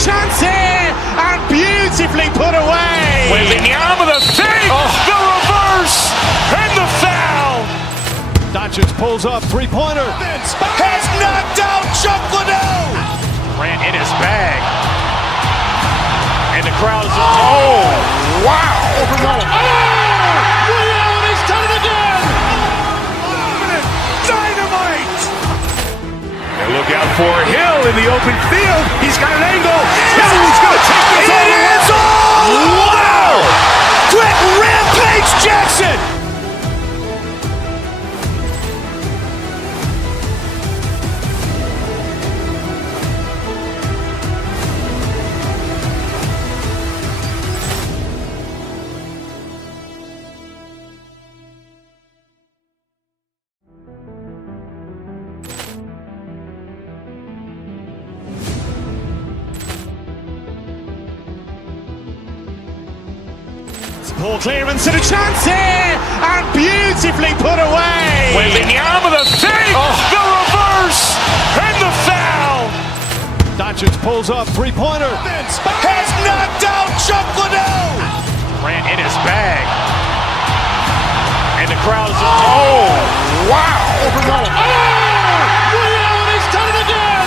chance here, and beautifully put away. Wembanyama with a fake, the reverse, and the foul. Doncic pulls up, three-pointer. Has knocked out Chuck Liddell. Grant in his bag. And the crowd is, wow. Overrun. Ray Allen has done it again. Dynamite. And look out for Hill in the open field. He's got an angle. Hill's going to take this all the way. Wow. Quick Rampage Jackson. Poor clearance and a chance here, and beautifully put away. Wembanyama with a fake, the reverse, and the foul. Doncic pulls up, three-pointer. Has knocked out Chuck Liddell. Grant in his bag. And the crowd is, wow. Overrun. Ray Allen has done it again.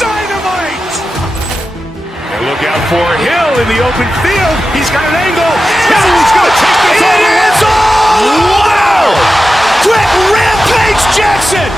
Dynamite. And look out for Hill in the open field. He's got an angle. Hill's going to take this all the way. Wow. Quick Rampage Jackson.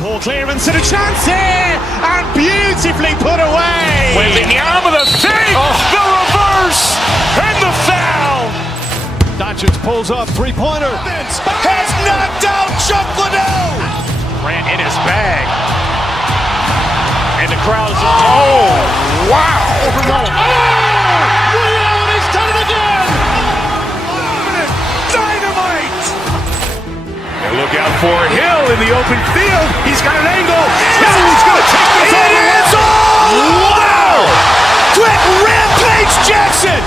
Poor clearance and a chance here, and beautifully put away. Wembanyama with a fake, the reverse, and the foul. Doncic pulls up, three-pointer. Has knocked out Chuck Liddell. Grant in his bag. And the crowd is, wow. Overrun. Ray Allen has done it again. Dynamite. And look out for Hill in the open field. He's got an angle. Hill's going to take this all the way. Wow. Quick Rampage Jackson.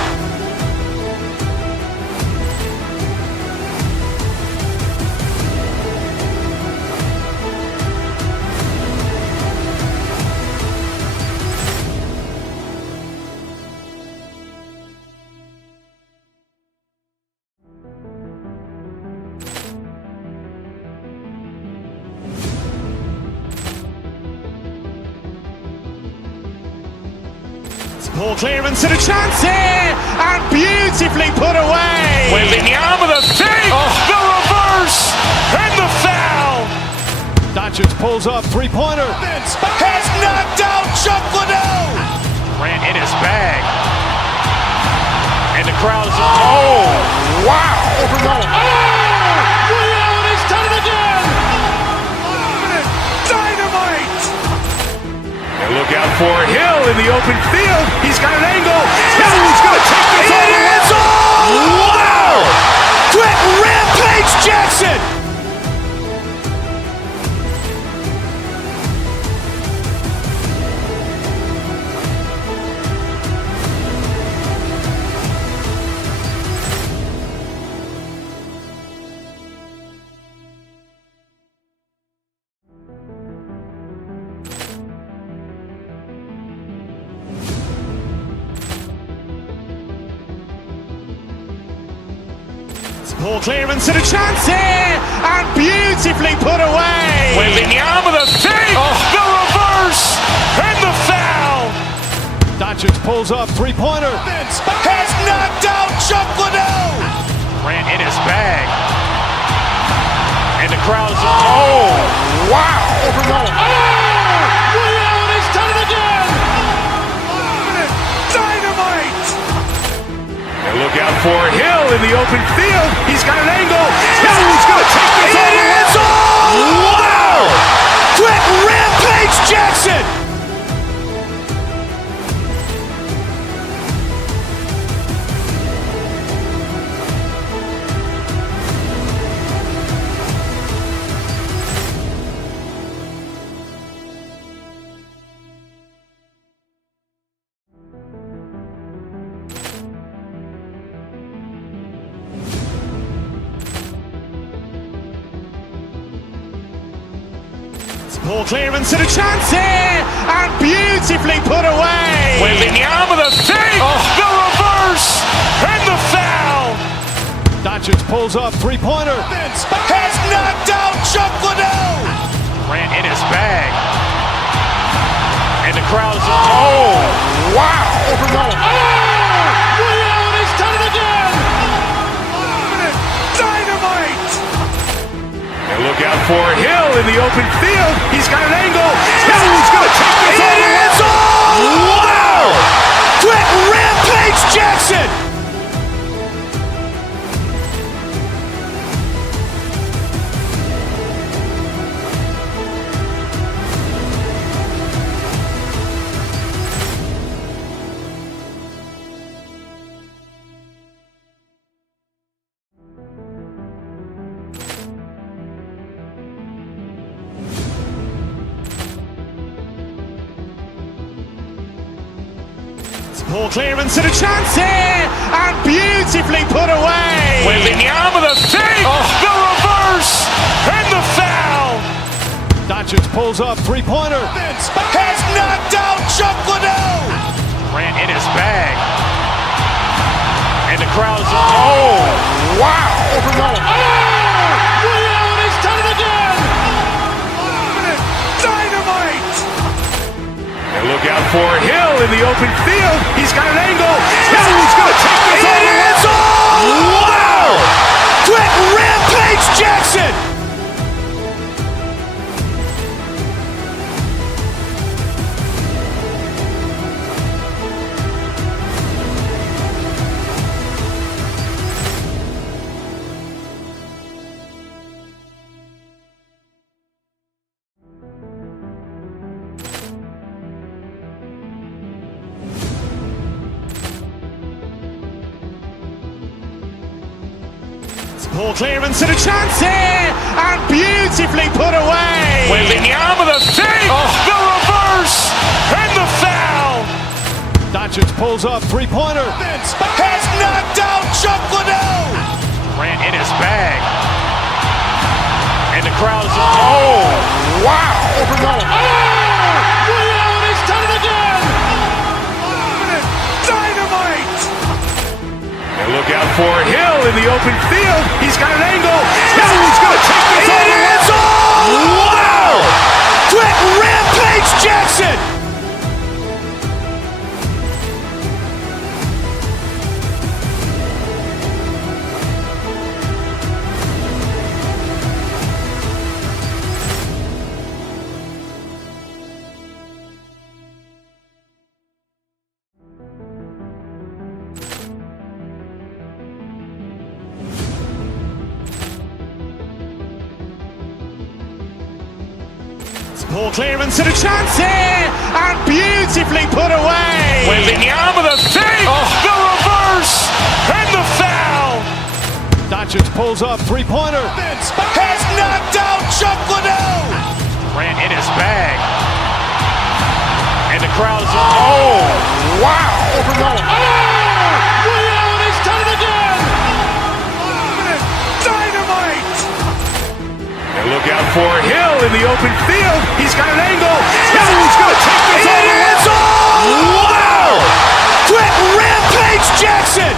Poor clearance and a chance here, and beautifully put away. Wembanyama with a fake, the reverse, and the foul. Doncic pulls up, three-pointer. Has knocked out Chuck Liddell. Grant in his bag. And the crowd is, wow. Overrun. Ray Allen has done it again. Dynamite. And look out for Hill in the open field. He's got an angle. Hill's going to take this all the way. Wow. Quick Rampage Jackson. Poor clearance and a chance here, and beautifully put away. Wembanyama with a fake, the reverse, and the foul. Doncic pulls up, three-pointer. Has knocked out Chuck Liddell. Grant in his bag. And the crowd is, wow. Overrun. Ray Allen has done it again. Dynamite. And look out for Hill in the open field. He's got an angle. Hill's going to take this all the way. Wow. Quick Rampage Jackson. Poor clearance and a chance here, and beautifully put away. Wembanyama with a fake, the reverse, and the foul. Doncic pulls up, three-pointer. Has knocked out Chuck Liddell. Ran in his bag. And the crowd is, wow. He's done it again. Dynamite. And look out for Hill in the open field. He's got an angle. Hill's going to take this all the way. Wow. Quick Rampage Jackson. Poor clearance and a chance here, and beautifully put away. Wembanyama with a fake, the reverse, and the foul. Doncic pulls up, three-pointer. Has knocked out Chuck Liddell. Ran in his bag. And the crowd is, wow. He's done it again. Dynamite. And look out for Hill in the open field. He's got an angle. Hill's going to take this all the way. Wow. Quick Rampage Jackson. Poor clearance and a chance here, and beautifully put away. Wembanyama with a fake, the reverse, and the foul. Doncic pulls up, three-pointer. Has knocked out Chuck Liddell. Ran in his bag. And the crowd is, wow. He's done it again. Dynamite. And look out for Hill in the open field. He's got an angle. Hill's going to take this all the way. Wow. Quick Rampage Jackson. Poor clearance and a chance here, and beautifully put away. Wembanyama with a fake, the reverse, and the foul. Doncic pulls up, three-pointer. Has knocked out Chuck Liddell. Ran in his bag. And the crowd is, wow. He's done it again. Dynamite. And look out for Hill in the open field. He's got an angle. Hill's going to take this all the way. Wow. Quick Rampage Jackson.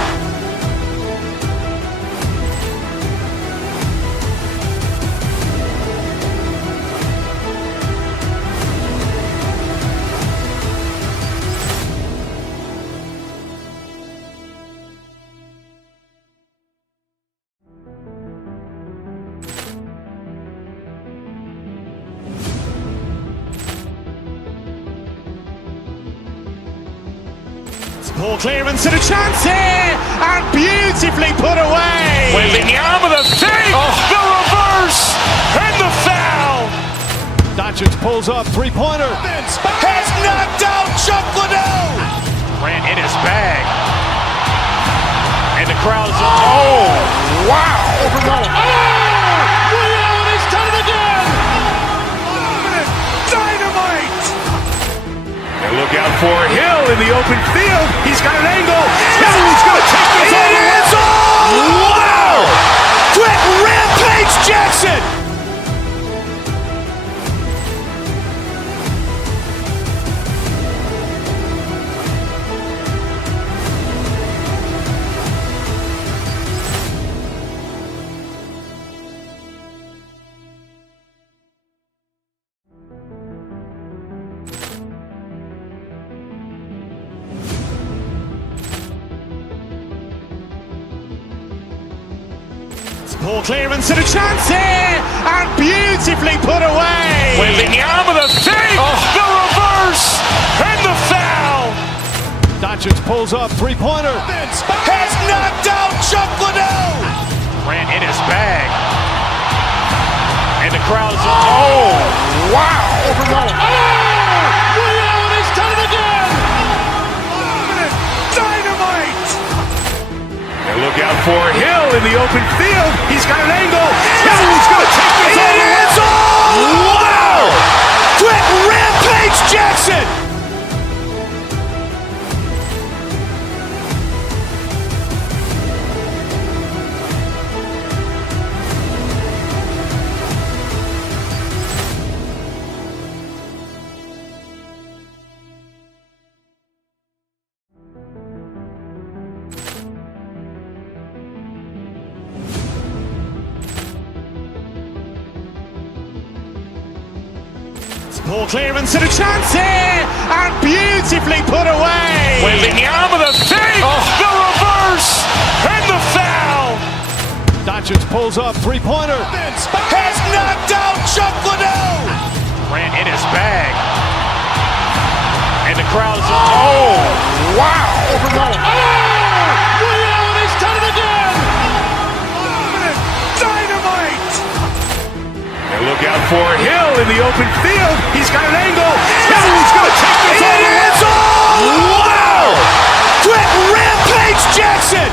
Poor clearance and a chance here, and beautifully put away. Wembanyama with a fake, the reverse, and the foul. Doncic pulls up, three-pointer. Has knocked out Chuck Liddell. Ran in his bag. And the crowd is, wow. He's done it again. Dynamite. And look out for Hill in the open field. He's got an angle. Hill's going to take this all the way. Wow. Quick Rampage Jackson. Poor clearance and a chance here, and beautifully put away. Wembanyama the fake, the reverse, and the foul. Doncic pulls up, three-pointer. Has knocked out Chuck Liddell. Grant in his bag. And the crowd is, wow. Ray Allen has done it again. Dynamite. And look out for Hill in the open field. He's got an angle. Hill's going to take this all the way. Wow. Quick Rampage Jackson. Poor clearance and a chance here, and beautifully put away. Wembanyama the fake, the reverse, and the foul. Doncic pulls up, three-pointer. Has knocked out Chuck Liddell. Grant in his bag. And the crowd is, wow. Ray Allen has done it again. Dynamite. And look out for Hill in the open field. He's got an angle. Hill's going to take this all the way. Wow. Quick Rampage Jackson.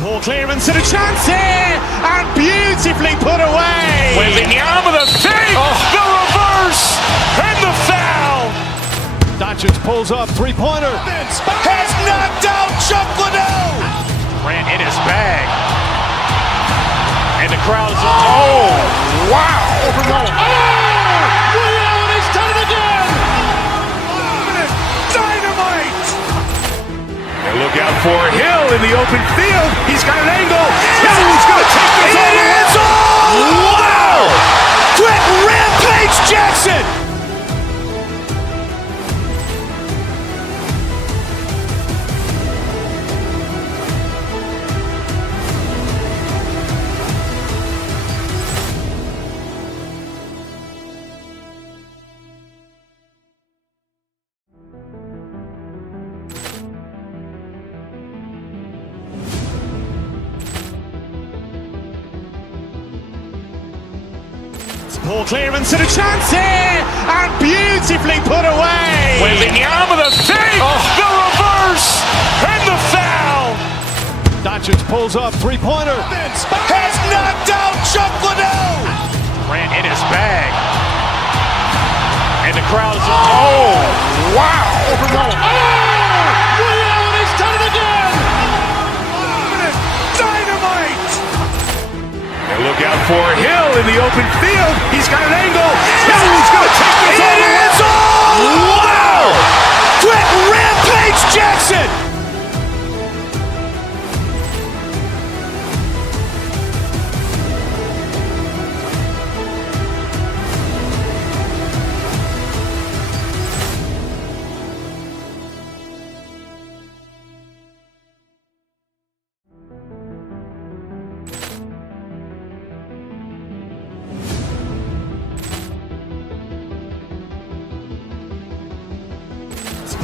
Poor clearance and a chance here, and beautifully put away. Wembanyama the fake, the reverse, and the foul. Doncic pulls up, three-pointer. Has knocked out Chuck Liddell. Grant in his bag. And the crowd is, wow. Ray Allen has done it again. Dynamite. And look out for Hill in the open field. He's got an angle. Hill's going to take this all the way. Wow. Quick Rampage Jackson. Poor clearance and a chance here, and beautifully put away. Wembanyama the fake, the reverse, and the foul. Doncic pulls up, three-pointer. Has knocked out Chuck Liddell. Grant in his bag. And the crowd is, wow. Ray Allen has done it again. Dynamite. And look out for Hill in the open field. He's got an angle. Hill's going to take this all the way. Wow. Quick Rampage Jackson.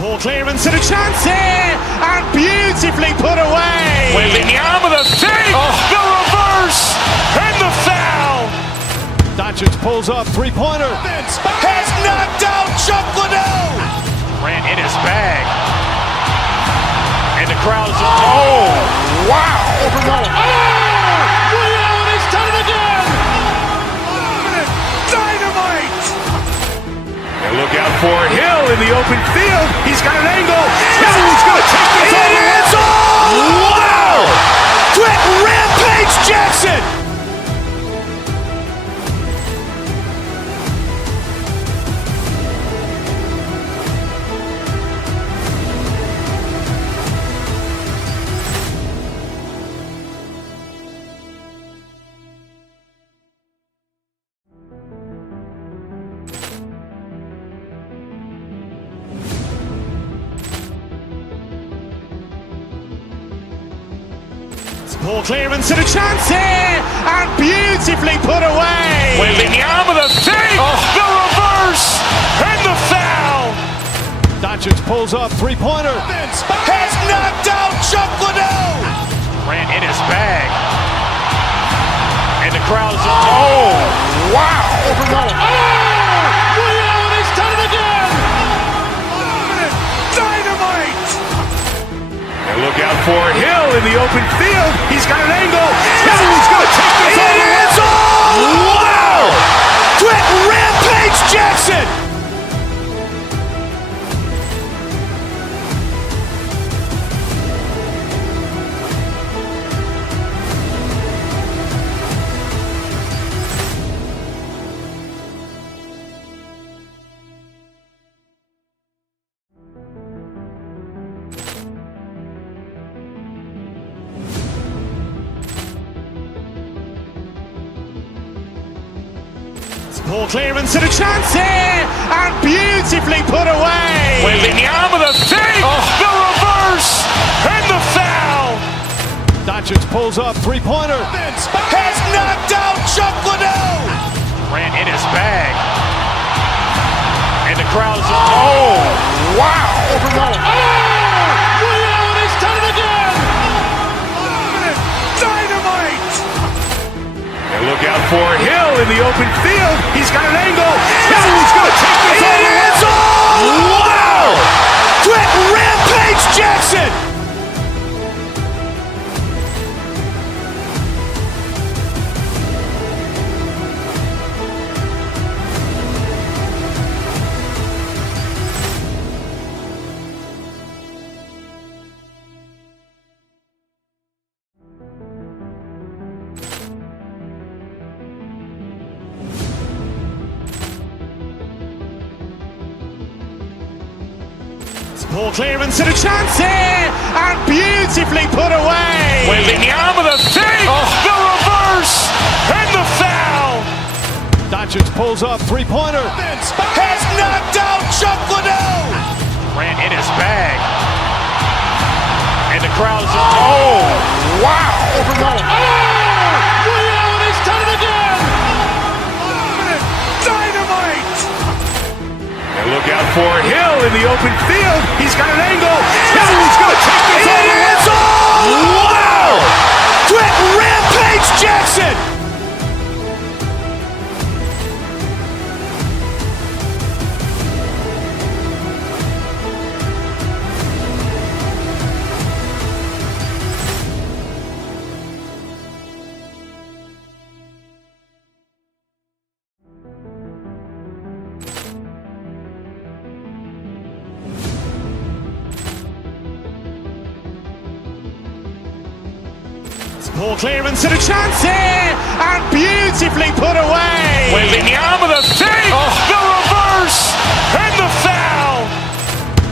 Poor clearance and a chance here, and beautifully put away. Wembanyama the fake, the reverse, and the foul. Doncic pulls up, three-pointer. Has knocked out Chuck Liddell. Grant in his bag. And the crowd is, wow. Ray Allen has done it again. Dynamite. And look out for Hill in the open field. He's got an angle. Hill's going to take this all the way. Wow. Quick Rampage Jackson. Ball clearance and a chance here, and beautifully put away. Wembanyama the fake, the reverse, and the foul. Doncic pulls up, three-pointer. Has knocked out Chuck Liddell. Ran in his bag. And the crowd is, oh, wow. Ray Allen has done it again. Dynamite. And look out for Hill in the open field. He's got an angle. He's going to take this all the way. Wow. Quick Rampage Jackson. Ball clearance and a chance here, and beautifully put away. Wembanyama the fake, the reverse, and the foul. Doncic pulls up, three-pointer. Has knocked out Chuck Liddell. Ran in his bag. And the crowd is, oh, wow. Ray Allen has done it again. Dynamite. And look out for Hill in the open field. He's got an angle. He's going to take this all the way. Wow. Quick Rampage Jackson. Ball clearance and a chance here, and beautifully put away. Wembanyama the fake, the reverse, and the foul. Doncic pulls up, three-pointer. Has knocked out Chuck Liddell. Ran in his bag. And the crowd is, oh, wow. Ray Allen has done it again. Dynamite. And look out for Hill in the open field. He's got an angle. He's going to take this all the way. Wow. Quick Rampage Jackson. Ball clearance and a chance here, and beautifully put away. Wembanyama the fake, the reverse, and the foul.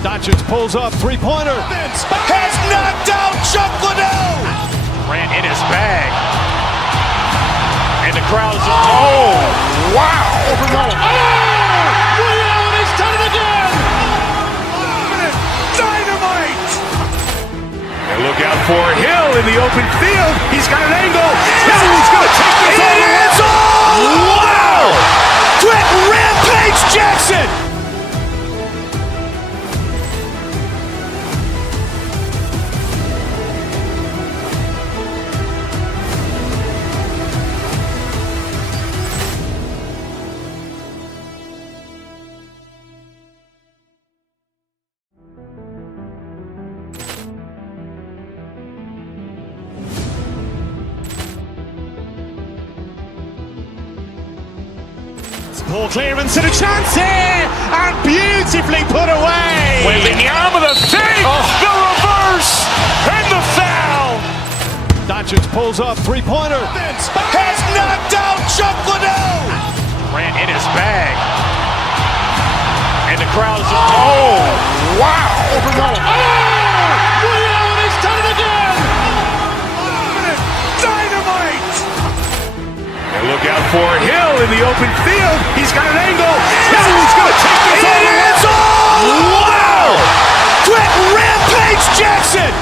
Doncic pulls up, three-pointer. Has knocked out Chuck Liddell. Ran in his bag. And the crowd is, oh, wow. Ray Allen has done it again. Dynamite. And look out for Hill in the open field. He's got an angle. He's going to take this all the way. Wow. Quick Rampage Jackson. Ball clearance and a chance here, and beautifully put away. Wembanyama the fake, the reverse, and the foul. Doncic pulls up, three-pointer. Has knocked out Chuck Liddell. Ran in his bag. And the crowd is, oh, wow. Ray Allen has done it again. Dynamite. And look out for Hill in the open field. He's got an angle. He's going to take this all the way. Wow. Quick Rampage Jackson.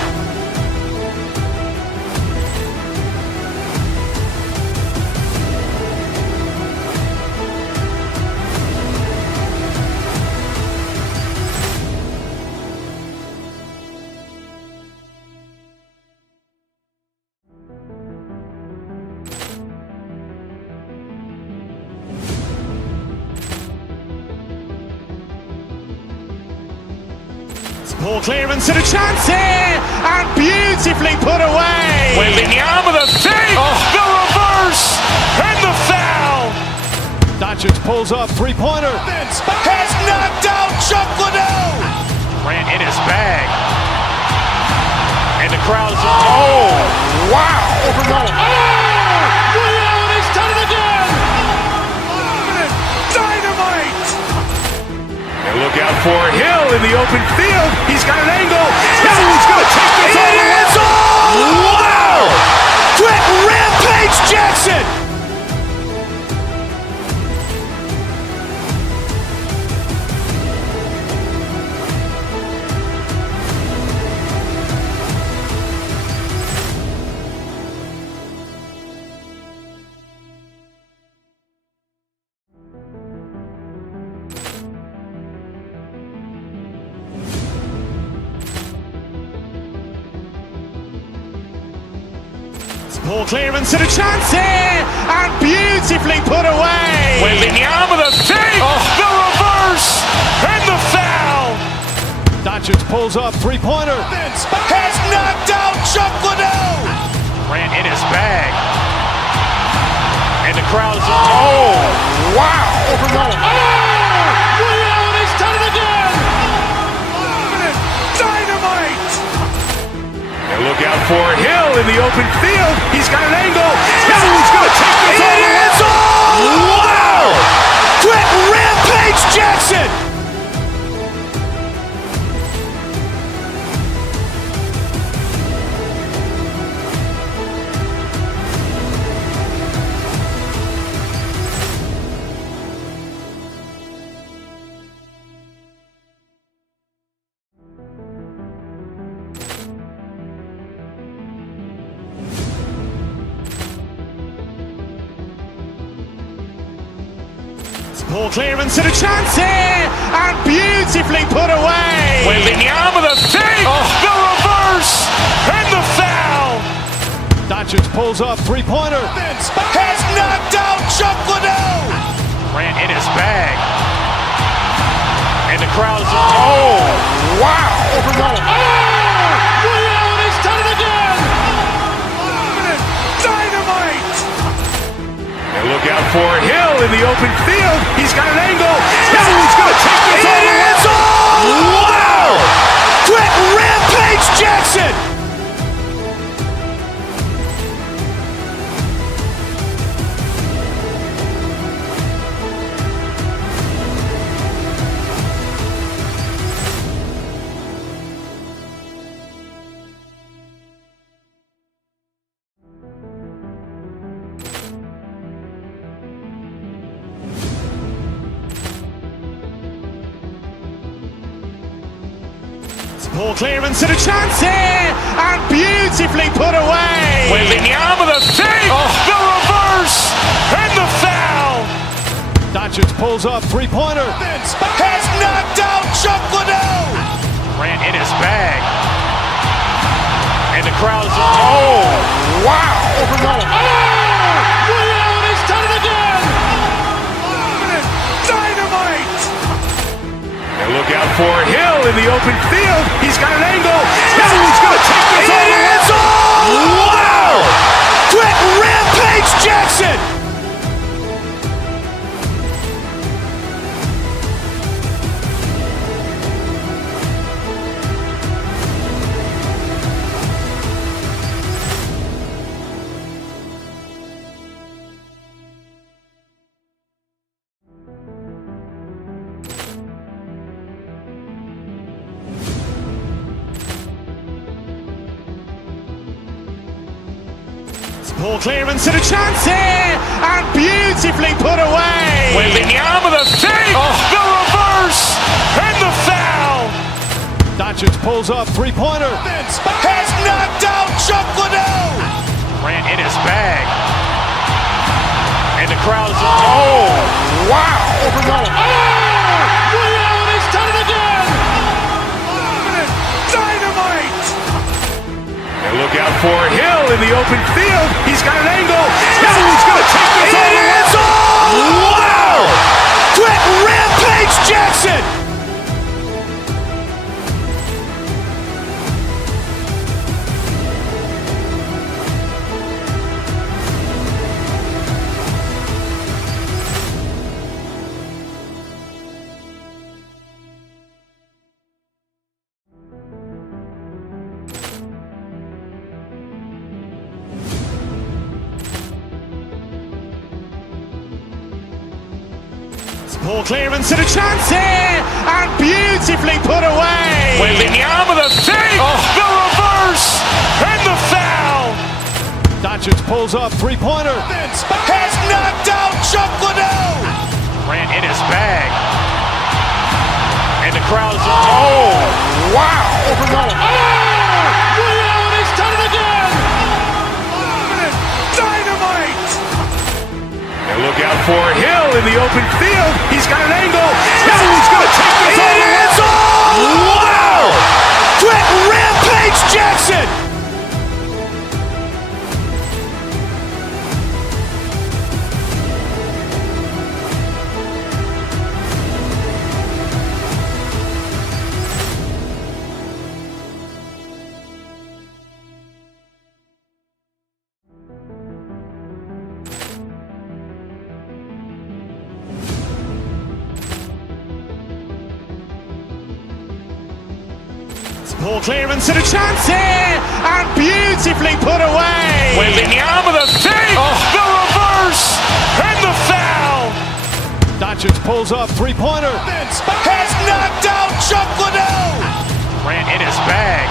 Ball clearance and a chance here, and beautifully put away. Wembanyama the fake, the reverse, and the foul. Doncic pulls up, three-pointer. Has knocked out Chuck Liddell. Grant in his bag. And the crowd's wow. Ray Allen has done it again. Dynamite. And look out for Hill in the open field. He's got an angle. He's going to take this all the way. Wow. Quick Rampage Jackson. Ball clearance and a chance here, and beautifully put away. Wembanyama the fake, the reverse, and the foul. Doncic pulls up, three-pointer. Has knocked out Chuck Liddell. Grant in his bag. And the crowd's wow. Ray Allen has done it again. Dynamite. And look out for Hill in the open field. He's got an angle. He's going to take this all the way. Wow. Quick Rampage Jackson. Ball clearance and a chance here, and beautifully put away. Wembanyama the fake, the reverse, and the foul. Doncic pulls up, three-pointer. Has knocked out Chuck Liddell. Grant in his bag. And the crowd's wow. Ray Allen has done it again. Dynamite. And look out for Hill in the open field. He's got an angle. He's going to take this all the way. Wow. Quick Rampage Jackson. Ball clearance and a chance here, and beautifully put away. Wembanyama the fake, the reverse, and the foul. Doncic pulls up, three-pointer. Has knocked out Chuck Liddell. Grant in his bag. And the crowd's wow. Ray Allen has done it again. Dynamite. And look out for Hill in the open field. He's got an angle. He's going to take this all the way. Wow. Quick Rampage Jackson. Ball clearance and a chance here, and beautifully put away. Wembanyama the fake, the reverse, and the foul. Doncic pulls up, three-pointer. Has knocked out Chuck Liddell. Grant in his bag. And the crowd's wow. Ray Allen has done it again. Dynamite. And look out for Hill in the open field. He's got an angle. He's going to take this all the way. Wow. Quick Rampage Jackson. Poor clearance and a chance here, and beautifully put away. Wembanyama the fake, the reverse, and the foul. Doncic pulls up, three-pointer. Has knocked out Chuck Liddell. Grant in his bag. And the crowd's wow. Liddell, he's done it again. Dynamite. And look out for Hill in the open field. He's got an angle. Hill's going to take this all the way. Wow. Quick Rampage Jackson. Poor clearance and a chance here, and beautifully put away. Wembanyama the fake, the reverse, and the foul. Doncic pulls up, three-pointer. Has knocked out Chuck Liddell. Grant in his bag.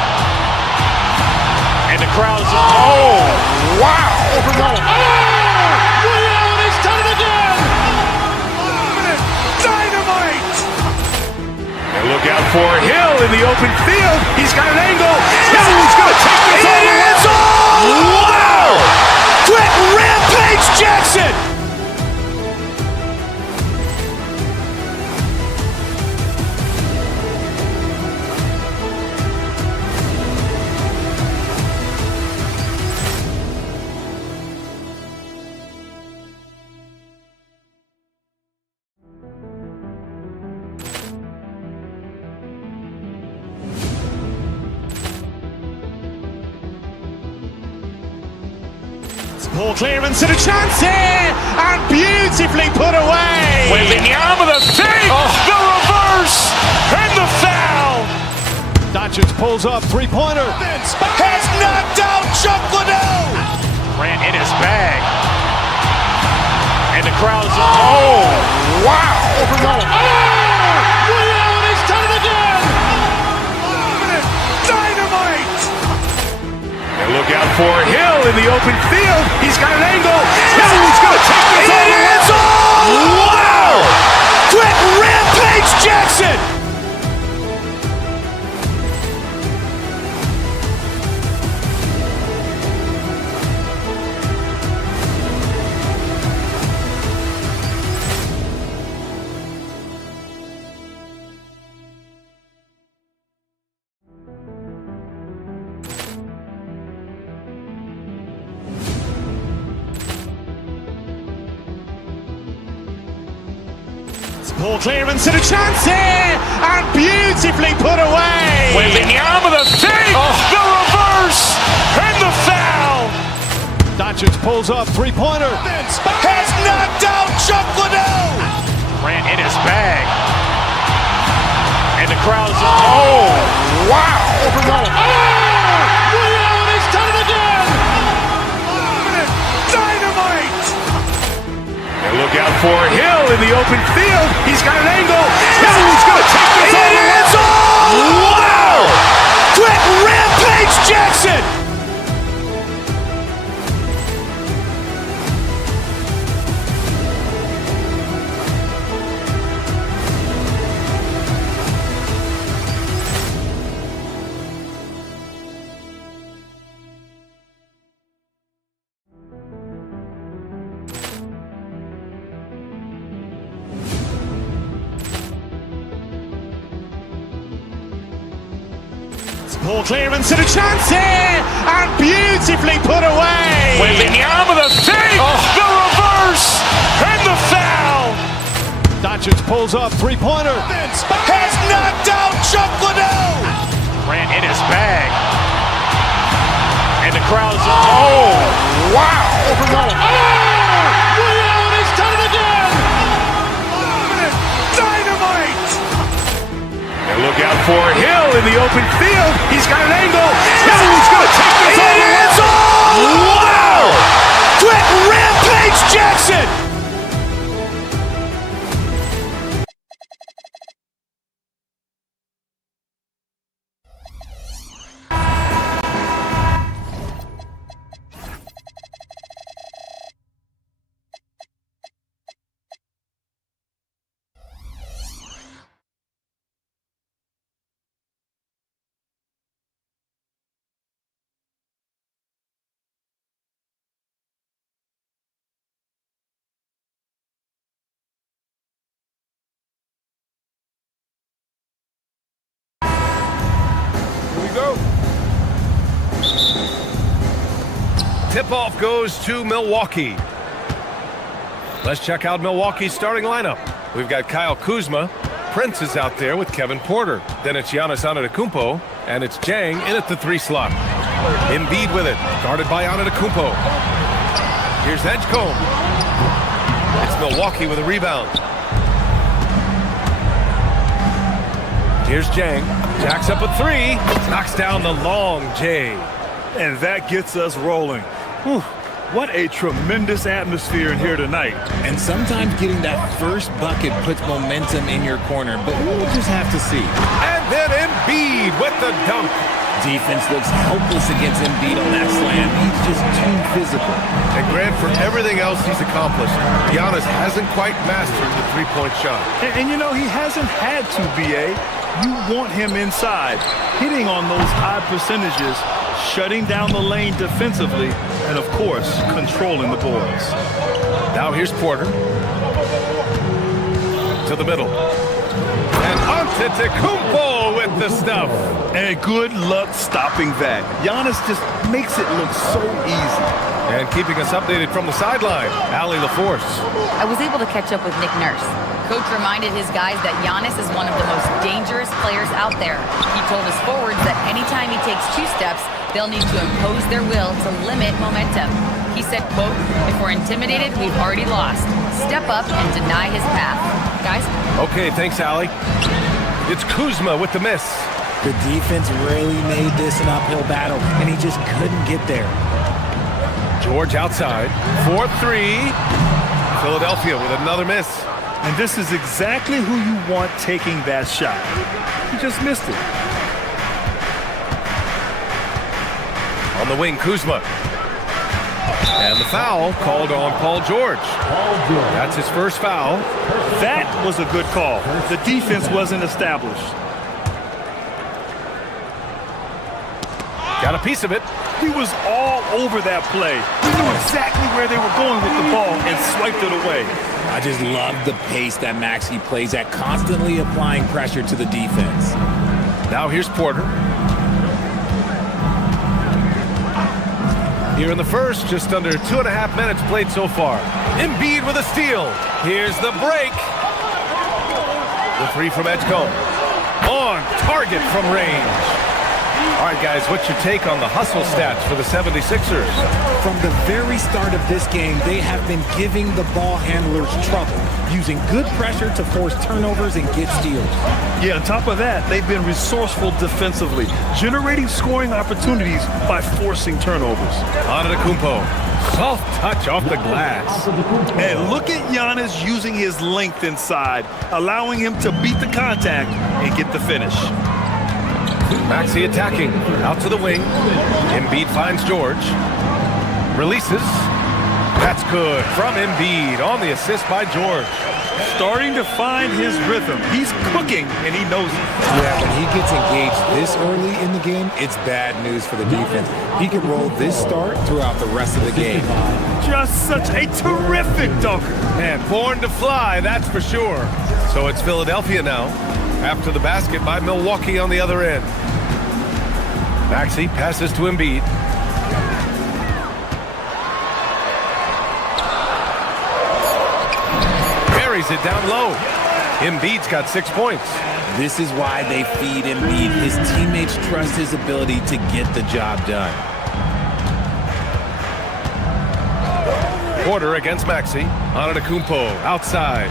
And the crowd's wow. Liddell, he's done it again. Dynamite. And look out for Hill in the open field. He's got an angle. Hill's going to take this all the way. Wow. Quick Rampage Jackson. Poor clearance and a chance here, and beautifully put away. Wembanyama the fake, the reverse, and the foul. Doncic pulls up, three-pointer. Has knocked out Chuck Liddell. Grant in his bag. And the crowd's wow. Liddell, he's done it again. Dynamite. And look out for Hill in the open field. He's got an angle. Hill's going to take this all the way. Wow. Quick Rampage Jackson. Poor clearance and a chance here, and beautifully put away. Wembanyama the fake, the reverse, and the foul. Doncic pulls up, three-pointer. Has knocked out Chuck Liddell. Grant in his bag. And the crowd's wow. Liddell, he's done it again. Dynamite. And look out for Hill in the open field. He's got an angle. Hill's going to take this all the way. Wow. Quick Rampage Jackson. Poor clearance and a chance here, and beautifully put away. Wembanyama the fake, the reverse, and the foul. Doncic pulls up, three-pointer. Has knocked out Chuck Liddell. Grant in his bag. And the crowd's wow. Liddell, he's done it again. Dynamite. And look out for Hill in the open field. He's got an angle. Hill's going to take this all the way. Wow. Quick Rampage Jackson. tip-off goes to Milwaukee. Let's check out Milwaukee's starting lineup. We've got Kyle Kuzma. Prince is out there with Kevin Porter. Then it's Giannis Antetokounmpo, and it's Jang in at the 3 slot. Embiid with it, guarded by Antetokounmpo. Here's Edgecombe. It's Milwaukee with a rebound. Here's Jang. Jacks up a 3. Knocks down the long J. And that gets us rolling. Whew. What a tremendous atmosphere in here tonight. And sometimes getting that first bucket puts momentum in your corner, but we'll just have to see. And then Embiid with the dunk. Defense looks helpless against Embiid on that slam. He's just too physical. And Grant, for everything else he's accomplished, Giannis hasn't quite mastered the three-point shot. And you know, he hasn't had to, B.A. You want him inside, hitting on those high percentages, shutting down the lane defensively, and of course, controlling the boards. Now here's Porter. To the middle. And Antetokounmpo with the stuff. And good luck stopping that. Giannis just makes it look so easy. And keeping us updated from the sideline, Allie LaForce. I was able to catch up with Nick Nurse. Coach reminded his guys that Giannis is one of the most dangerous players out there. He told his forwards that anytime he takes 2 steps, they'll need to impose their will to limit momentum. He said, quote, "If we're intimidated, we've already lost. Step up and deny his path." Guys? Okay, thanks, Allie. It's Kuzma with the miss. The defense really made this an uphill battle, and he just couldn't get there. George outside. 4-3. Philadelphia with another miss. And this is exactly who you want taking that shot. He just missed it. On the wing, Kuzma. And the foul called on Paul George. That's his first foul. That was a good call. The defense wasn't established. Got a piece of it. He was all over that play. He knew exactly where they were going with the ball and swiped it away. I just love the pace that Maxey plays at, constantly applying pressure to the defense. Now here's Porter. Here in the first, just under 2.5 minutes played so far. Embiid with a steal. Here's the break. The 3 from Edgecombe. On target from range. All right, guys, what's your take on the hustle stats for the 76ers? From the very start of this game, they have been giving the ball handlers trouble, using good pressure to force turnovers and get steals. Yeah, on top of that, they've been resourceful defensively, generating scoring opportunities by forcing turnovers. Antetokounmpo, soft touch off the glass. And look at Giannis using his length inside, allowing him to beat the contact and get the finish. Maxey attacking, out to the wing. Embiid finds George. Releases. That's good from Embiid on the assist by George. Starting to find his rhythm. He's cooking, and he knows it. Yeah, when he gets engaged this early in the game, it's bad news for the defense. He can roll this start throughout the rest of the game. Just such a terrific dunker. And born to fly, that's for sure. So it's Philadelphia now, after the basket by Milwaukee on the other end. Maxey passes to Embiid. Buries it down low. Embiid's got 6 points. This is why they feed Embiid. His teammates trust his ability to get the job done. Porter against Maxey. Antetokounmpo outside.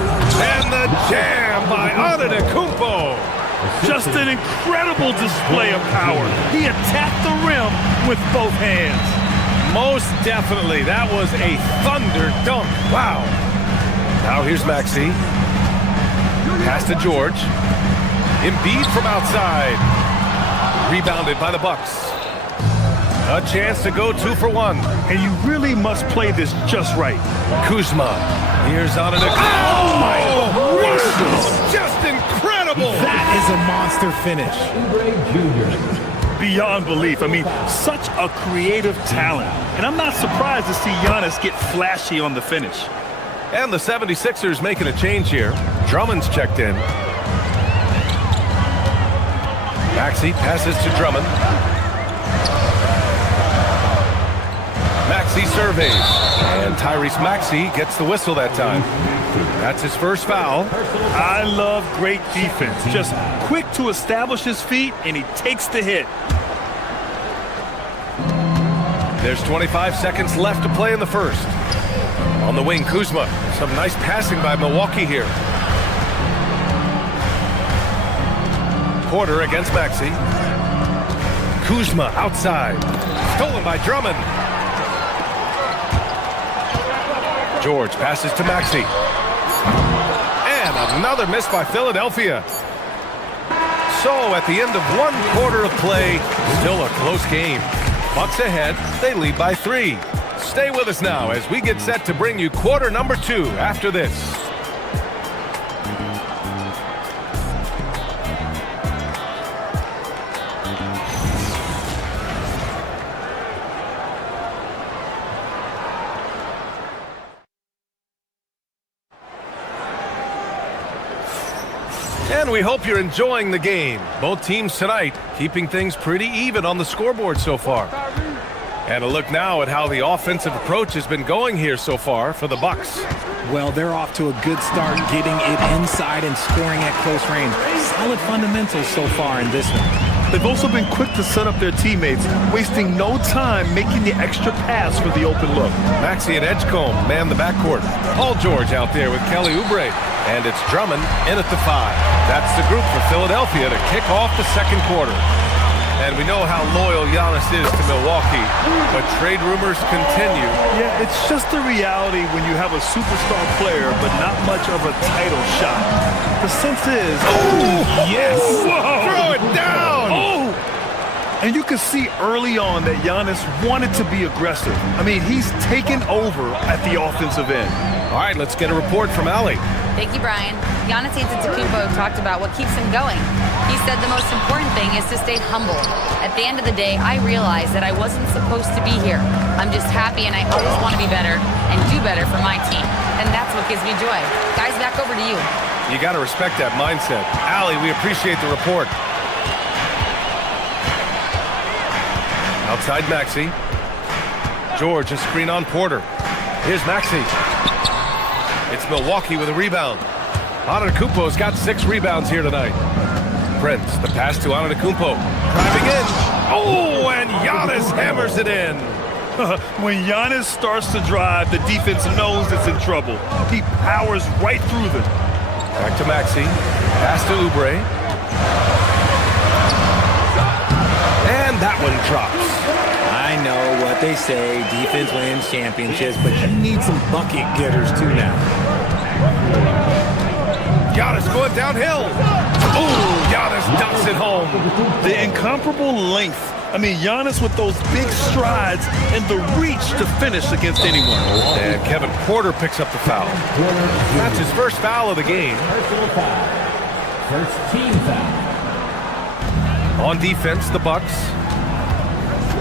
And the jam by Antetokounmpo. Just an incredible display of power. He attacked the rim with both hands. Most definitely. That was a thunder dunk. Wow. Now here's Maxey. Pass to George. Embiid from outside. Rebounded by the Bucks. A chance to go 2 for 1. And you really must play this just right. Kuzma. Here's Antetokounmpo. Oh, my goodness. Just incredible. That is a monster finish. Beyond belief. I mean, such a creative talent. And I'm not surprised to see Giannis get flashy on the finish. And the 76ers making a change here. Drummond's checked in. Maxey passes to Drummond. Maxey surveys. And Tyrese Maxey gets the whistle that time. That's his first foul. I love great defense. Just quick to establish his feet, and he takes the hit. There's 25 seconds left to play in the first. On the wing, Kuzma. Some nice passing by Milwaukee here. Porter against Maxey. Kuzma outside. Stolen by Drummond. George passes to Maxey. And another miss by Philadelphia. So at the end of one quarter of play, still a close game. Bucks ahead, they lead by 3. Stay with us now as we get set to bring you quarter number 2 after this. And we hope you're enjoying the game. Both teams tonight keeping things pretty even on the scoreboard so far. And a look now at how the offensive approach has been going here so far for the Bucks. Well, they're off to a good start getting it inside and scoring at close range. Solid fundamentals so far in this one. They've also been quick to set up their teammates, wasting no time making the extra pass for the open look. Maxey and Edgecombe man the backcourt. Paul George out there with Kelly Oubre. And it's Drummond in at the 5. That's the group for Philadelphia to kick off the second quarter. And we know how loyal Giannis is to Milwaukee, but trade rumors continue. Yeah, it's just the reality when you have a superstar player, but not much of a title shot. The sense is, Yes! Whoa. Throw it down! Oh! And you can see early on that Giannis wanted to be aggressive. I mean, he's taken over at the offensive end. All right, let's get a report from Allie. Thank you, Brian. Giannis Antetokounmpo talked about what keeps him going. He said the most important thing is to stay humble. At the end of the day, I realized that I wasn't supposed to be here. I'm just happy, and I always want to be better and do better for my team. And that's what gives me joy. Guys, back over to you. You got to respect that mindset. Allie, we appreciate the report. Outside Maxey. George, a screen on Porter. Here's Maxey. It's Milwaukee with a rebound. Antetokounmpo's got 6 rebounds here tonight. Prince, the pass to Antetokounmpo. Driving in. Oh, and Giannis hammers it in. When Giannis starts to drive, the defense knows it's in trouble. He powers right through them. Back to Maxey. Pass to Oubre. And that one drops. I know what they say, defense wins championships, but you need some bucket getters too now. Giannis going downhill. Ooh, Giannis dumps it home. The incomparable length. I mean, Giannis with those big strides and the reach to finish against anyone. And Kevin Porter picks up the foul. That's his first foul of the game. First team foul. On defense, the Bucks.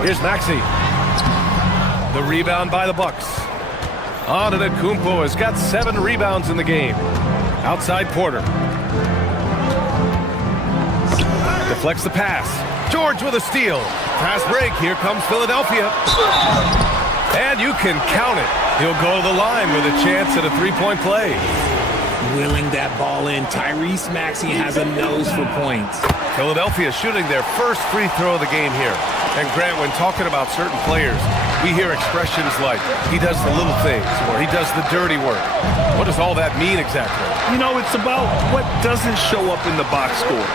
Here's Maxey. The rebound by the Bucks. Antetokounmpo has got 7 rebounds in the game. Outside Porter. Deflects the pass. George with a steal. Fast break. Here comes Philadelphia. And you can count it. He'll go to the line with a chance at a 3-point play. Wheeling that ball in, Tyrese Maxey has a nose for points. Philadelphia shooting their first free throw of the game here. And Grant, when talking about certain players, we hear expressions like, he does the little things, or he does the dirty work. What does all that mean exactly? You know, it's about what doesn't show up in the box score.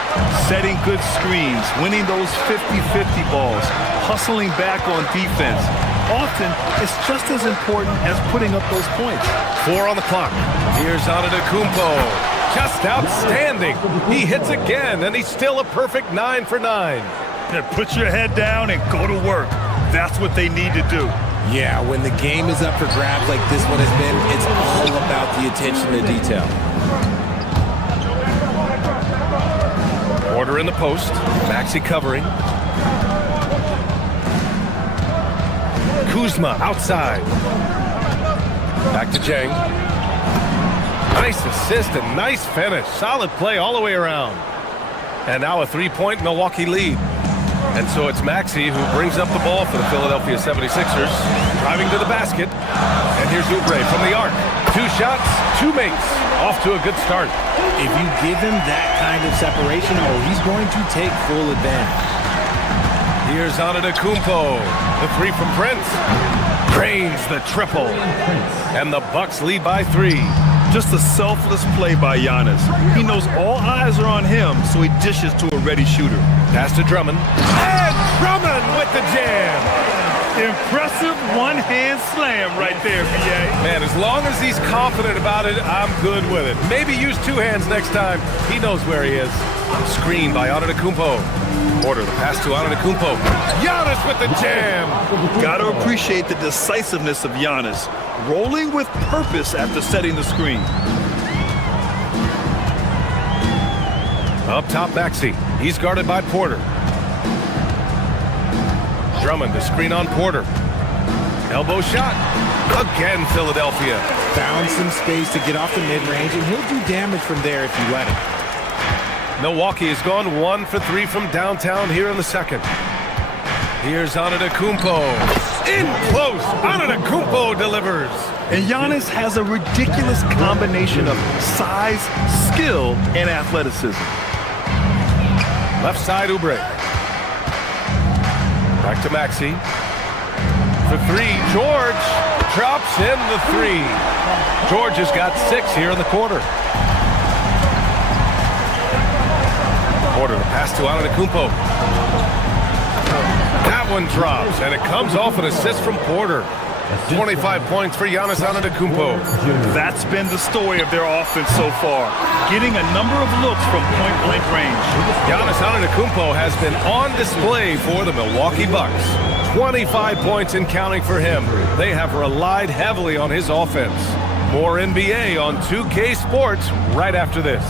Setting good screens, winning those 50-50 balls, hustling back on defense. Often, it's just as important as putting up those points. 4 on the clock. Here's Antetokounmpo. Just outstanding. He hits again, and he's still a perfect 9 for 9. Yeah, put your head down and go to work. That's what they need to do. Yeah, when the game is up for grabs like this one has been, it's all about the attention to detail. Porter in the post. Maxey covering. Kuzma outside. Back to Jang. Nice assist and nice finish. Solid play all the way around. And now a 3-point Milwaukee lead. And so it's Maxey who brings up the ball for the Philadelphia 76ers, driving to the basket. And here's Oubre from the arc. 2 shots, 2 makes. Off to a good start. If you give him that kind of separation, he's going to take full advantage. Here's Antetokounmpo. The 3 from Prince. Drains the triple. And the Bucks lead by 3. Just a selfless play by Giannis. He knows all eyes are on him, so he dishes to a ready shooter. Pass to Drummond. And Drummond with the jam. Impressive one-hand slam right there, B.A. Man, as long as he's confident about it, I'm good with it. Maybe use 2 hands next time. He knows where he is. Screen by Antetokounmpo. Porter, the pass to Antetokounmpo. Giannis with the jam. Gotta appreciate the decisiveness of Giannis. Rolling with purpose after setting the screen. Up top, Maxey. He's guarded by Porter. Drummond, the screen on Porter. Elbow shot. Again, Philadelphia. Found some space to get off the mid-range, and he'll do damage from there if you let him. Milwaukee has gone 1 for 3 from downtown here in the second. Here's Antetokounmpo. In close. Antetokounmpo delivers. And Giannis has a ridiculous combination of size, skill, and athleticism. Left side, Oubre. Back to Maxey. For 3, George drops in the 3. George has got 6 here in the quarter. Porter, the pass to Antetokounmpo. That one drops, and it comes off an assist from Porter. 25 points for Giannis Antetokounmpo. That's been the story of their offense so far, getting a number of looks from point-blank range. Giannis Antetokounmpo has been on display for the Milwaukee Bucks. 25 points and counting for him. They have relied heavily on his offense. More NBA on 2K Sports right after this.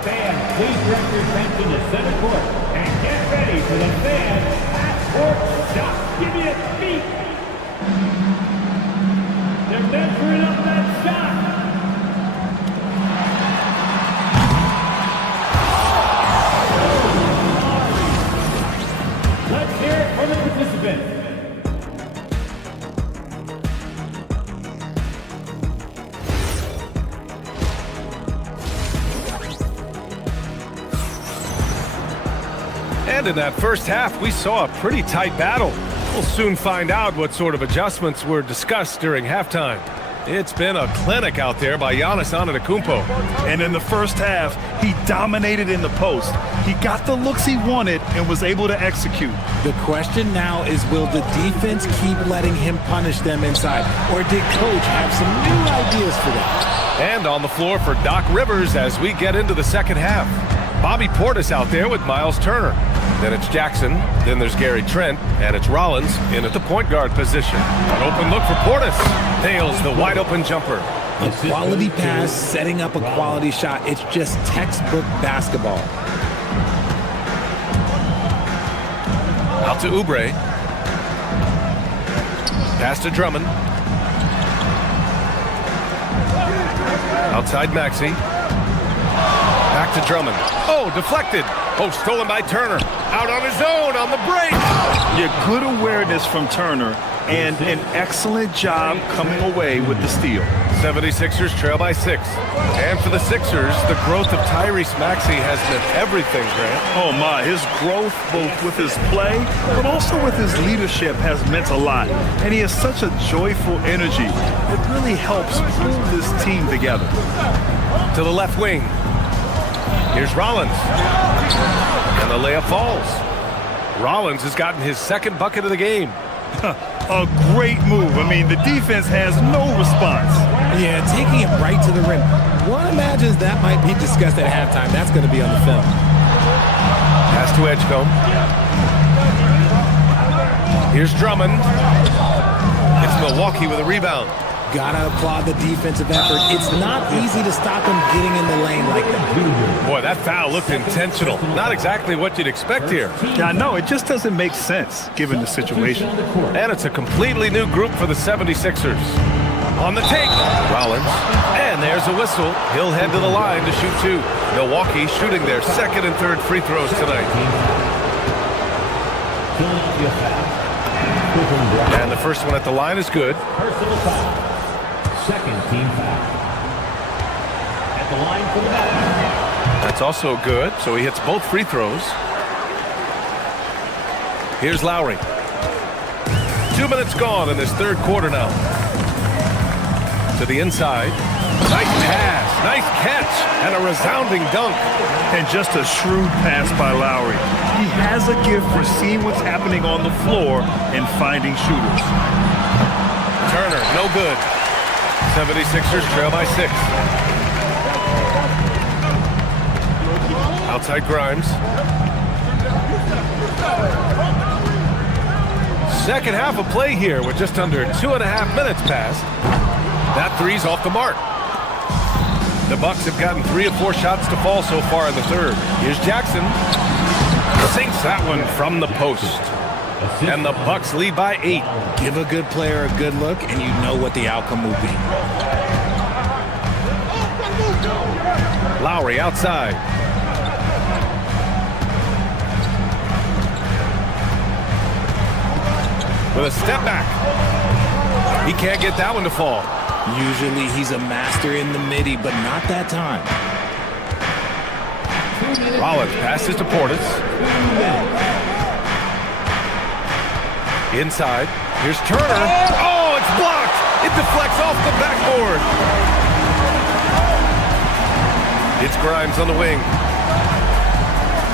Fans, please direct your attention to center court and get ready for the fan half-court shot. Give me a beat. They're measuring up that shot. Let's hear it from the participants. And in that first half, we saw a pretty tight battle. We'll soon find out what sort of adjustments were discussed during halftime. It's been a clinic out there by Giannis Antetokounmpo. And in the first half, he dominated in the post. He got the looks he wanted and was able to execute. The question now is, will the defense keep letting him punish them inside? Or did Coach have some new ideas for them? And on the floor for Doc Rivers as we get into the second half. Bobby Portis out there with Miles Turner. Then it's Jackson, then there's Gary Trent, and it's Rollins in at the point guard position. An open look for Portis. Nails the wide open jumper. A quality pass, setting up a quality shot. It's just textbook basketball. Out to Oubre. Pass to Drummond. Outside Maxey. Back to Drummond. Oh, deflected. Oh, stolen by Turner. Out on his own on the break. Yeah, good awareness from Turner and an excellent job coming away with the steal. 76ers trail by 6. And for the Sixers, the growth of Tyrese Maxey has meant everything, Grant. Oh my, his growth both with his play, but also with his leadership has meant a lot. And he has such a joyful energy. It really helps pull this team together. To the left wing. Here's Rollins. And the layup falls. Rollins has gotten his second bucket of the game. A great move. I mean, the defense has no response. Yeah, taking it right to the rim. One imagines that might be discussed at halftime. That's going to be on the film. Pass to Edgecombe. Here's Drummond. It's Milwaukee with a rebound. Gotta applaud the defensive effort. It's not easy to stop him getting in the lane like that. Boy, that foul looked intentional. Not exactly what you'd expect here. Yeah, no, it just doesn't make sense given the situation. And it's a completely new group for the 76ers. On the take, Rollins, and there's a whistle. He'll head to the line to shoot two. Milwaukee shooting their second and third free throws tonight. And the first one at the line is good. Personal foul. Second team foul. At the line for the back. That's also good, so he hits both free throws. Here's Lowry. 2 minutes gone in this third quarter now. To the inside. Nice pass, nice catch, and a resounding dunk. And just a shrewd pass by Lowry. He has a gift for seeing what's happening on the floor and finding shooters. Turner, no good. 76ers trail by 6. Outside Grimes. Second half of play here with just under 2.5 minutes passed. That three's off the mark. The Bucks have gotten 3 of 4 shots to fall so far in the third. Here's Jackson. Sinks that one from the post. And the Bucks lead by 8. Give a good player a good look, and you know what the outcome will be. Lowry outside. With a step back. He can't get that one to fall. Usually he's a master in the midi, but not that time. Rollins passes to Portis. Inside. Here's Turner. Oh, it's blocked. It deflects off the backboard. It's Grimes on the wing.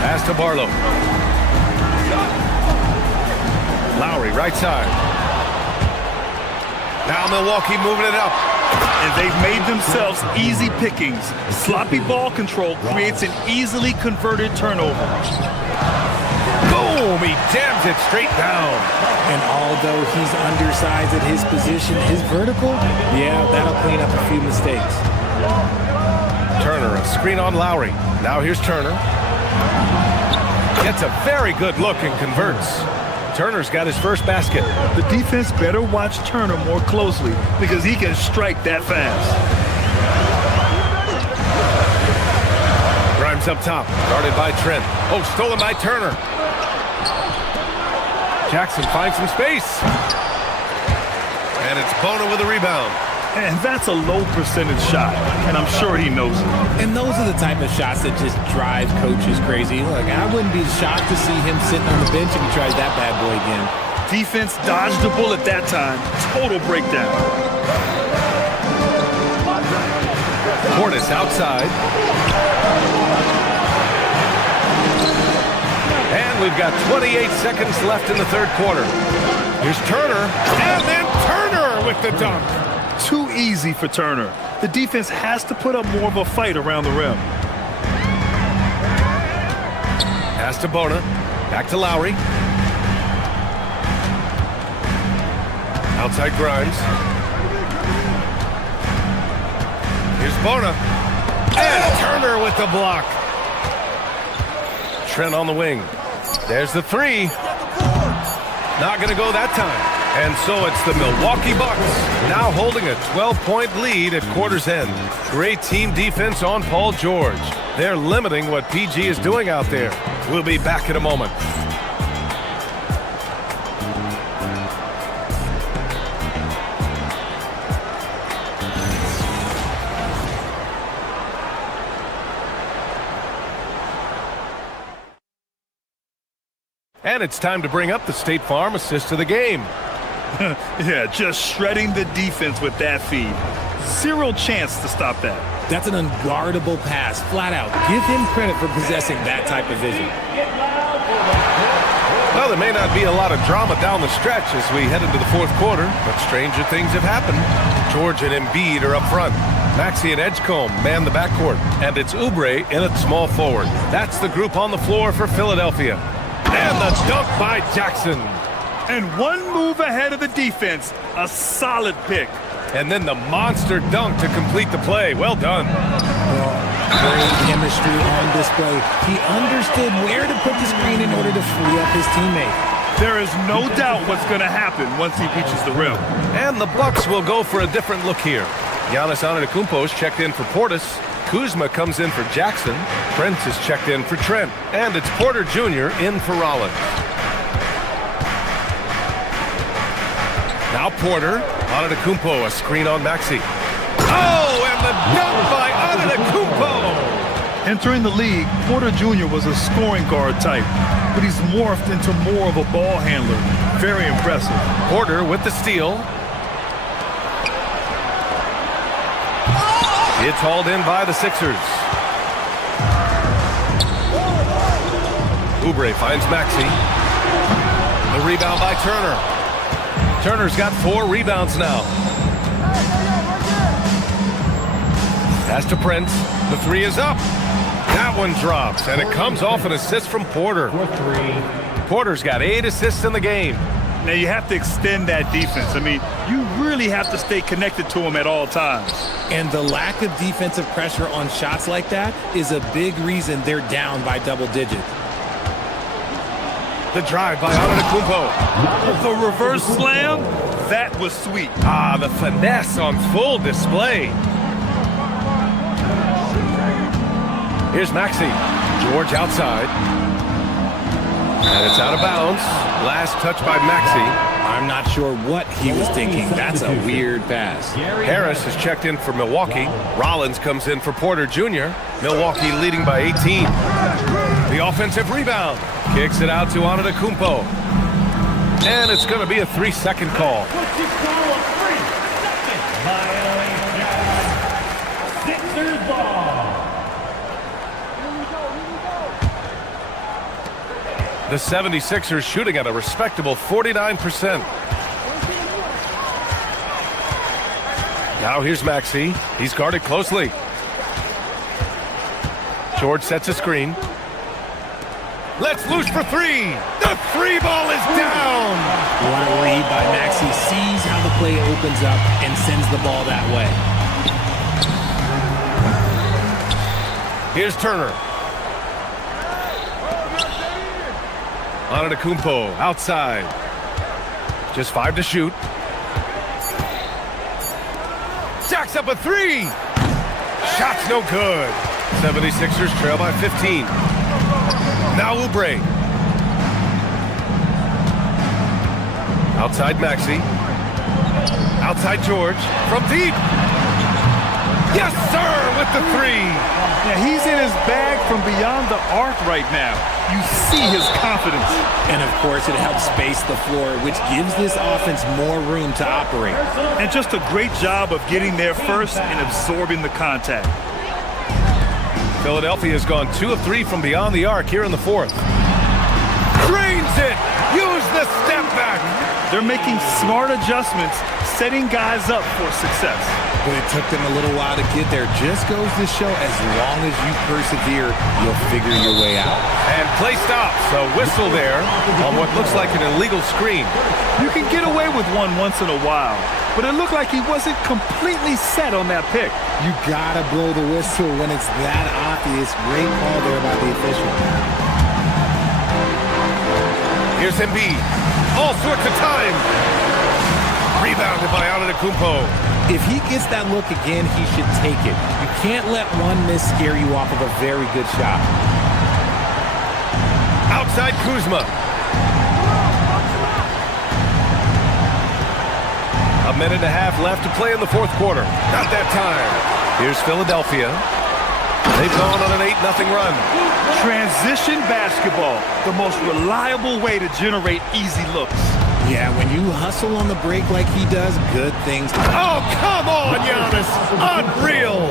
Pass to Barlow. Lowry, right side. Now Milwaukee moving it up. And they've made themselves easy pickings. Sloppy ball control creates an easily converted turnover. Boom! He jams it straight down. And although he's undersized at his position, his vertical, yeah, that'll clean up a few mistakes. Turner, a screen on Lowry. Now here's Turner. Gets a very good look and converts. Turner's got his first basket. The defense better watch Turner more closely because he can strike that fast. Grimes up top, guarded by Trent. Oh, stolen by Turner. Jackson finds some space. And it's Bona with a rebound. And that's a low percentage shot, and I'm sure he knows it. And those are the type of shots that just drive coaches crazy. Look, I wouldn't be shocked to see him sitting on the bench if he tries that bad boy again. Defense dodged the bullet that time. Total breakdown. Portis outside. And we've got 28 seconds left in the third quarter. Here's Turner, and then Turner with the dunk. Too easy for Turner. The defense has to put up more of a fight around the rim. Pass to Bona. Back to Lowry. Outside Grimes. Here's Bona. And Turner with the block. Trent on the wing. There's the three. Not going to go that time. And so it's the Milwaukee Bucks now holding a 12-point lead at quarter's end. Great team defense on Paul George. They're limiting what PG is doing out there. We'll be back in a moment. And it's time to bring up the State Farm assist of the game. Yeah, just shredding the defense with that feed. Zero chance to stop that. That's an unguardable pass, flat out. Give him credit for possessing that type of vision. Well, there may not be a lot of drama down the stretch as we head into the fourth quarter, but stranger things have happened. George and Embiid are up front. Maxey and Edgecombe man the backcourt, and it's Oubre in at small forward. That's the group on the floor for Philadelphia. And the dunk by Jackson. And one move ahead of the defense. A solid pick. And then the monster dunk to complete the play. Well done. Great chemistry on display. He understood where to put the screen in order to free up his teammate. There is no doubt what's going to happen once he reaches the rim. And the Bucks will go for a different look here. Giannis Antetokounmpo is checked in for Portis. Kuzma comes in for Jackson. Prince is checked in for Trent. And it's Porter Jr. in for Rollins. Now Porter. Antetokounmpo, a screen on Maxey. Oh, and the dunk by Antetokounmpo! Entering the league, Porter Jr. was a scoring guard type, but he's morphed into more of a ball handler. Very impressive. Porter with the steal. It's hauled in by the Sixers. Oubre finds Maxey. The rebound by Turner. Turner's got 4 rebounds now. Pass to Prince. The 3 is up. That one drops, and it comes off an assist from Porter. Porter's got 8 assists in the game. Now you have to extend that defense. I mean, you really have to stay connected to him at all times. And the lack of defensive pressure on shots like that is a big reason they're down by double digits. The drive by Antetokounmpo. The reverse slam, that was sweet. Ah, the finesse on full display. Here's Maxey. George outside. And it's out of bounds. Last touch by Maxey. I'm not sure what he was thinking. That's a weird pass. Harris is checked in for Milwaukee. Rollins comes in for Porter Jr. Milwaukee leading by 18. The offensive rebound. Kicks it out to Antetokounmpo. And it's going to be a 3-second call. Sixers ball. The 76ers shooting at a respectable 49%. Now here's Maxey. He's guarded closely. George sets a screen. Let's loose for 3. The 3 ball is down. What a read by Maxey. Sees how the play opens up and sends the ball that way. Here's Turner. Antetokounmpo outside. Just 5 to shoot. Jacks up a 3. Shot's no good. 76ers trail by 15. Now Oubre. Outside Maxey. Outside George. From deep. Yes, sir, with the 3. Yeah, he's in his bag from beyond the arc right now. You see his confidence. And, of course, it helps space the floor, which gives this offense more room to operate. And just a great job of getting there first and absorbing the contact. Philadelphia has gone 2 of 3 from beyond the arc here in the 4th. Drains it! Use the step back! They're making smart adjustments, setting guys up for success. But it took them a little while to get there. Just goes to show as long as you persevere, you'll figure your way out. And play stops. A whistle there on what looks like an illegal screen. You can get away with one once in a while, but it looked like he wasn't completely set on that pick. You gotta blow the whistle when it's that obvious. Great call there by the official. Here's Embiid. All sorts of time. Rebounded by Antetokounmpo. If he gets that look again, he should take it. You can't let one miss scare you off of a very good shot. Outside Kuzma. A minute and a half left to play in the 4th quarter. Not that time. Here's Philadelphia. They've gone on an 8-0 run. Transition basketball, the most reliable way to generate easy looks. Yeah, when you hustle on the break like he does, good things. Oh, come on, Giannis. Unreal.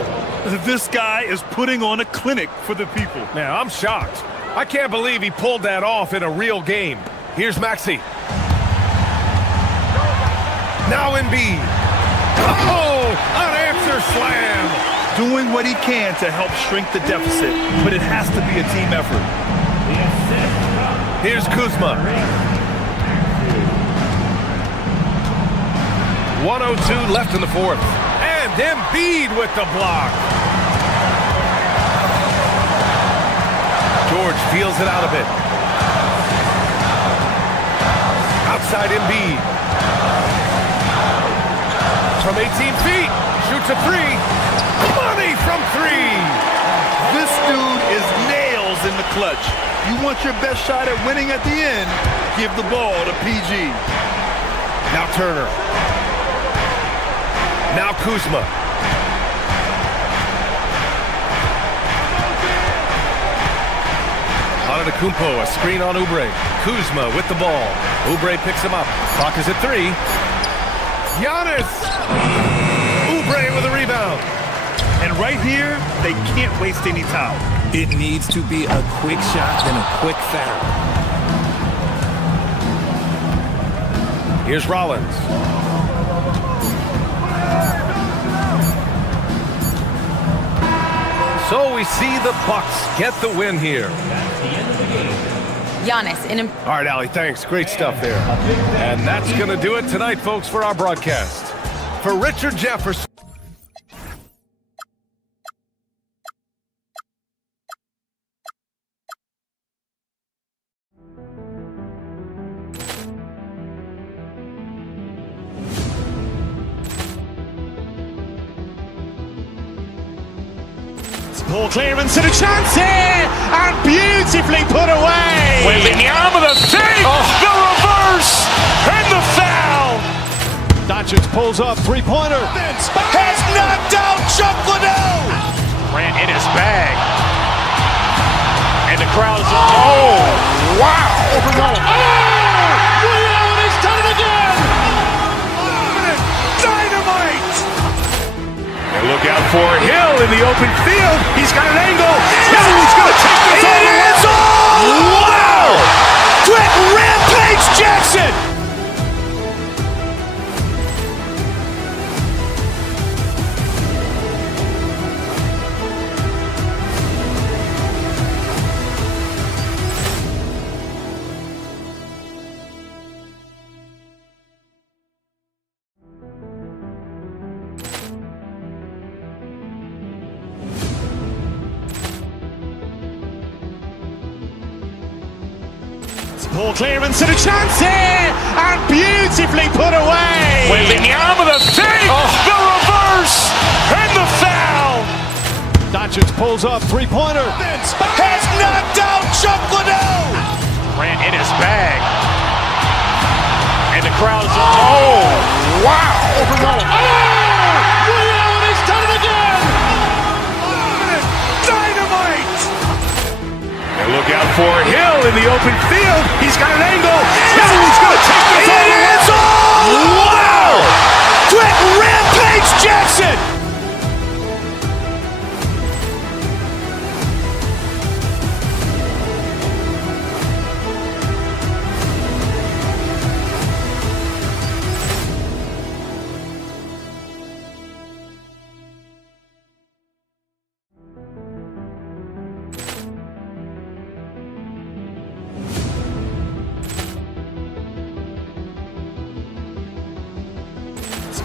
This guy is putting on a clinic for the people. Man, I'm shocked. I can't believe he pulled that off in a real game. Here's Maxey. Now Embiid. Oh, an answer slam. Doing what he can to help shrink the deficit, but it has to be a team effort. Here's Kuzma. 1:02 left in the 4th. And Embiid with the block. George feels it out a bit. inside Embiid. From 18 feet, shoots a three. Money from three. This dude is nails in the clutch. You want your best shot at winning at the end, give the ball to PG. Now Turner. Now Kuzma. Antetokounmpo, a screen on Oubre. Kuzma with the ball. Oubre picks him up. Clock is at 3. Giannis! Oubre with a rebound. And right here, they can't waste any time. It needs to be a quick shot and a quick foul. Here's Rollins. So we see the Bucks get the win here. Giannis in All right, Allie, thanks. Great stuff there. And that's going to do it tonight, folks, for our broadcast. For Richard Jefferson. Ball clearance and a chance here, and beautifully put away. Wembanyama the save, the reverse, and the foul. Doncic pulls up, three-pointer. Has knocked out Chuck Liddell. Ran in his bag. And the crowd is, oh, wow. He's done it again. Dynamite. And look out for Hill in the open field. He's got an angle. Hill's going to take this all the way. Wow! Quick rampage Jackson. Ball clearance and a chance here, and beautifully put away. Wembanyama the save, the reverse, and the foul. Doncic pulls up, three-pointer. Has knocked out Chuck Liddell. Ran in his bag. And the crowd is, oh, wow. He's done it again. Dynamite. And look out for Hill in the open field. He's got an angle. Hill's going to take this all the way. Wow! Quick rampage Jackson.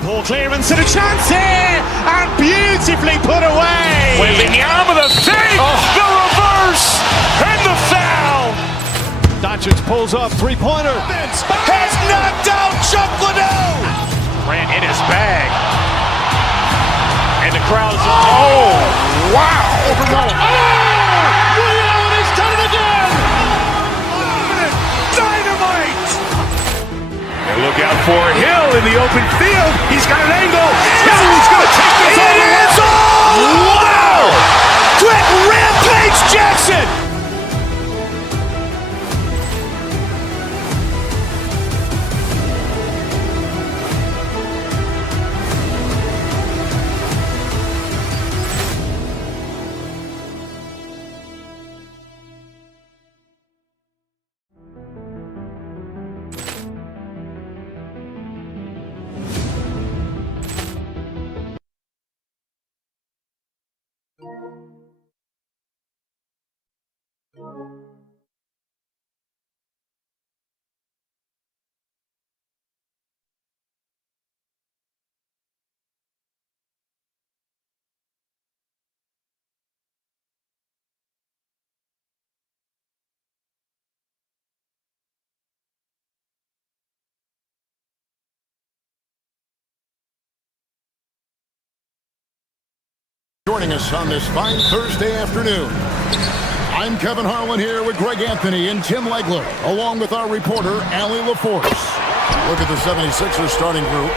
Ball clearance and a chance here, and beautifully put away. Wembanyama the save, the reverse, and the foul. Doncic pulls up, three-pointer. Has knocked out Chuck Liddell. Ran in his bag. And the crowd is, oh, wow. He's done it again. Dynamite. And look out for Hill in the open field. He's got an angle. Hill's going to take this all the way. Wow! Quick rampage Jackson. Joining us on this fine Thursday afternoon. I'm Kevin Harlan here with Greg Anthony and Tim Legler, along with our reporter, Allie LaForce. Look at the 76ers starting group.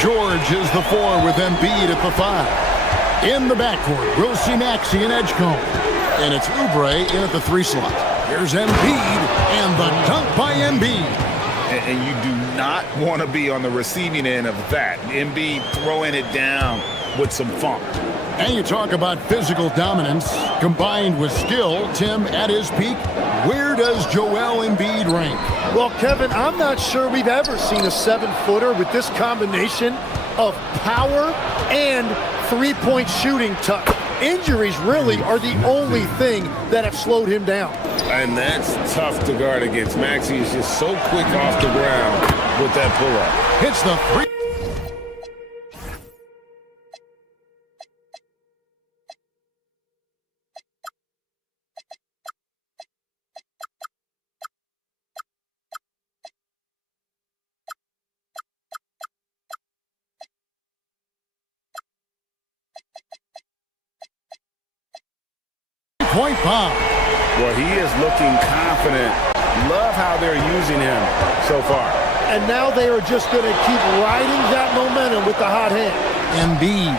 George is the 4 with Embiid at the 5. In the backcourt, we'll see Maxey and Edgecombe. And it's Oubre in at the 3 slot. Here's Embiid and the dunk by Embiid. And you do not want to be on the receiving end of that. Embiid throwing it down with some funk. And you talk about physical dominance combined with skill. Tim, at his peak, where does Joel Embiid rank? Well, Kevin, I'm not sure we've ever seen a 7-footer with this combination of power and three-point shooting touch. Injuries really are the only thing that have slowed him down. And that's tough to guard against. Maxey is just so quick off the ground with that pull-up. Hits the 3. Point bomb. Well, he is looking confident. Love how they're using him so far. And now they are just going to keep riding that momentum with the hot hand. Embiid.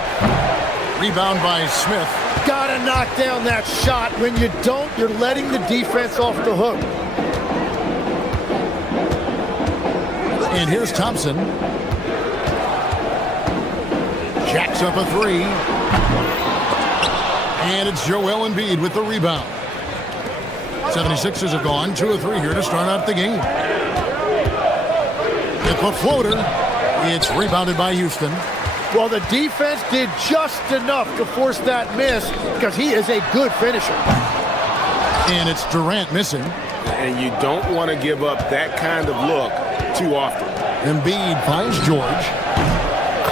Rebound by Smith. Got to knock down that shot. When you don't, you're letting the defense off the hook. And here's Thompson. Jacks up a 3. And it's Joel Embiid with the rebound. 76ers have gone 2 of 3 here to start out the game. With the floater, it's rebounded by Houston. Well, the defense did just enough to force that miss because he is a good finisher. And it's Durant missing. And you don't want to give up that kind of look too often. Embiid finds George.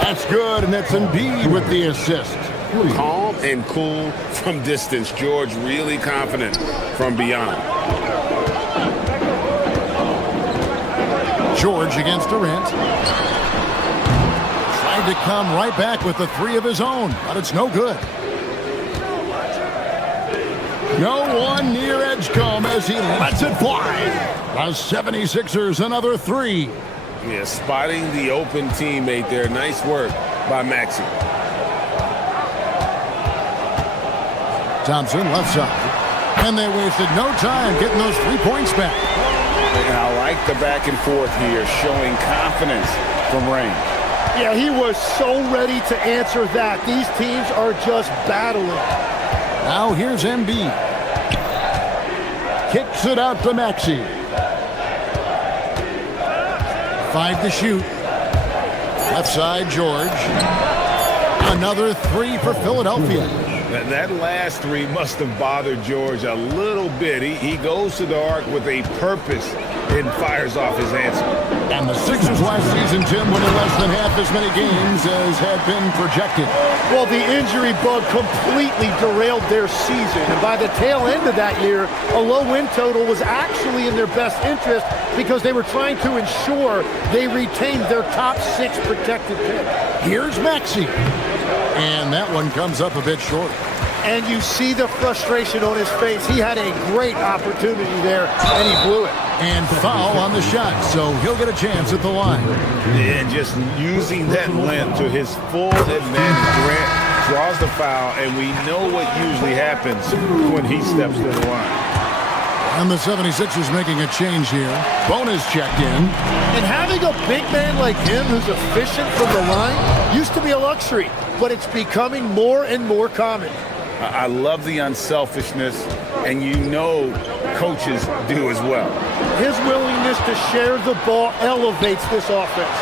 That's good, and that's Embiid with the assist. Calm and cool from distance. George really confident from beyond. George against Durant. Tried to come right back with the 3 of his own, but it's no good. No one near Edgecombe as he lets it fly. The 76ers another 3. Yeah, spotting the open teammate there. Nice work by Maxey. Thompson left side. And they wasted no time getting those 3 points back. And I like the back and forth here, showing confidence from range. Yeah, he was so ready to answer that. These teams are just battling. Now here's Embiid. Kicks it out to Maxey. 5 to shoot. Left side, George. Another 3 for Philadelphia. That last 3 must have bothered George a little bit. He goes to the arc with a purpose and fires off his answer. And the Sixers last season, Tim, winning less than half as many games as had been projected. Well, the injury bug completely derailed their season. And by the tail end of that year, a low win total was actually in their best interest because they were trying to ensure they retained their top 6 protected pick. Here's Maxey. And that one comes up a bit short. And you see the frustration on his face. He had a great opportunity there, and he blew it. And foul on the shot, so he'll get a chance at the line. And just using that length to his full advantage. Durant draws the foul, and we know what usually happens when he steps to the line. And the 76ers making a change here. Bonus checked in. And having a big man like him who's efficient from the line used to be a luxury, but it's becoming more and more common. I love the unselfishness, and you know coaches do as well. His willingness to share the ball elevates this offense.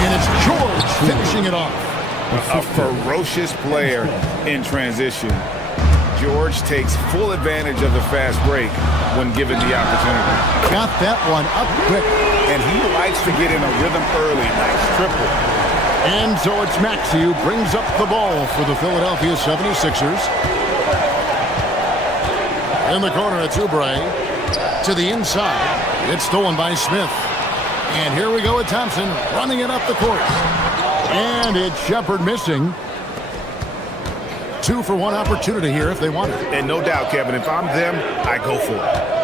And it's George finishing it off. A ferocious player in transition. George takes full advantage of the fast break when given the opportunity. Got that one up quick. And he likes to get in a rhythm early. Nice triple. And so it's Maxey who brings up the ball for the Philadelphia 76ers. In the corner, it's Oubre. To the inside. It's stolen by Smith. And here we go with Thompson running it up the court. And it's Shepard missing. 2-for-1 opportunity here if they want it. And no doubt, Kevin, if I'm them, I go for it.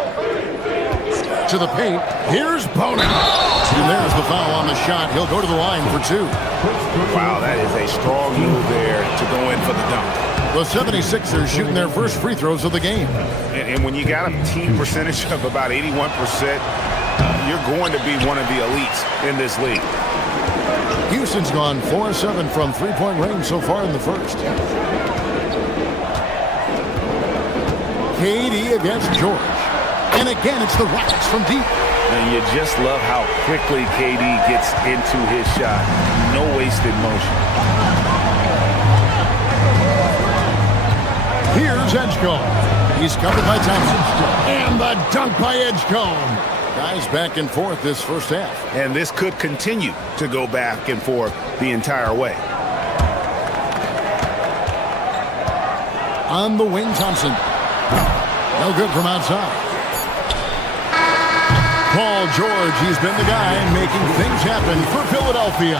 To the paint. Here's Bona. And there's the foul on the shot. He'll go to the line for 2. Wow, that is a strong move there to go in for the dunk. The 76ers shooting their first free throws of the game. And when you got a team percentage of about 81%, you're going to be one of the elites in this league. Houston's gone 4-7 from three-point range so far in the first. KD against George. And again, it's the Rockets from deep. And you just love how quickly KD gets into his shot. No wasted motion. Here's Edgecombe. He's covered by Thompson. And the dunk by Edgecombe. Guys back and forth this first half. And this could continue to go back and forth the entire way. On the wing, Thompson. No good from outside. Paul George, he's been the guy making things happen for Philadelphia.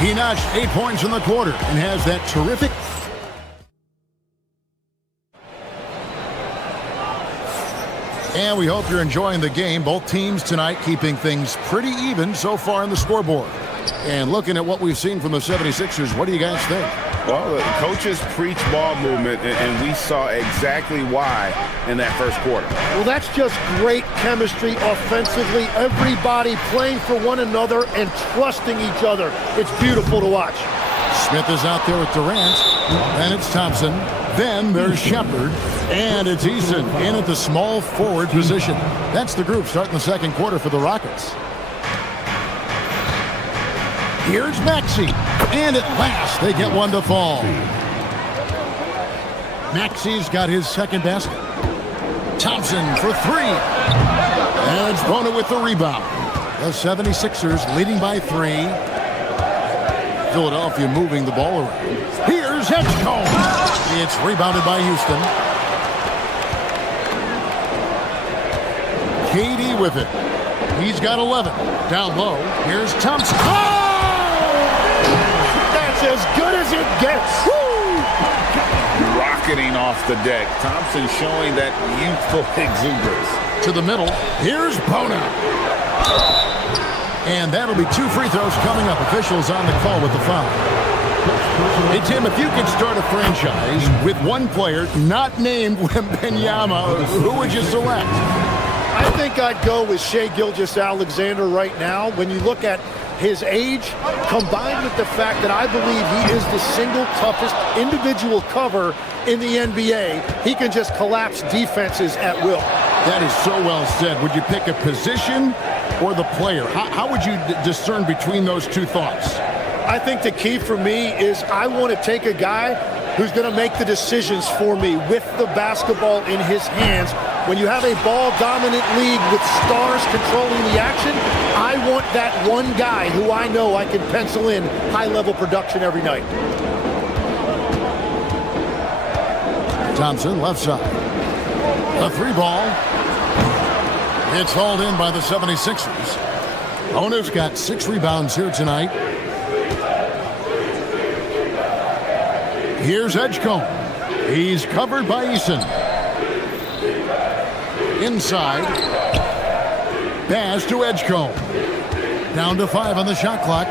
He notched 8 points in the quarter and has that terrific. And we hope you're enjoying the game. Both teams tonight keeping things pretty even so far in the scoreboard. And looking at what we've seen from the 76ers, what do you guys think? Well, the coaches preach ball movement, and we saw exactly why in that first quarter. Well, that's just great chemistry offensively. Everybody playing for one another and trusting each other. It's beautiful to watch. Smith is out there with Durant. Then it's Thompson. Then there's Shepard. And it's Eason in at the small forward position. That's the group starting the second quarter for the Rockets. Here's Maxey. And at last, they get one to fall. Maxey's got his second basket. Thompson for 3. And it's Bona with the rebound. The 76ers leading by 3. Philadelphia moving the ball around. Here's Edgecombe. It's rebounded by Houston. KD with it. He's got 11. Down low. Here's Thompson. Oh! That's as good as it gets. Woo! Rocketing off the deck. Thompson showing that youthful exuberance. To the middle. Here's Bona. And that'll be 2 free throws coming up. Officials on the call with the foul. Hey, Tim, if you could start a franchise with one player not named Wembanyama, who would you select? I think I'd go with Shai Gilgeous-Alexander right now. When you look at his age, combined with the fact that I believe he is the single toughest individual cover in the NBA, he can just collapse defenses at will. That is so well said. Would you pick a position or the player? How would you discern between those two thoughts? I think the key for me is I want to take a guy who's going to make the decisions for me with the basketball in his hands. When you have a ball-dominant league with stars controlling the action, I want that one guy who I know I can pencil in high-level production every night. Thompson, left side. A 3 ball. It's hauled in by the 76ers. Bona's got 6 rebounds here tonight. Here's Edgecombe. He's covered by Eason. Inside. Pass to Edgecombe. Down to 5 on the shot clock.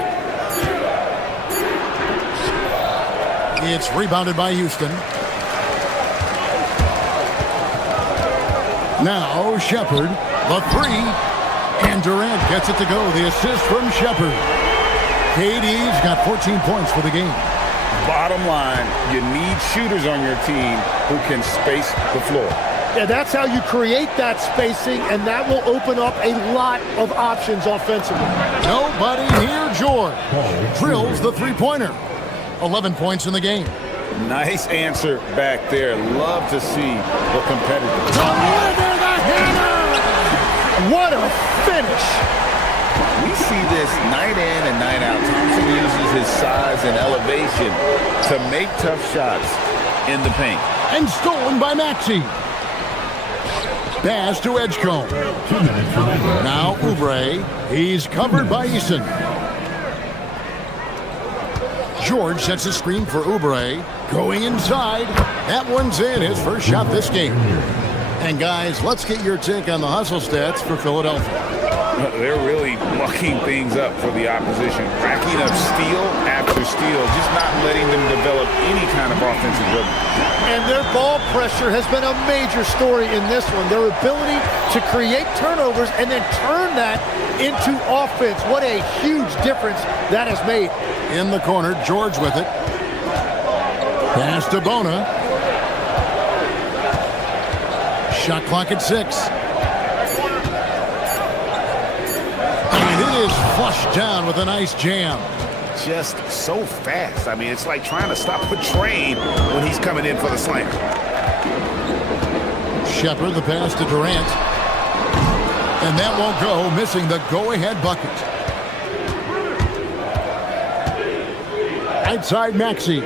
It's rebounded by Houston. Now Shepard, the 3. And Durant gets it to go. The assist from Shepard. KD's got 14 points for the game. Bottom line, you need shooters on your team who can space the floor. Yeah, that's how you create that spacing, and that will open up a lot of options offensively. Nobody near George. Drills the three-pointer. 11 points in the game. Nice answer back there. Love to see the competitive. Deliver the hammer! What a finish! We see this night in and night out. Thompson uses his size and elevation to make tough shots in the paint. And stolen by Maxey. Pass to Edgecombe. Now Oubre. He's covered by Eason. George sets a screen for Oubre. Going inside. That one's in. His first shot this game. And guys, let's get your take on the hustle stats for Philadelphia. They're really mucking things up for the opposition, racking up steal after steal, just not letting them develop any kind of offensive rhythm. And their ball pressure has been a major story in this one. Their ability to create turnovers and then turn that into offense. What a huge difference that has made. In the corner, George with it. Pass to Bona. Shot clock at 6. And it is flushed down with a nice jam. Just so fast. I mean, it's like trying to stop a train when he's coming in for the slam. Shepard, the pass to Durant. And that won't go, missing the go-ahead bucket. Outside Maxey.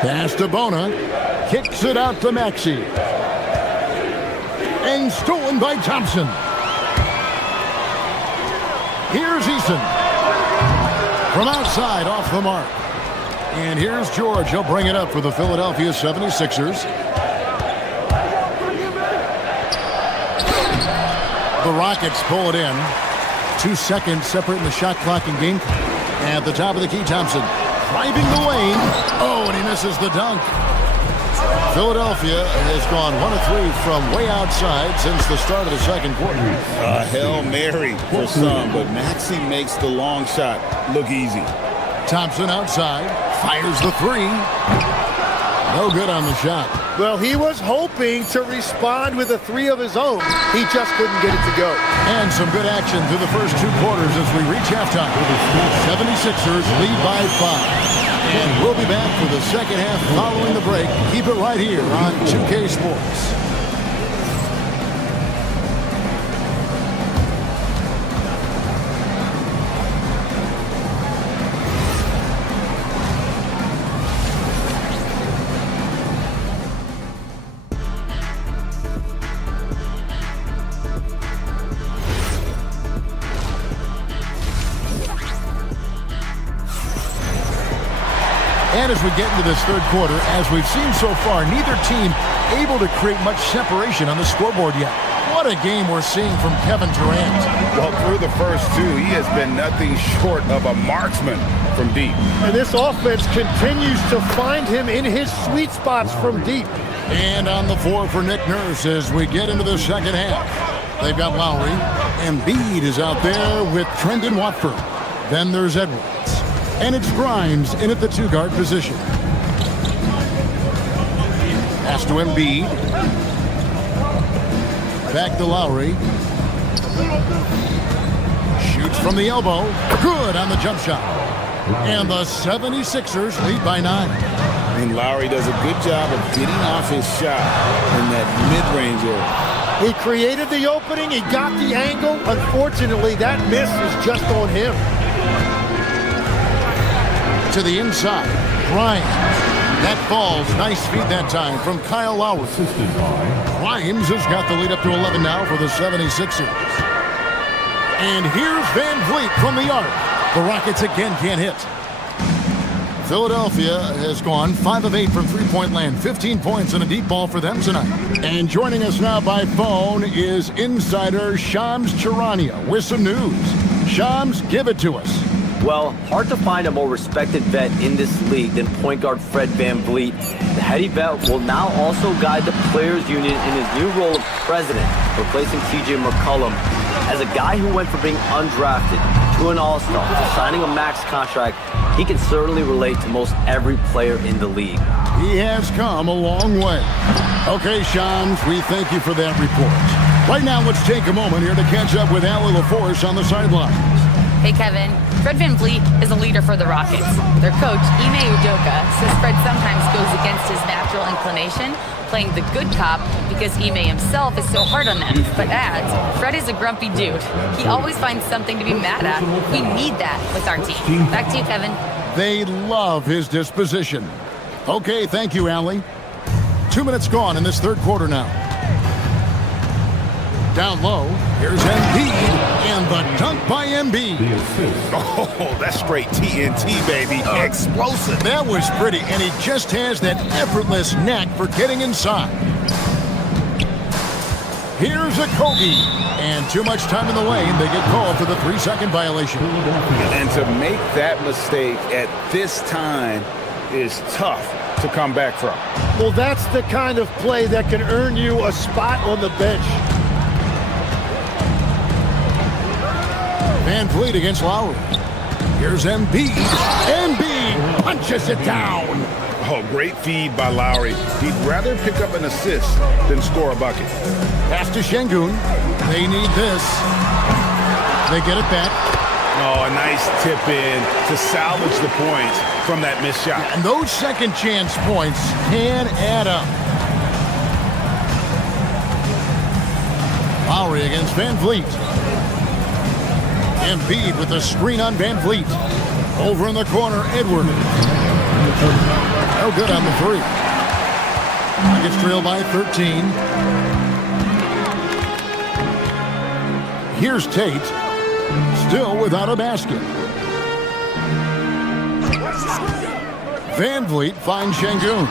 Pass to Bona. Kicks it out to Maxey. And stolen by Thompson. Here's Eason. From outside, off the mark. And here's George. He'll bring it up for the Philadelphia 76ers. The Rockets pull it in. 2 seconds separating the shot clock and game. At the top of the key, Thompson. Driving the lane. Oh, and he misses the dunk. Philadelphia has gone 1 of 3 from way outside since the start of the second quarter. A Hail Mary for some, but Maxey makes the long shot look easy. Thompson outside. Fires the 3. No good on the shot. Well, he was hoping to respond with a 3 of his own. He just couldn't get it to go. And some good action through the first 2 quarters as we reach halftime. 76ers lead by 5. And we'll be back for the second half following the break. Keep it right here on 2K Sports. And as we get into this third quarter, as we've seen so far, neither team able to create much separation on the scoreboard yet. What a game we're seeing from Kevin Durant. Well, through the first 2, he has been nothing short of a marksman from deep. And this offense continues to find him in his sweet spots from deep. And on the floor for Nick Nurse as we get into the second half. They've got Lowry. Embiid is out there with Trendon Watford. Then there's Edwards. And it's Grimes in at the 2-guard position. Pass to Embiid. Back to Lowry. Shoots from the elbow. Good on the jump shot. And the 76ers lead by 9. And Lowry does a good job of getting off his shot in that mid-range area. He created the opening. He got the angle. Unfortunately, that miss is just on him. To the inside. Grimes. That falls. Nice feed that time from Kyle Lowry. Grimes has got the lead up to 11 now for the 76ers. And here's Van Vliet from the arc. The Rockets again can't hit. Philadelphia has gone 5 of 8 from three-point land. 15 points and a deep ball for them tonight. And joining us now by phone is insider Shams Charania with some news. Shams, give it to us. Well, hard to find a more respected vet in this league than point guard Fred VanVleet. The heady vet will now also guide the Players Union in his new role of president, replacing CJ McCollum. As a guy who went from being undrafted to an all-star to signing a max contract, he can certainly relate to most every player in the league. He has come a long way. Okay, Shams, we thank you for that report. Right now, let's take a moment here to catch up with Allie LaForce on the sidelines. Hey, Kevin. Fred VanVleet is a leader for the Rockets. Their coach, Ime Udoka, says Fred sometimes goes against his natural inclination, playing the good cop because Ime himself is so hard on them, but adds, Fred is a grumpy dude. He always finds something to be mad at. We need that with our team. Back to you, Kevin. They love his disposition. Okay, thank you, Allie. 2 minutes gone in this third quarter now. Down low, here's Embiid, and the dunk by Embiid. Oh, that's straight TNT, baby. Explosive. That was pretty, and he just has that effortless knack for getting inside. Here's a Kobe, and too much time in the lane. They get called for the 3-second violation. And to make that mistake at this time is tough to come back from. Well, that's the kind of play that can earn you a spot on the bench. Van Vliet against Lowry. Here's Embiid. Embiid punches it down. Oh, great feed by Lowry. He'd rather pick up an assist than score a bucket. Pass to Şengün. They need this. They get it back. Oh, a nice tip in to salvage the points from that missed shot. And those second chance points can add up. Lowry against Van Vliet. Embiid with a screen on Van Vliet. Over in the corner, Edwards. No good on the three. Nuggets trail by 13. Here's Tate. Still without a basket. Van Vliet finds Şengün.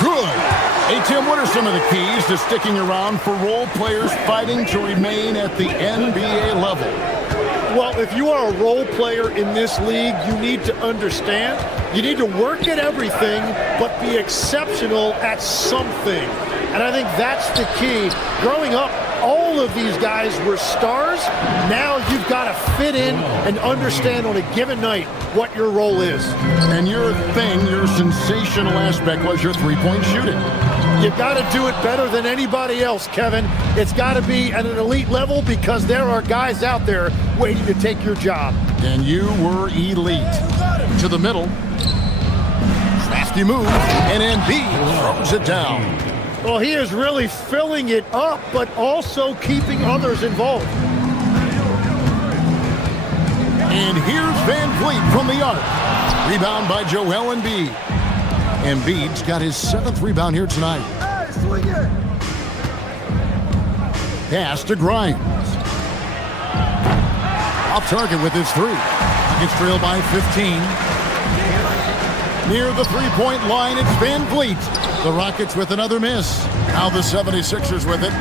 Good. Hey, Tim, what are some of the keys to sticking around for role players fighting to remain at the NBA level? Well, if you are a role player in this league, you need to understand. You need to work at everything, but be exceptional at something. And I think that's the key. Growing up, all of these guys were stars. Now you've got to fit in and understand on a given night what your role is. And your thing, your sensational aspect was your three-point shooting. You've got to do it better than anybody else, Kevin. It's got to be at an elite level because there are guys out there waiting to take your job. And you were elite. To the middle. Crafty move, and Embiid throws it down. Well, he is really filling it up, but also keeping others involved. And here's Van Vliet from the arc. Rebound by Joel Embiid. Embiid's got his 7th rebound here tonight. Pass to Grimes. Off target with his three. Gets trailed by 15. Near the three-point line, it's Van Vliet. The Rockets with another miss. Now the 76ers with it.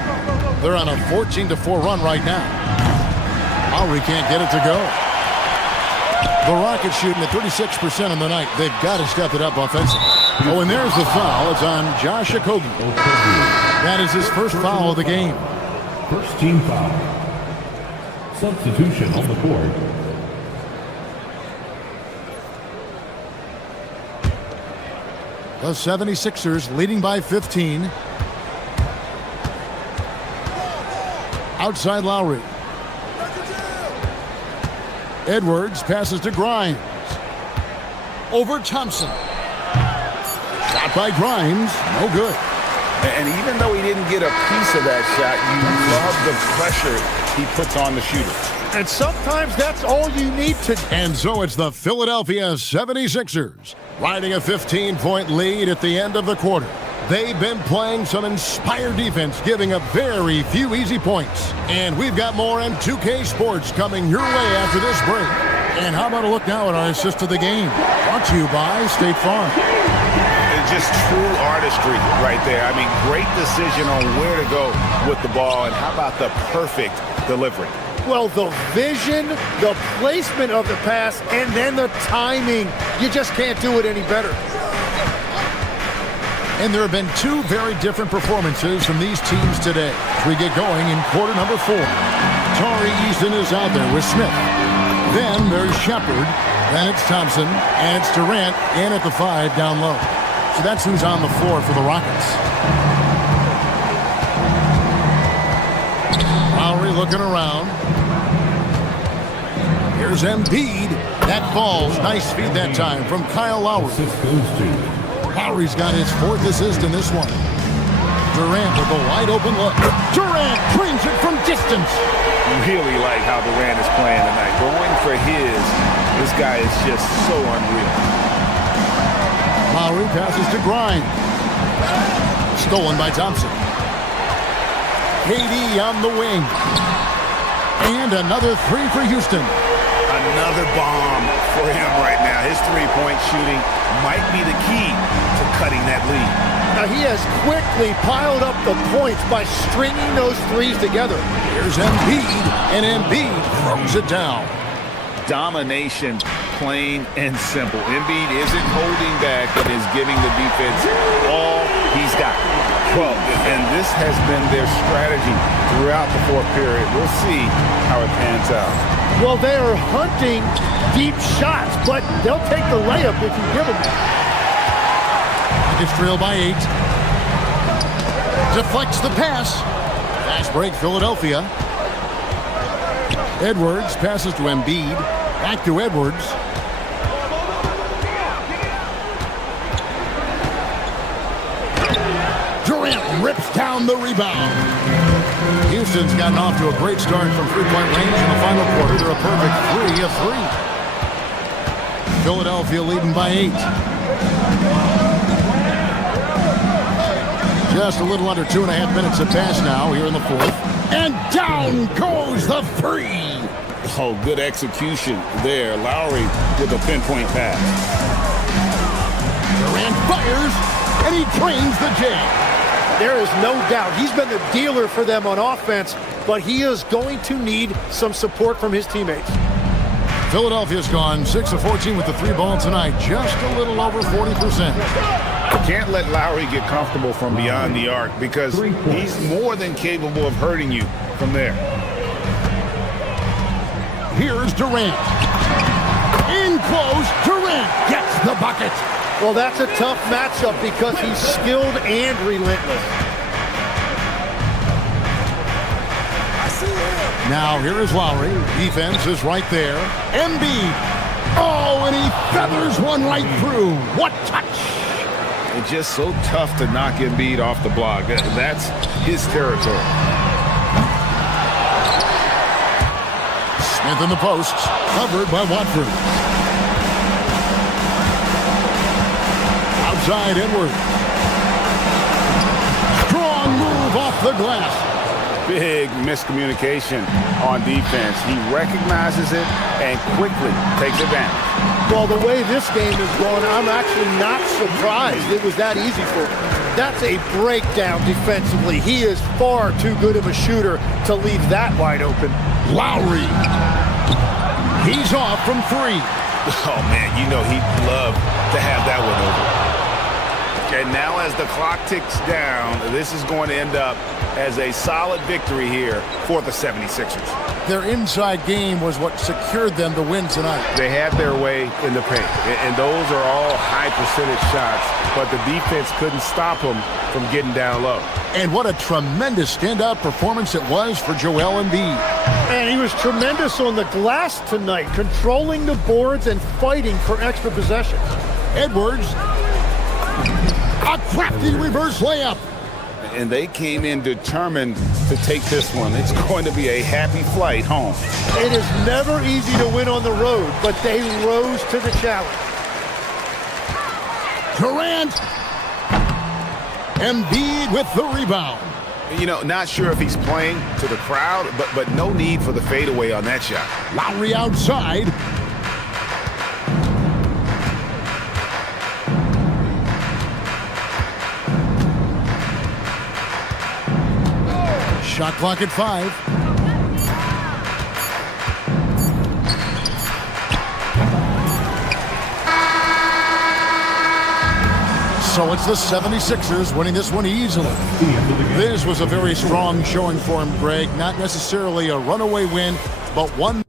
They're on a 14-4 run right now. Lowry can't get it to go. The Rockets shooting at 36% on the night. They've got to step it up offensively. Oh, and there's the foul. It's on Josh Okogie. That is his first foul of the game. First team foul. Substitution on the court. The 76ers leading by 15. Outside Lowry. Edwards passes to Grimes. Over Thompson. Shot by Grimes. No good. And even though he didn't get a piece of that shot, you love the pressure he puts on the shooter. And sometimes that's all you need to. And so it's the Philadelphia 76ers riding a 15-point lead at the end of the quarter. They've been playing some inspired defense, giving up very few easy points. And we've got more M2K Sports coming your way after this break. And how about a look now at our assist of the game? Brought to you by State Farm. It's just true artistry right there. I mean, great decision on where to go with the ball, and how about the perfect delivery? Well, the vision, the placement of the pass, and then the timing. You just can't do it any better. And there have been two very different performances from these teams today. As we get going in quarter number 4. Tari Eason is out there with Smith. Then there's Shepard. Then it's Thompson. And it's Durant in at the 5 down low. So that's who's on the floor for the Rockets. Lowry looking around. Here's Embiid. That falls. Nice feed that time from Kyle Lowry. Lowry's got his 4th assist in this one. Durant with a wide open look. Durant brings it from distance. Really like how Durant is playing tonight. Going for his. This guy is just so unreal. Lowry passes to Grimes. Stolen by Thompson. KD on the wing. And another three for Houston. Another bomb for him right now. His three-point shooting might be the key to cutting that lead. Now he has quickly piled up the points by stringing those threes together. Here's Embiid, and Embiid throws it down. Domination, plain and simple. Embiid isn't holding back and is giving the defense all he's got. Well, and this has been their strategy throughout the fourth period. We'll see how it pans out. Well, they are hunting deep shots, but they'll take the layup if you give them that. It's trailed by 8. Deflects the pass. Fast break, Philadelphia. Edwards passes to Embiid. Back to Edwards. Durant rips down the rebound. Houston's gotten off to a great start from three-point range in the final quarter. They're a perfect 3 of 3. Philadelphia leading by 8. Just a little under 2.5 minutes have passed now here in the fourth. And down goes the three. Oh, good execution there. Lowry with a pinpoint pass. Durant fires, and he drains the jam. There is no doubt he's been the dealer for them on offense, but he is going to need some support from his teammates. Philadelphia's gone 6 of 14 with the three ball tonight, just a little over 40%. Can't let Lowry get comfortable from beyond the arc because he's more than capable of hurting you from there. Here's Durant. In close, Durant gets the bucket. Well, that's a tough matchup because he's skilled and relentless. Now here is Lowry. Defense is right there. Embiid. Oh, and he feathers one right through. What touch! It's just so tough to knock Embiid off the block. That's his territory. Smith in the posts, covered by Watford. Outside Edwards. Strong move off the glass. Big miscommunication on defense. He recognizes it and quickly takes advantage. Well, the way this game is going, I'm actually not surprised it was that easy for him. That's a breakdown defensively. He is far too good of a shooter to leave that wide open. Lowry. He's off from 3. Oh, man, you know he'd love to have that one over. And now as the clock ticks down, this is going to end up as a solid victory here for the 76ers. Their inside game was what secured them to win tonight. They had their way in the paint, and those are all high percentage shots, but the defense couldn't stop them from getting down low. And what a tremendous standout performance it was for Joel Embiid. And he was tremendous on the glass tonight, controlling the boards and fighting for extra possessions. Edwards, a crafty reverse layup. And they came in determined to take this one. It's going to be a happy flight home. It is never easy to win on the road, but they rose to the challenge. Durant. Embiid with the rebound. You know, not sure if he's playing to the crowd, but no need for the fadeaway on that shot. Lowry outside. Shot clock at 5. So it's the 76ers winning this one easily. This was a very strong showing for him, Greg. Not necessarily a runaway win, but one.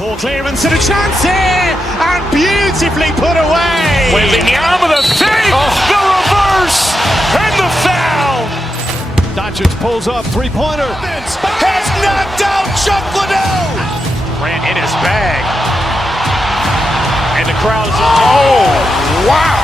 Poor clearance and a chance here, and beautifully put away. Wembanyama the save, the reverse, and the foul. Doncic pulls up, three-pointer. Has knocked out Chuck Liddell. Ran in his bag. And the crowd is, oh, wow.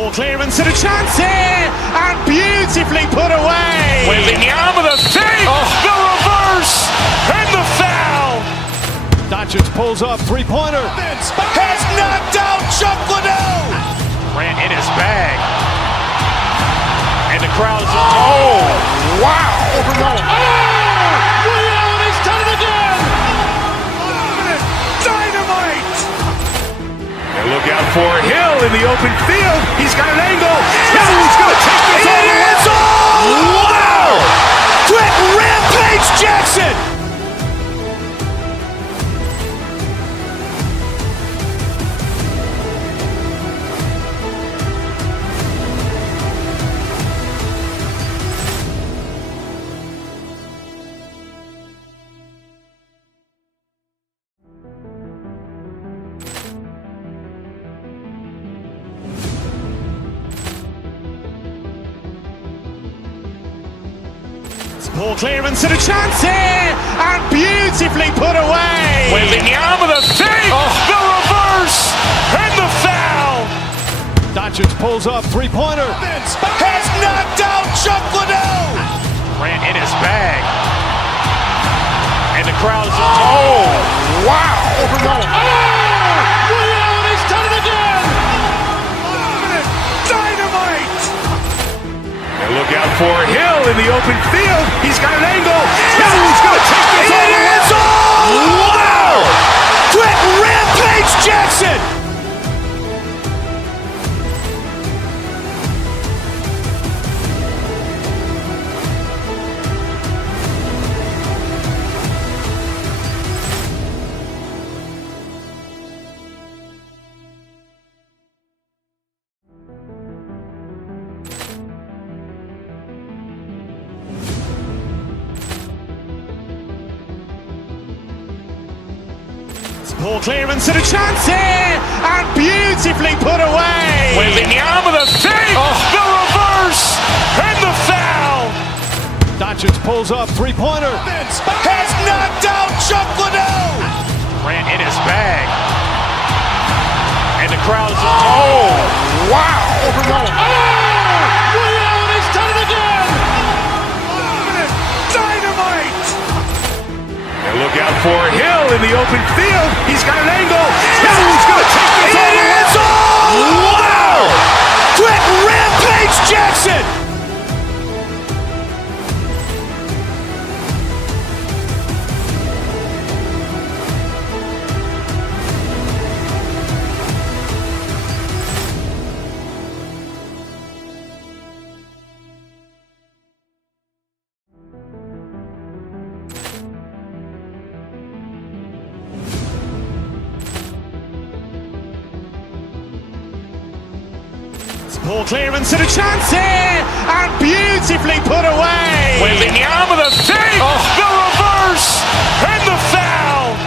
Ball clearance and a chance here, and beautifully put away. Wembanyama the fake, the reverse, and the foul. Doncic pulls up, three-pointer. Has knocked out Chuck Liddell. Ran in his bag. And the crowd's, oh, wow. He's done it again. Dynamite. And look out for Hill in the open field. He's got an angle. He's going to take this all the way. Wow! Quick rampage Jackson. Ball clearance and a chance here, and beautifully put away. Wembanyama the fake, the reverse, and the foul. Doncic pulls up, three-pointer. Has knocked out Chuck Liddell. Ran in his bag. And the crowd's, oh, wow. He's done it again. Dynamite. And look out for Hill in the open field. He's got an angle. He's going to take this all the way. Wow! Quick rampage Jackson. Ball clearance and a chance here, and beautifully put away. Wembanyama the fake, the reverse, and the foul. Doncic pulls up, three-pointer. Has knocked out Chuck Liddell. Ran in his bag. And the crowd's, oh, wow. He's done it again. Dynamite. And look out for Hill in the open field. He's got an angle. He's going to take this all the way. Wow! Quick rampage Jackson. Ball clearance and a chance here, and beautifully put away. Wembanyama the fake, the reverse, and the foul.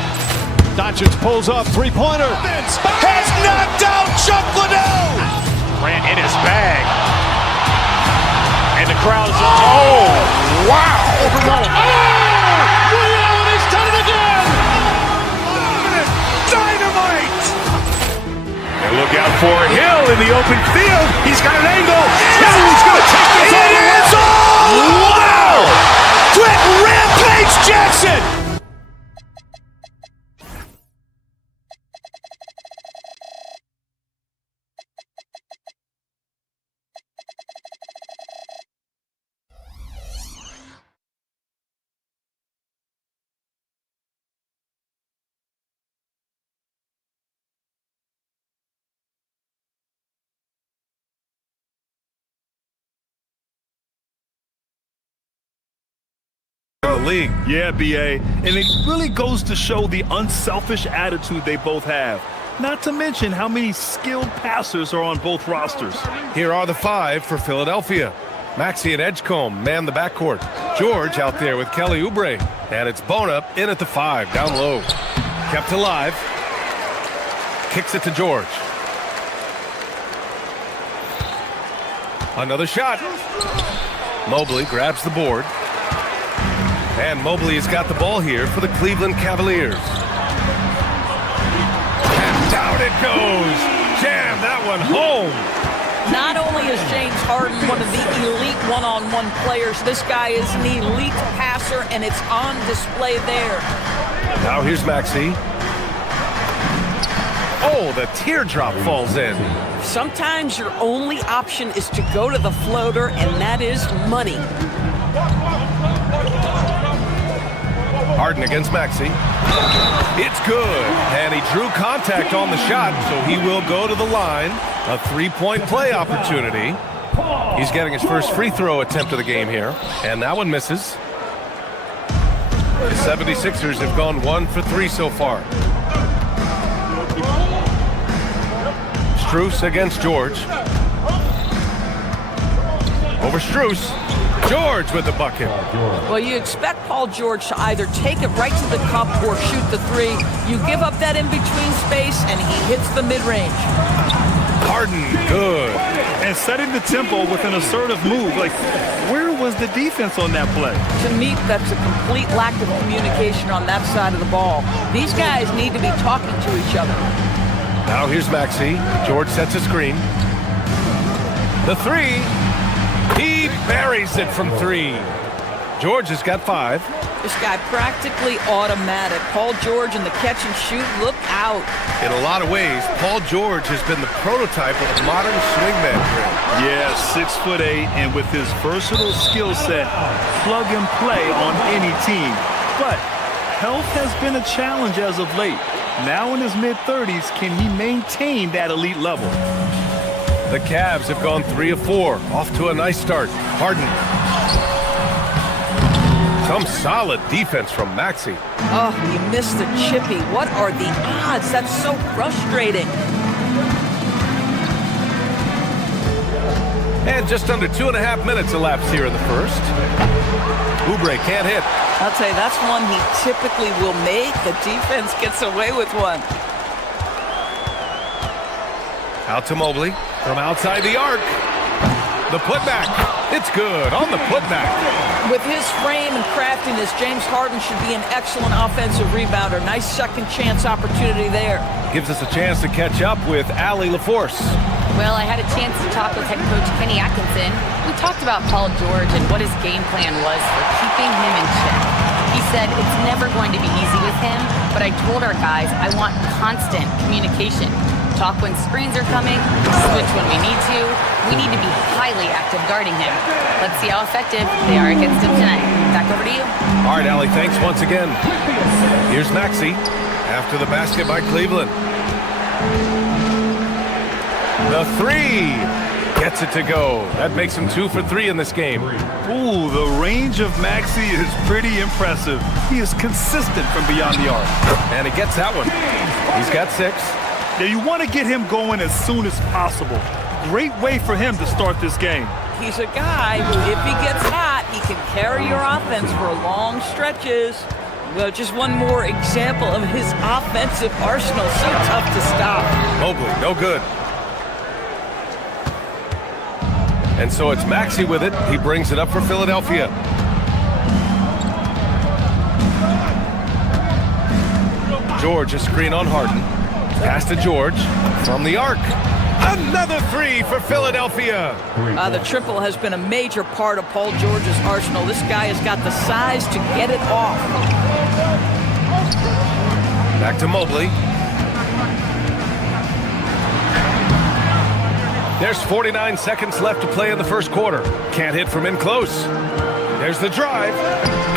Doncic pulls up, three-pointer. Has knocked out Chuck Liddell. Ran in his bag. And the crowd's, oh, wow. He's done it again. Dynamite. And look out for Hill in the open field. He's got an angle. He's going to take this all the way. Wow! Quick rampage Jackson. League. Yeah, BA. And it really goes to show the unselfish attitude they both have. Not to mention how many skilled passers are on both rosters. Here are the five for Philadelphia. Maxey and Edgecombe man the backcourt. George out there with Kelly Oubre. And it's Bona in at the 5, down low. Kept alive. Kicks it to George. Another shot. Mobley grabs the board. And Mobley has got the ball here for the Cleveland Cavaliers. And down it goes. Jam that one home. Not only is James Harden one of the elite one-on-one players, this guy is an elite passer, and it's on display there. Now here's Maxey. Oh, the teardrop falls in. Sometimes your only option is to go to the floater, and that is money. Harden against Maxey. It's good. And he drew contact on the shot, so he will go to the line. A three-point play opportunity. He's getting his first free throw attempt of the game here. And that one misses. The 76ers have gone 1 for 3 so far. Strus against George. Over Strus. George with the bucket. Well, you expect Paul George to either take it right to the cup or shoot the three. You give up that in-between space, and he hits the mid-range. Harden, good. And setting the tempo with an assertive move. Like, where was the defense on that play? To me, that's a complete lack of communication on that side of the ball. These guys need to be talking to each other. Now here's Maxey. George sets a screen. The three. He buries it from 3. George has got 5. This guy practically automatic. Paul George in the catch and shoot. Look out. In a lot of ways, Paul George has been the prototype of a modern swingman. Yeah, 6'8", and with his versatile skill set, plug and play on any team. But health has been a challenge as of late. Now in his mid-30s, can he maintain that elite level? The Cavs have gone 3 of 4. Off to a nice start. Harden. Some solid defense from Maxey. Oh, he missed the chippy. What are the odds? That's so frustrating. And just under 2.5 minutes elapsed here in the first. Oubre can't hit. I'll tell you, that's one he typically will make. The defense gets away with one. Out to Mobley from outside the arc. The putback. It's good on the putback. With his frame and craftiness, James Harden should be an excellent offensive rebounder. Nice second chance opportunity there. Gives us a chance to catch up with Allie LaForce. Well, I had a chance to talk with head coach Kenny Atkinson. We talked about Paul George and what his game plan was for keeping him in check. He said it's never going to be easy with him, but I told our guys I want constant communication. Talk when screens are coming, switch when we need to. We need to be highly active guarding him. Let's see how effective they are against him tonight. Back over to you. All right, Allie, thanks once again. Here's Maxey after the basket by Cleveland. The three gets it to go. That makes him 2 for 3 in this game. Ooh, the range of Maxey is pretty impressive. He is consistent from beyond the arc. And he gets that one. He's got 6. Now, you want to get him going as soon as possible. Great way for him to start this game. He's a guy who, if he gets hot, he can carry your offense for long stretches. Well, just one more example of his offensive arsenal. So tough to stop. Mobley, no good. And so it's Maxey with it. He brings it up for Philadelphia. George, a screen on Harden. Pass to George from the arc. Another 3 for Philadelphia. The triple has been a major part of Paul George's arsenal. This guy has got the size to get it off. Back to Mobley. There's 49 seconds left to play in the first quarter. Can't hit from in close. There's the drive.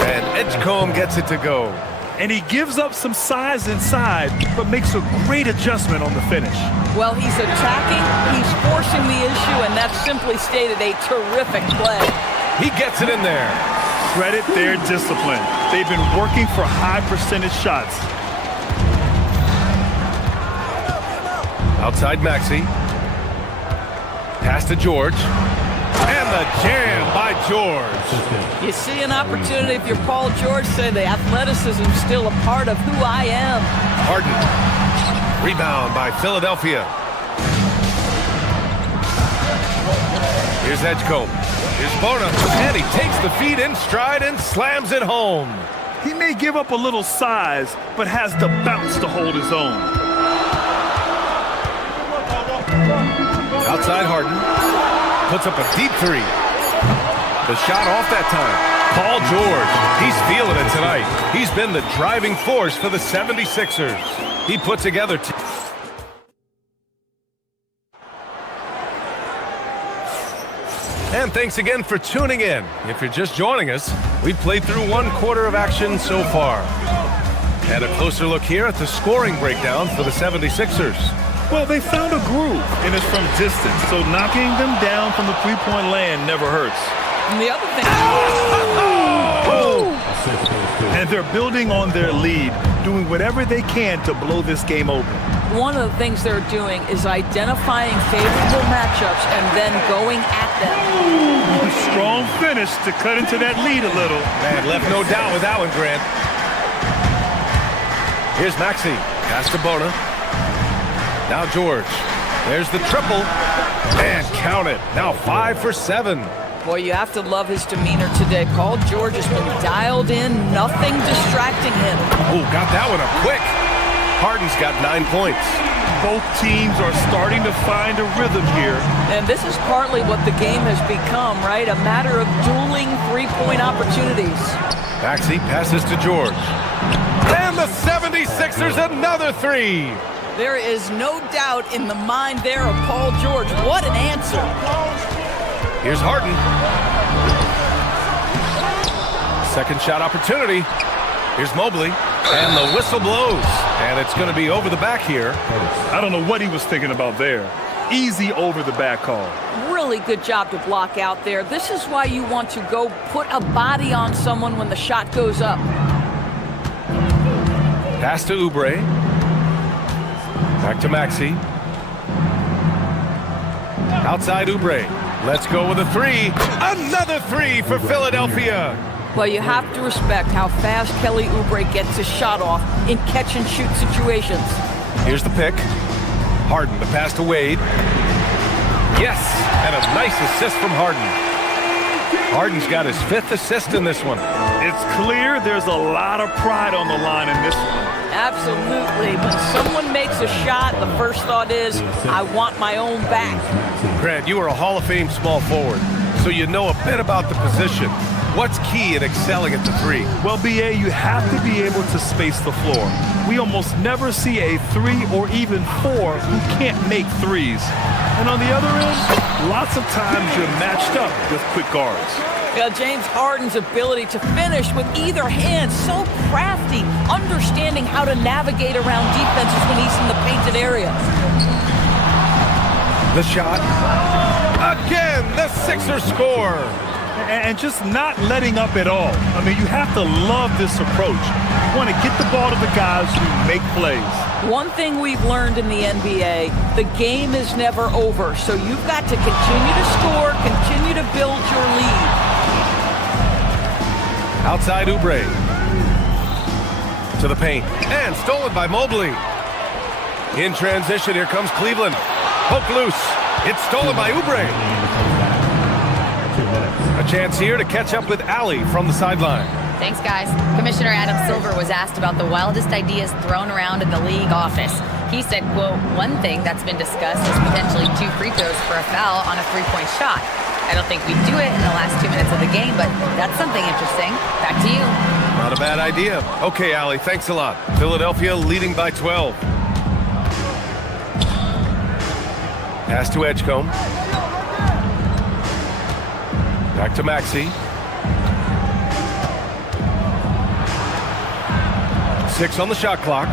And Edgecombe gets it to go. And he gives up some size inside, but makes a great adjustment on the finish. Well, he's attacking, he's forcing the issue, and that's simply stated a terrific play. He gets it in there. Credit their discipline. They've been working for high percentage shots. Outside Maxey. Pass to George. And the jam by George. You see an opportunity if you're Paul George, say the athleticism's still a part of who I am. Harden. Rebound by Philadelphia. Here's Edgecombe. Here's Bona. And he takes the feed in stride and slams it home. He may give up a little size, but has the bounce to hold his own. Outside Harden. puts up a deep three. The shot off that time. Paul George, he's feeling it tonight. He's been the driving force for the 76ers. He put together And thanks again for tuning in. If you're just joining us, we've played through 1 quarter of action so far. And a closer look here at the scoring breakdown for the 76ers. Well, they found a groove, and it's from distance, so knocking them down from the three-point land never hurts. And the other thing... And they're building on their lead, doing whatever they can to blow this game open. One of the things they're doing is identifying favorable matchups and then going at them. Strong finish to cut into that lead a little. Man, left no doubt with that one, Grant. Here's Maxey. Pass to Bona. Now George. There's the triple. And count it. Now 5 for 7. Boy, you have to love his demeanor today. Paul George has been dialed in. Nothing distracting him. Oh, got that one up quick. Harden's got 9 points. Both teams are starting to find a rhythm here. And this is partly what the game has become, right? A matter of dueling three-point opportunities. Maxey passes to George. And the 76ers another 3. There is no doubt in the mind there of Paul George. What an answer. Here's Harden. Second shot opportunity. Here's Mobley. And the whistle blows. And it's going to be over the back here. I don't know what he was thinking about there. Easy over the back call. Really good job to block out there. This is why you want to go put a body on someone when the shot goes up. Pass to Oubre. Back to Maxey. Outside Oubre. Let's go with a 3. Another 3 for Philadelphia. Well, you have to respect how fast Kelly Oubre gets his shot off in catch-and-shoot situations. Here's the pick. Harden, the pass to Wade. Yes, and a nice assist from Harden. Harden's got his 5th assist in this one. It's clear there's a lot of pride on the line in this one. Absolutely. When someone makes a shot, the first thought is, I want my own back. Grant, you are a Hall of Fame small forward, so you know a bit about the position. What's key in excelling at the 3? Well, B.A., you have to be able to space the floor. We almost never see a 3 or even 4 who can't make threes. And on the other end, lots of times you're matched up with quick guards. Yeah, James Harden's ability to finish with either hand, so crafty, understanding how to navigate around defenses when he's in the painted area. The shot. Again, the Sixers score. And just not letting up at all. I mean, you have to love this approach. You want to get the ball to the guys who make plays. One thing we've learned in the NBA, the game is never over. So you've got to continue to score, continue to build your lead. Outside Oubre. To the paint. And stolen by Mobley. In transition, here comes Cleveland. Poke loose. It's stolen by Oubre. A chance here to catch up with Allie from the sideline. Thanks, guys. Commissioner Adam Silver was asked about the wildest ideas thrown around in the league office. He said, quote, one thing that's been discussed is potentially 2 free throws for a foul on a 3-point shot. I don't think we'd do it in the last 2 minutes of the game, but that's something interesting. Back to you. Not a bad idea. Okay, Allie, thanks a lot. Philadelphia leading by 12. Pass to Edgecombe. Back to Maxey. 6 on the shot clock.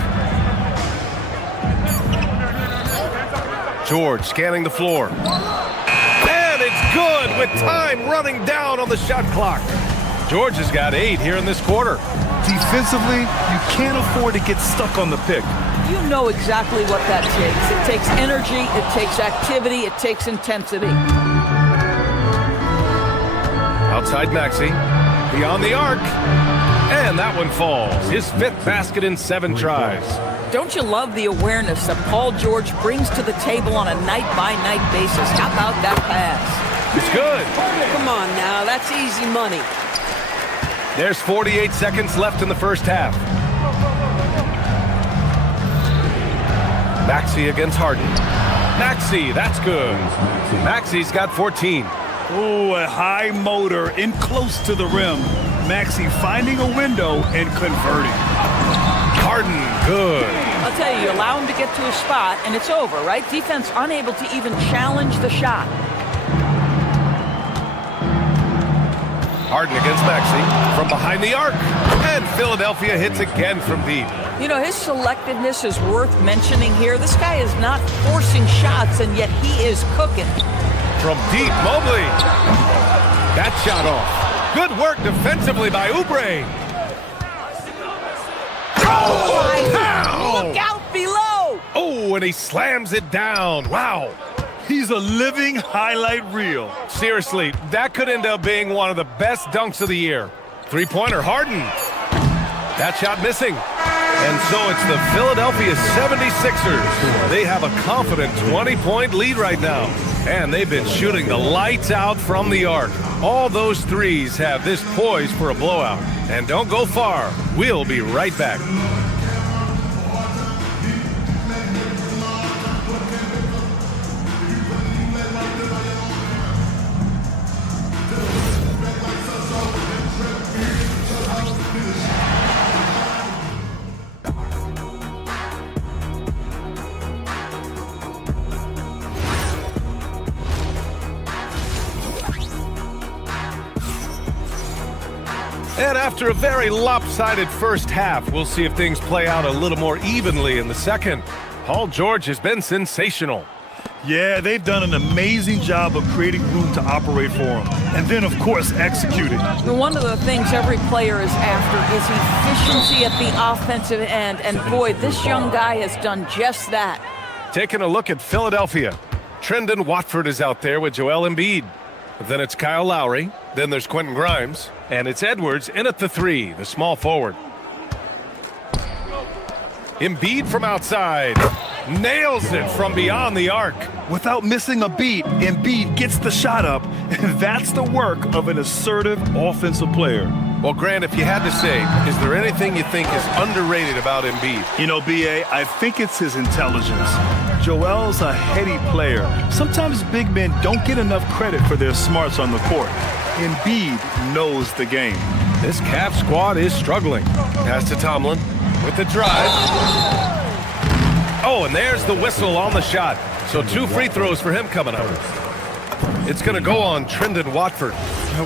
George scanning the floor. And it's good with time running down on the shot clock. George has got 8 here in this quarter. Defensively, you can't afford to get stuck on the pick. You know exactly what that takes. It takes energy, it takes activity, it takes intensity. Outside Maxey. Beyond the arc. And that one falls. His 5th basket in 7 tries. Don't you love the awareness that Paul George brings to the table on a night-by-night basis? How about that pass? It's good. Come on now, that's easy money. There's 48 seconds left in the first half. Maxey against Harden. Maxey, that's good. Maxey's got 14. Oh, a high motor in close to the rim. Maxey finding a window and converting. Harden, good. I'll tell you, you allow him to get to a spot, and it's over, right? Defense unable to even challenge the shot. Harden against Maxey from behind the arc. And Philadelphia hits again from deep. You know, his selectiveness is worth mentioning here. This guy is not forcing shots, and yet he is cooking. From deep, Mobley. That shot off. Good work defensively by Oubre. Oh, look out below. Oh, and he slams it down. Wow. He's a living highlight reel. Seriously, that could end up being one of the best dunks of the year. Three-pointer, Harden. That shot missing. And so it's the Philadelphia 76ers. They have a confident 20-point lead right now. And they've been shooting the lights out from the arc. All those threes have this poised for a blowout. And don't go far. We'll be right back. And after a very lopsided first half, we'll see if things play out a little more evenly in the second. Paul George has been sensational. Yeah, they've done an amazing job of creating room to operate for him. And then, of course, executing. One of the things every player is after is efficiency at the offensive end. And boy, this young guy has done just that. Taking a look at Philadelphia. Trendon Watford is out there with Joel Embiid. Then it's Kyle Lowry. Then there's Quentin Grimes. And it's Edwards in at the three, the small forward. Embiid from outside. Nails it from beyond the arc. Without missing a beat, Embiid gets the shot up. And that's the work of an assertive offensive player. Well, Grant, if you had to say, is there anything you think is underrated about Embiid? You know, B.A., I think it's his intelligence. Joel's a heady player. Sometimes big men don't get enough credit for their smarts on the court. Embiid knows the game. This Cavs squad is struggling. Pass to Tomlin with the drive. Oh, and there's the whistle on the shot. So 2 free throws for him coming up. It's going to go on Trendon Watford.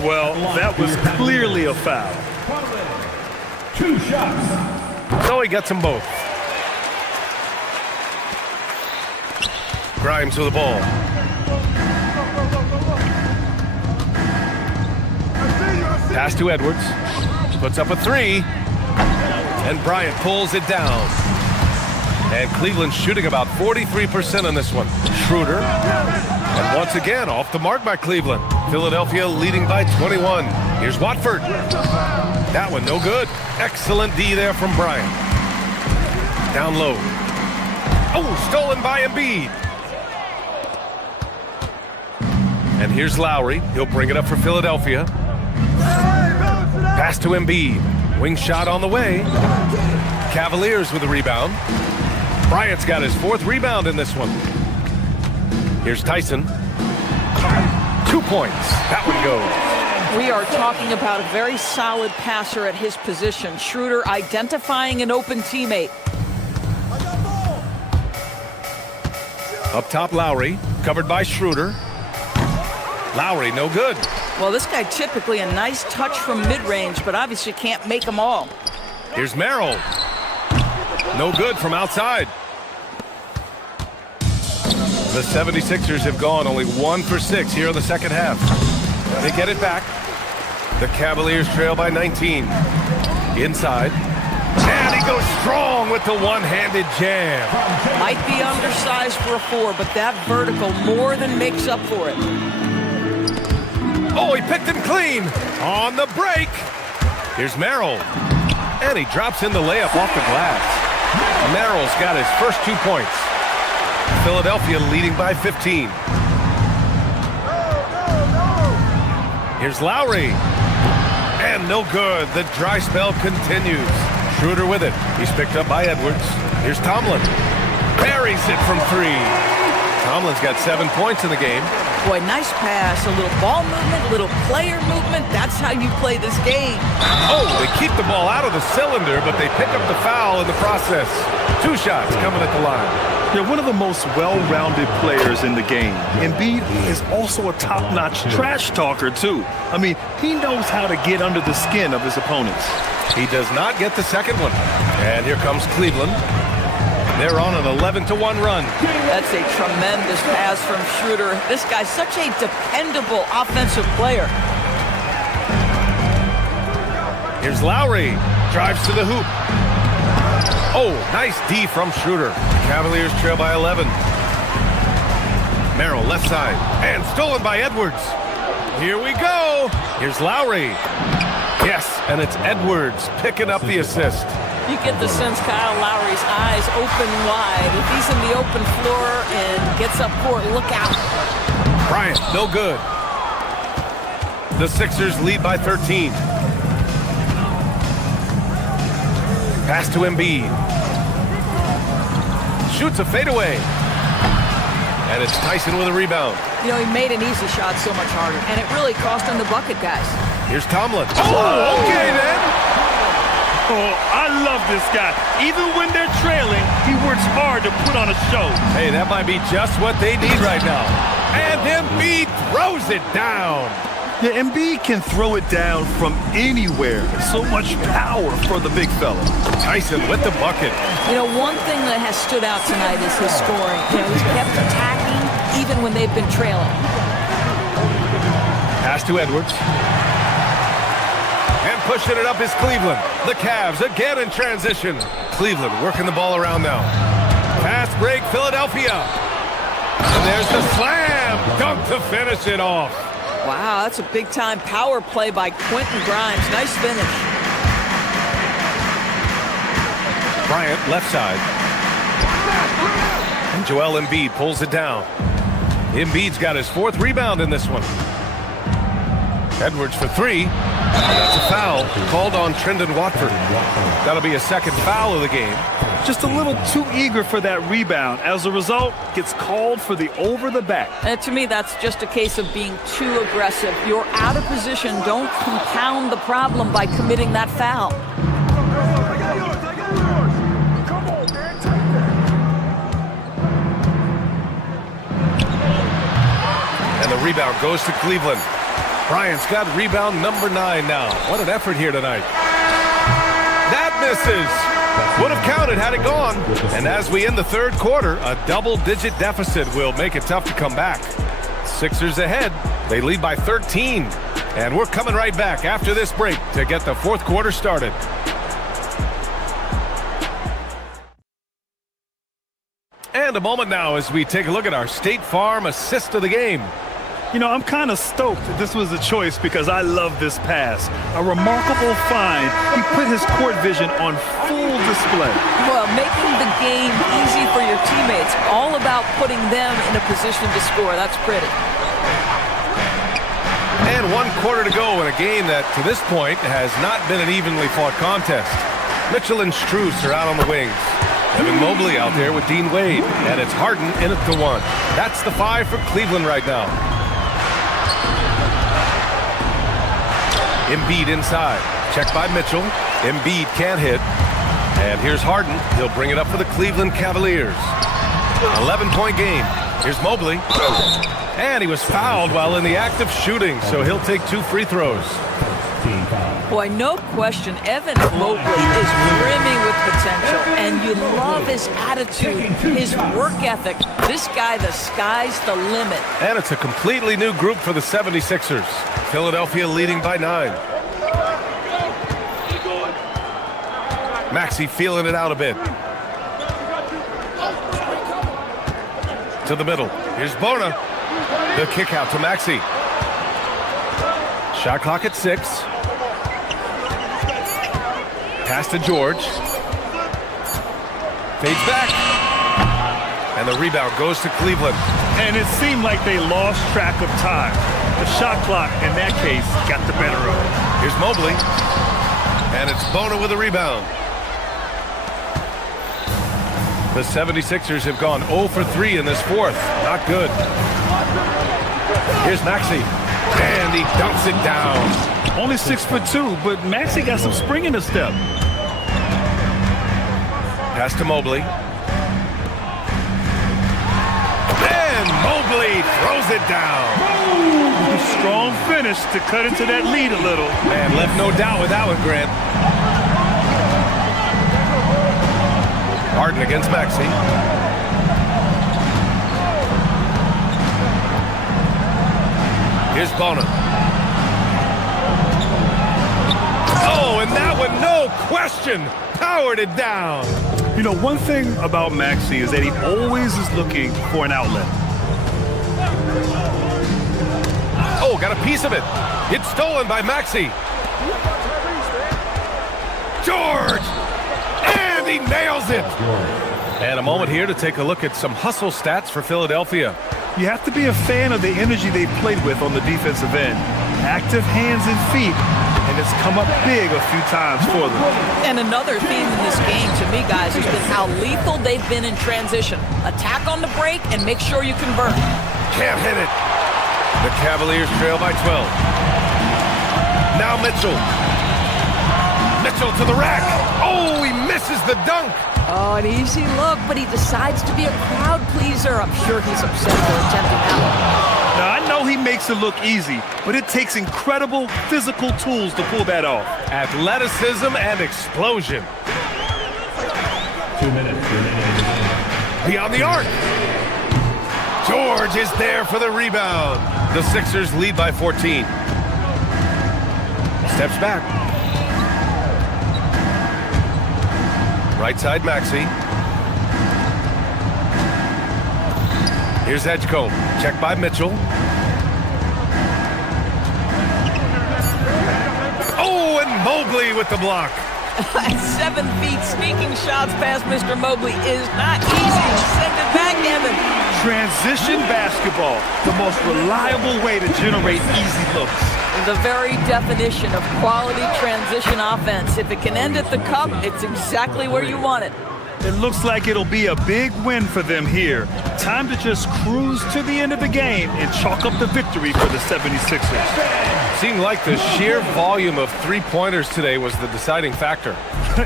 Well, that was clearly a foul. 2 shots. So he gets them both. Grimes with the ball. Pass to Edwards. Puts up a 3. And Bryant pulls it down. And Cleveland's shooting about 43% on this one. Schroeder. And once again, off the mark by Cleveland. Philadelphia leading by 21. Here's Watford. That one no good. Excellent D there from Bryant. Down low. Oh, stolen by Embiid. And here's Lowry. He'll bring it up for Philadelphia. Pass to Embiid. Wing shot on the way. Cavaliers with a rebound. Bryant's got his 4th rebound in this one. Here's Tyson. 2 points. That one goes. We are talking about a very solid passer at his position. Schroeder identifying an open teammate. Up top, Lowry. Covered by Schroeder. Lowry, no good. Well, this guy typically a nice touch from mid-range, but obviously can't make them all. Here's Merrill. No good from outside. The 76ers have gone only 1 for 6 here in the second half. They get it back. The Cavaliers trail by 19. Inside. And he goes strong with the one-handed jam. Might be undersized for a 4, but that vertical more than makes up for it. Oh, he picked him clean on the break. Here's Merrill. And he drops in the layup off the glass. Merrill's got his first 2 points. Philadelphia leading by 15. Here's Lowry. And no good. The dry spell continues. Schroeder with it. He's picked up by Edwards. Here's Tomlin. Buries it from 3. Tomlin's got 7 points in the game. Boy, nice pass. A little ball movement, a little player movement. That's how you play this game. Oh, they keep the ball out of the cylinder, but they pick up the foul in the process. 2 shots coming at the line. They're one of the most well-rounded players in the game. Embiid is also a top-notch trash talker, too. I mean, he knows how to get under the skin of his opponents. He does not get the second one. And here comes Cleveland. They're on an 11-1 run. That's a tremendous pass from Schroeder. This guy's such a dependable offensive player. Here's Lowry. Drives to the hoop. Oh, nice D from Schroeder. The Cavaliers trail by 11. Merrill, left side. And stolen by Edwards. Here we go. Here's Lowry. Yes, and it's Edwards picking up the assist. You get the sense Kyle Lowry's eyes open wide. If he's in the open floor and gets up court, look out. Bryant, no good. The Sixers lead by 13. Pass to Embiid. Shoots a fadeaway. And it's Tyson with a rebound. You know, he made an easy shot so much harder, and it really cost him the bucket, guys. Here's Tomlin. Oh, okay then. Oh, I love this guy. Even when they're trailing, he works hard to put on a show. Hey, that might be just what they need right now. And Embiid throws it down. Yeah, Embiid can throw it down from anywhere. So much power for the big fella. Tyson with the bucket. You know, one thing that has stood out tonight is his scoring. You know, he's kept attacking even when they've been trailing. Pass to Edwards. And pushing it up is Cleveland. The Cavs again in transition. Cleveland working the ball around now. Fast break, Philadelphia. And there's the slam. Dunk to finish it off. Wow, that's a big-time power play by Quentin Grimes. Nice finish. Bryant, left side. And Joel Embiid pulls it down. Embiid's got his 4th rebound in this one. Edwards for 3. That's a foul called on Trendon Watford. That'll be a 2nd foul of the game. Just a little too eager for that rebound. As a result, gets called for the over the back. And to me, that's just a case of being too aggressive. You're out of position. Don't compound the problem by committing that foul. And the rebound goes to Cleveland. Bryant's got rebound number 9 now. What an effort here tonight. That misses. Would have counted had it gone. And as we end the 3rd quarter, a double-digit deficit will make it tough to come back. Sixers ahead. They lead by 13. And we're coming right back after this break to get the 4th quarter started. And a moment now as we take a look at our State Farm assist of the game. You know, I'm kind of stoked that this was a choice because I love this pass. A remarkable find. He put his court vision on full display. Well, making the game easy for your teammates. All about putting them in a position to score. That's pretty. And 1 quarter to go in a game that, to this point, has not been an evenly fought contest. Mitchell and Strus are out on the wings. Evan Mobley out there with Dean Wade. And it's Harden in it to 1. That's the 5 for Cleveland right now. Embiid inside. Checked by Mitchell. Embiid can't hit. And here's Harden. He'll bring it up for the Cleveland Cavaliers. 11-point game. Here's Mobley. And he was fouled while in the act of shooting, so he'll take 2 free throws. Boy, no question, Evan Mobley is brimming with potential, and you love his attitude, his work ethic. This guy, the sky's the limit. And it's a completely new group for the 76ers. Philadelphia leading by 9. Maxey feeling it out a bit. To the middle. Here's Bona. The kick out to Maxey. Shot clock at 6. Pass to George. Fades back. And the rebound goes to Cleveland. And it seemed like they lost track of time. The shot clock, in that case, got the better of it. Here's Mobley. And it's Bona with a rebound. The 76ers have gone 0 for 3 in this fourth. Not good. Here's Maxey. And he dumps it down. Only 6'2", but Maxey got some spring in his step. Pass to Mobley. And Mobley throws it down. Strong finish to cut into that lead a little. Man, left no doubt with that one, Grant. Harden against Maxey. Here's Bona. Oh, and that one, no question, powered it down. You know, one thing about Maxey is that he always is looking for an outlet. Oh, got a piece of it. It's stolen by Maxey. George! And he nails it. And a moment here to take a look at some hustle stats for Philadelphia. You have to be a fan of the energy they've played with on the defensive end. Active hands and feet, and it's come up big a few times for them. And another theme in this game, to me, guys, has been how lethal they've been in transition. Attack on the break and make sure you convert. Can't hit it. The Cavaliers trail by 12. Now Mitchell. Mitchell to the rack. Oh, he misses the dunk. Oh, an easy look, but he decides to be a crowd pleaser. I'm sure he's upset for attempting that one. Now, I know he makes it look easy, but it takes incredible physical tools to pull that off. Athleticism and explosion. 2 minutes remaining. Beyond the arc. George is there for the rebound. The Sixers lead by 14. Steps back. Right side, Maxey. Here's Edgecombe. Checked by Mitchell. Oh, and Mobley with the block. At 7 feet, sneaking shots past Mr. Mobley is not easy. Send it back, Evan. Transition basketball, the most reliable way to generate easy looks. The very definition of quality transition offense. If it can end at the cup, it's exactly where you want it. It looks like it'll be a big win for them here. Time to just cruise to the end of the game and chalk up the victory for the 76ers. Seemed like the sheer volume of three-pointers today was the deciding factor.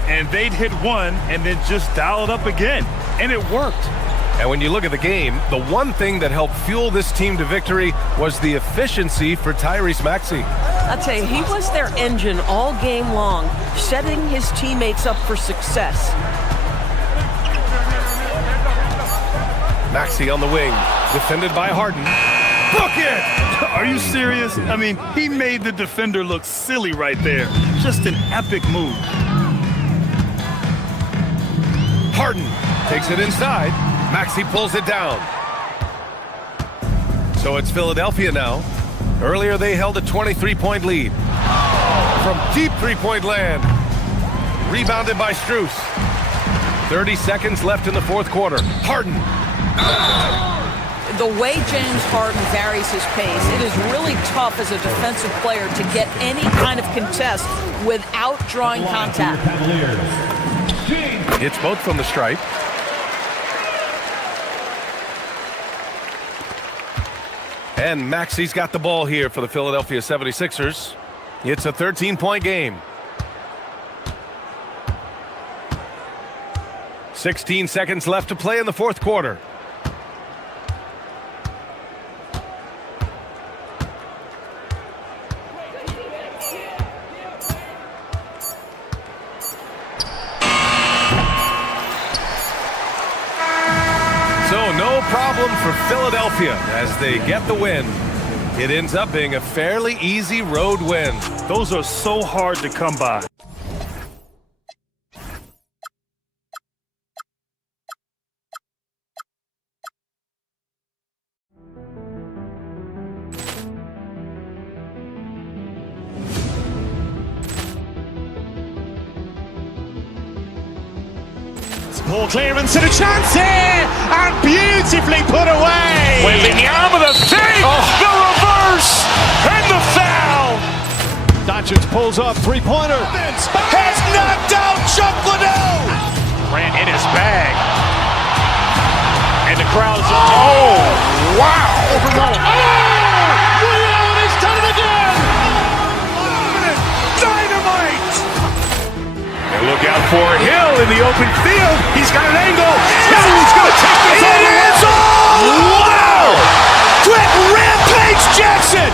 And they'd hit one and then just dial it up again. And it worked. And when you look at the game, the one thing that helped fuel this team to victory was the efficiency for Tyrese Maxey. I'll tell you, he was their engine all game long, setting his teammates up for success. Maxey on the wing, defended by Harden. Book it! Are you serious? I mean, he made the defender look silly right there. Just an epic move. Harden takes it inside. Maxey pulls it down. So it's Philadelphia now. Earlier they held a 23-point lead. From deep three-point land. Rebounded by Strus. 30 seconds left in the fourth quarter. Harden. The way James Harden varies his pace, it is really tough as a defensive player to get any kind of contest without drawing contact. It's both from the stripe. And Maxey's got the ball here for the Philadelphia 76ers. It's a 13-point game. 16 seconds left to play in the fourth quarter. So no problem for Philadelphia as they get the win. It ends up being a fairly easy road win. Those are so hard to come by. Ball clearance and a chance here, and beautifully put away. Wembanyama the save, the reverse, and the foul. Doncic pulls up, three-pointer. Has knocked out Chuck Liddell. Grant in his bag. And the crowd's, oh, wow. He's done it again! Dynamite! And look out for Hill in the open field. He's got an angle. Hill's going to take this all the way. Wow! Quick rampage Jackson!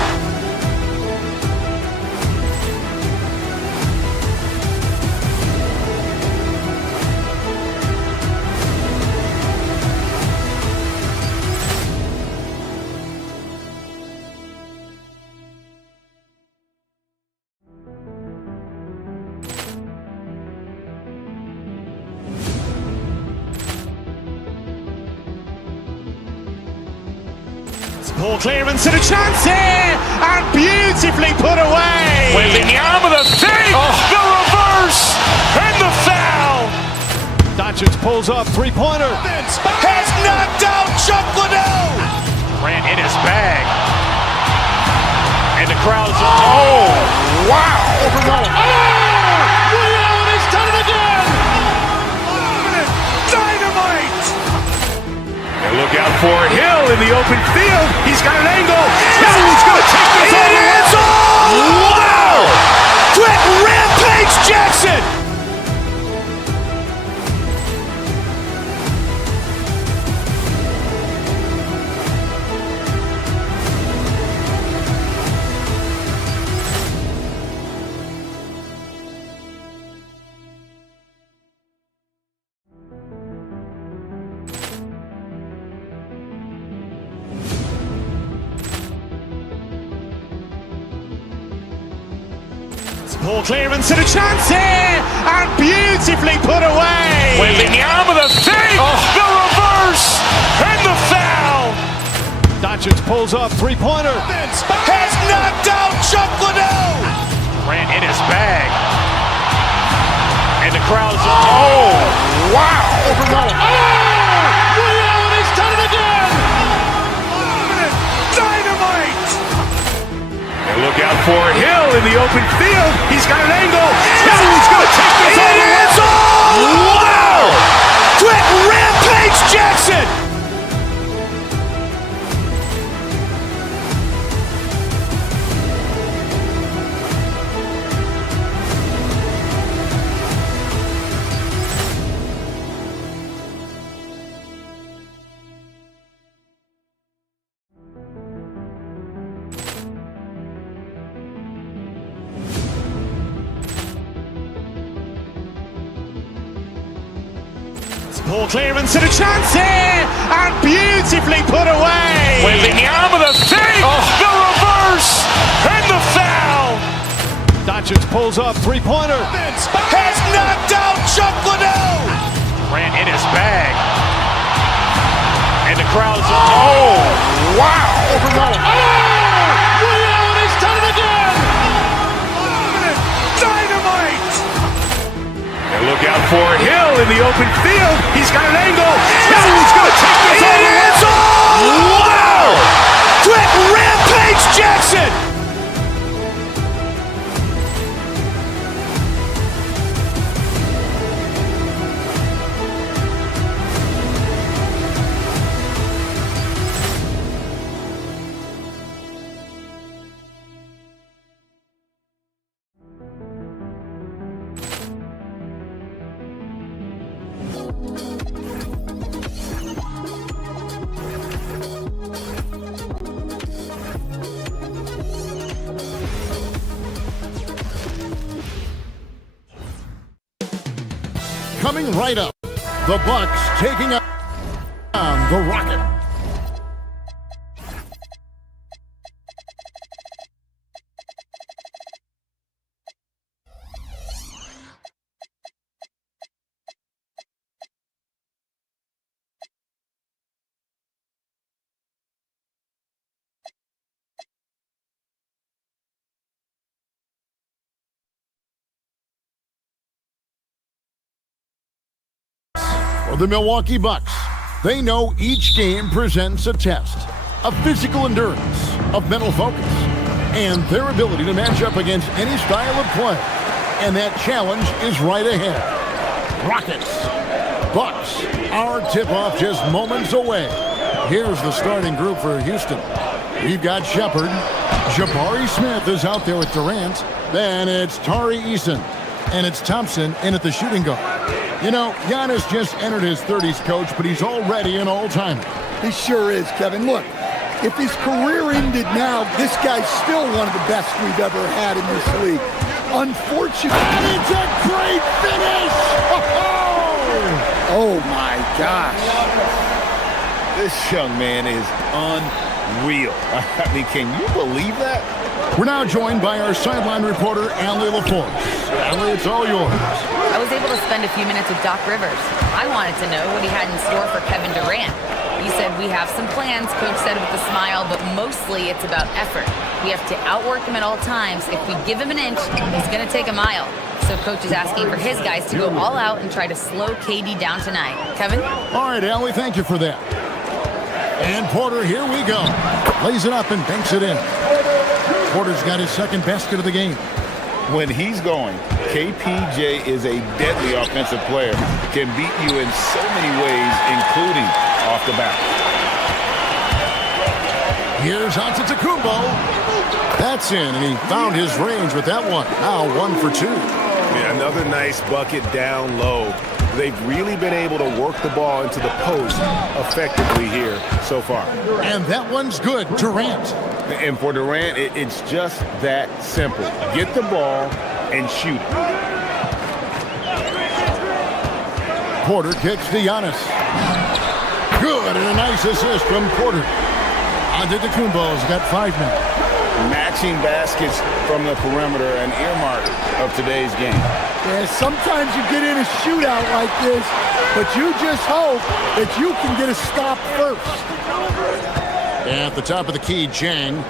Poor clearance and a chance here, and beautifully put away. Wembanyama the fake, the reverse, and the foul. Doncic pulls up, three-pointer. Has knocked out Chuck Liddell. Grant in his bag. And the crowd's, oh, wow. He's done it again. Dynamite. And look out for Hill in the open field. He's got an angle. Hill's going to take this all the way. Wow! Quick rampage Jackson! Poor clearance and a chance here, and beautifully put away. Wembanyama the fake, the reverse, and the foul. Doncic pulls up, three-pointer. Has knocked out Chuck Liddell. Grant in his bag. And the crowd's, oh, wow. He's done it again. Dynamite. And look out for Hill in the open field. He's got an angle. Hill's going to take this all the way. Wow! Quick rampage Jackson! Poor clearance and a chance here, and beautifully put away. Wembanyama the fake, the reverse, and the foul. Doncic pulls up, three-pointer. Has knocked out Chuck Liddell. Grant in his bag. And the crowd's, oh, wow. He's done it again. Dynamite. And look out for Hill in the open field. He's got an angle. Hill's going to take this all the way. Wow! Quick rampage Jackson! Coming right up, the Bucks taking on the Rocket. For the Milwaukee Bucks, they know each game presents a test of physical endurance, of mental focus, and their ability to match up against any style of play. And that challenge is right ahead. Rockets, Bucks. Our tip-off just moments away. Here's the starting group for Houston. We've got Shepard. Jabari Smith is out there with Durant. Then it's Tari Eason. And it's Thompson in at the shooting guard. You know, Giannis just entered his 30s, coach, but he's already an all-timer. He sure is, Kevin. Look, if his career ended now, this guy's still one of the best we've ever had in this league. Unfortunately, and it's a great finish! Oh my gosh. This young man is unreal. I mean, can you believe that? We're now joined by our sideline reporter, Allie LaForce. Allie, it's all yours. I was able to spend a few minutes with Doc Rivers. I wanted to know what he had in store for Kevin Durant. He said, we have some plans, Coach said with a smile, but mostly it's about effort. We have to outwork him at all times. If we give him an inch, he's going to take a mile. So Coach is asking for his guys to go all out and try to slow KD down tonight. Kevin? All right, Allie, thank you for that. And Porter, here we go. Lays it up and banks it in. Porter's got his second basket of the game. When he's going, KPJ is a deadly offensive player. Can beat you in so many ways, including off the bat. Here's Antetokounmpo. That's in, and he found his range with that one. Now 1 for 2. Yeah, another nice bucket down low. They've really been able to work the ball into the post effectively here so far. And that one's good. Durant. And for Durant, it's just that simple. Get the ball and shoot it. Porter kicks to Giannis. Good, and a nice assist from Porter. Antetokounmpo's got 5 minutes. Matching baskets from the perimeter, an earmark of today's game. Yeah, sometimes you get in a shootout like this, but you just hope that you can get a stop first. At the top of the key, Jang.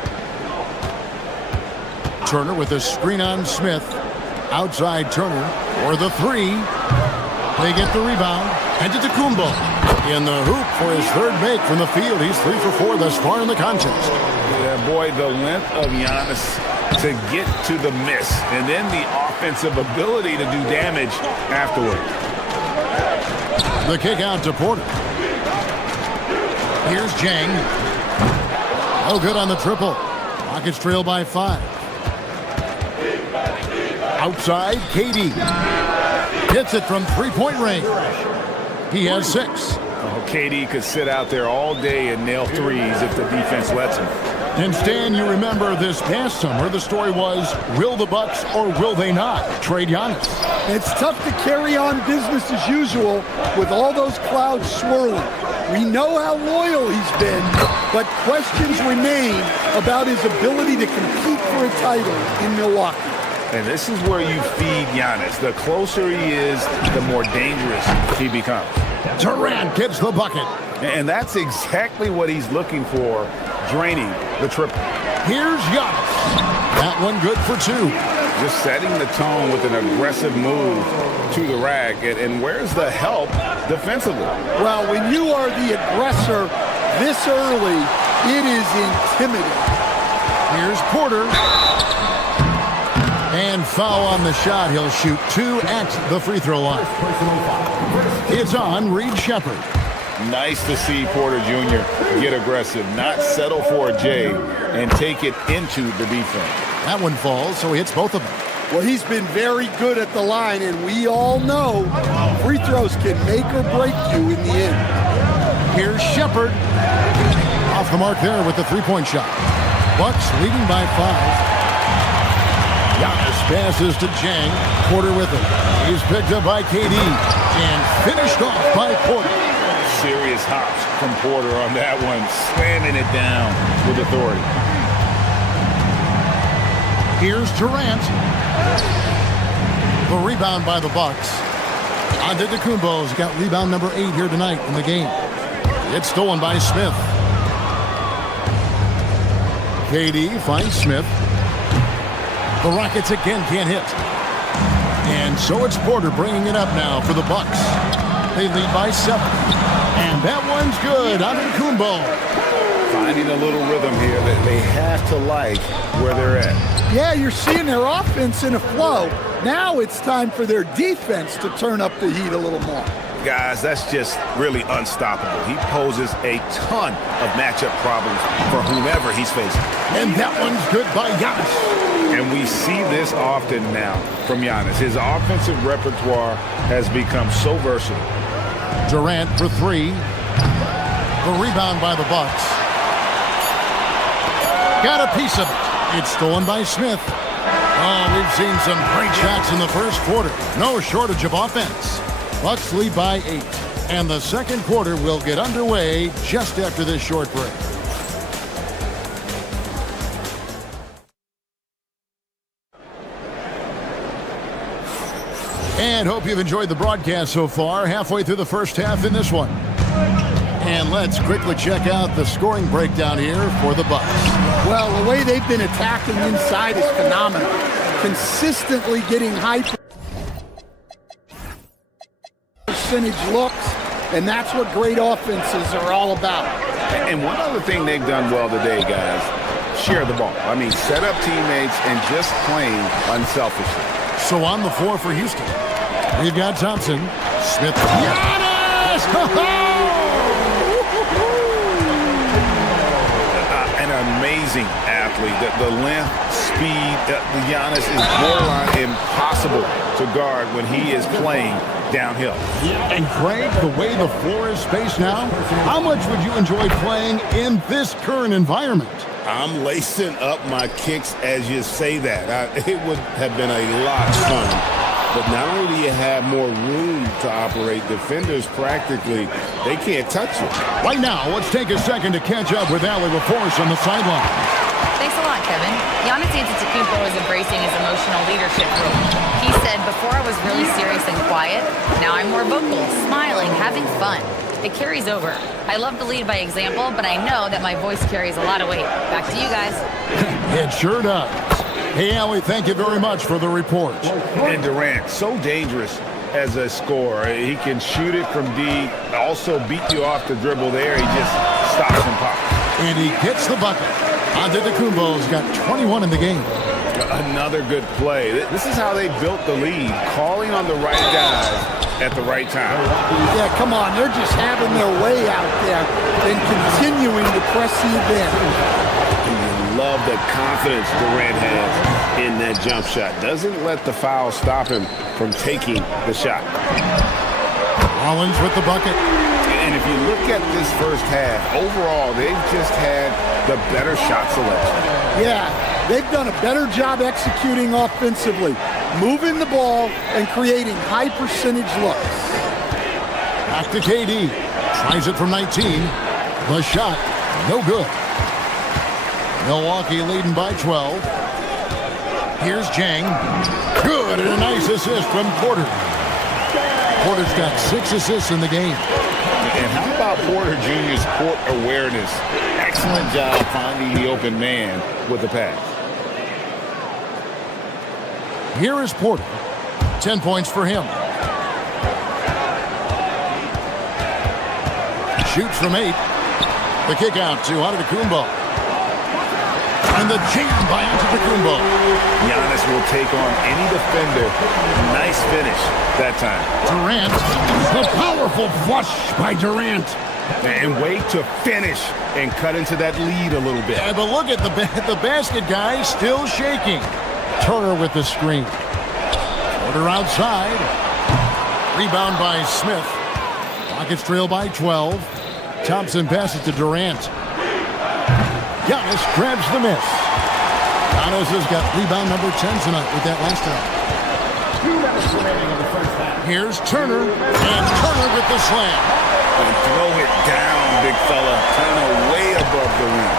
Turner with a screen on Smith. Outside Turner for the 3. They get the rebound. Antetokounmpo in the hoop for his third make from the field. He's 3 for 4 thus far in the contest. Yeah, boy, the length of Giannis to get to the miss, and then the offensive ability to do damage afterward. The kick out to Porter. Here's Jang. Oh, good on the triple. Rockets trail by 5. Outside, KD. Hits it from 3-point range. He has 6. Oh, KD could sit out there all day and nail threes if the defense lets him. And Stan, you remember this past summer, the story was, will the Bucks or will they not trade Giannis? It's tough to carry on business as usual with all those clouds swirling. We know how loyal he's been, but questions remain about his ability to compete for a title in Milwaukee. And this is where you feed Giannis. The closer he is, the more dangerous he becomes. Durant gets the bucket. And that's exactly what he's looking for, draining the triple. Here's Giannis. That one good for 2. Just setting the tone with an aggressive move to the rack. And where's the help defensively? Well, when you are the aggressor this early, it is intimidating. Here's Porter. And foul on the shot. He'll shoot 2 at the free throw line. It's on Reed Shepard. Nice to see Porter Jr. get aggressive, not settle for a J, and take it into the defense. That one falls, so he hits both of them. Well, he's been very good at the line, and we all know free throws can make or break you in the end. Here's Shepard. Off the mark there with the 3-point shot. Bucks leading by 5. Giannis passes to Jang. Porter with it. He's picked up by KD and finished off by Porter. Serious hops from Porter on that one, slamming it down with authority. Here's Durant. The rebound by the Bucks. Antetokounmpo's got rebound number 8 here tonight in the game. It's stolen by Smith. KD finds Smith. The Rockets again can't hit. And so it's Porter bringing it up now for the Bucks. They lead by 7. And that one's good. Antetokounmpo. Finding a little rhythm here that they have to like where they're at. Yeah, you're seeing their offense in a flow. Now it's time for their defense to turn up the heat a little more. Guys, that's just really unstoppable. He poses a ton of matchup problems for whomever he's facing. And that one's good by Giannis. And we see this often now from Giannis. His offensive repertoire has become so versatile. Durant for three. The rebound by the Bucks. Got a piece of it. It's stolen by Smith. Oh, we've seen some great shots in the first quarter. No shortage of offense. Bucks lead by 8. And the second quarter will get underway just after this short break. And hope you've enjoyed the broadcast so far. Halfway through the first half in this one. And let's quickly check out the scoring breakdown here for the Bucks. Well, the way they've been attacking inside is phenomenal. Consistently getting high percentage looks, and that's what great offenses are all about. And one other thing they've done well today, guys, share the ball. I mean, set up teammates and just playing unselfishly. So on the floor for Houston, we've got Thompson, Smith, Giannis! An amazing athlete. The length, speed, the Giannis is borderline impossible to guard when he is playing downhill. And Craig, the way the floor is spaced now, how much would you enjoy playing in this current environment? I'm lacing up my kicks as you say that. It would have been a lot of fun. But not only do you have more room to operate, defenders practically, they can't touch you. Right now, let's take a second to catch up with Allie LaForce on the sideline. Thanks a lot, Kevin. Giannis Antetokounmpo is embracing his emotional leadership role. He said, before I was really serious and quiet, now I'm more vocal, smiling, having fun. It carries over. I love to lead by example, but I know that my voice carries a lot of weight. Back to you guys. It sure does. Hey, Allie, thank you very much for the report. And Durant, so dangerous as a scorer. He can shoot it from deep, also beat you off the dribble there. He just stops and pops. And he gets the bucket. Antetokounmpo's got 21 in the game. Another good play. This is how they built the lead, calling on the right guys at the right time. Yeah, come on. They're just having their way out there and continuing to press the advantage. Love the confidence Durant has in that jump shot. Doesn't let the foul stop him from taking the shot. Rollins with the bucket. And if you look at this first half, overall, they've just had the better shot selection. Yeah, they've done a better job executing offensively, moving the ball and creating high percentage looks. Back to KD. Tries it from 19. The shot, no good. Milwaukee leading by 12. Here's Jang. Good, and a nice assist from Porter. Porter's got 6 assists in the game. And how about Porter Jr.'s court awareness? Excellent job finding the open man with the pass. Here is Porter. 10 points for him. Shoots from 8. The kick out to Antetokounmpo. And the jam by Antetokounmpo. Giannis will take on any defender. Nice finish that time. Durant. The powerful flush by Durant. And wait to finish and cut into that lead a little bit. Yeah, but look at the basket guy still shaking. Turner with the screen. Porter outside. Rebound by Smith. Rockets trail by 12. Thompson passes to Durant. Giannis grabs the miss. Giannis has got rebound number 10 tonight with that last time. 2 minutes remaining in the first half. Here's Turner, and Turner with the slam. And throw it down, big fella. Turner way above the rim.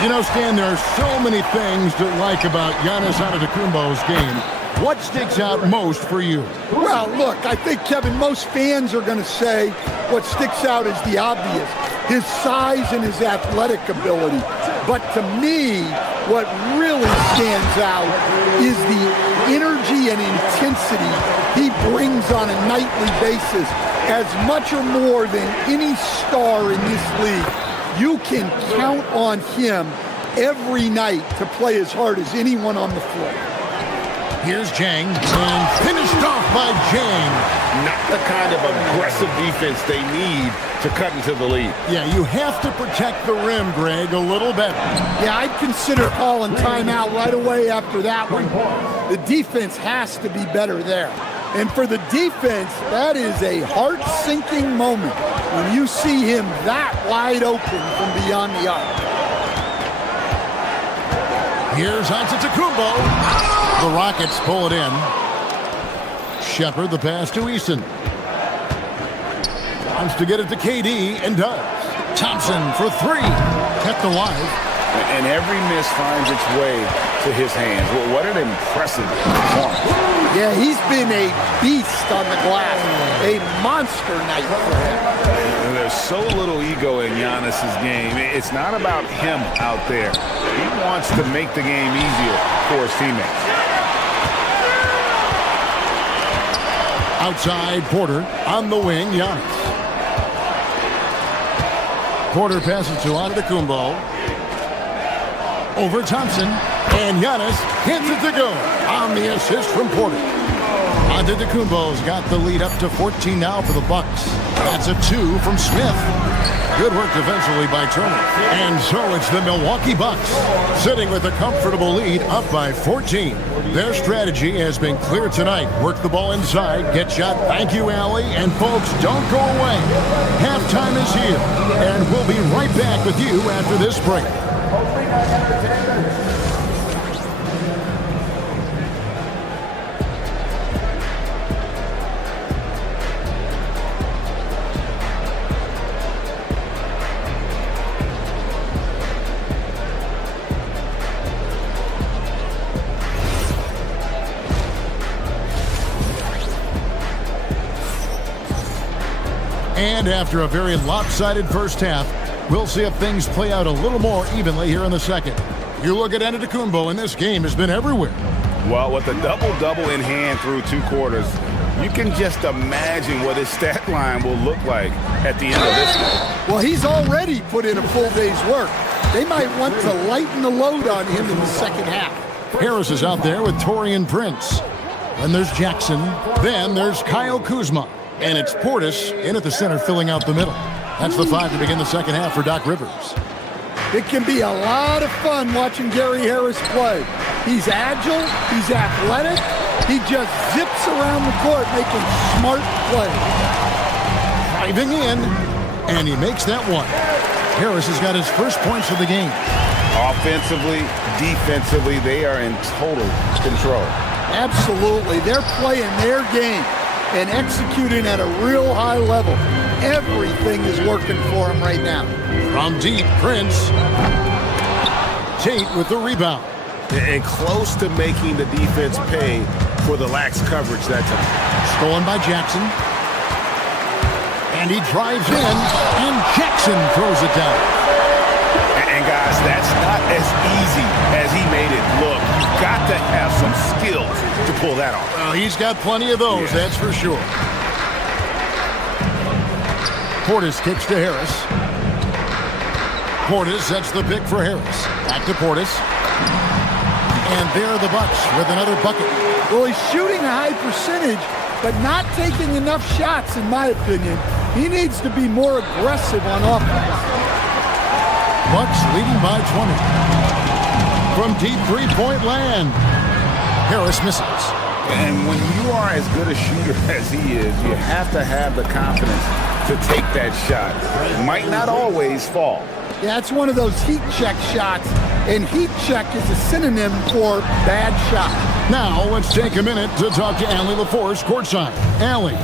You know, Stan, there are so many things to like about Giannis Antetokounmpo's game. What sticks out most for you? Well, look, I think, Kevin, most fans are going to say what sticks out is the obvious. His size and his athletic ability. But to me, what really stands out is the energy and intensity he brings on a nightly basis. As much or more than any star in this league, you can count on him every night to play as hard as anyone on the floor. Here's Jang, and finished off by Jang. Not the kind of aggressive defense they need to cut into the lead. Yeah, you have to protect the rim, Greg, a little better. Yeah, I'd consider calling timeout right away after that one. The defense has to be better there. And for the defense, that is a heart-sinking moment when you see him that wide open from beyond the arc. Here's Antetokounmpo. The Rockets pull it in. Shepard the pass to Easton. Wants to get it to KD and does. Thompson for three. Kept alive. And every miss finds its way to his hands. Well, what an impressive performance. Yeah, he's been a beast on the glass. A monster night for him. And there's so little ego in Giannis's game. It's not about him out there. He wants to make the game easier for his teammates. Outside Porter on the wing, Giannis. Porter passes to Antetokounmpo. Over Thompson, and Giannis hits it to go on the assist from Porter. Antetokounmpo's got the lead up to 14 now for the Bucks. That's a 2 from Smith. Good work defensively by Turner. And so it's the Milwaukee Bucks sitting with a comfortable lead up by 14. Their strategy has been clear tonight. Work the ball inside, get shot. Thank you, Allie. And folks, don't go away. Halftime is here, and we'll be right back with you after this break. And after a very lopsided first half, we'll see if things play out a little more evenly here in the second. You look at Antetokounmpo, and this game has been everywhere. Well, with a double-double in hand through 2 quarters, you can just imagine what his stat line will look like at the end of this game. Well, he's already put in a full day's work. They might want to lighten the load on him in the second half. Harris is out there with Taurean Prince. Then there's Jackson. Then there's Kyle Kuzma. And it's Portis in at the center filling out the middle. That's the 5 to begin the second half for Doc Rivers. It can be a lot of fun watching Gary Harris play. He's agile, he's athletic, he just zips around the court making smart plays. Driving in, and he makes that one. Harris has got his first points of the game. Offensively, defensively, they are in total control. Absolutely, they're playing their game and executing at a real high level. Everything is working for him right now. From deep, Prince. Tate with the rebound. And close to making the defense pay for the lax coverage that time. Stolen by Jackson. And he drives in, and Jackson throws it down. And guys, that's not as easy as he made it look. You've got to have some skills to pull that off. Well, he's got plenty of those, that's for sure. Portis kicks to Harris. Portis sets the pick for Harris. Back to Portis. And there are the Bucks with another bucket. Well, he's shooting a high percentage, but not taking enough shots, in my opinion. He needs to be more aggressive on offense. Bucks leading by 20. From deep three-point land. Harris misses. And when you are as good a shooter as he is, you have to have the confidence to take that shot. It might not always fall. Yeah, it's one of those heat check shots, and heat check is a synonym for bad shot. Now, let's take a minute to talk to Allie LaForce courtside. Allie.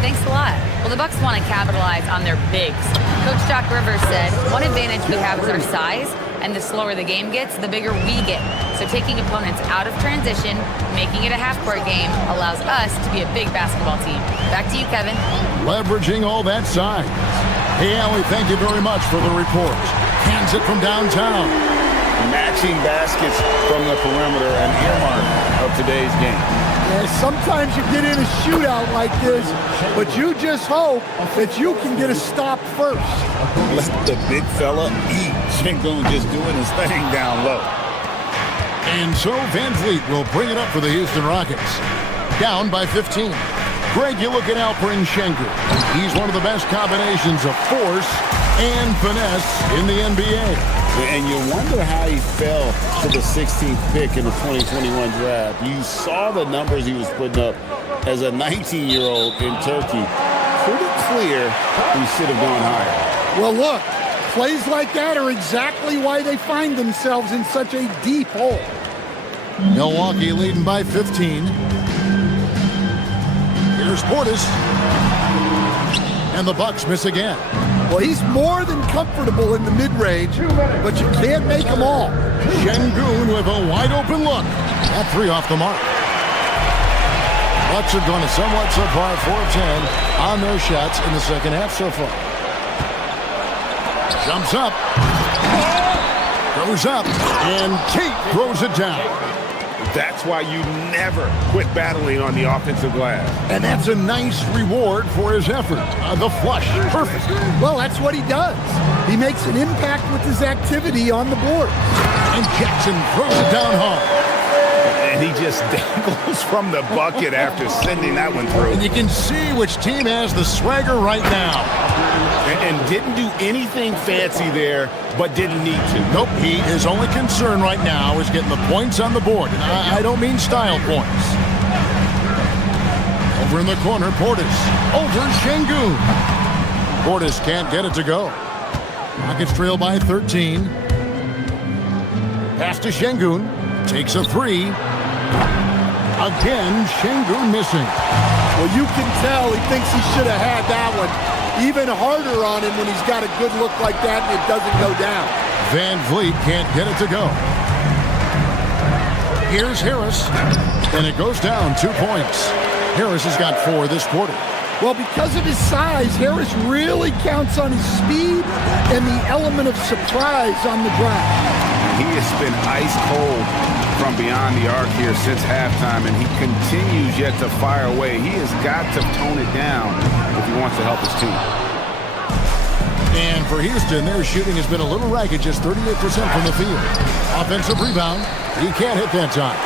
Thanks a lot. Well, the Bucks want to capitalize on their bigs. Coach Doc Rivers said, one advantage we have is our size, and the slower the game gets, the bigger we get. So taking opponents out of transition, making it a half-court game, allows us to be a big basketball team. Back to you, Kevin. Leveraging all that size. Hey, Allie, thank you very much for the report. Hands it from downtown. Matching baskets from the perimeter, an earmark of today's game. Yeah, sometimes you get in a shootout like this, but you just hope that you can get a stop first. Let the big fella eat. Shingun just doing his thing down low. And so Van Vliet will bring it up for the Houston Rockets. Down by 15. Greg, you look at Alperen Sengun. He's one of the best combinations of force and finesse in the NBA. And you wonder how he fell to the 16th pick in the 2021 draft. You saw the numbers he was putting up as a 19-year-old in Turkey. Pretty clear he should have gone higher. Well, look, plays like that are exactly why they find themselves in such a deep hole. Milwaukee leading by 15. Here's Portis. And the Bucks miss again. Well, he's more than comfortable in the mid-range, but you can't make them all. Sengun with a wide-open look. That three off the mark. Bucks are going to somewhat so far 4 of 10 on their shots in the second half so far. Jumps up. Goes up. And Tate throws it down. That's why you never quit battling on the offensive glass. And that's a nice reward for his effort. The flush. Perfect. Well, that's what he does. He makes an impact with his activity on the board. And Jackson throws it down hard. And he just dangles from the bucket after sending that one through. And you can see which team has the swagger right now. And didn't do anything fancy there, but didn't need to. Nope, his only concern right now is getting the points on the board. And I don't mean style points. Over in the corner, Portis. Over Sengun. Portis can't get it to go. Rockets trail by 13. Pass to Sengun. Takes a three. Again, Sengun missing. Well, you can tell he thinks he should have had that one. Even harder on him when he's got a good look like that and it doesn't go down. Van Vliet can't get it to go. Here's Harris, and it goes down 2 points. Harris has got 4 this quarter. Well, because of his size, Harris really counts on his speed and the element of surprise on the drive. He has been ice cold from beyond the arc here since halftime, and he continues yet to fire away. He has got to tone it down if he wants to help his team. And for Houston, their shooting has been a little ragged, just 38% from the field. Offensive rebound. He can't hit that time.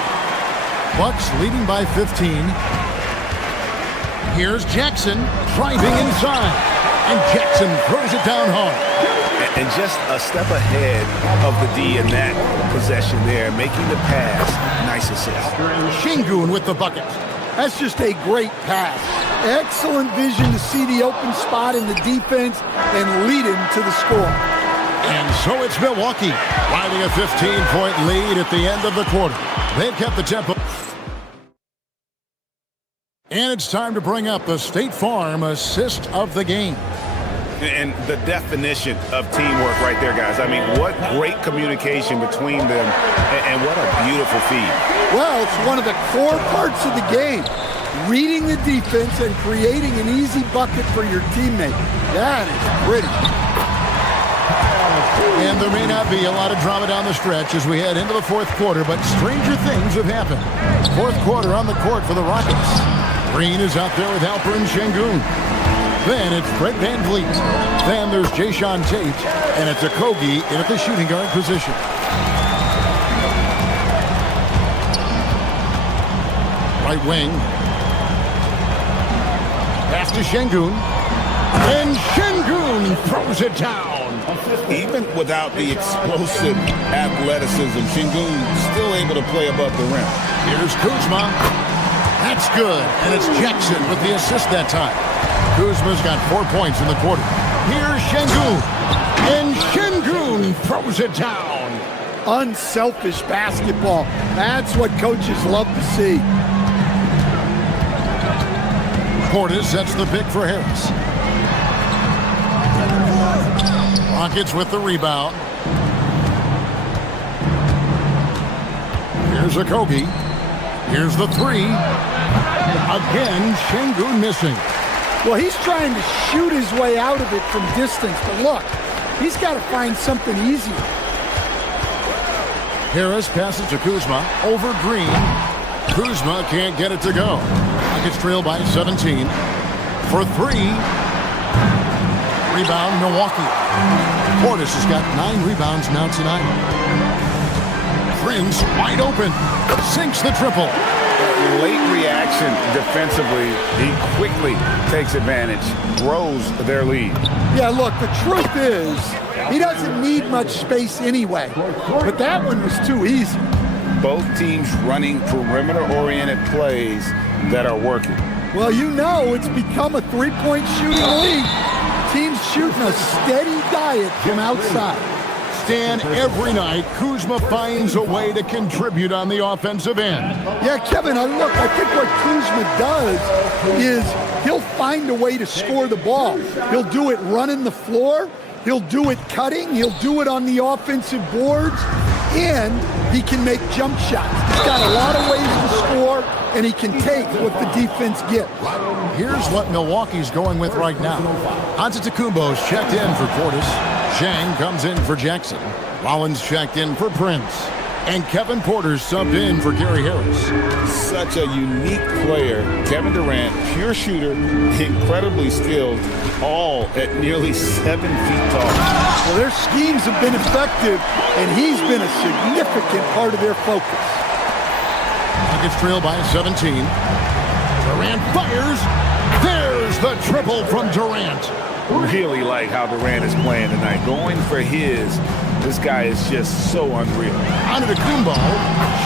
Bucks leading by 15. Here's Jackson driving inside. And Jackson throws it down hard. And just a step ahead of the D in that possession there, making the pass. Nice assist. Sengun with the bucket. That's just a great pass. Excellent vision to see the open spot in the defense and lead him to the score. And so it's Milwaukee riding a 15-point lead at the end of the quarter. They've kept the tempo. And it's time to bring up the State Farm assist of the game. And the definition of teamwork right there, guys. I mean, what great communication between them, and what a beautiful feed. Well, it's one of the core parts of the game. Reading the defense and creating an easy bucket for your teammate. That is pretty. And there may not be a lot of drama down the stretch as we head into the fourth quarter, but stranger things have happened. Fourth quarter on the court for the Rockets. Green is out there with Alperen Sengun. Then it's Fred Van Vliet. Then there's Jayshawn Tate. And it's Okogie in at the shooting guard position. Right wing. Pass to Sengun. And Sengun throws it down. Even without the explosive athleticism, Sengun still able to play above the rim. Here's Kuzma. That's good. And it's Jackson with the assist that time. Kuzma's got 4 points in the quarter. Here's Sengun. And Sengun throws it down. Unselfish basketball. That's what coaches love to see. Portis sets the pick for Harris. Rockets with the rebound. Here's Okogie. Here's the three. Again, Sengun missing. Well, he's trying to shoot his way out of it from distance, but look, he's got to find something easier. Harris passes to Kuzma over Green. Kuzma can't get it to go. Rockets trail by 17. For three. Rebound, Milwaukee. Portis has got 9 rebounds now tonight. Prince wide open. Sinks the triple. Late reaction defensively. He quickly takes advantage, grows their lead. Yeah, look, the truth is, he doesn't need much space anyway. But that one was too easy. Both teams running perimeter-oriented plays that are working. Well, you know it's become a three-point shooting league. Teams shooting a steady diet from outside. Stan, every night, Kuzma finds a way to contribute on the offensive end. Yeah, Kevin, I think what Kuzma does is he'll find a way to score the ball. He'll do it running the floor. He'll do it cutting. He'll do it on the offensive boards. And he can make jump shots. He's got a lot of ways to score, and he can take what the defense gives. Here's what Milwaukee's going with right now. Antetokounmpo's checked in for Portis. Zhang comes in for Jackson. Rollins checked in for Prince. And Kevin Porter subbed in for Gary Harris. Such a unique player. Kevin Durant, pure shooter, incredibly skilled, all at nearly 7 feet tall. Well, their schemes have been effective, and he's been a significant part of their focus. Nuggets trail by 17. Durant fires. There's the triple from Durant. Really like how Durant is playing tonight. Going for his. This guy is just so unreal. Antetokounmpo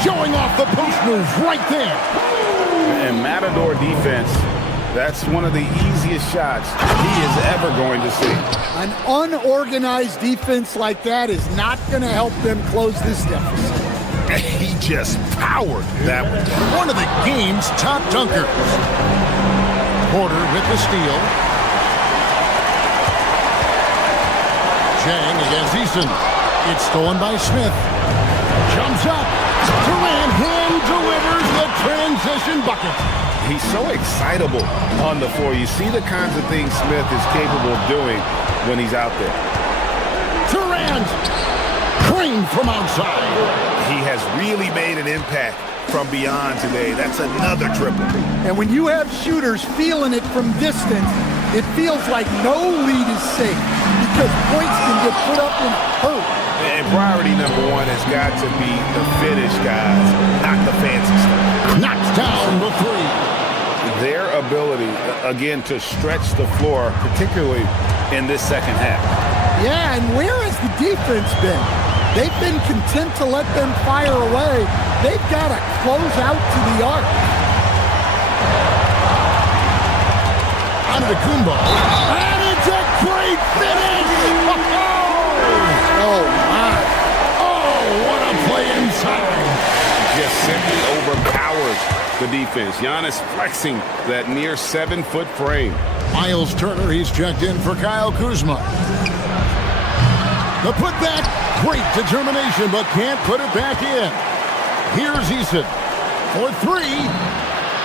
showing off the post move right there. And Matador defense, that's one of the easiest shots he is ever going to see. An unorganized defense like that is not going to help them close this deficit. He just powered that one of the game's top dunkers. Porter with the steal. Zhang against Eason. It's stolen by Smith. Jumps up. Durant hand delivers the transition bucket. He's so excitable on the floor. You see the kinds of things Smith is capable of doing when he's out there. Durant, trained from outside. He has really made an impact from beyond today. That's another triple. And when you have shooters feeling it from distance, it feels like no lead is safe because points can get put up in a hurry. And priority number one has got to be the finish, guys, not the fancy stuff. Knocks down the three. Their ability, again, to stretch the floor, particularly in this second half. Yeah, and where has the defense been? They've been content to let them fire away. They've got to close out to the arc. Antetokounmpo. And it's a great finish! Oh, my. Oh, what a play inside. Just simply overpowers the defense. Giannis flexing that near 7-foot frame. Miles Turner, he's checked in for Kyle Kuzma. The putback, great determination, but can't put it back in. Here's Eason for three.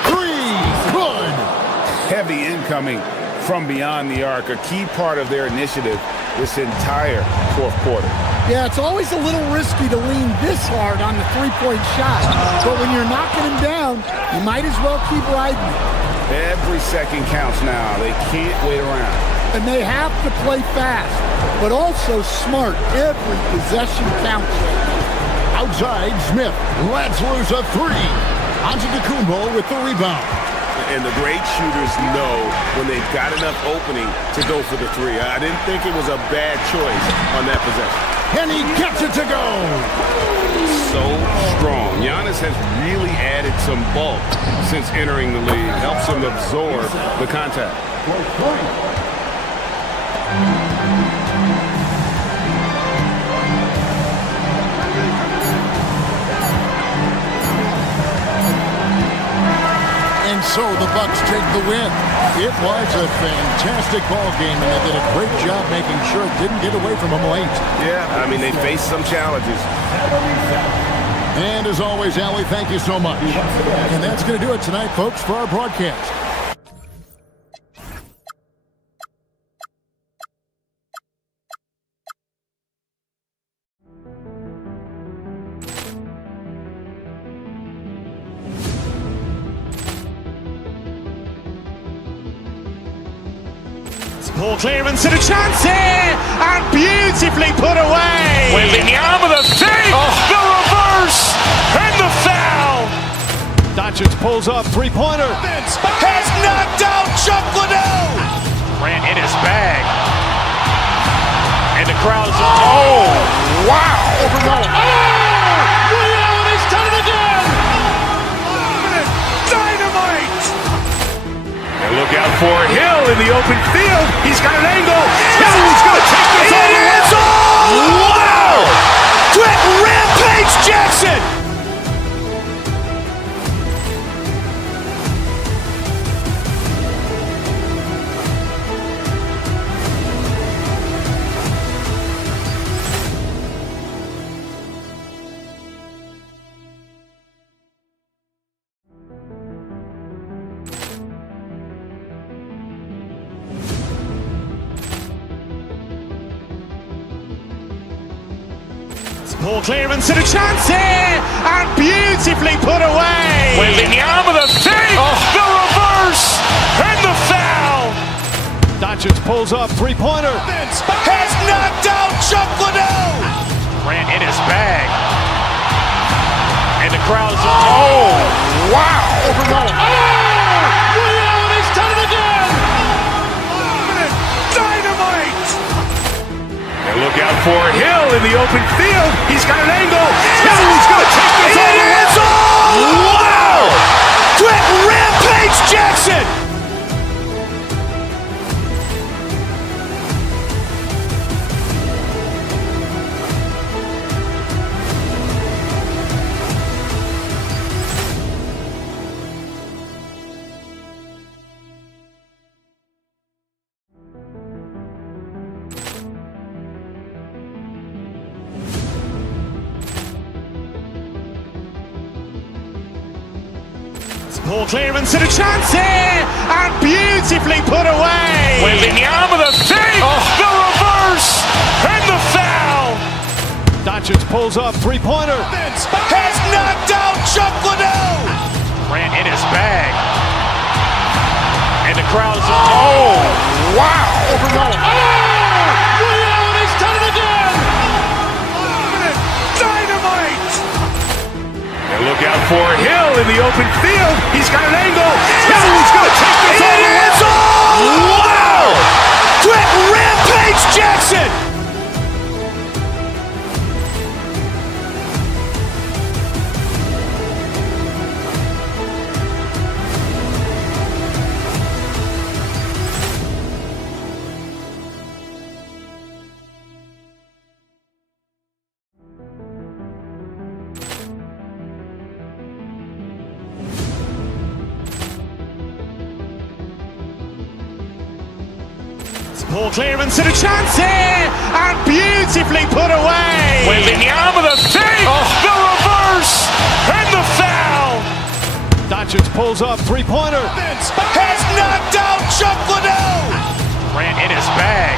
Good. Heavy incoming from beyond the arc, a key part of their initiative this entire fourth quarter. Yeah, it's always a little risky to lean this hard on the three-point shot. But when you're knocking him down, you might as well keep riding it. Every second counts now. They can't wait around. And they have to play fast, but also smart. Every possession counts. Outside, Smith lets loose a three. Antetokounmpo with the rebound. And the great shooters know when they've got enough opening to go for the three. I didn't think it was a bad choice on that possession. And he gets it to go. So strong. Giannis has really added some bulk since entering the league. Helps him absorb the contact. And so the Bucks take the win. It was a fantastic ball game, and they did a great job making sure it didn't get away from them late. Yeah, I mean, they faced some challenges. And as always, Allie, thank you so much. And that's going to do it tonight, folks, for our broadcast. Poor clearance and a chance here, and beautifully put away. Wembanyama the fake, the reverse, and the foul. Doncic pulls up, three-pointer. Has knocked out Chuck Liddell. Ran in his bag. And the crowd is, oh, wow. Leo, and he's done it again. Dynamite. And look out for Hill in the open field. He's got an angle. Hill's going to take this all the way. Wow! Quick Rampage Jackson. Poor clearance and a chance here, and beautifully put away. Wembanyama the fake, the reverse, and the foul. Doncic pulls up, three-pointer. Has knocked out Chuck Liddell. Ran in his bag. And the crowd is, oh, wow. Leo, and he's done it again. Dynamite. And look out for Hill in the open field. He's got an angle. Hill's going to take this all the way. Wow! Quick Rampage Jackson. Poor clearance and a chance here, and beautifully put away. Wembanyama the fake, the reverse, and the foul. Doncic pulls up, three-pointer. Has knocked out Chuck Liddell. Ran in his bag. And the crowd is, oh, wow. Leo, and he's done it again. Dynamite. And look out for Hill in the open field. He's got an angle. Hill's going to take this all the way. Wow! Quick Rampage Jackson. Poor clearance and a chance here, and beautifully put away. Wembanyama the fake, the reverse, and the foul. Doncic pulls up, three-pointer. Has knocked out Chuck Liddell. Ran in his bag.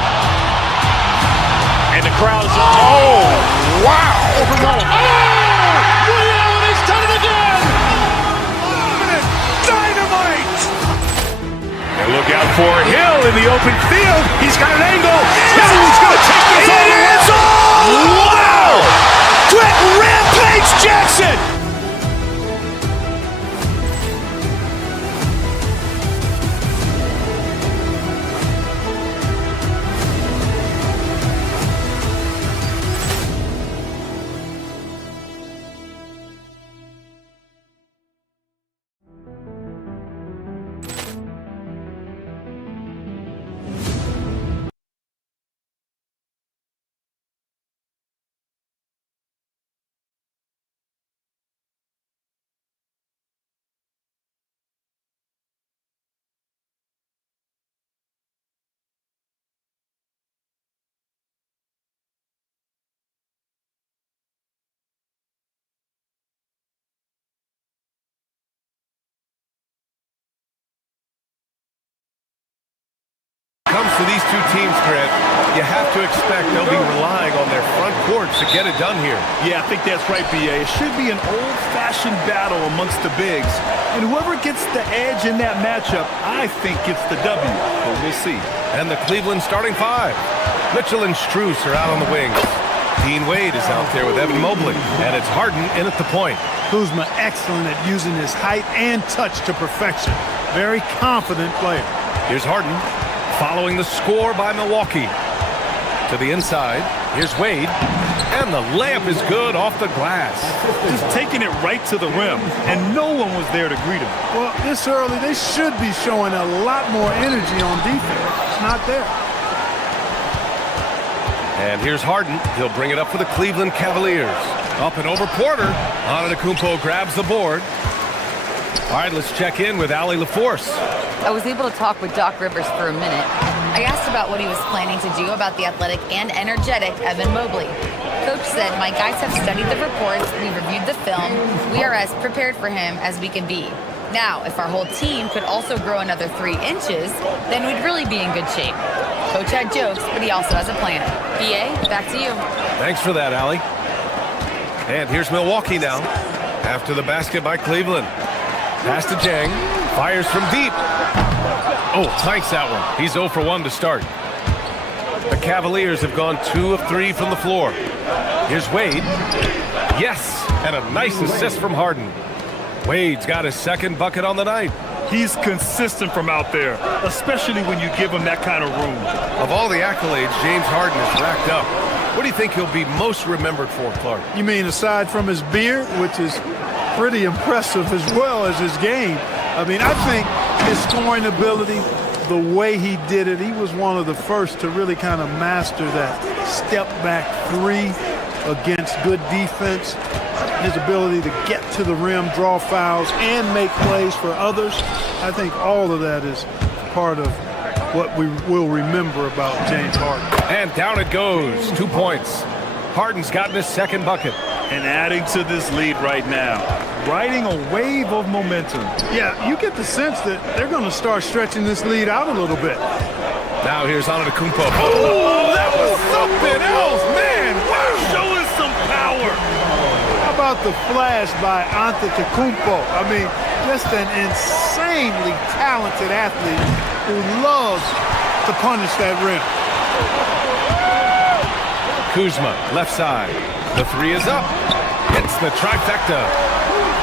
And the crowd is, oh, wow. Leo, and he's done it again. Dynamite. And look out for Hill in the open field. He's got an angle. Hill's going to take this all the way. Wow! Quick Rampage Jackson. Comes to these two teams, Grant, you have to expect they'll be relying on their front court to get it done here. Yeah, I think that's right, B.A. It should be an old-fashioned battle amongst the bigs. And whoever gets the edge in that matchup, I think gets the W. But we'll see. And the Cleveland starting five. Mitchell and Strus are out on the wings. Dean Wade is out there with Evan Mobley. And it's Harden in at the point. Kuzma excellent at using his height and touch to perfection. Very confident player. Here's Harden following the score by Milwaukee. To the inside, here's Wade. And the layup is good off the glass. Just taking it right to the rim, and no one was there to greet him. Well, this early, they should be showing a lot more energy on defense. It's not there. And here's Harden. He'll bring it up for the Cleveland Cavaliers. Up and over Porter. Antetokounmpo grabs the board. All right, let's check in with Allie LaForce. I was able to talk with Doc Rivers for a minute. I asked about what he was planning to do about the athletic and energetic Evan Mobley. Coach said, my guys have studied the reports, we reviewed the film, we are as prepared for him as we can be. Now, if our whole team could also grow another 3 inches, then we'd really be in good shape. Coach had jokes, but he also has a plan. B.A., back to you. Thanks for that, Allie. And here's Milwaukee now, after the basket by Cleveland. Pass to Jang, fires from deep. Oh, clanks that one. He's 0 for 1 to start. The Cavaliers have gone 2 of 3 from the floor. Here's Wade. Yes, and a nice assist from Harden. Wade's got his second bucket on the night. He's consistent from out there, especially when you give him that kind of room. Of all the accolades James Harden has racked up, what do you think he'll be most remembered for, Clark? You mean aside from his beard, which is pretty impressive as well as his game? I mean, I think his scoring ability, the way he did it, he was one of the first to really kind of master that step-back 3 against good defense. His ability to get to the rim, draw fouls, and make plays for others. I think all of that is part of what we will remember about James Harden. And down it goes. 2 points. Harden's gotten his second bucket. And adding to this lead right now, riding a wave of momentum. Yeah, you get the sense that they're going to start stretching this lead out a little bit. Now here's Antetokounmpo. Oh, that was something else, man. Wow. Showing some power. How about the flash by Antetokounmpo? I mean, just an insanely talented athlete who loves to punish that rim. Kuzma, left side. The 3 is up. It's the trifecta.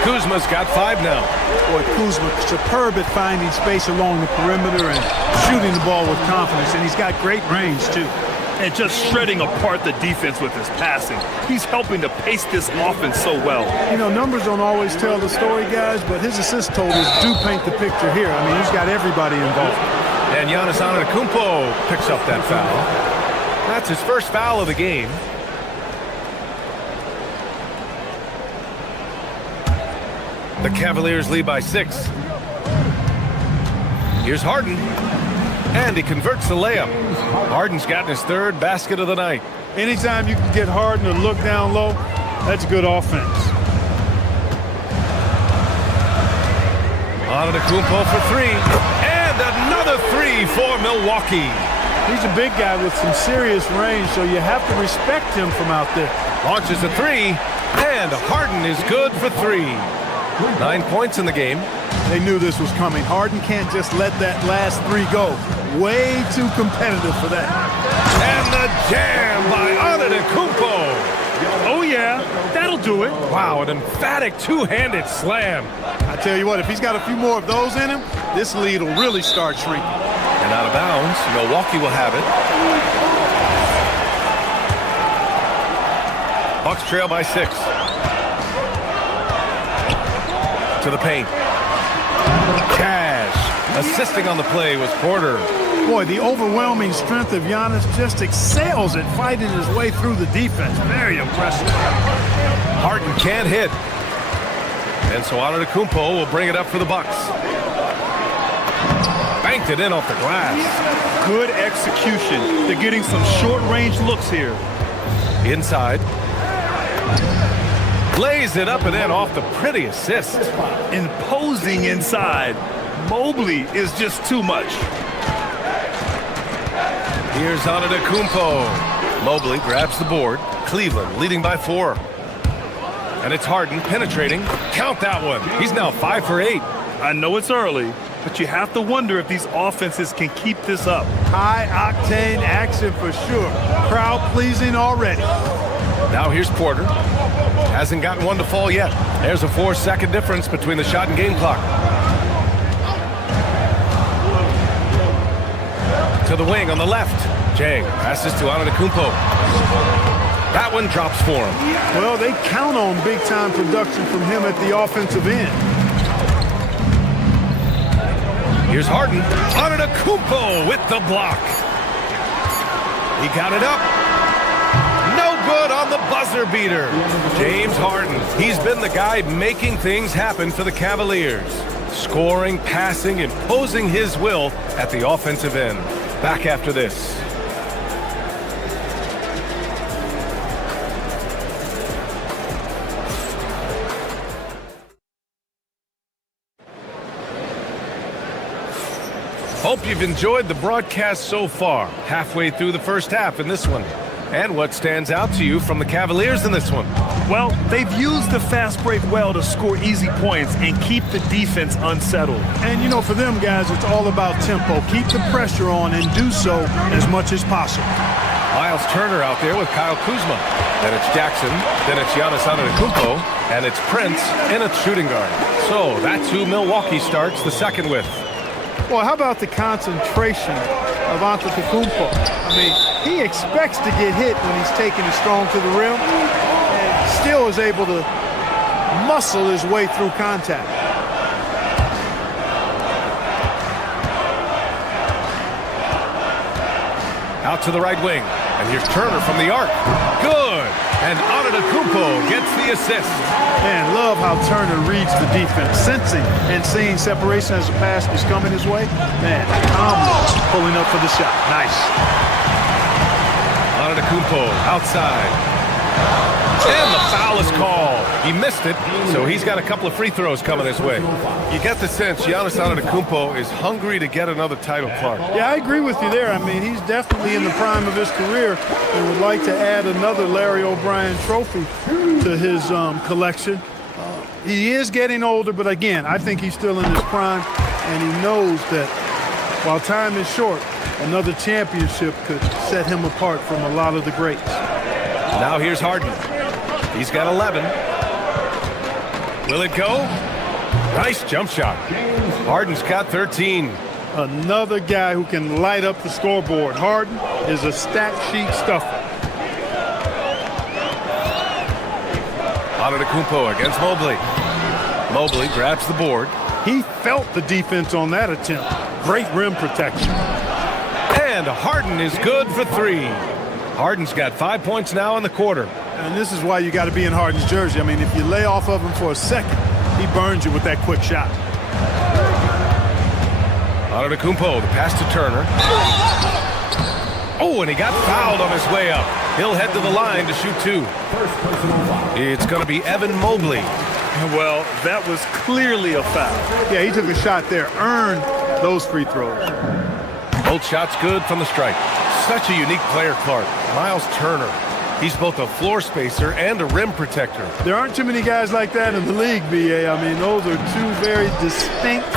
Kuzma's got 5 now. Boy, Kuzma, superb at finding space along the perimeter and shooting the ball with confidence, and he's got great range, too. And just shredding apart the defense with his passing. He's helping to pace this offense so well. You know, numbers don't always tell the story, guys, but his assist totals do paint the picture here. I mean, he's got everybody involved. And Giannis Antetokounmpo picks up that foul. That's his first foul of the game. The Cavaliers lead by 6. Here's Harden. And he converts the layup. Harden's gotten his 3rd basket of the night. Anytime you can get Harden to look down low, that's good offense. Antetokounmpo for 3. And another 3 for Milwaukee. He's a big guy with some serious range, so you have to respect him from out there. Launches a 3. And Harden is good for 3. 9 points in the game. They knew this was coming. Harden can't just let that last 3 go. Way too competitive for that. And the jam by Antetokounmpo. Oh, yeah. That'll do it. Wow, an emphatic 2-handed slam. I tell you what, if he's got a few more of those in him, this lead will really start shrinking. And out of bounds, Milwaukee will have it. Bucks trail by 6. To the paint. Cash. Assisting on the play was Porter. Boy, the overwhelming strength of Giannis just excels at fighting his way through the defense. Very impressive. Harden can't hit. And so Antetokounmpo will bring it up for the Bucks. Banked it in off the glass. Good execution. They're getting some short-range looks here. Inside. Lays it up and then off the pretty assist. Imposing inside. Mobley is just too much. Here's Antetokounmpo. Mobley grabs the board. Cleveland leading by 4. And it's Harden penetrating. Count that one. He's now 5 for 8. I know it's early, but you have to wonder if these offenses can keep this up. High-octane action for sure. Crowd-pleasing already. Now here's Porter. Hasn't gotten one to fall yet. There's a 4-second difference between the shot and game clock. To the wing on the left. Jang passes to Antetokounmpo. That one drops for him. Well, they count on big-time production from him at the offensive end. Here's Harden. Antetokounmpo with the block. He got it up. No good on the buzzer beater. James Harden. He's been the guy making things happen for the Cavaliers. Scoring, passing, imposing his will at the offensive end. Back after this. Hope you've enjoyed the broadcast so far. Halfway through the first half in this one. And what stands out to you from the Cavaliers in this one? Well, they've used the fast break well to score easy points and keep the defense unsettled. And, you know, for them guys, it's all about tempo. Keep the pressure on and do so as much as possible. Miles Turner out there with Kyle Kuzma. Then it's Jackson. Then it's Giannis Antetokounmpo. And it's Prince in a shooting guard. So that's who Milwaukee starts the second with. Well, how about the concentration of Antetokounmpo? I mean, he expects to get hit when he's taking it strong to the rim and still is able to muscle his way through contact. Out to the right wing. And here's Turner from the arc. Good. And Antetokounmpo gets the assist. Man, love how Turner reads the defense, sensing and seeing separation as the pass is coming his way. Man, pulling up for the shot. Nice. Antetokounmpo outside. And the foul is called. He missed it, so he's got a couple of free throws coming his way. You get the sense Giannis Antetokounmpo is hungry to get another title, Clark. Yeah, I agree with you there. I mean, he's definitely in the prime of his career and would like to add another Larry O'Brien trophy to his collection. He is getting older, but again, I think he's still in his prime, and he knows that while time is short, another championship could set him apart from a lot of the greats. Now here's Harden. He's got 11. Will it go? Nice jump shot. Harden's got 13. Another guy who can light up the scoreboard. Harden is a stat sheet stuffer. Antetokounmpo against Mobley. Mobley grabs the board. He felt the defense on that attempt. Great rim protection. And Harden is good for 3. Harden's got 5 points now in the quarter. And this is why you got to be in Harden's jersey. I mean, if you lay off of him for a second, he burns you with that quick shot. Antetokounmpo, the pass to Turner. Oh, and he got fouled on his way up. He'll head to the line to shoot 2. It's going to be Evan Mobley. Well, that was clearly a foul. Yeah, he took a shot there, earned those free throws. Both shots good from the stripe. Such a unique player, Clark. Miles Turner. He's both a floor spacer and a rim protector. There aren't too many guys like that in the league, B.A. I mean, those are two very distinct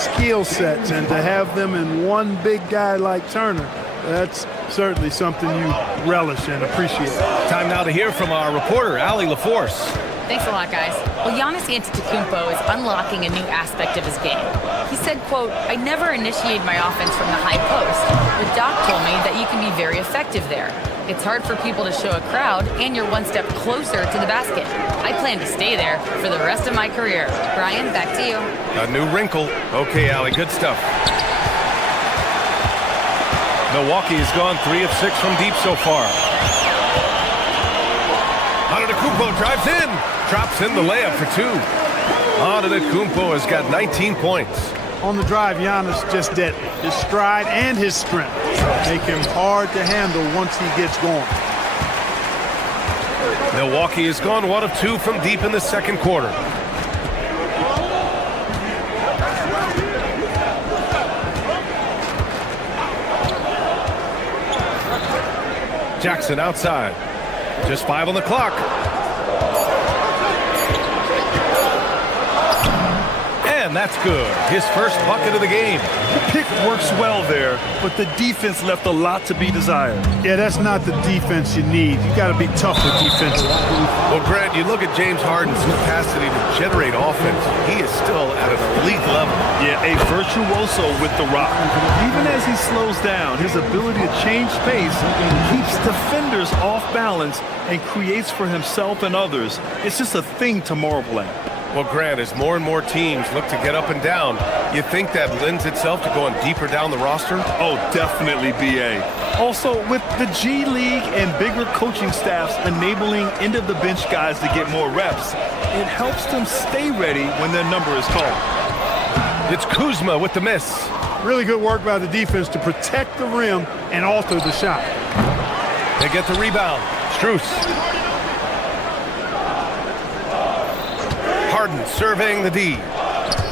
skill sets, and to have them in one big guy like Turner, that's certainly something you relish and appreciate. Time now to hear from our reporter, Allie LaForce. Thanks a lot, guys. Well, Giannis Antetokounmpo is unlocking a new aspect of his game. He said, quote, "I never initiate my offense from the high post, but Doc told me that you can be very effective there. It's hard for people to show a crowd, and you're one step closer to the basket. I plan to stay there for the rest of my career." Brian, back to you. A new wrinkle. Okay, Allie, good stuff. Milwaukee has gone 3 of 6 from deep so far. Antetokounmpo drives in. Drops in the layup for 2. Antetokounmpo has got 19 points. On the drive, Giannis just deadly. His stride and his strength make him hard to handle once he gets going. Milwaukee has gone 1 of 2 from deep in the second quarter. Jackson outside. Just 5 on the clock. And that's good. His first bucket of the game. The pick works well there, but the defense left a lot to be desired. Yeah, that's not the defense you need. You got to be tough with defense. Well, Grant, you look at James Harden's capacity to generate offense. He is still at an elite level. Yeah, a virtuoso with the rock. Even as he slows down, his ability to change pace keeps defenders off balance and creates for himself and others. It's just a thing to marvel at. Well, Grant, as more and more teams look to get up and down, you think that lends itself to going deeper down the roster? Oh, definitely, B.A. Also, with the G League and bigger coaching staffs enabling end-of-the-bench guys to get more reps, it helps them stay ready when their number is called. It's Kuzma with the miss. Really good work by the defense to protect the rim and alter the shot. They get the rebound. Strus. Harden surveying the D.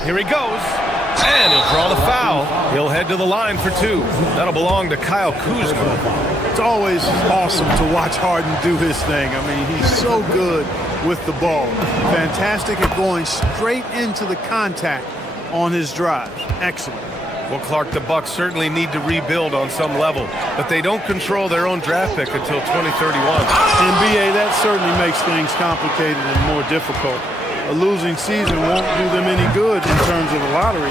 Here he goes. And he'll draw the foul. He'll head to the line for 2. That'll belong to Kyle Kuzma. It's always awesome to watch Harden do his thing. I mean, he's so good with the ball. Fantastic at going straight into the contact on his drives. Excellent. Well, Clark, the Bucks certainly need to rebuild on some level, but they don't control their own draft pick until 2031. NBA, that certainly makes things complicated and more difficult. A losing season won't do them any good in terms of the lottery.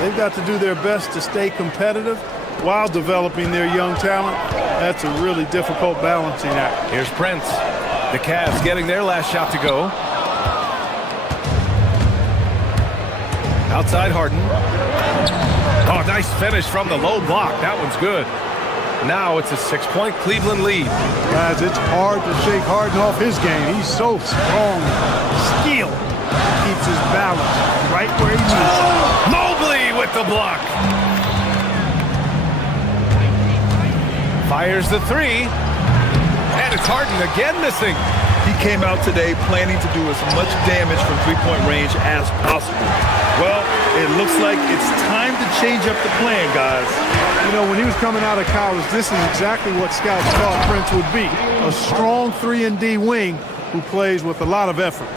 They've got to do their best to stay competitive while developing their young talent. That's a really difficult balancing act. Here's Prince. The Cavs getting their last shot to go. Outside Harden. Oh, nice finish from the low block. That one's good. Now it's a 6-point Cleveland lead. Guys, it's hard to shake Harden off his game. He's so strong. Skill. Keeps his balance right where he needs it. Mobley with the block. Fires the 3. And it's Harden again missing. He came out today planning to do as much damage from three-point range as possible. Well, it looks like it's time to change up the plan, guys. You know, when he was coming out of college, this is exactly what scouts thought Prince would be. A strong 3-and-D wing who plays with a lot of effort.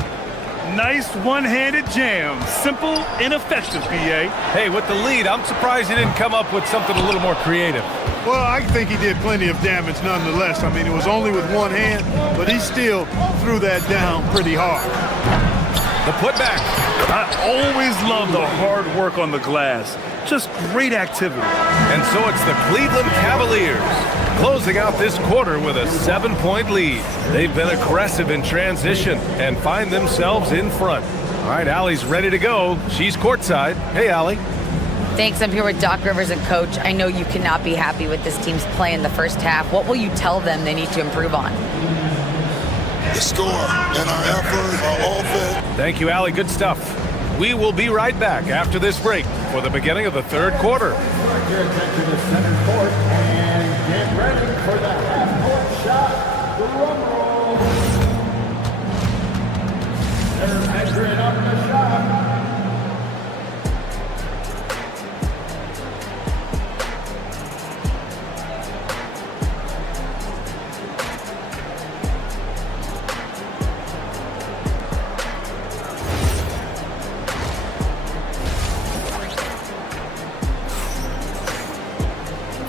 Nice one-handed jam. Simple and effective, B.A. Hey, with the lead, I'm surprised he didn't come up with something a little more creative. Well, I think he did plenty of damage nonetheless. I mean, it was only with one hand, but he still threw that down pretty hard. The putback. I always love the hard work on the glass. Just great activity. And so it's the Cleveland Cavaliers closing out this quarter with a 7-point lead. They've been aggressive in transition and find themselves in front. All right, Allie's ready to go. She's courtside. Hey, Allie. Thanks. I'm here with Doc Rivers and Coach. I know you cannot be happy with this team's play in the first half. What will you tell them they need to improve on? The score and our effort, our offense. Thank you, Allie. Good stuff. We will be right back after this break for the beginning of the third quarter. Direct your attention to center court and get ready for the half-court shot. Drum roll. They're measuring up the shot.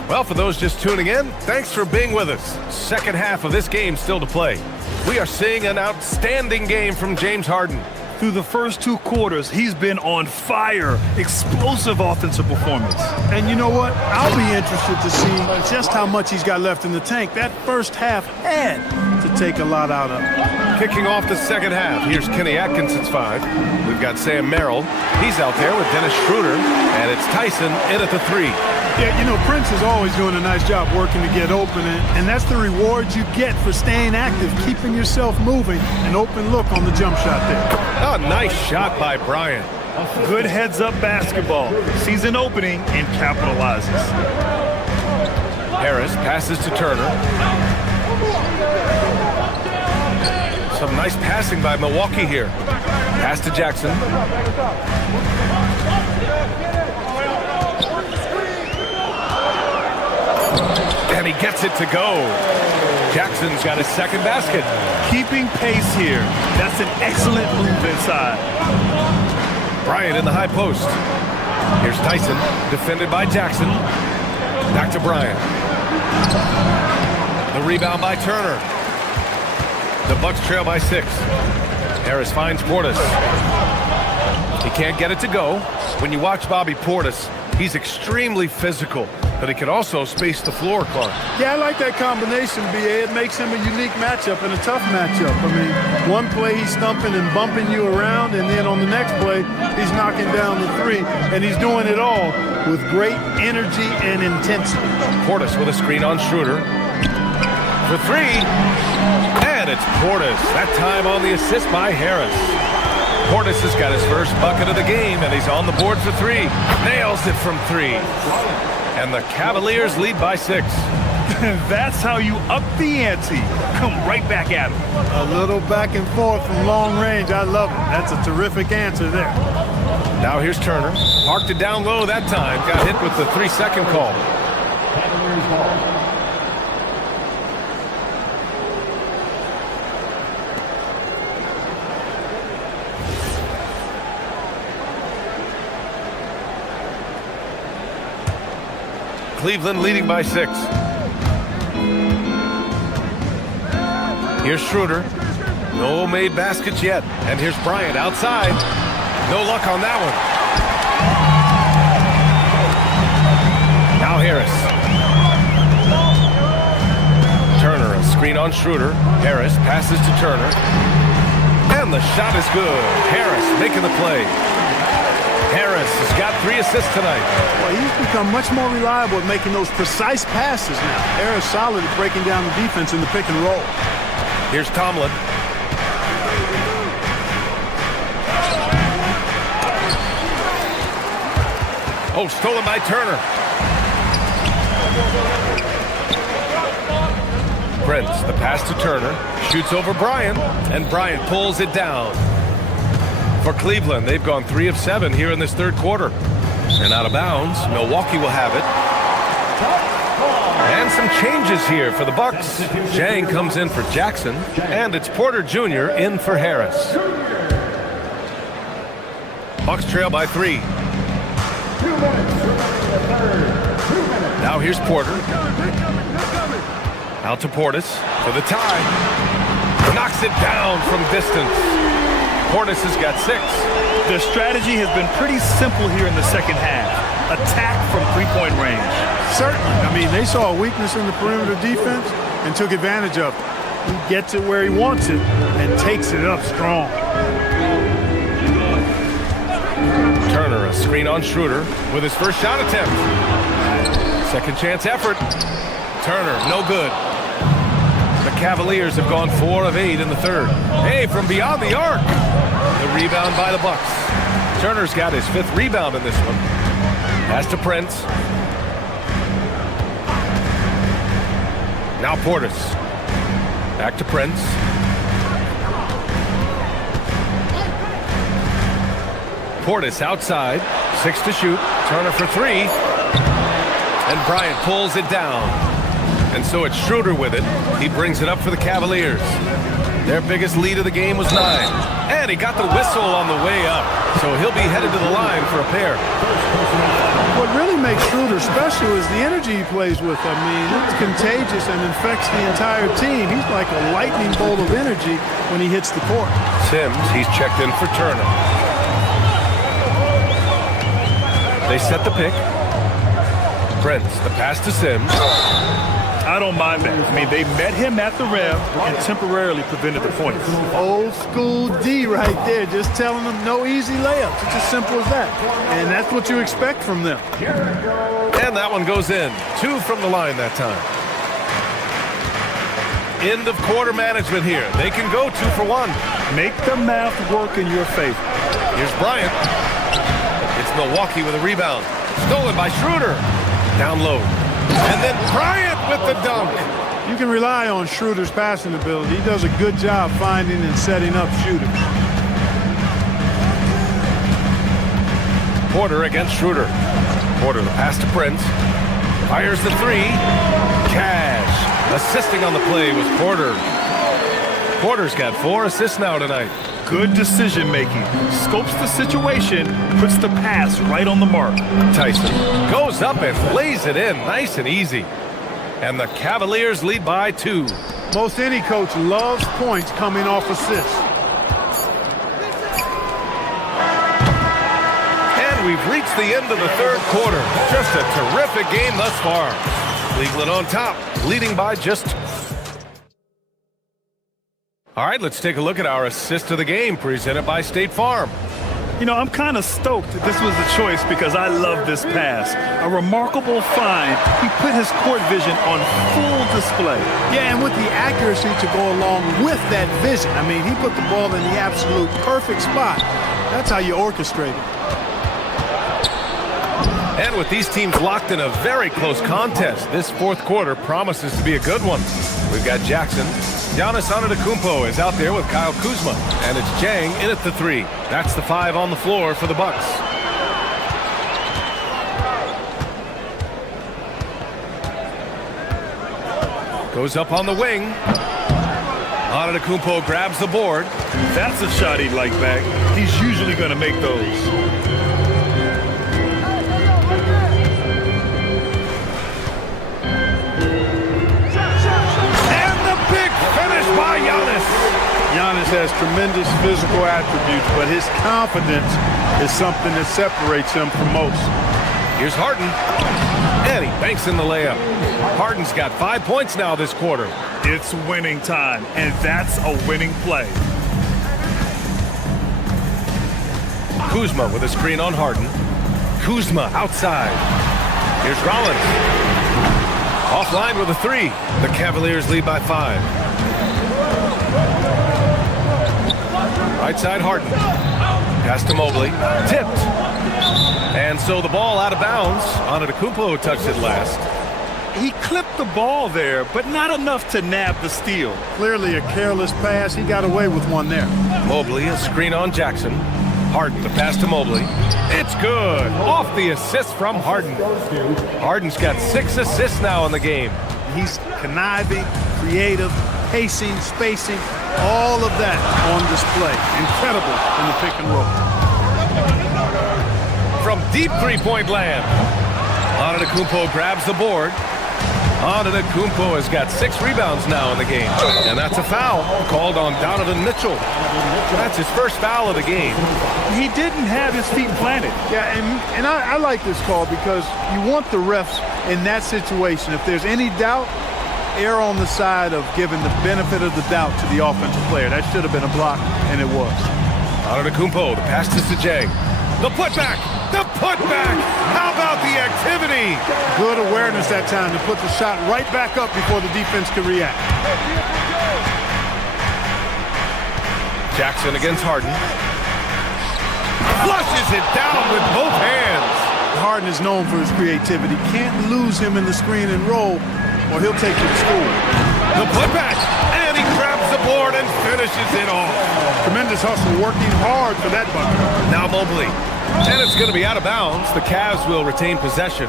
Well, for those just tuning in, thanks for being with us. Second half of this game still to play. We are seeing an outstanding game from James Harden. Through the first 2 quarters, he's been on fire. Explosive offensive performance. And you know what? I'll be interested to see just how much he's got left in the tank. That first half had to take a lot out of him. Kicking off the second half, here's Kenny Atkinson's 5. We've got Sam Merrill. He's out there with Dennis Schroeder. And it's Tyson in at the 3. Yeah, you know, Prince is always doing a nice job working to get open, and that's the reward you get for staying active, keeping yourself moving, an open look on the jump shot there. Oh, nice shot by Bryant. Good heads-up basketball. Sees an opening and capitalizes. Harris passes to Turner. Some nice passing by Milwaukee here. Pass to Jackson. And he gets it to go. Jackson's got his second basket. Keeping pace here. That's an excellent move inside. Bryant in the high post. Here's Tyson, defended by Jackson. Back to Bryant. The rebound by Turner. The Bucks trail by 6. Harris finds Portis. He can't get it to go. When you watch Bobby Portis, he's extremely physical, but he can also space the floor, Clark. Yeah, I like that combination, B.A. It makes him a unique matchup and a tough matchup. I mean, one play he's stumping and bumping you around, and then on the next play, he's knocking down the 3, and he's doing it all with great energy and intensity. Portis with a screen on Schroeder. For 3, and it's Portis. That time on the assist by Harris. Portis has got his first bucket of the game, and he's on the board for 3. Nails it from 3. And the Cavaliers lead by 6. That's how you up the ante. Come right back at him. A little back and forth from long range. I love it. That's a terrific answer there. Now here's Turner. Parked it down low that time. Got hit with the 3-second call. Cleveland leading by 6. Here's Schroeder. No made baskets yet. And here's Bryant outside. No luck on that one. Now Harris. Turner, a screen on Schroeder. Harris passes to Turner. And the shot is good. Harris making the play. Harris has got 3 assists tonight. Well, he's become much more reliable at making those precise passes now. Harris solid at breaking down the defense in the pick and roll. Here's Tomlin. Oh, stolen by Turner. Prince, the pass to Turner. Shoots over Bryant, and Bryant pulls it down. For Cleveland, they've gone 3 of 7 here in this third quarter. And out of bounds, Milwaukee will have it. And some changes here for the Bucks. Zhang comes in for Jackson, and it's Porter Jr. in for Harris. Bucks trail by 3. Now here's Porter. Out to Portis for the tie. Knocks it down from distance. Portis has got 6. The strategy has been pretty simple here in the second half. Attack from 3-point range. Certainly. I mean, they saw a weakness in the perimeter defense and took advantage of it. He gets it where he wants it and takes it up strong. Turner, a screen on Schroeder with his first shot attempt. Second chance effort. Turner, no good. The Cavaliers have gone 4 of 8 in the third. Hey, from beyond the arc. The rebound by the Bucks. Turner's got his 5th rebound in this one. Pass to Prince. Now Portis. Back to Prince. Portis outside. 6 to shoot. Turner for 3. And Bryant pulls it down. And so it's Schroeder with it. He brings it up for the Cavaliers. Their biggest lead of the game was 9. And he got the whistle on the way up. So he'll be headed to the line for a pair. What really makes Schroeder special is the energy he plays with. I mean, it's contagious and infects the entire team. He's like a lightning bolt of energy when he hits the court. Sims, he's checked in for Turner. They set the pick. Prince, the pass to Sims. I don't mind that. I mean, they met him at the rim and temporarily prevented the points. Old school D right there, just telling them no easy layups. It's as simple as that. And that's what you expect from them. And that one goes in. 2 from the line that time. End of quarter management here. They can go 2 for 1. Make the math work in your favor. Here's Bryant. It's Milwaukee with a rebound. Stolen by Schroeder. Down low. And then Bryant with the dunk. You can rely on Schroeder's passing ability. He does a good job finding and setting up shooters. Porter against Schroeder. Porter, the pass to Prince. Fires the 3. Cash. Assisting on the play was Porter. Porter's got 4 assists now tonight. Good decision making. Scopes the situation, puts the pass right on the mark. Tyson goes up and lays it in nice and easy. And the Cavaliers lead by 2. Most any coach loves points coming off assists. And we've reached the end of the third quarter. Just a terrific game thus far. Cleveland on top, leading by just. All right, let's take a look at our assist of the game presented by State Farm. You know, I'm kind of stoked that this was the choice because I love this pass. A remarkable find. He put his court vision on full display. Yeah, and with the accuracy to go along with that vision. I mean, he put the ball in the absolute perfect spot. That's how you orchestrate it. And with these teams locked in a very close contest, this fourth quarter promises to be a good one. We've got Jackson. Giannis Antetokounmpo is out there with Kyle Kuzma. And it's Jang in at the 3. That's the 5 on the floor for the Bucks. Goes up on the wing. Antetokounmpo grabs the board. That's a shot he'd like back. He's usually going to make those. By Giannis. Giannis has tremendous physical attributes, but his confidence is something that separates him from most. Here's Harden. And he banks in the layup. Harden's got 5 points now this quarter. It's winning time, and that's a winning play. Kuzma with a screen on Harden. Kuzma outside. Here's Rollins. Offline with a 3. The Cavaliers lead by 5. Right side Harden. Pass to Mobley. Tipped. And so the ball out of bounds. Antetokounmpo touched it last. He clipped the ball there, but not enough to nab the steal. Clearly a careless pass. He got away with one there. Mobley, a screen on Jackson. Harden, the pass to Mobley. It's good. Off the assist from Harden. Harden's got 6 assists now in the game. He's conniving, creative, pacing, spacing, all of that on display. Incredible in the pick and roll. From deep three-point land, Antetokounmpo grabs the board. Antetokounmpo has got 6 rebounds now in the game. And that's a foul called on Donovan Mitchell. That's his first foul of the game. He didn't have his feet planted. Yeah, and I like this call because you want the refs in that situation. If there's any doubt, err on the side of giving the benefit of the doubt to the offensive player. That should have been a block, and it was. Antetokounmpo, the pass to Sajay. The putback! The putback! How about the activity? Good awareness that time to put the shot right back up before the defense could react. Jackson against Harden. Flushes it down with both hands. Harden is known for his creativity. Can't lose him in the screen and roll, or he'll take you to school. The putback, and he grabs the board and finishes it off. Tremendous hustle, working hard for that bucket. Now Mobley, and it's going to be out of bounds. The Cavs will retain possession.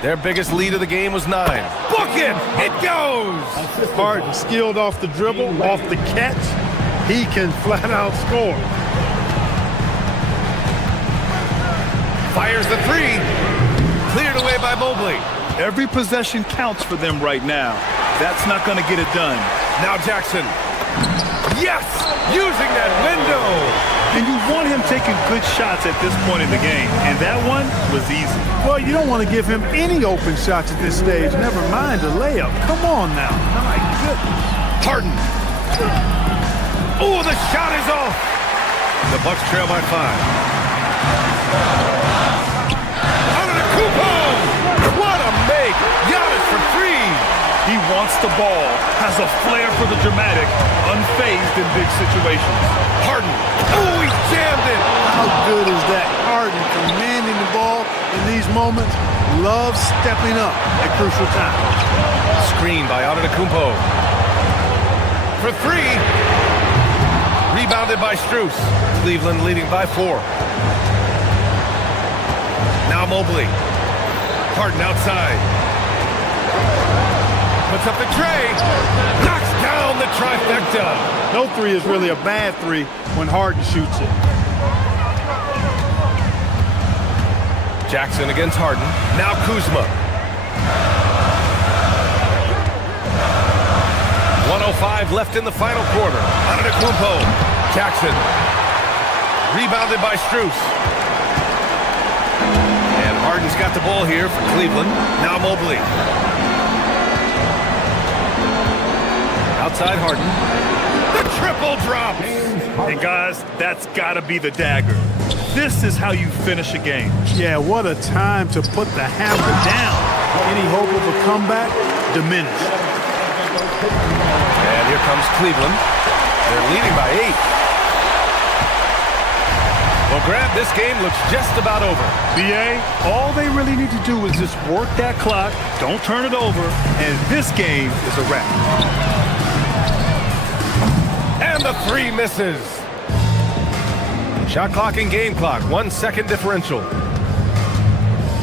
Their biggest lead of the game was 9. Book it! It goes! Harden skilled off the dribble, off the catch. He can flat out score. Fires the 3. Cleared away by Mobley. Every possession counts for them right now. That's not going to get it done. Now Jackson. Yes! Using that window! And you want him taking good shots at this point in the game. And that one was easy. Well, you don't want to give him any open shots at this stage. Never mind a layup. Come on now. My goodness. Harden. Oh, the shot is off. The Bucks trail by 5. Antetokounmpo! What a make! Giannis for 3. He wants the ball, has a flair for the dramatic, unfazed in big situations. Harden. Oh, he jammed it. How good is that? Harden commanding the ball in these moments. Loves stepping up at crucial times. Screen by Antetokounmpo. For 3. Rebounded by Strus. Cleveland leading by 4. Now Mobley. Harden outside. Puts up the tray. Knocks down the trifecta. No three is really a bad three when Harden shoots it. Jackson against Harden. Now Kuzma. 1:05 left in the final quarter. Antetokounmpo. Jackson. Rebounded by Strus. And Harden's got the ball here for Cleveland. Now Mobley. Outside Harden. The triple drops. And guys, that's got to be the dagger. This is how you finish a game. Yeah, what a time to put the hammer down. Any hope of a comeback diminished. And here comes Cleveland. They're leading by 8. Well, Grant, this game looks just about over. BA, all they really need to do is just work that clock, don't turn it over, and this game is a wrap. And the 3 misses. Shot clock and game clock, 1 second differential.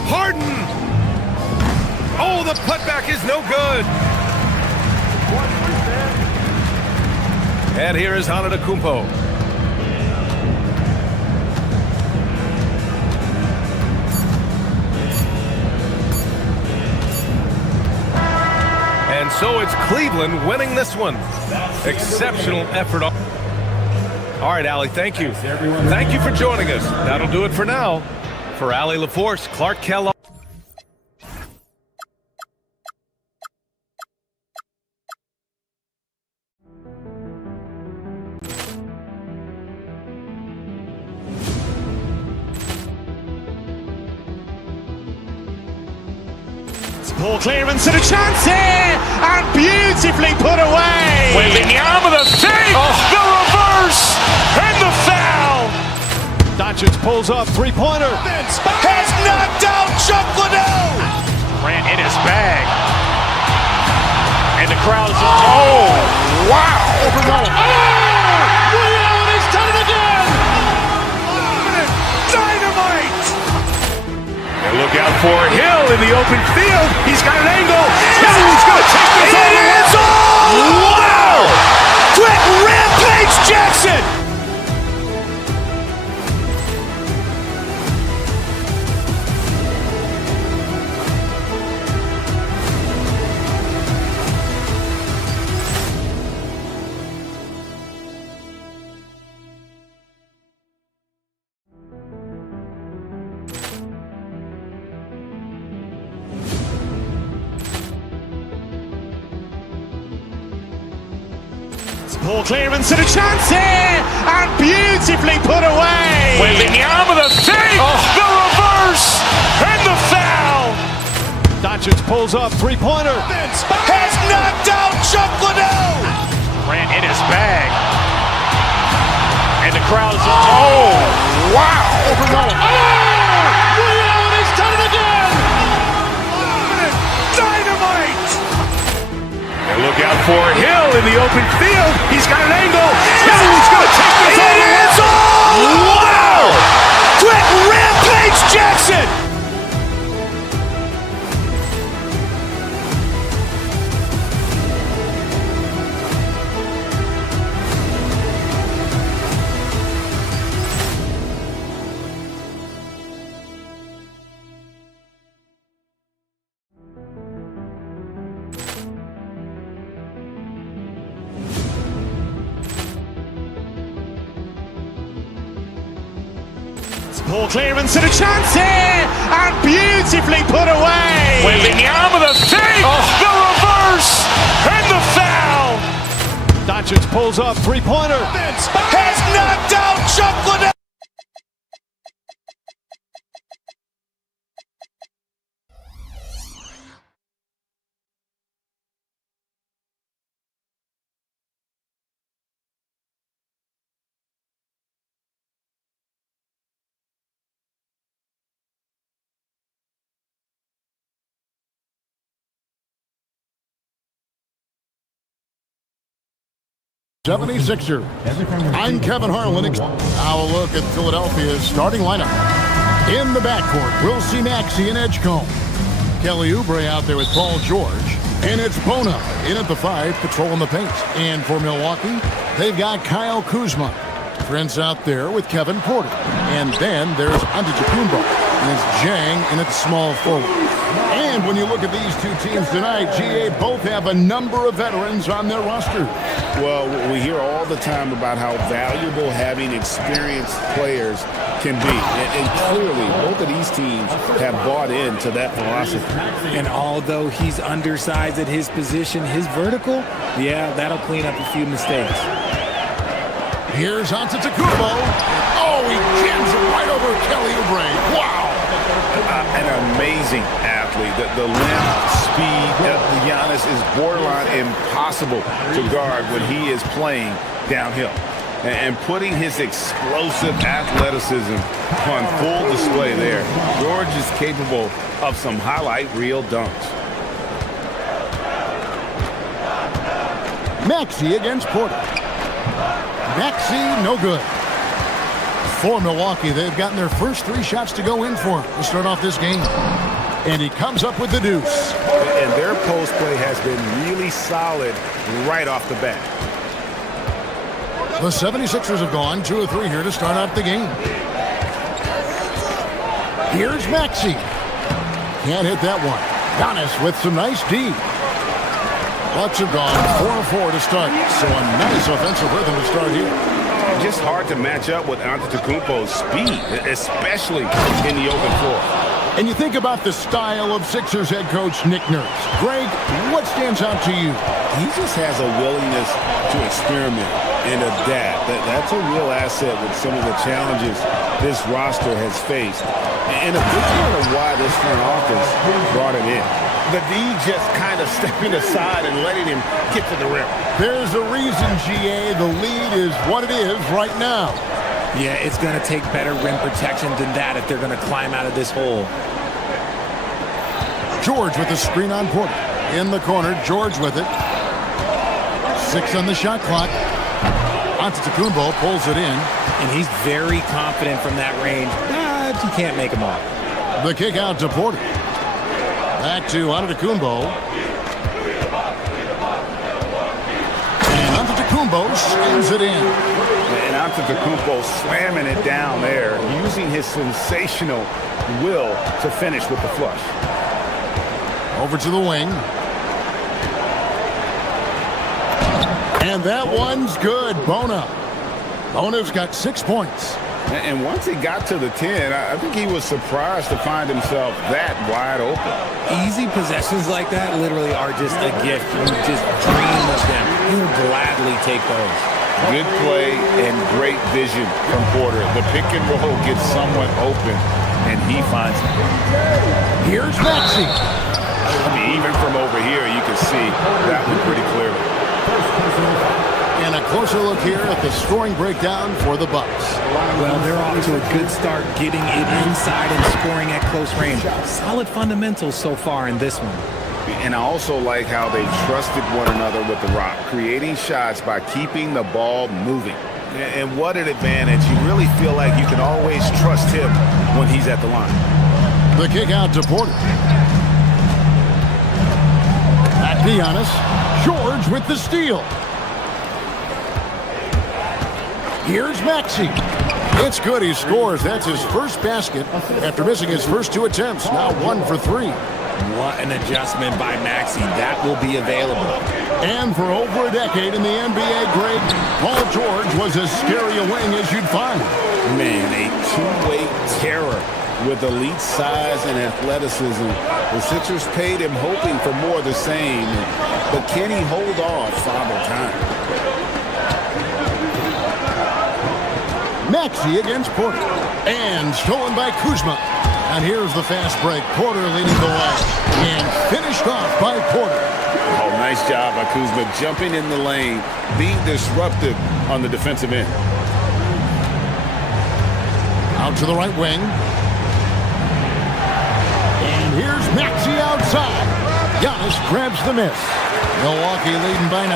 Harden! Oh, the putback is no good. And here is Antetokounmpo. And so it's Cleveland winning this one. Exceptional effort. All right, Allie, thank you. Thank you for joining us. That'll do it for now. For Allie LaForce, Clark Kellogg. Ball clearance and a chance here, and beautifully put away. Wembanyama the fake, the reverse, and the foul. Doncic pulls up, three-pointer. Has knocked out Chuck Liddell. Ran in his bag. And the crowd is, oh, wow. Overrun. Allen has done it again. Dynamite. And look out for Hill in the open field. He's got an angle. Hill's going to take this all the way. Wow. Quick rampage Jackson. Ball clearance and a chance here, and beautifully put away. Wembanyama the fake, the reverse, and the foul. Doncic pulls up, three-pointer. Has knocked out Chuck Liddell. Ran in his bag. And the crowd is, oh, wow. Overrun. Allen has done it again. Dynamite. And look out for Hill in the open field. He's got an angle. Hill's going to take this all the way. Wow. Quick rampage Jackson. Ball clearance and a chance here, and beautifully put away. Wembanyama the fake, the reverse, and the foul. Doncic pulls up, three-pointer. Has knocked out Chuck Liddell. 76er. I'm Kevin Harlan. Now a look at Philadelphia's starting lineup. In the backcourt, we'll see Maxey and Edgecombe. Kelly Oubre out there with Paul George. And it's Bona in at the 5, patrolling the paint. And for Milwaukee, they've got Kyle Kuzma. Prince out there with Kevin Porter. And then there's Antetokounmpo. And it's Jang in at small forward. And when you look at these two teams tonight, GA both have a number of veterans on their roster. Well, we hear all the time about how valuable having experienced players can be. And clearly, both of these teams have bought into that philosophy. And although he's undersized at his position, his vertical, yeah, that'll clean up a few mistakes. Here's Antetokounmpo. Oh, he jams it right over Kelly Oubre. Wow. An amazing athlete. The length, speed, Giannis is borderline impossible to guard when he is playing downhill. And putting his explosive athleticism on full display there, George is capable of some highlight reel dunks. Maxey against Porter. Maxey, no good. For Milwaukee, they've gotten their first 3 shots to go in for him to start off this game. And he comes up with the deuce. And their post play has been really solid right off the bat. The 76ers have gone 2 of 3 here to start out the game. Here's Maxey. Can't hit that one. Giannis with some nice D. Bucks have gone 4 of 4 to start. So a nice offensive rhythm to start here. Just hard to match up with Antetokounmpo's speed, especially in the open floor. And you think about the style of Sixers head coach Nick Nurse. Greg, what stands out to you? He just has a willingness to experiment and adapt. That's a real asset with some of the challenges this roster has faced. And a big part of why this front office brought him in. The D just kind of stepping aside and letting him get to the rim. There's a reason, GA, the lead is what it is right now. Yeah, it's going to take better rim protection than that if they're going to climb out of this hole. George with the screen on Porter. In the corner, George with it. 6 on the shot clock. Antetokounmpo pulls it in. And he's very confident from that range. But you can't make him off. The kick out to Porter. Back to Antetokounmpo. And Antetokounmpo slams it in. And Antetokounmpo slamming it down there, using his sensational will to finish with the flush. Over to the wing. And that one's good. Bona's got 6 points. And once he got to the 10, I think he was surprised to find himself that wide open. Easy possessions like that literally are just a gift. You just dream of them. You'll gladly take those. Good play and great vision from Porter. The pick and roll gets someone open, and he finds it. Here's Maxey. I mean, even from over here, you can see that one pretty clearly. And a closer look here at the scoring breakdown for the Bucks. Well, they're off to a good start getting it inside and scoring at close range. Solid fundamentals so far in this one. And I also like how they trusted one another with the rock, creating shots by keeping the ball moving. And what an advantage. You really feel like you can always trust him when he's at the line. The kick out to Porter. Back to Giannis. George with the steal. Here's Maxey. It's good. He scores. That's his first basket after missing his first 2 attempts. Now 1 for 3. What an adjustment by Maxey. That will be available. And for over a decade in the NBA, Greg, Paul George was as scary a wing as you'd find. Man, a two-way terror with elite size and athleticism. The Sixers paid him hoping for more of the same. But can he hold off Father Time? Maxey against Porter. And stolen by Kuzma. And here's the fast break. Porter leading the way. And finished off by Porter. Oh, nice job by Kuzma jumping in the lane, being disruptive on the defensive end. Out to the right wing. And here's Maxey outside. Giannis grabs the miss. Milwaukee leading by 9.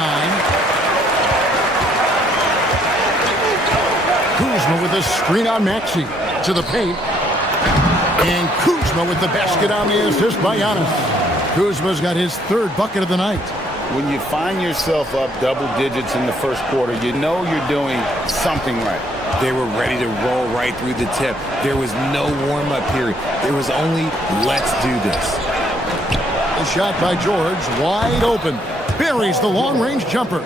Kuzma with a screen on Maxey to the paint. And Kuzma with the basket on the assist by Giannis. Kuzma's got his third bucket of the night. When you find yourself up double digits in the first quarter, you know you're doing something right. They were ready to roll right through the tip. There was no warm-up period. There was only, let's do this. The shot by George, wide open. Buries the long-range jumper.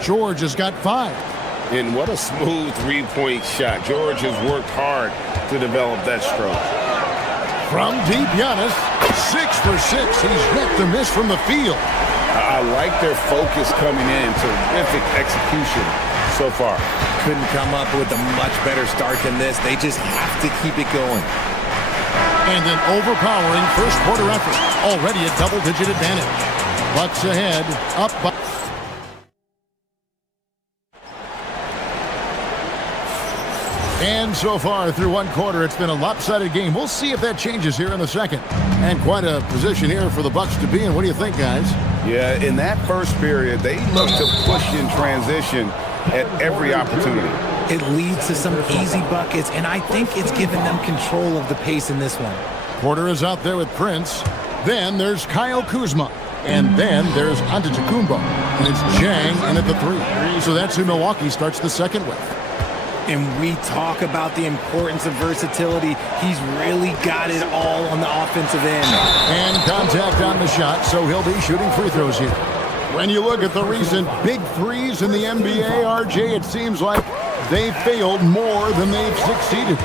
George has got 5. And what a smooth three-point shot. George has worked hard to develop that stroke. From deep, Giannis, 6 for 6. He's yet to miss from the field. I like their focus coming in. Terrific execution so far. Couldn't come up with a much better start than this. They just have to keep it going. And an overpowering first quarter effort. Already a double-digit advantage. Bucks ahead, up by... And so far through one quarter, it's been a lopsided game. We'll see if that changes here in the second. And quite a position here for the Bucks to be in. What do you think, guys? Yeah, in that first period, they look to push in transition at every opportunity. It leads to some easy buckets, and I think it's given them control of the pace in this one. Porter is out there with Prince. Then there's Kyle Kuzma. And then there's Antetokounmpo. And it's Jang in at the 3. So that's who Milwaukee starts the second with. And we talk about the importance of versatility. He's really got it all on the offensive end. And contact on the shot, so he'll be shooting free throws here. When you look at the recent big threes in the NBA, RJ, it seems like they failed more than they've succeeded.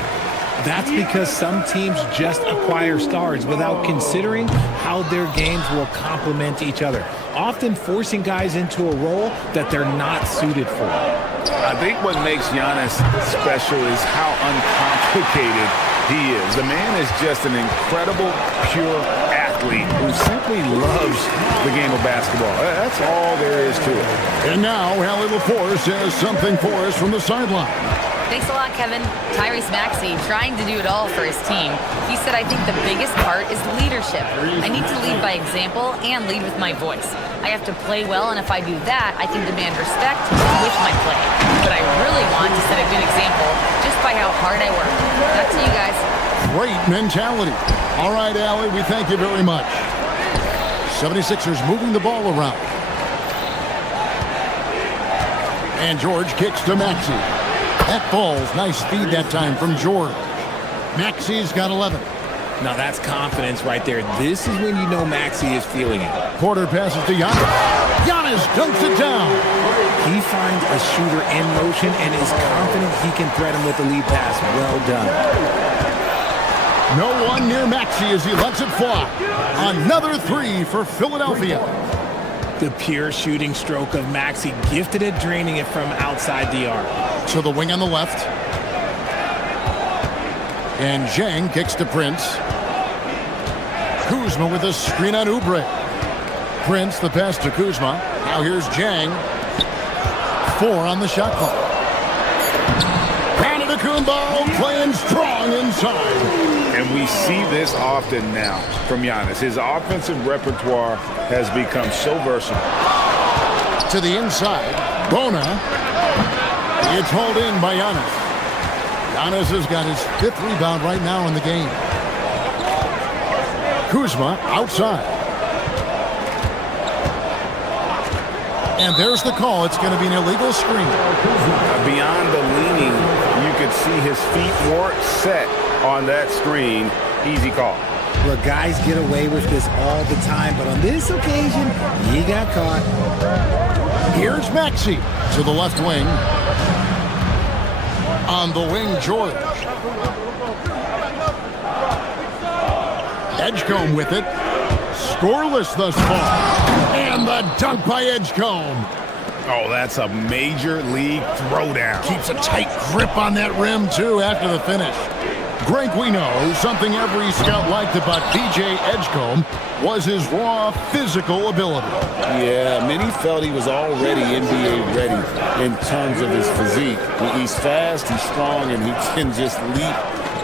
That's because some teams just acquire stars without considering how their games will complement each other, often forcing guys into a role that they're not suited for. I think what makes Giannis special is how uncomplicated he is. The man is just an incredible, pure athlete who simply loves the game of basketball. That's all there is to it. And now, Allie LaForce has something for us from the sideline. Thanks a lot, Kevin. Tyrese Maxey trying to do it all for his team. He said, I think the biggest part is leadership. I need to lead by example and lead with my voice. I have to play well, and if I do that, I can demand respect with my play. But I really want to set a good example just by how hard I work. Back to you guys. Great mentality. All right, Allie, we thank you very much. 76ers moving the ball around. And George kicks to Maxey. That falls. Nice feed that time from George. Maxey's got 11. Now that's confidence right there. This is when you know Maxey is feeling it. Porter passes to Giannis. Giannis dunks it down. He finds a shooter in motion and is confident he can thread him with the lead pass. Well done. No one near Maxey as he lets it fly. Another 3 for Philadelphia. The pure shooting stroke of Maxey, gifted at draining it from outside the arc. To the wing on the left. And Zhang kicks to Prince. Kuzma with a screen on Oubre. Prince, the pass to Kuzma. Now here's Zhang. 4 on the shot clock. Antetokounmpo playing strong inside. And we see this often now from Giannis. His offensive repertoire has become so versatile. To the inside. Bona. It's hauled in by Giannis. Giannis has got his 5th rebound right now in the game. Kuzma outside. And there's the call. It's going to be an illegal screen. Beyond the leaning, you could see his feet weren't set on that screen. Easy call. Look, guys get away with this all the time, but on this occasion, he got caught. Here's Maxey to the left wing. On the wing, George. Edgecombe with it. Scoreless thus far. And the dunk by Edgecombe. Oh, that's a major league throwdown. Keeps a tight grip on that rim, too, after the finish. Greg, we know something every scout liked about DJ Edgecombe was his raw physical ability. Yeah, many felt he was already NBA ready in terms of his physique. He's fast, he's strong, and he can just leap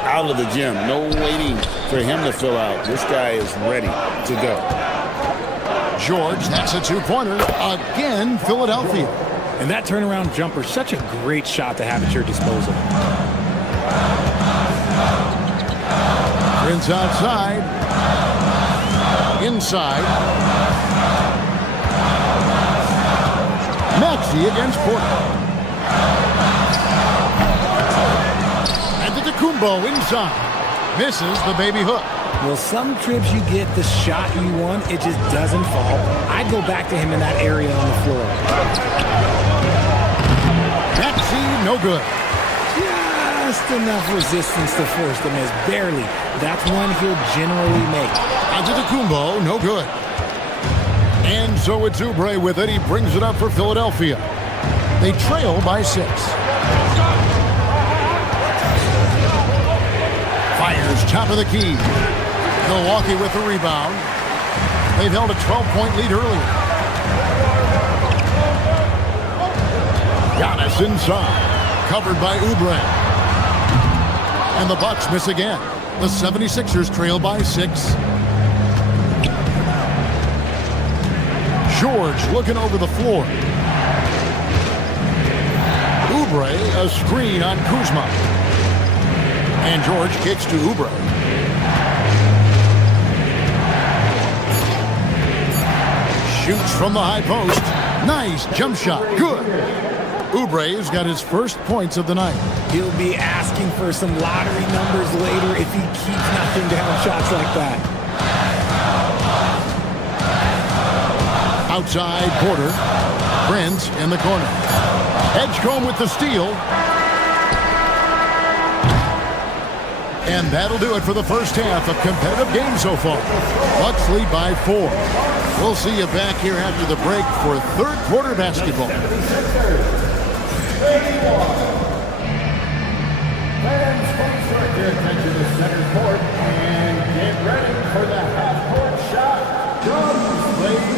out of the gym. No waiting for him to fill out. This guy is ready to go. George, that's a 2-pointer. Again, Philadelphia. And that turnaround jumper, such a great shot to have at your disposal. Prince outside. Inside. Maxey against Porter. And to Kumbo inside. Misses the baby hook. Well, some trips you get the shot you want, it just doesn't fall. I'd go back to him in that area on the floor. Maxey, no good. Just enough resistance to force the miss. Barely. That's one he'll generally make. Antetokounmpo, no good. And so it's Oubre with it. He brings it up for Philadelphia. They trail by 6. Fires top of the key. Milwaukee with the rebound. They've held a 12-point lead earlier. Giannis inside. Covered by Oubre. And the Bucks miss again. The 76ers trail by 6. George looking over the floor. Oubre, a screen on Kuzma. And George kicks to Oubre. Shoots from the high post. Nice jump shot. Good. Oubre's got his first points of the night. He'll be asking for some lottery numbers later if he keeps knocking down shots like that. Outside Porter. Prince in the corner. Edgecombe with the steal. And that'll do it for the first half of competitive game so far. Bucks lead by 4. We'll see you back here after the break for third quarter basketball. Fans, please direct your attention to center court and get ready for the half-court shot. Drums, please.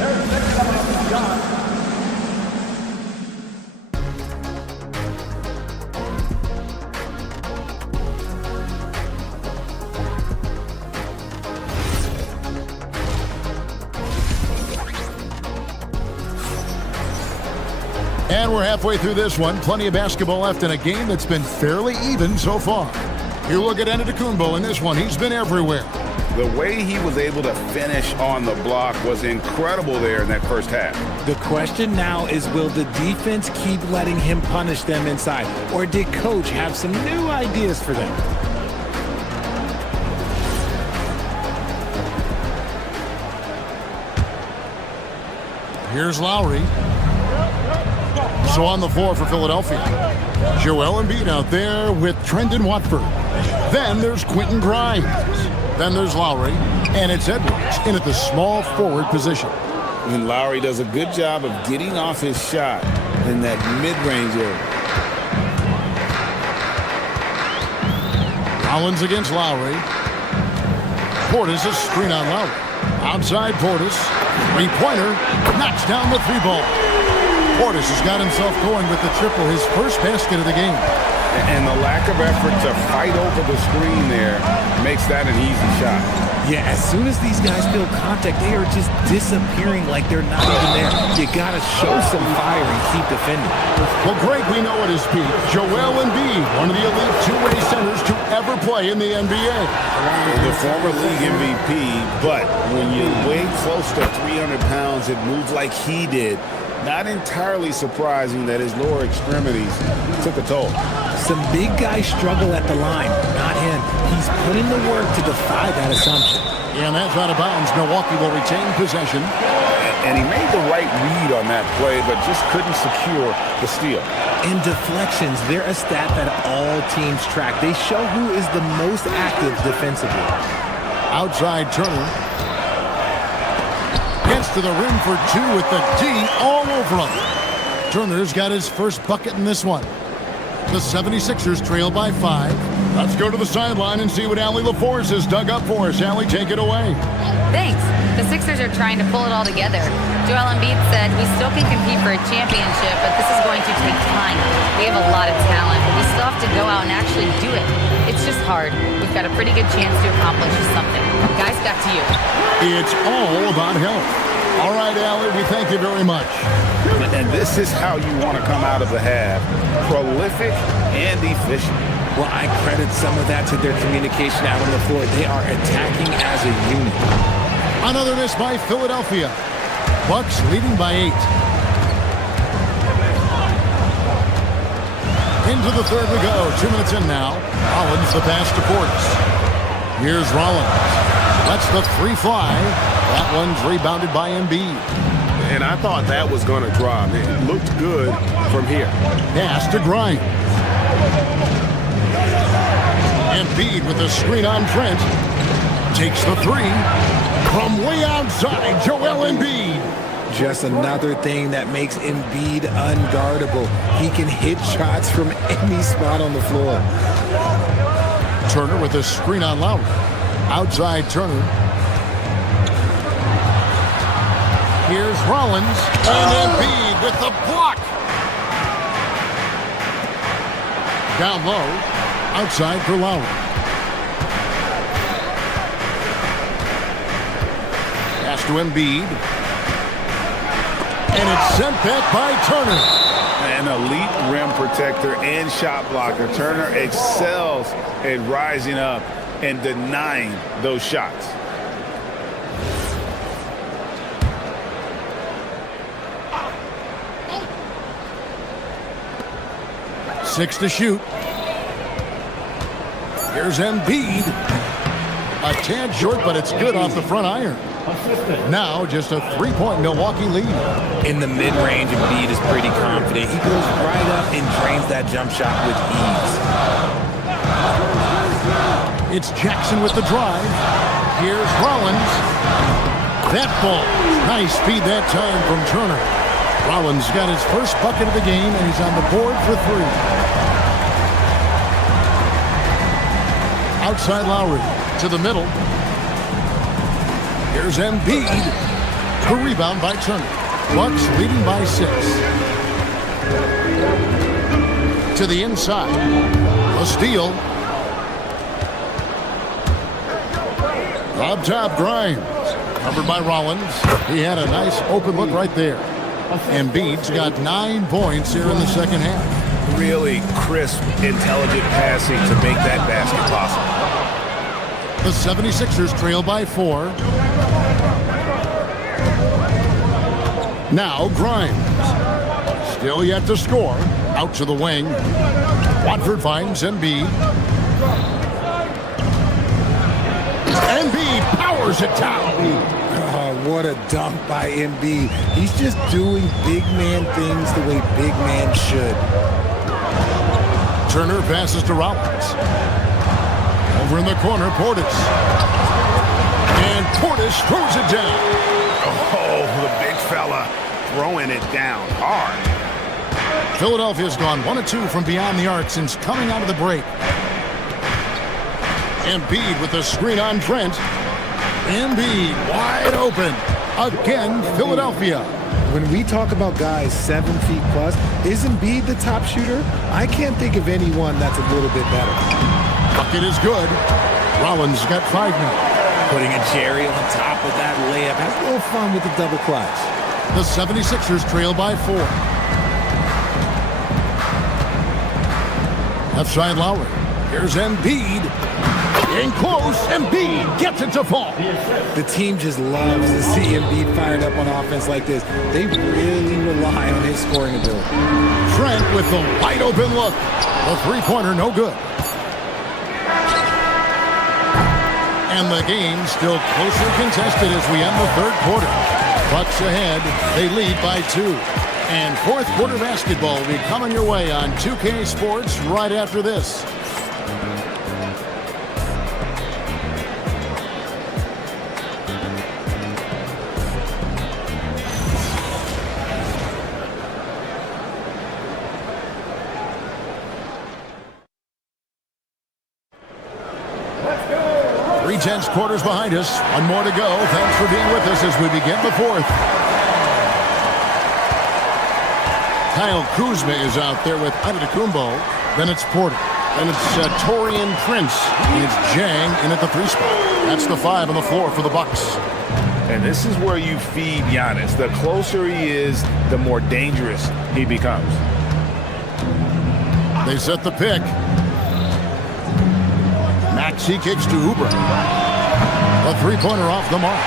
There's the shot. And we're halfway through this one. Plenty of basketball left in a game that's been fairly even so far. You look at Antetokounmpo in this one. He's been everywhere. The way he was able to finish on the block was incredible there in that first half. The question now is, will the defense keep letting him punish them inside? Or did Coach have some new ideas for them? Here's Lowry. So on the floor for Philadelphia. Joel Embiid out there with Trendon Watford. Then there's Quentin Grimes. Then there's Lowry. And it's Edwards in at the small forward position. And Lowry does a good job of getting off his shot in that mid-range area. Collins against Lowry. Portis a screen on Lowry. Outside Portis. Three-pointer. Knocks down the 3-ball. Portis has got himself going with the triple, his first basket of the game. And the lack of effort to fight over the screen there makes that an easy shot. Yeah, as soon as these guys feel contact, they are just disappearing like they're not even there. You got to show some fire and keep defending. Well, Greg, we know at his peak, Joel Embiid, one of the elite two-way centers to ever play in the NBA. The former league MVP, but when you weigh close to 300 pounds, it moves like he did. Not entirely surprising that his lower extremities took a toll. Some big guys struggle at the line, not him. He's put in the work to defy that assumption. Yeah, and that's out of bounds. Milwaukee will retain possession. And he made the right read on that play, but just couldn't secure the steal. And deflections, they're a stat that all teams track. They show who is the most active defensively. Outside Turner. Gets to the rim for 2 with the D all over him. Turner's got his first bucket in this one. The 76ers trail by 5. Let's go to the sideline and see what Allie LaForce has dug up for us. Allie, take it away. Thanks. The Sixers are trying to pull it all together. Joel Embiid said, we still can compete for a championship, but this is going to take time. We have a lot of talent, but we still have to go out and actually do it. It's just hard. We've got a pretty good chance to accomplish something. Guys, back to you. It's all about health. All right, Allie, we thank you very much. And this is how you want to come out of the half. Prolific and efficient. Well, I credit some of that to their communication out on the floor. They are attacking as a unit. Another miss by Philadelphia. Bucks leading by 8. Into the third we go. 2 minutes in now. Rollins the pass to Portis. Here's Rollins. Lets the three fly. That one's rebounded by Embiid. And I thought that was going to drop. It looked good from here. Pass to Grimes. Embiid with the screen on Trent. Takes the three. From way outside, Joel Embiid. Just another thing that makes Embiid unguardable. He can hit shots from any spot on the floor. Turner with a screen on Lowry. Outside Turner. Here's Rollins. And Embiid with the block. Down low. Outside for Lowry. Pass to Embiid. And it's sent back by Turner. An elite rim protector and shot blocker. Turner excels at rising up and denying those shots. Six to shoot. Here's Embiid. A tad short, but it's good off the front iron. Now just a three-point Milwaukee lead. In the mid-range, Embiid is pretty confident. He goes right up and drains that jump shot with ease. It's Jackson with the drive. Here's Rollins. That ball. Nice speed that time from Turner. Rollins got his first bucket of the game, and he's on the board for three. Outside Lowry to the middle. Here's Embiid. The rebound by Turner. Bucks leading by 6. To the inside. A steal. Up top, Grimes. Covered by Rollins. He had a nice open look right there. Embiid's got 9 points here in the second half. Really crisp, intelligent passing to make that basket possible. The 76ers trail by 4. Now Grimes. Still yet to score. Out to the wing. Watford finds Embiid. Embiid powers it down. Oh, what a dunk by Embiid. He's just doing big man things the way big man should. Turner passes to Rollins. Over in the corner, Portis. And Portis throws it down. Oh, the big fella throwing it down hard. Philadelphia's gone 1 of 2 from beyond the arc since coming out of the break. Embiid with the screen on Trent. Embiid wide open. Again, Philadelphia. When we talk about guys 7 feet plus, is Embiid the top shooter? I can't think of anyone that's a little bit better. Bucket is good. Rollins got 5 now. Putting a cherry on top of that layup. Have a little fun with the double clutch. The 76ers trail by 4. Left side Lowry. Here's Embiid. In close, Embiid gets it to fall. The team just loves to see Embiid fired up on offense like this. They really rely on his scoring ability. Trent with the wide open look. The three-pointer no good. And the game still closely contested as we end the third quarter. Bucks ahead. They lead by 2. And fourth quarter basketball will be coming your way on 2K Sports right after this. Tense quarters behind us. 1 more to go. Thanks for being with us as we begin the fourth. Kyle Kuzma is out there with Antetokounmpo. Then it's Porter. Then it's Taurean Prince. And it's Jang in at the 3 spot. That's the 5 on the floor for the Bucks. And this is where you feed Giannis. The closer he is, the more dangerous he becomes. They set the pick. Maxey kicks to Oubre. A three-pointer off the mark.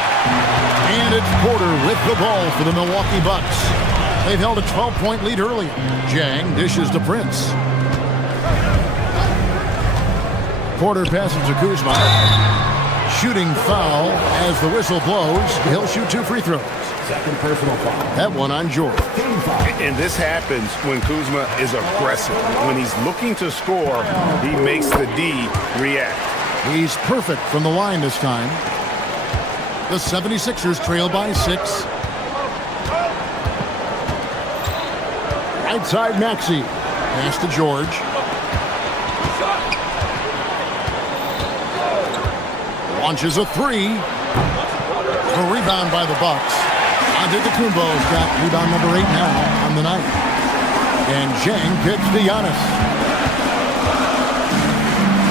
And it's Porter with the ball for the Milwaukee Bucks. They've held a 12-point lead early. Jang dishes to Prince. Porter passes to Kuzma. Shooting foul as the whistle blows. He'll shoot 2 free throws. Second personal foul. That one on George. And this happens when Kuzma is aggressive. When he's looking to score, he makes the D react. He's perfect from the line this time. The 76ers trail by 6. Outside Maxey. Pass to George. Launches a 3. A rebound by the Bucks. Antetokounmpo's got rebound number 8 now on the night. And Jang picks to Giannis.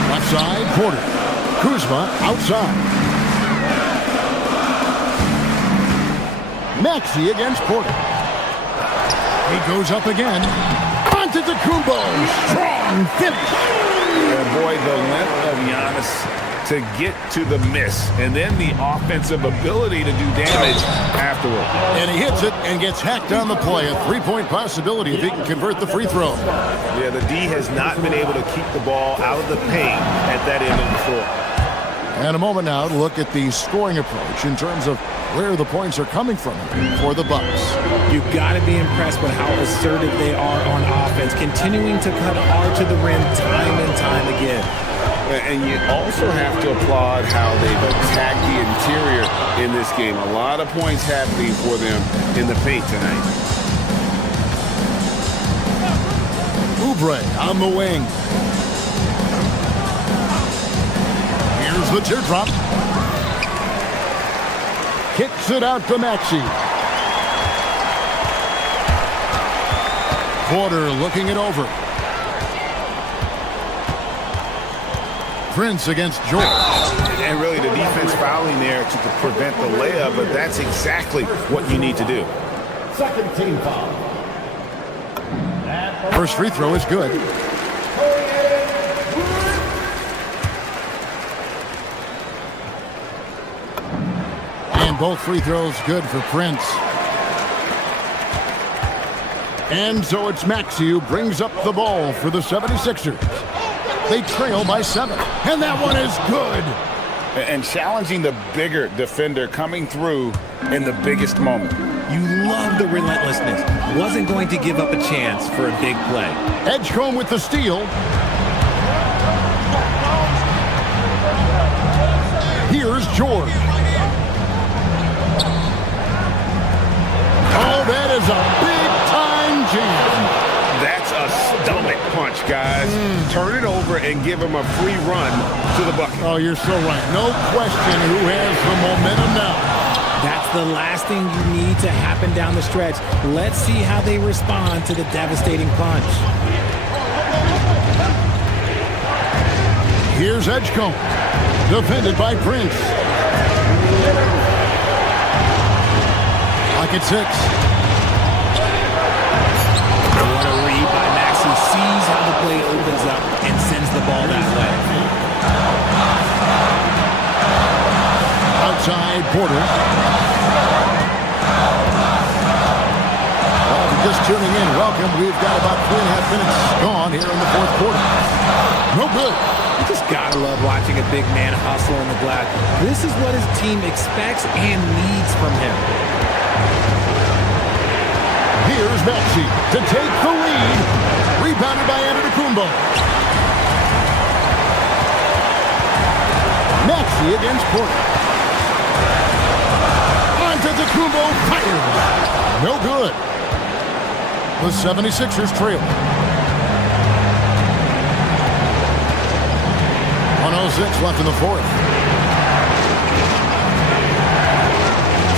Left side, Porter. Kuzma outside. Maxey against Porter. He goes up again. Antetokounmpo. Strong finish. And boy, the length of Giannis to get to the miss, and then the offensive ability to do damage afterward. And he hits it and gets hacked on the play. A 3-point possibility if he can convert the free throw. Yeah, the D has not been able to keep the ball out of the paint at that end of the floor. And a moment now to look at the scoring approach in terms of where the points are coming from for the Bucks. You've got to be impressed with how assertive they are on offense, continuing to cut hard to the rim time and time again. And you also have to applaud how they've attacked the interior in this game. A lot of points happening for them in the paint tonight. Oubre on the wing. Here's the teardrop. Kicks it out to Maxey. Porter looking it over. Prince against George. And really the defense fouling there to prevent the layup, but that's exactly what you need to do. Second team foul. First free throw is good. And both free throws good for Prince. And so it's Maxey who brings up the ball for the 76ers. They trail by 7. And that one is good. And challenging the bigger defender coming through in the biggest moment. You love the relentlessness. Wasn't going to give up a chance for a big play. Edgecombe with the steal. Here's George. Oh, that is a big-time jam. That's a stomach punch, guys. Turn it over and give him a free run to the bucket. Oh, you're so right. No question who has the momentum now. That's the last thing you need to happen down the stretch. Let's see how they respond to the devastating punch. Here's Edgecombe. Defended by Prince. Like at 6. What a read by Maxey. Sees how the play opens up and sends the ball that way. Outside Porter. Well, if you're just tuning in, welcome. We've got about 3.5 minutes gone here in the fourth quarter. No good. You just gotta love watching a big man hustle on the glass. This is what his team expects and needs from him. Here's Maxey to take the lead. Rebounded by Antetokounmpo. Maxey against Porter. Antetokounmpo fired. No good. The 76ers trail. 1:06 left in the fourth.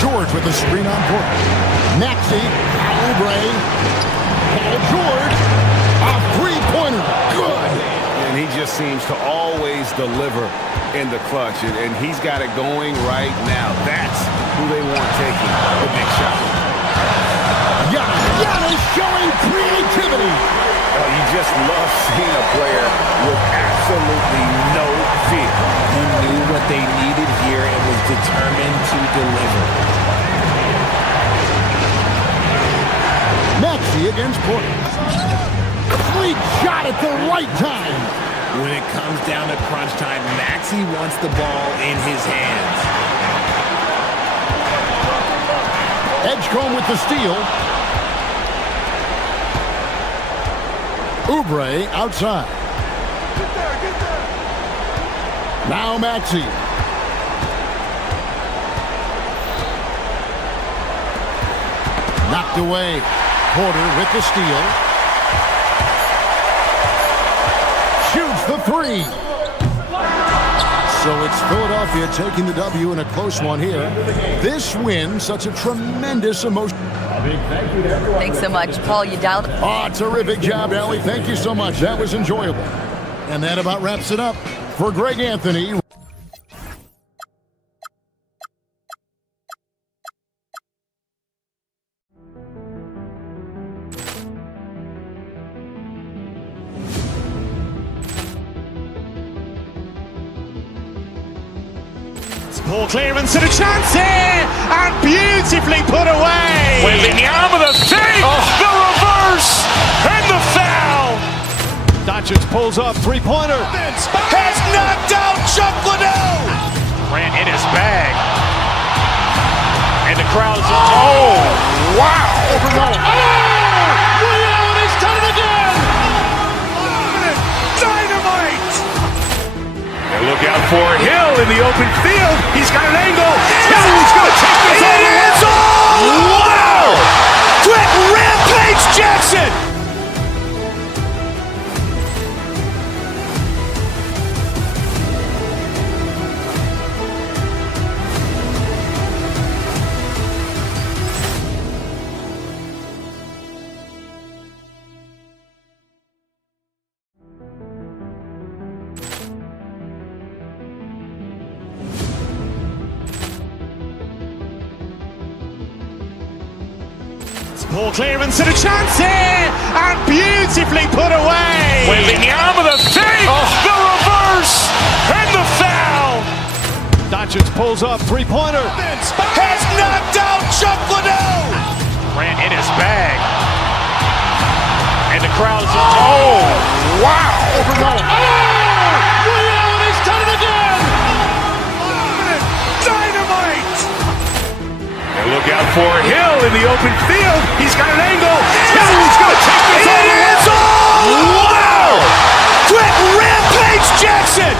George with the screen on Porter. Maxey, Oubre, Paul George, a three-pointer, good. And he just seems to always deliver in the clutch, and he's got it going right now. That's who they want taking the big shot. Giannis showing creativity. You just love seeing a player with absolutely no fear. He knew what they needed here and was determined to deliver. Maxey against Porter. Sweet shot at the right time. When it comes down to crunch time, Maxey wants the ball in his hands. Edgecombe with the steal. Oubre outside. Get there. Now Maxey. Knocked away. Porter with the steal. Shoots the three. So it's Philadelphia taking the W in a close one here. This win, such a tremendous emotion. Thanks so much, Paul. You dialed it. Oh, terrific job, Allie. Thank you so much. That was enjoyable. And that about wraps it up for Greg Anthony. Poor clearance and a chance here, and beautifully put away. Wembanyama the fake, the reverse, and the foul. Doncic pulls up, three-pointer. Has knocked out Chuck Liddell. Ran in his bag. And the crowd is, oh, wow. Liddell, and he's done it again. Dynamite. And look out for Hill in the open field. He's got an angle. Hill's going to take this all the way. Wow! Quick rampage Jackson. Poor clearance and a chance here, and beautifully put away. Wembanyama the fake, the reverse, and the foul. Doncic pulls up, three-pointer. Has knocked out Chuck Liddell. Ran in his bag. And the crowd is, oh, wow. Liddell, and he's done it again. Dynamite. And look out for Hill in the open field. He's got an angle. Hill's going to take this all the way. Wow! Quick rampage Jackson.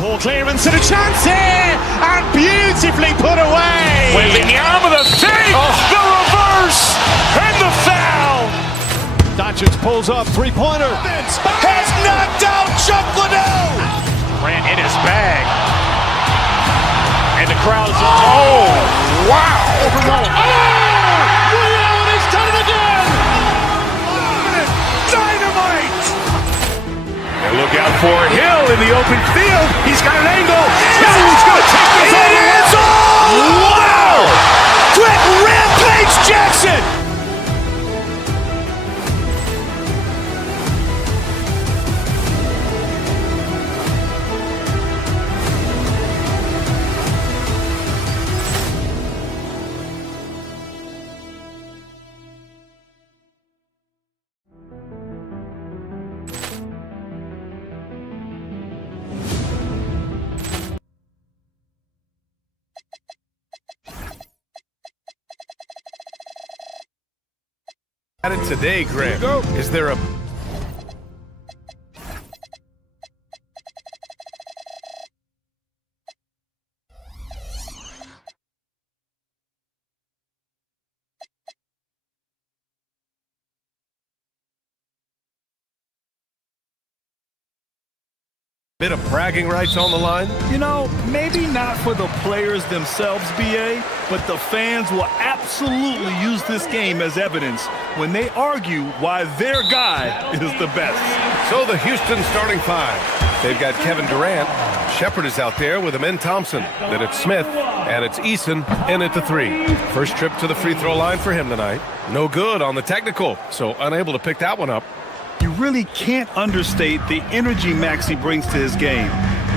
Poor clearance and a chance here, and beautifully put away. Wembanyama the fake, the reverse, and the foul. Doncic pulls up, three-pointer. Has knocked out Chuck Liddell. Ran in his bag. And the crowd is, oh, wow. Liddell, and he's done it again. Dynamite. And look out for Hill in the open field. He's got an angle. Hill's going to take this all the way. Wow! Quick rampage Jackson. Added today, Grant. Is there a Bit of bragging rights on the line. You know, maybe not for the players themselves, BA, but the fans will absolutely use this game as evidence when they argue why their guy is the best. So the Houston starting five. They've got Kevin Durant. Shepard is out there with Amen Thompson. Then it's Smith, and it's Eason in at the three. First trip to the free throw line for him tonight. No good on the technical, so unable to pick that one up. You really can't understate the energy Maxey brings to his game.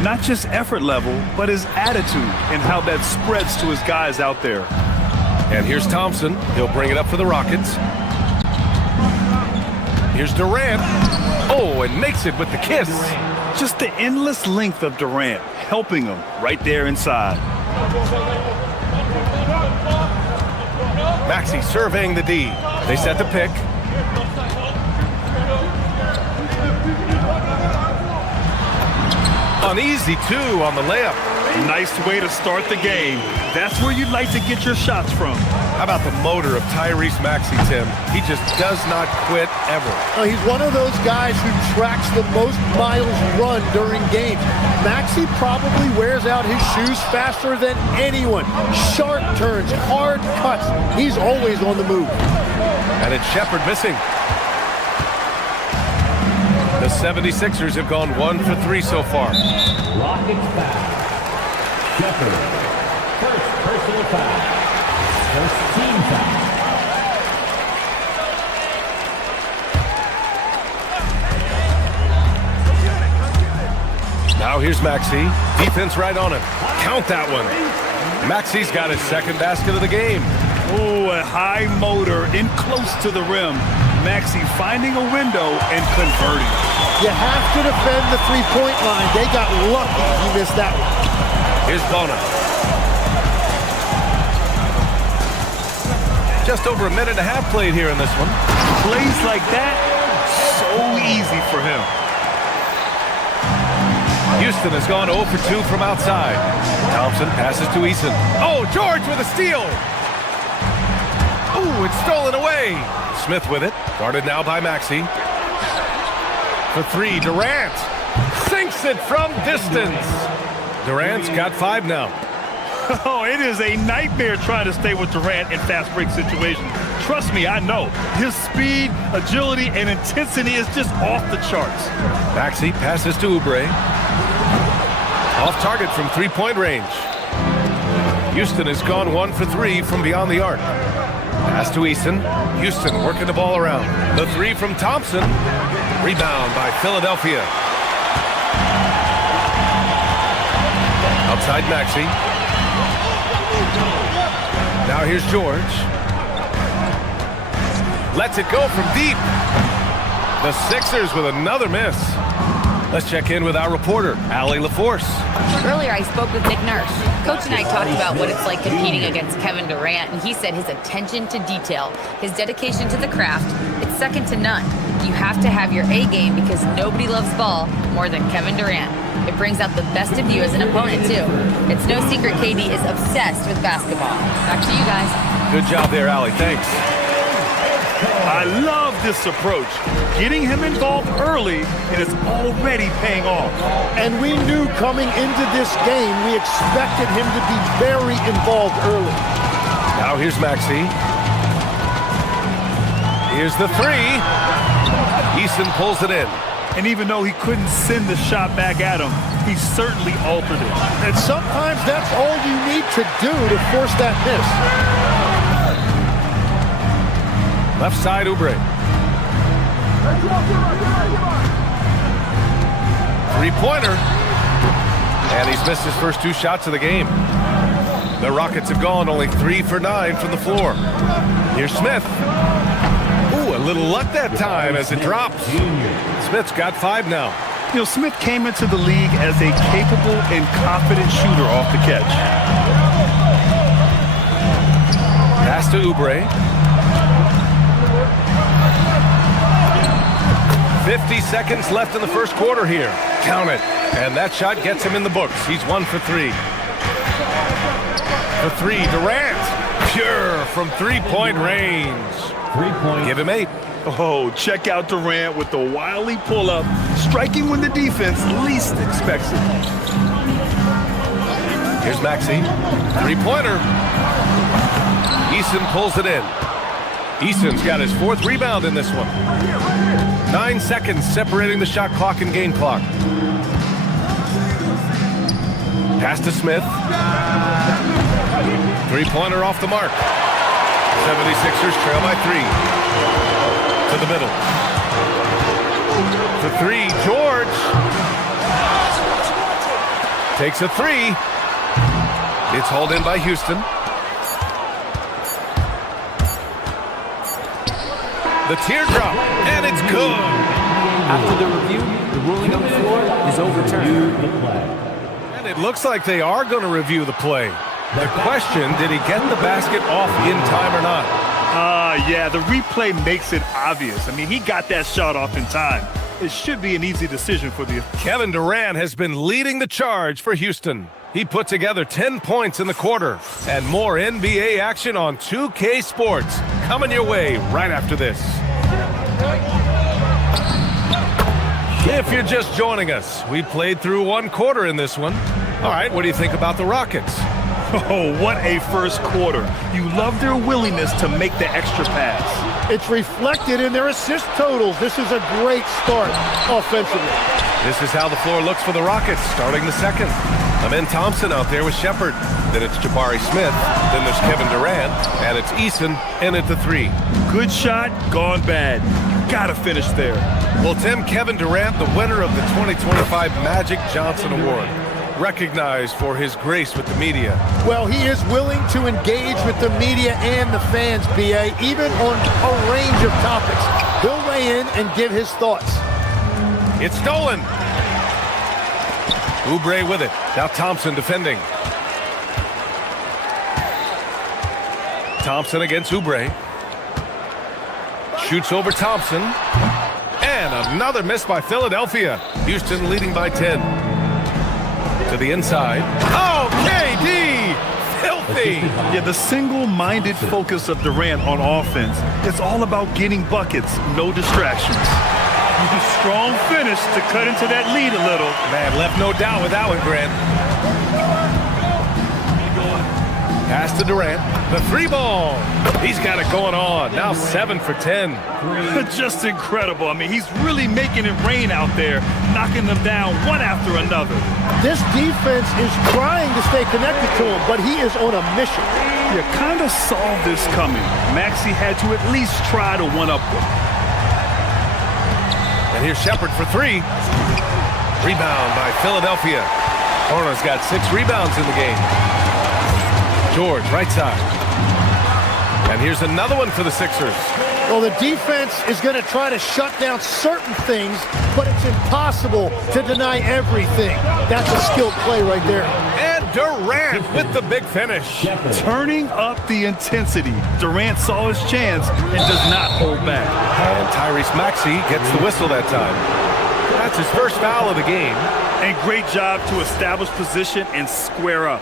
Not just effort level, but his attitude and how that spreads to his guys out there. And here's Thompson. He'll bring it up for the Rockets. Here's Durant. Oh, and makes it with the kiss. Just the endless length of Durant, helping him right there inside. Maxey surveying the D. They set the pick. An easy two on the layup. Nice way to start the game. That's where you'd like to get your shots from. How about the motor of Tyrese Maxey, Tim? He just does not quit ever. He's one of those guys who tracks the most miles run during games. Maxey probably wears out his shoes faster than anyone. Sharp turns, hard cuts. He's always on the move. And it's Shepard missing. The 76ers have gone 1 for 3 so far. Rockets back. Shepard. First personal foul. First team foul. Now here's Maxey. Defense right on him. Count that one. Maxey's got his second basket of the game. Oh, a high motor in close to the rim. Maxey finding a window and converting. You have to defend the three-point line. They got lucky he missed that one. Here's Bona. Just over a minute and a half played here in this one. Plays like that, so easy for him. Houston has gone 0 for 2 from outside. Thompson passes to Eason. Oh, George with a steal. Ooh, it's stolen away. Smith with it. Guarded now by Maxey. For three, Durant. Sinks it from distance. Durant's got 5 now. Oh, it is a nightmare trying to stay with Durant in fast break situations. Trust me, I know. His speed, agility, and intensity is just off the charts. Maxey passes to Oubre. Off target from three-point range. Houston has gone 1 for 3 from beyond the arc. Pass to Eason. Houston working the ball around. The three from Thompson. Rebound by Philadelphia. Outside Maxey. Now here's George. Lets it go from deep. The Sixers with another miss. Let's check in with our reporter, Allie LaForce. Earlier, I spoke with Nick Nurse. Coach and I talked about what it's like competing against Kevin Durant, and he said his attention to detail, his dedication to the craft, it's second to none. You have to have your A game because nobody loves ball more than Kevin Durant. It brings out the best of you as an opponent, too. It's no secret KD is obsessed with basketball. Back to you guys. Good job there, Allie. Thanks. I love this approach. Getting him involved early, and it's already paying off. And we knew coming into this game, we expected him to be very involved early. Now here's Maxey. Here's the three. Eason pulls it in. And even though he couldn't send the shot back at him, he certainly altered it. And sometimes that's all you need to do to force that miss. Left side, Oubre. Three-pointer. And he's missed his first 2 shots of the game. The Rockets have gone only 3 for 9 from the floor. Here's Smith. Ooh, a little luck that time as it drops. Smith's got 5 now. You know, Smith came into the league as a capable and confident shooter off the catch. Pass to Oubre. 50 seconds left in the first quarter here. Count it. And that shot gets him in the books. He's 1 for 3. For 3, Durant. Pure from three-point range. 3 points. Give him 8. Oh, check out Durant with the wily pull-up, striking when the defense least expects it. Here's Maxey. Three-pointer. Eason pulls it in. Eason's got his 4th rebound in this one. 9 seconds separating the shot clock and game clock. Pass to Smith. Three-pointer off the mark. 76ers trail by 3. To the middle. To 3, George. Takes a 3. It's hauled in by Houston. The teardrop, and it's good. After the review, the ruling on the floor is overturned. And it looks like they are going to review the play. The question, did he get the basket off in time or not? Yeah, the replay makes it obvious. I mean, he got that shot off in time. It should be an easy decision for the... Kevin Durant has been leading the charge for Houston. He put together 10 points in the quarter. And more NBA action on 2K Sports coming your way right after this. If you're just joining us, we played through 1 quarter in this one. All right, what do you think about the Rockets? Oh, what a first quarter. You love their willingness to make the extra pass. It's reflected in their assist totals. This is a great start offensively. This is how the floor looks for the Rockets, starting the second. Amen Thompson out there with Shepard. Then it's Jabari Smith. Then there's Kevin Durant. And it's Eason in at the 3. Good shot, gone bad. Gotta finish there. Well, Tim, Kevin Durant, the winner of the 2025 Magic Johnson Award, recognized for his grace with the media. Well, he is willing to engage with the media and the fans, B.A., even on a range of topics. He'll weigh in and give his thoughts. It's stolen. Oubre with it. Now Thompson defending. Thompson against Oubre. Shoots over Thompson. And another miss by Philadelphia. Houston leading by 10. To the inside. Oh, KD! Filthy! Yeah, the single-minded focus of Durant on offense. It's all about getting buckets, no distractions. Strong finish to cut into that lead a little. Man, left no doubt with that one, Grant. Pass to Durant. The 3 ball. He's got it going on. Now 7 for 10. Just incredible. I mean, he's really making it rain out there, knocking them down one after another. This defense is trying to stay connected to him, but he is on a mission. You kind of saw this coming. Maxey had to at least try to one-up them. And here's Shepard for 3. Rebound by Philadelphia. Horner's got 6 rebounds in the game. George, right side. And here's another one for the Sixers. Well, the defense is going to try to shut down certain things, but it's impossible to deny everything. That's a skilled play right there. And Durant with the big finish. Turning up the intensity. Durant saw his chance and does not hold back. And Tyrese Maxey gets the whistle that time. That's his first foul of the game. And great job to establish position and square up.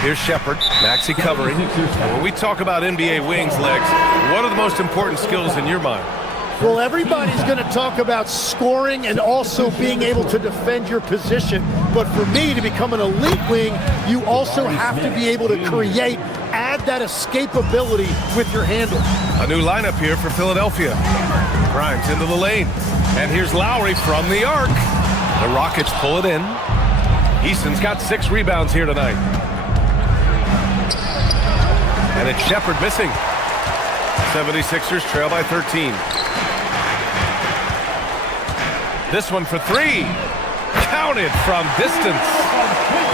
Here's Shepard. Maxey covering. When we talk about NBA wings, Legs, what are the most important skills in your mind? Well, everybody's going to talk about scoring and also being able to defend your position. But for me, to become an elite wing, you also have to be able to create, add that escapability with your handle. A new lineup here for Philadelphia. Grimes into the lane. And here's Lowry from the arc. The Rockets pull it in. Easton's got 6 rebounds here tonight. And it's Shepard missing. 76ers trail by 13. This one for 3. Counted from distance.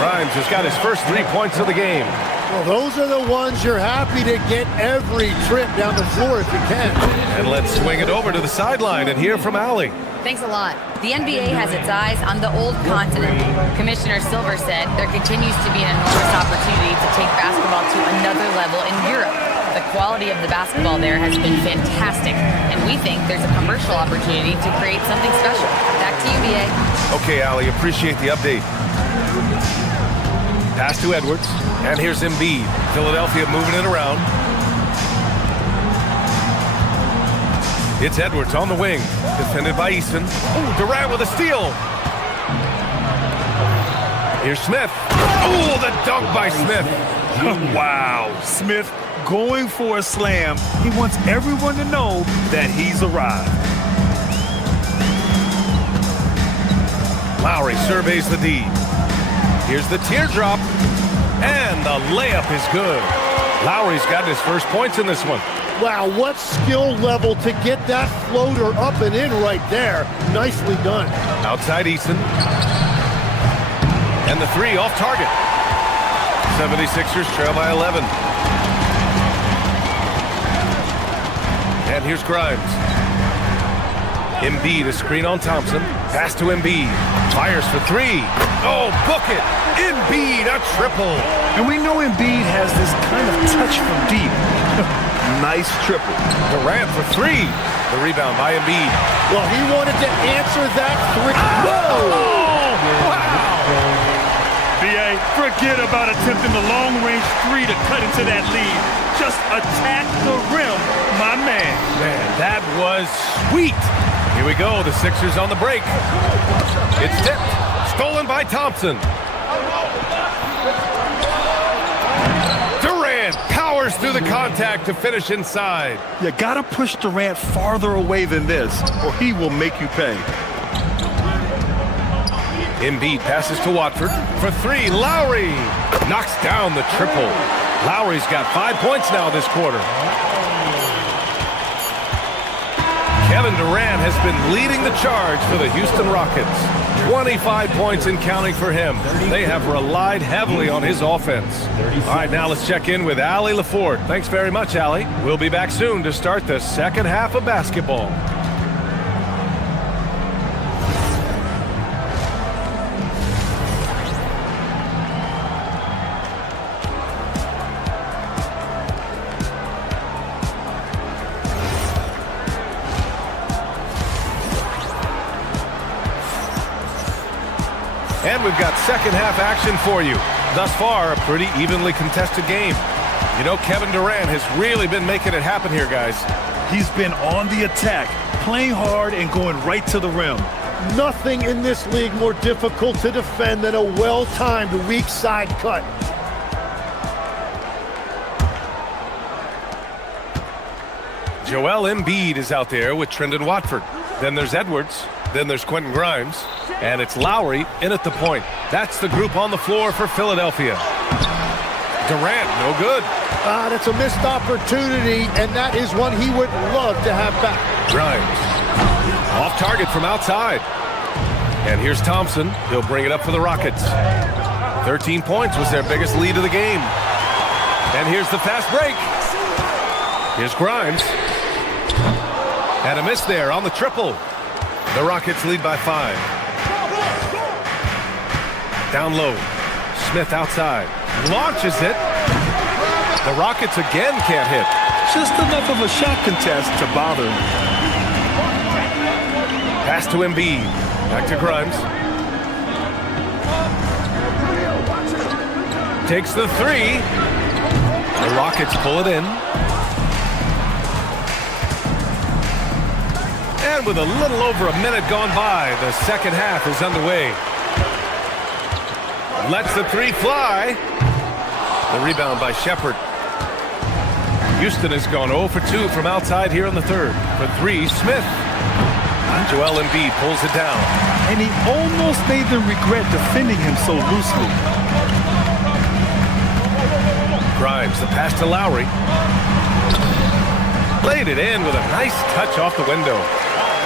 Grimes has got his first 3 points of the game. Well, those are the ones you're happy to get every trip down the floor if you can. And let's swing it over to the sideline and hear from Allie. Thanks a lot. The NBA has its eyes on the old continent. Commissioner Silver said there continues to be an enormous opportunity to take basketball to another level in Europe. The quality of the basketball there has been fantastic, and we think there's a commercial opportunity to create something special. Back to you, BA. Okay, Allie, appreciate the update. Pass to Edwards, and here's Embiid. Philadelphia moving it around. It's Edwards on the wing, defended by Eason. Ooh, Durant with a steal. Here's Smith. Oh, the dunk by Smith. Wow, Smith going for a slam. He wants everyone to know that he's arrived. Lowry surveys the D. Here's the teardrop, and the layup is good. Lowry's got his first points in this one. Wow, what skill level to get that floater up and in right there. Nicely done. Outside Eason. And the three off target. 76ers trail by 11. And here's Grimes. Embiid, a screen on Thompson. Pass to Embiid. Fires for three. Oh, book it. Embiid, a triple. And we know Embiid has this kind of touch from deep. Nice triple. Durant for three. The rebound by Embiid. Well, he wanted to answer that three. Whoa! Wow! B.A., forget about attempting the long-range three to cut into that lead. Just attack the rim, my man. Man, that was sweet. Here we go, the Sixers on the break. It's tipped, stolen by Thompson. Durant powers through the contact to finish inside. You gotta push Durant farther away than this, or he will make you pay. Embiid passes to Watford for three. Lowry knocks down the triple. Lowry's got 5 points now this quarter. Kevin Durant has been leading the charge for the Houston Rockets. 25 points and counting for him. They have relied heavily on his offense. All right, now let's check in with Allie LaFord. Thanks very much, Allie. We'll be back soon to start the second half of basketball. And we've got second half action for you. Thus far, a pretty evenly contested game. You know, Kevin Durant has really been making it happen here, guys. He's been on the attack, playing hard and going right to the rim. Nothing in this league more difficult to defend than a well-timed weak side cut. Joel Embiid is out there with Trendon Watford. Then there's Edwards. Then there's Quentin Grimes. And it's Lowry in at the point. That's the group on the floor for Philadelphia. Durant, no good. That's a missed opportunity, and that is one he would love to have back. Grimes. Off target from outside. And here's Thompson. He'll bring it up for the Rockets. 13 points was their biggest lead of the game. And here's the fast break. Here's Grimes. And a miss there on the triple. The Rockets lead by 5. Down low. Smith outside. Launches it. The Rockets again can't hit. Just enough of a shot contest to bother him. Pass to Embiid. Back to Grimes. Takes the three. The Rockets pull it in. And with a little over a minute gone by, the second half is underway. Lets the three fly. The rebound by Shepherd. Houston has gone 0 for 2 from outside here in the third. For three, Smith. Joel Embiid pulls it down. And he almost made them regret defending him so loosely. Grimes, the pass to Lowry. Laid it in with a nice touch off the window.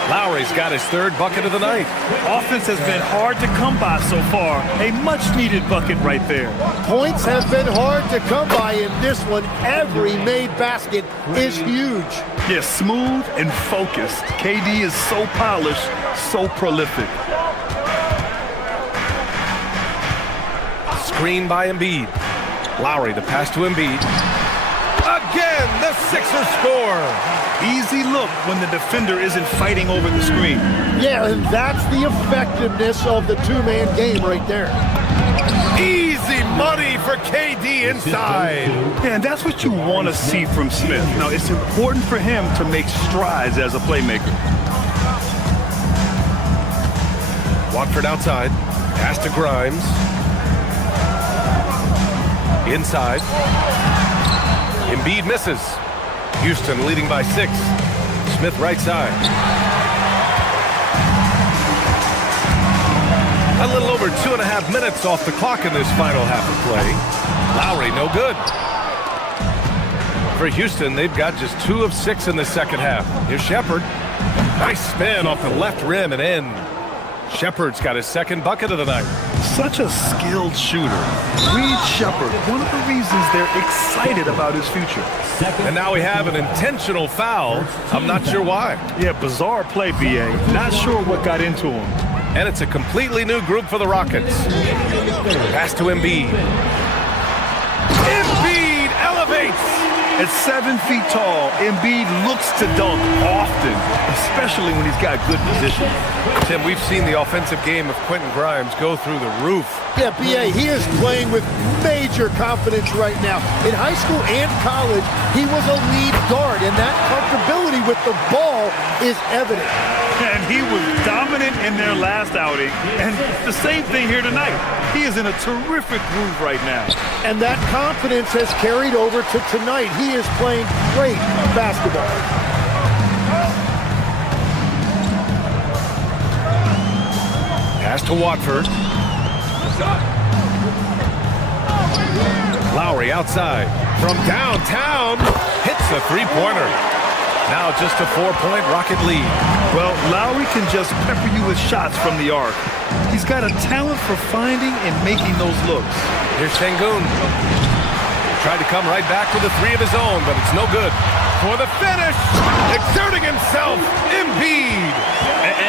Lowry's got his third bucket of the night. Offense has been hard to come by so far. A much-needed bucket right there. Points have been hard to come by in this one. Every made basket is huge. Yeah, smooth and focused. KD is so polished, so prolific. Screen by Embiid. Lowry, the pass to Embiid. Again, the Sixers score. Easy look when the defender isn't fighting over the screen. Yeah, and that's the effectiveness of the two-man game right there. Easy money for KD inside. Yeah, and that's what you want to see from Smith. Now, it's important for him to make strides as a playmaker. Watford outside. Pass to Grimes. Inside. Embiid misses. Houston leading by 6. Smith right side. A little over 2.5 minutes off the clock in this final half of play. Lowry no good. For Houston, they've got just 2 of 6 in the second half. Here's Shepherd. Nice spin off the left rim and in. Shepherd's got his second bucket of the night. Such a skilled shooter. Reed Shepherd, one of the reasons they're excited about his future. And now we have an intentional foul. I'm not sure why. Yeah, bizarre play, BA. Not sure what got into him. And it's a completely new group for the Rockets. Pass to Embiid. Embiid elevates. At 7 feet tall, Embiid looks to dunk often, especially when he's got good position. Tim, we've seen the offensive game of Quentin Grimes go through the roof. Yeah, B.A., he is playing with major confidence right now. In high school and college, he was a lead guard, and that comfortability with the ball is evident. And he was dominant in their last outing, and the same thing here tonight. He is in a terrific groove right now. And that confidence has carried over to tonight. He is playing great basketball. Pass to Watford. Lowry outside. From downtown, hits a three-pointer. Now just a 4-point Rocket lead. Well, Lowry can just pepper you with shots from the arc. He's got a talent for finding and making those looks. Here's Sengun. Tried to come right back with a 3 of his own, but it's no good. For the finish, exerting himself, Embiid.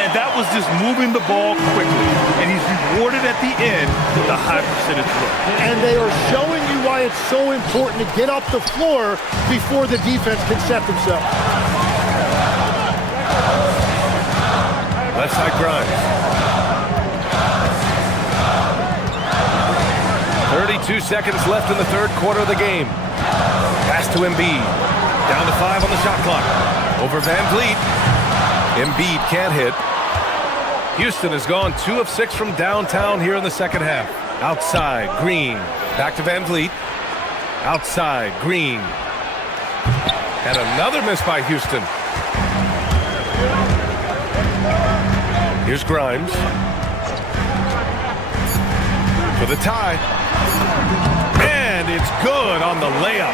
And that was just moving the ball quickly. And he's rewarded at the end with a high percentage look. And they are showing you why it's so important to get off the floor before the defense can set themselves. Left side Grimes. 32 seconds left in the third quarter of the game. Pass to Embiid. Down to 5 on the shot clock. Over Van Vliet. Embiid can't hit. Houston has gone 2 of 6 from downtown here in the second half. Outside, Green. Back to Van Vliet. Outside, Green. And another miss by Houston. Here's Grimes. For the tie. And it's good on the layup.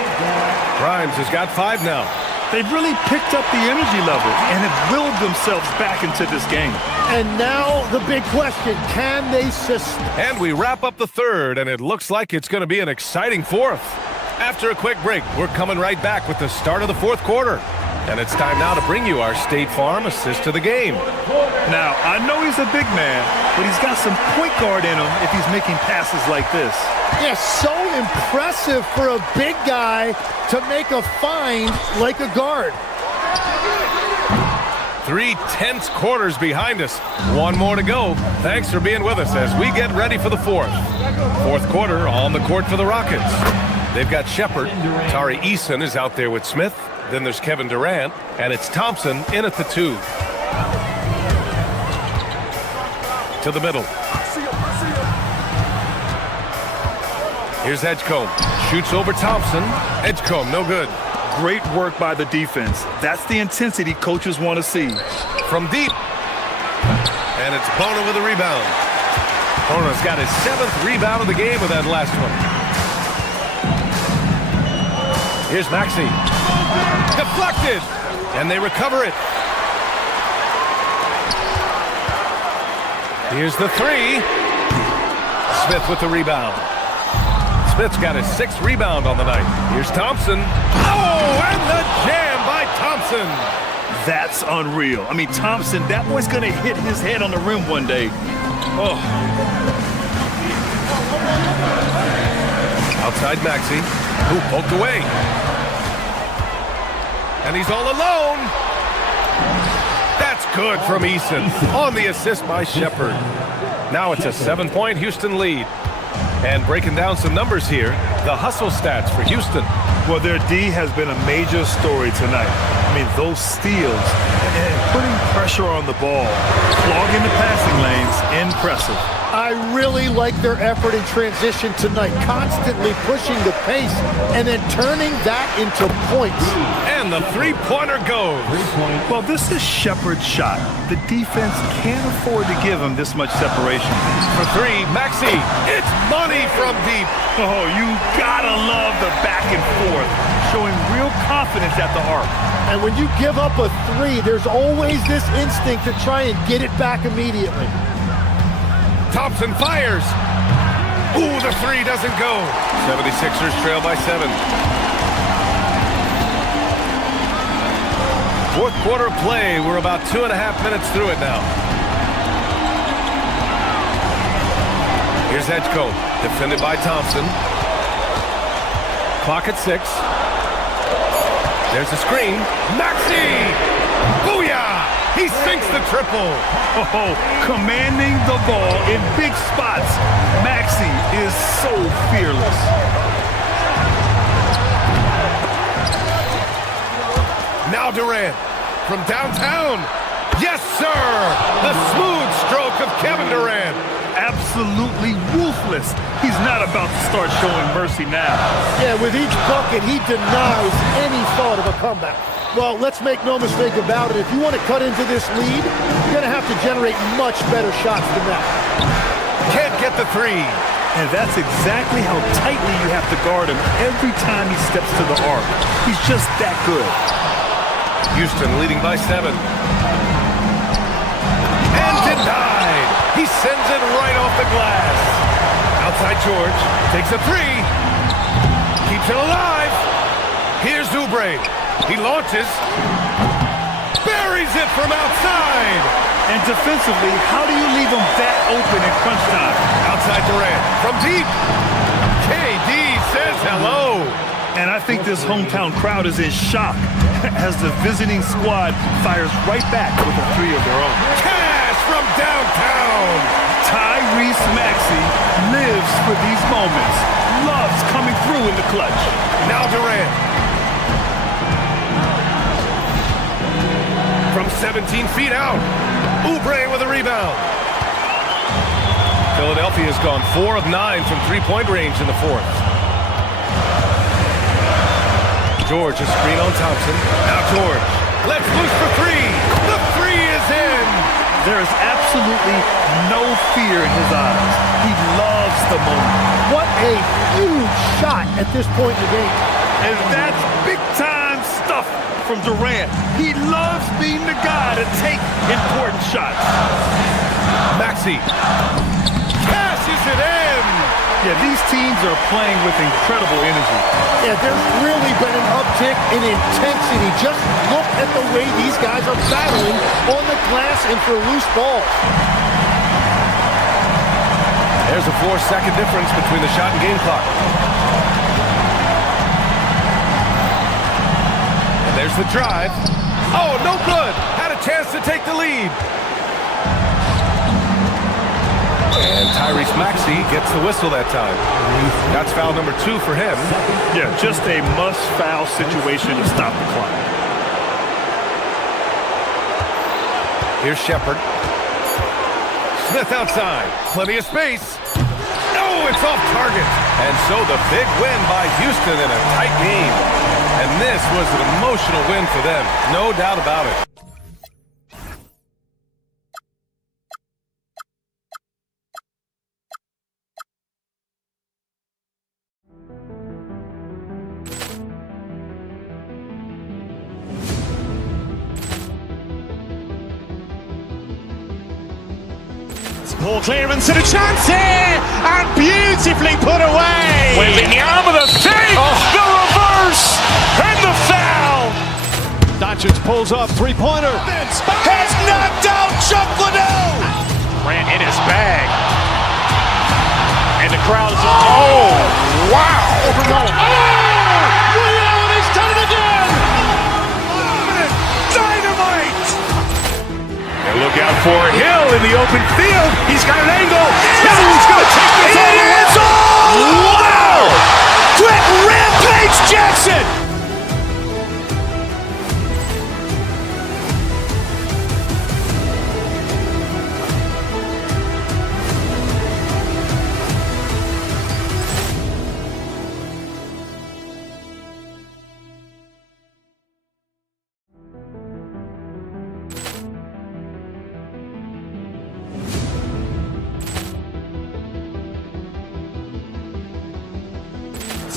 Grimes has got 5 now. They've really picked up the energy level and have willed themselves back into this game. And now the big question, can they sustain? And we wrap up the third, and it looks like it's going to be an exciting fourth. After a quick break, we're coming right back with the start of the fourth quarter. And it's time now to bring you our State Farm assist to the game. Now, I know he's a big man, but he's got some point guard in him if he's making passes like this. Yeah, so impressive for a big guy to make a find like a guard. 3 tense quarters behind us. 1 more to go. Thanks for being with us as we get ready for the fourth. Fourth quarter on the court for the Rockets. They've got Shepherd. Tari Eason is out there with Smith. Then there's Kevin Durant, and it's Thompson in at the 2. To the middle. Here's Edgecombe. Shoots over Thompson. Edgecombe, no good. Great work by the defense. That's the intensity coaches want to see. From deep. And it's Bona with a rebound. Bona's got his 7th rebound of the game with that last one. Here's Maxey. Deflected. And they recover it. Here's the 3. Smith with the rebound. Smith's got his 6th rebound on the night. Here's Thompson. Oh, and the jam by Thompson. That's unreal. I mean, Thompson, that boy's going to hit his head on the rim one day. Oh. Outside Maxey, who poked away. And he's all alone. That's good from Eason on the assist by Shepherd. Now it's a 7-point Houston lead. And breaking down some numbers here, the hustle stats for Houston. Well, their D has been a major story tonight. I mean, those steals and putting pressure on the ball, clogging the passing lanes, impressive. I really like their effort in transition tonight, constantly pushing the pace and then turning that into points. And the three-pointer goes. Well, this is Shepard's shot. The defense can't afford to give him this much separation. For three, Maxey. It's money from deep. Oh, you gotta love the back and forth, showing real confidence at the arc. And when you give up a three, there's always this instinct to try and get it back immediately. Thompson fires. Ooh, the three doesn't go. 76ers trail by 7. Fourth quarter play. We're about 2.5 minutes through it now. Here's Edgecombe, defended by Thompson. Clock at 6. There's a screen. Maxey! Booyah! He sinks the triple. Oh, commanding the ball in big spots. Maxey is so fearless. Now Durant from downtown. Yes, sir! The smooth stroke of Kevin Durant. Absolutely ruthless. He's not about to start showing mercy now. Yeah, with each bucket, he denies any thought of a comeback. Well, let's make no mistake about it. If you want to cut into this lead, you're going to have to generate much better shots than that. Can't get the three. And that's exactly how tightly you have to guard him every time he steps to the arc. He's just that good. Houston leading by 7. And denied. He sends it right off the glass. Outside George. Takes a three. Keeps it alive. Here's Oubre. He launches. Buries it from outside. And defensively, how do you leave him that open in crunch time? Outside Durant. From deep. KD says hello. And I think this hometown crowd is in shock as the visiting squad fires right back with a three of their own. Cash from downtown. Tyrese Maxey lives for these moments. Loves coming through in the clutch. Now Durant. From 17 feet out. Oubre with a rebound. Philadelphia's gone 4 of 9 from three-point range in the fourth. George, a screen on Thompson. Now George. Let's loose for three. The three is in. There is absolutely no fear in his eyes. He loves the moment. What a huge shot at this point in the game. And that's big-time stuff from Durant. He loves being the guy to take important shots. Maxey cashes it in. Yeah, these teams are playing with incredible energy. Yeah, there's really been an uptick in intensity. Just look at the way these guys are battling on the glass and for loose balls. There's a 4-second difference between the shot and game clock. And there's the drive. Oh, no good. Had a chance to take the lead. And Tyrese Maxey gets the whistle that time. That's foul number 2 for him. Yeah, just a must-foul situation to stop the clock. Here's Shepard. Smith outside. Plenty of space. No, it's off target. And so the big win by Houston in a tight game. And this was an emotional win for them. No doubt about it. Ball clearance and a chance here, and beautifully put away. Wembanyama the fake, the reverse, and the foul. Doncic pulls up, three-pointer. Has knocked out Chuck Liddell. Ran in his bag. And the crowd is, oh, wow. Liddell, he's done it again. Dynamite. And look out for Hill in the open field. He's got an angle. He's going to take this all the way. Wow! Quick rampage Jackson!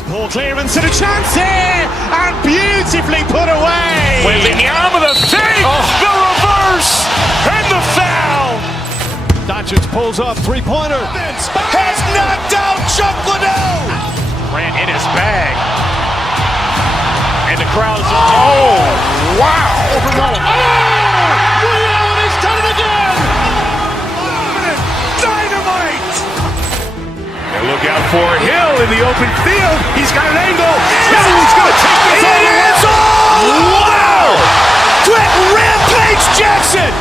Ball clearance and a chance here, and beautifully put away. Wembanyama the fake, the reverse, and the foul. Doncic pulls up, three-pointer. Has knocked out Chuck Liddell. Ran in his bag. And the crowd is, oh, wow. Liddell, he's done it again. Dynamite. And look out for Hill in the open field. He's got an angle. He's going to take this all the way. Wow! Quick rampage Jackson!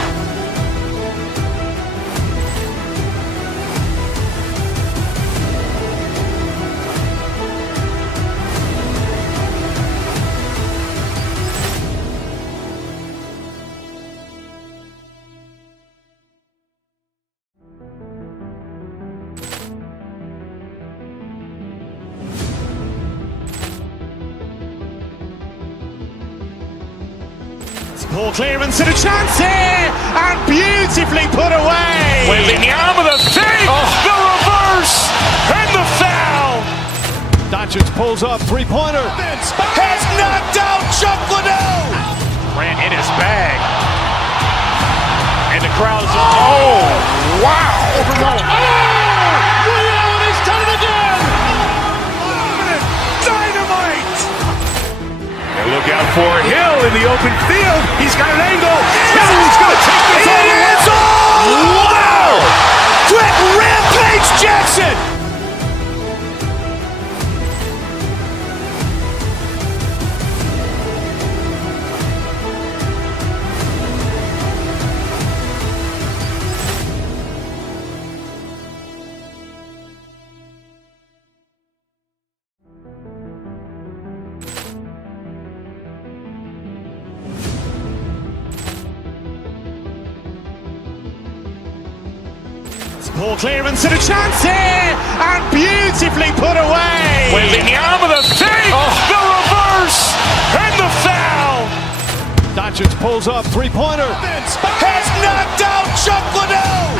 Ball clearance and a chance here, and beautifully put away. Wembanyama the fake, the reverse, and the foul. Doncic pulls up, three-pointer. Has knocked out Chuck Liddell. Ran in his bag. And the crowd is, oh, wow. Liddell, he's done it again. Dynamite. And look out for Hill in the open field. He's got an angle. He's going to take this all the way. Wow! Quick rampage Jackson! Ball clearance and a chance here, and beautifully put away. Wembanyama the fake, the reverse, and the foul. Doncic pulls up, three-pointer. Has knocked out Chuck Liddell.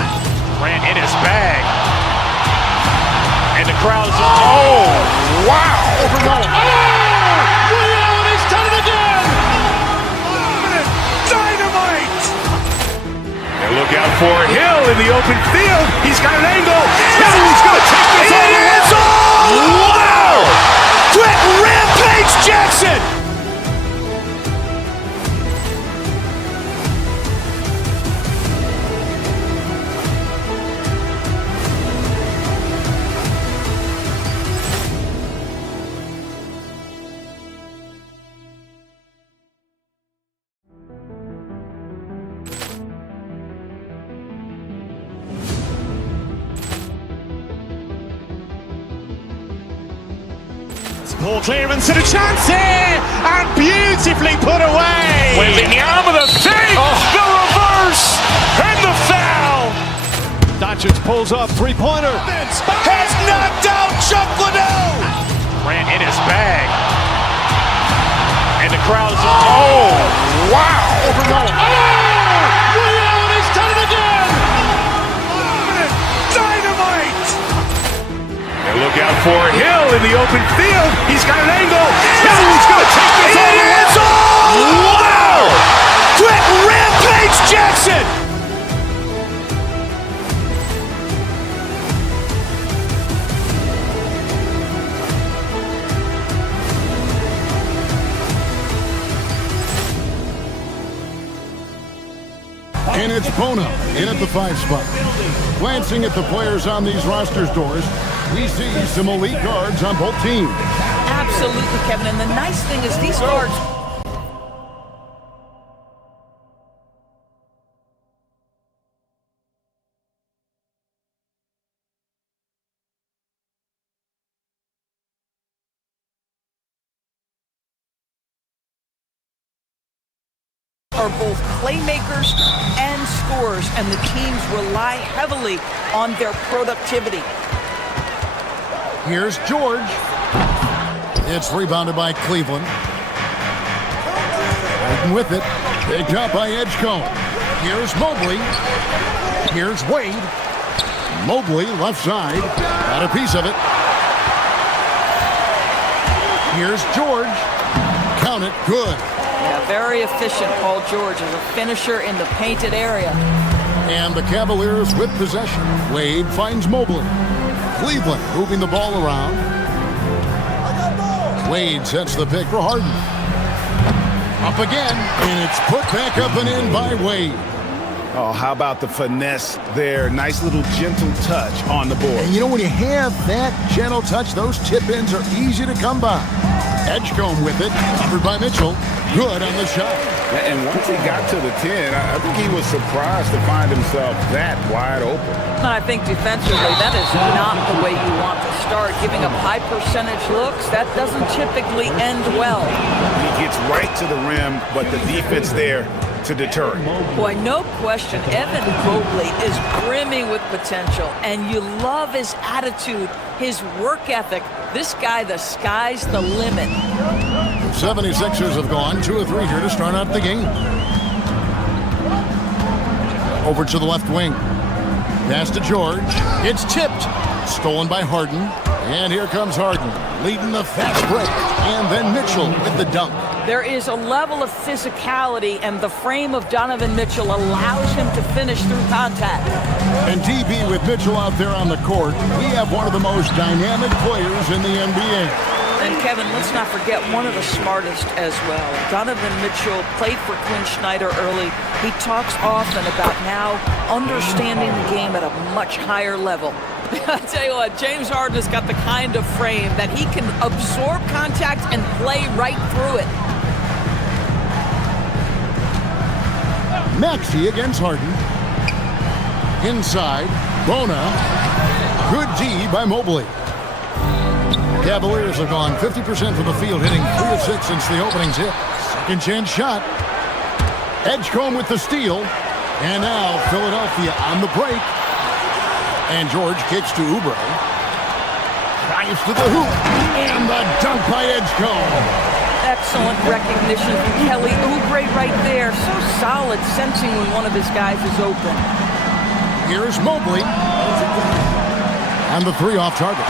Ran in his bag. And the crowd is, oh, wow. Liddell, he's done it again. Dynamite. And look out for Hill in the open field. He's got an angle. He's going to take this all the way. Wow! Quick rampage Jackson! Ball clearance and a chance here, and beautifully put away. Wembanyama the fake, the reverse, and the foul. Doncic pulls up, three-pointer. Has knocked out Chuck Liddell. Ran in his bag. And the crowd is, oh, wow. Liddell, he's done it again. Dynamite. And look out for Hill in the open field. He's got an angle. He's going to take this all the way. Wow! Quick rampage Jackson! And it's Bono in at the 5 spot. Glancing at the players on these rosters doors, we see some elite guards on both teams. Absolutely, Kevin. And the nice thing is these guards are both playmakers and scorers, and the teams rely heavily on their productivity. Here's George. It's rebounded by Cleveland. Right with it. Picked up by Edgecombe. Here's Mobley. Here's Wade. Mobley, left side. Got a piece of it. Here's George. Count it. Good. Yeah, very efficient, Paul George, as a finisher in the painted area. And the Cavaliers with possession. Wade finds Mobley. Cleveland moving the ball around. Wade sets the pick for Harden. Up again, and it's put back up and in by Wade. Oh, how about the finesse there? Nice little gentle touch on the board. And you know, when you have that gentle touch, those tip-ins are easy to come by. Edgecombe with it, covered by Mitchell. Good on the shot. And once he got to the 10, I think he was surprised to find himself that wide open. I think defensively, that is not the way you want to start. Giving up high percentage looks, that doesn't typically end well. He gets right to the rim, but the defense there to deter him. Boy, no question, Evan Mobley is brimming with potential, and you love his attitude, his work ethic. This guy, the sky's the limit. 76ers have gone 2 of 3 here to start out the game. Over to the left wing. Pass to George. It's tipped. Stolen by Harden. And here comes Harden, leading the fast break. And then Mitchell with the dunk. There is a level of physicality, and the frame of Donovan Mitchell allows him to finish through contact. And DB with Mitchell out there on the court, we have one of the most dynamic players in the NBA. And Kevin, let's not forget one of the smartest as well. Donovan Mitchell played for Quinn Snyder early. He talks often about now understanding the game at a much higher level. I tell you what, James Harden has got the kind of frame that he can absorb contact and play right through it. Maxey against Harden. Inside, Bona. Good D by Mobley. Cavaliers have gone 50% from the field, hitting 3 of 6 since the opening tip. Second chance shot. Edgecombe with the steal. And now Philadelphia on the break. And George kicks to Oubre. Drives to the hoop. And the dunk by Edgecombe. Excellent recognition from Kelly Oubre right there. So solid, sensing when one of his guys is open. Here's Mobley. And the 3 off target.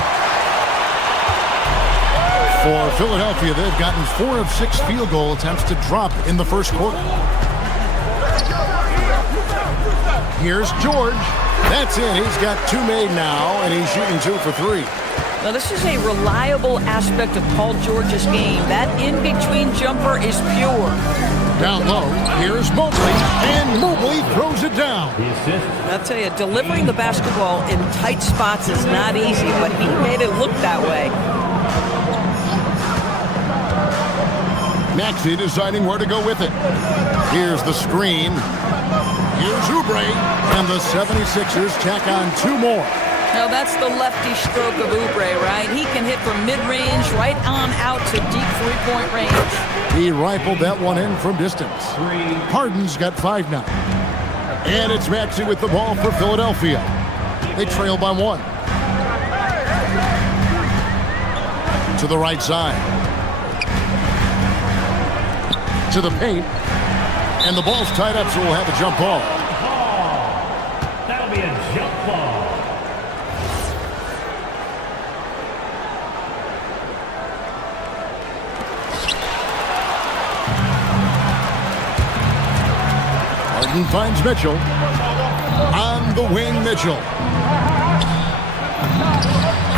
For Philadelphia, they've gotten 4 of 6 field goal attempts to drop in the first quarter. Here's George. That's it. He's got 2 made now, and he's shooting 2 for 3. Now, this is a reliable aspect of Paul George's game. That in-between jumper is pure. Down low, here's Mobley, and Mobley throws it down. I'll tell you, delivering the basketball in tight spots is not easy, but he made it look that way. Maxey deciding where to go with it. Here's the screen. Here's Oubre, and the 76ers tack on 2 more. Now that's the lefty stroke of Oubre, right? He can hit from mid-range right on out to deep three-point range. He rifled that one in from distance. Harden's got 5 now. And it's Maxey with the ball for Philadelphia. They trail by 1. To the right side. To the paint, and the ball's tied up, so we'll have a jump ball. That'll be a jump ball. Harden finds Mitchell. On the wing, Mitchell.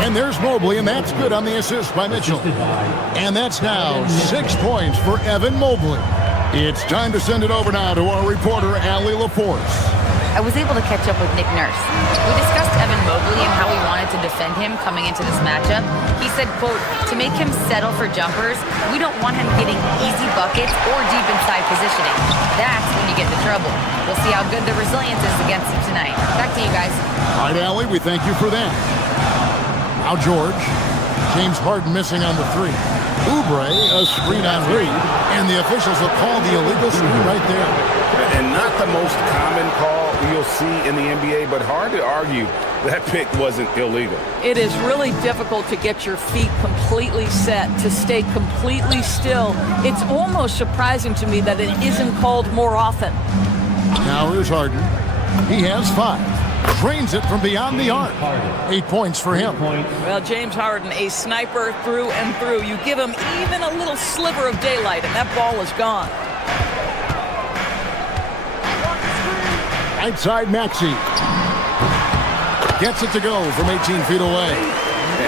And there's Mobley, and that's good on the assist by Mitchell. And that's now 6 points for Evan Mobley. It's time to send it over now to our reporter, Allie LaForce. I was able to catch up with Nick Nurse. We discussed Evan Mobley and how we wanted to defend him coming into this matchup. He said, quote, to make him settle for jumpers, we don't want him getting easy buckets or deep inside positioning. That's when you get into trouble. We'll see how good the resilience is against him tonight. Back to you guys. All right, Allie, we thank you for that. Now George. James Harden missing on the three. Oubre, a screen on Reed, and the officials will call the illegal screen right there. And not the most common call you'll see in the NBA, but hard to argue that pick wasn't illegal. It is really difficult to get your feet completely set, to stay completely still. It's almost surprising to me that it isn't called more often. Now here's Harden. He has 5. Drains it from beyond the arc. 8 points for him. Well, James Harden, a sniper through and through. You give him even a little sliver of daylight, and that ball is gone. Right side, Maxey. Gets it to go from 18 feet away.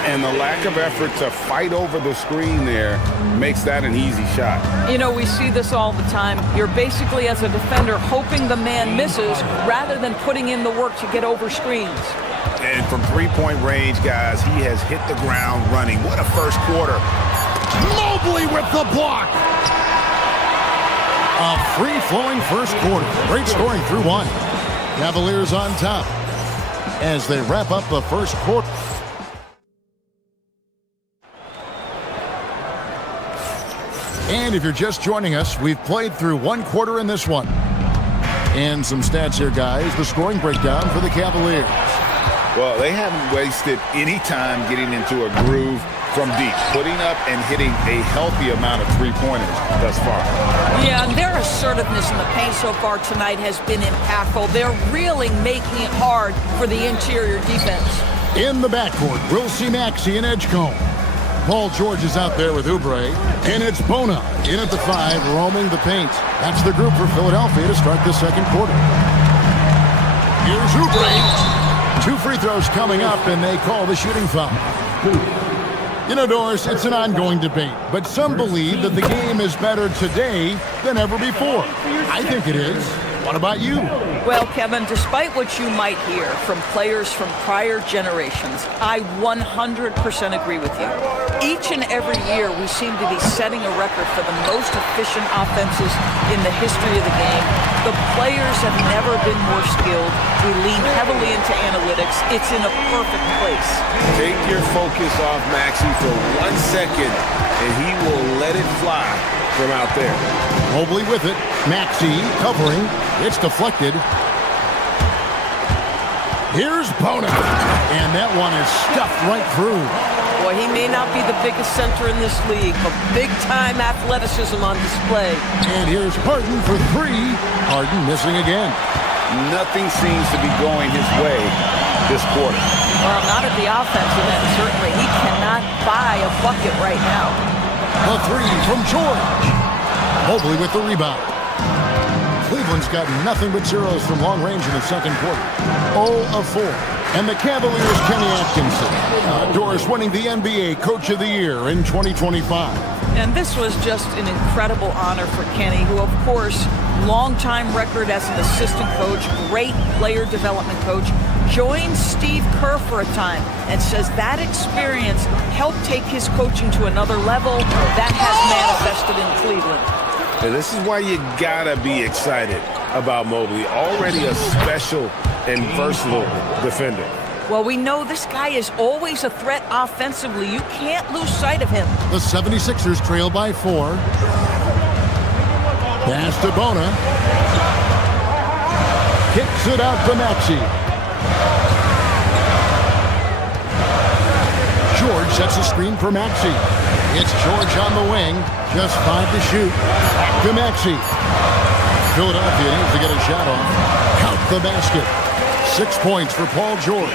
And the lack of effort to fight over the screen there makes that an easy shot. You know, we see this all the time. You're basically, as a defender, hoping the man misses rather than putting in the work to get over screens. And from three-point range, guys, he has hit the ground running. What a first quarter. Mobley with the block. A free-flowing first quarter. Great scoring through 1. Cavaliers on top as they wrap up the first quarter. And if you're just joining us, we've played through 1 quarter in this one. And some stats here, guys. The scoring breakdown for the Cavaliers. Well, they haven't wasted any time getting into a groove from deep, putting up and hitting a healthy amount of three-pointers thus far. Yeah, and their assertiveness in the paint so far tonight has been impactful. They're really making it hard for the interior defense. In the backcourt, we'll see Maxey and Edgecombe. Paul George is out there with Oubre, and it's Bona in at the 5, roaming the paint. That's the group for Philadelphia to start the second quarter. Here's Oubre. 2 free throws coming up, and they call the shooting foul. You know, Doris, it's an ongoing debate, but some believe that the game is better today than ever before. I think it is. What about you? Well, Kevin, despite what you might hear from players from prior generations, I 100% agree with you. Each and every year, we seem to be setting a record for the most efficient offenses in the history of the game. The players have never been more skilled. We lean heavily into analytics. It's in a perfect place. Take your focus off Maxey for 1 second, and he will let it fly from out there. Mobley with it. Maxey covering. It's deflected. Here's Bona. And that one is stuffed right through. Boy, he may not be the biggest center in this league, but big-time athleticism on display. And here's Harden for 3. Harden missing again. Nothing seems to be going his way this quarter. Well, not at the offensive end, certainly. He cannot buy a bucket right now. A 3 from George. Mobley with the rebound. Cleveland's got nothing but zeros from long range in the second quarter. 0 of 4. And the Cavaliers' Kenny Atkinson. Doris winning the NBA Coach of the Year in 2025. And this was just an incredible honor for Kenny, who, of course, longtime record as an assistant coach, great player development coach, joined Steve Kerr for a time and says that experience helped take his coaching to another level. That has manifested in Cleveland. And this is why you gotta be excited about Mobley. Already a special and versatile defender. Well, we know this guy is always a threat offensively. You can't lose sight of him. The 76ers trail by 4. Pass to Bona. Kicks it out to Maxey. George sets a screen for Maxey. It's George on the wing. Just 5 to shoot. Back to Maxey. Philadelphia needs to get a shot off. Count the basket. 6 points for Paul George.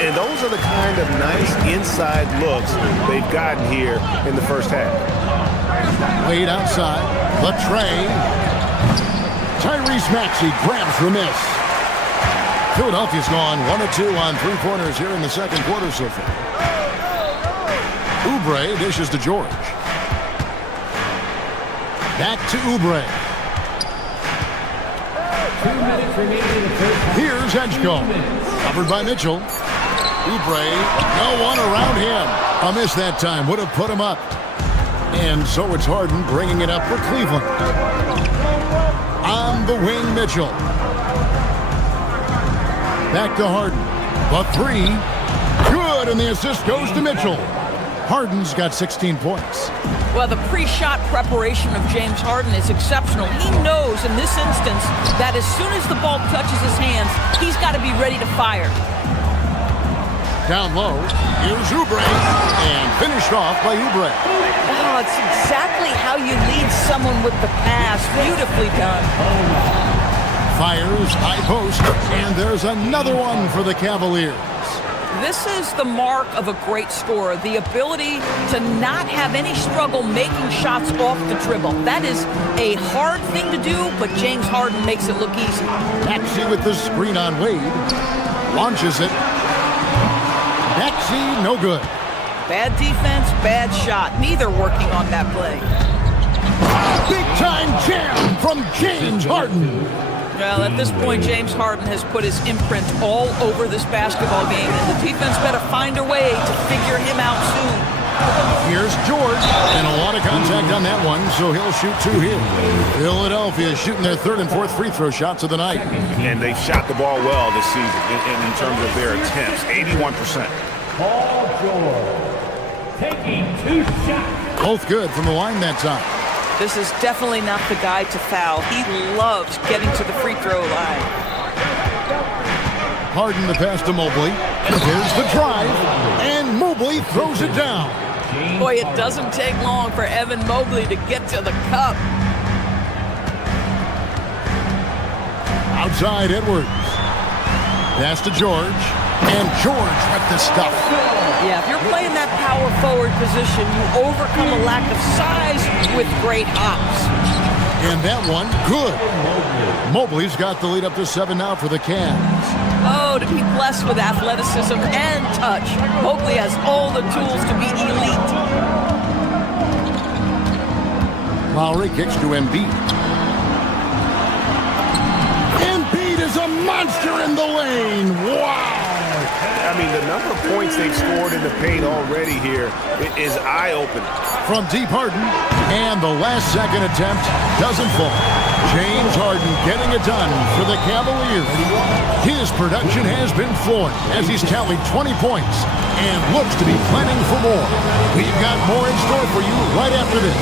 And those are the kind of nice inside looks they've gotten here in the first half. Laid outside. The tray. Tyrese Maxey grabs the miss. Philadelphia's gone 1 of 2 on 3-pointers here in the second quarter so far. Oubre dishes to George. Back to Oubre. 2 minutes remaining in the first. Here's Edgecombe. Covered by Mitchell. Oubre, no one around him. A miss that time. Would have put him up. And so it's Harden bringing it up for Cleveland. On the wing, Mitchell. Back to Harden. The 3. Good, and the assist goes to Mitchell. Harden's got 16 points. Well, the pre-shot preparation of James Harden is exceptional. He knows in this instance that as soon as the ball touches his hands, he's got to be ready to fire. Down low, here's Oubre, and finished off by Oubre. Oh, it's exactly how you lead someone with the pass. Beautifully done. Fires, high post, and there's another one for the Cavaliers. This is the mark of a great scorer, the ability to not have any struggle making shots off the dribble. That is a hard thing to do, but James Harden makes it look easy. Maxey with the screen on Wade, launches it. Maxey, no good. Bad defense, bad shot. Neither working on that play. Big time jam from James Harden. Well, at this point, James Harden has put his imprint all over this basketball game, and the defense better find a way to figure him out soon. Here's George, and a lot of contact on that one, so he'll shoot two here. Philadelphia shooting their third and fourth free throw shots of the night. And they shot the ball well this season in terms of their attempts, 81%. Paul George taking 2 shots. Both good from the line that time. This is definitely not the guy to foul. He loves getting to the free throw line. Harden the pass to Mobley. And there's the drive. And Mobley throws it down. Boy, it doesn't take long for Evan Mobley to get to the cup. Outside Edwards. Pass to George. And George with the stuff. Yeah, if you're playing that power forward position, you overcome a lack of size with great hops. And that one, good. Mobley's got the lead up to 7 now for the Cavs. Oh, to be blessed with athleticism and touch. Mobley has all the tools to be elite. Lowry kicks to Embiid. Embiid is a monster in the lane. Wow. I mean, the number of points they've scored in the paint already here is eye-opening. From deep Harden, and the last second attempt doesn't fall. James Harden getting it done for the Cavaliers. His production has been flowing as he's tallied 20 points and looks to be planning for more. We've got more in store for you right after this.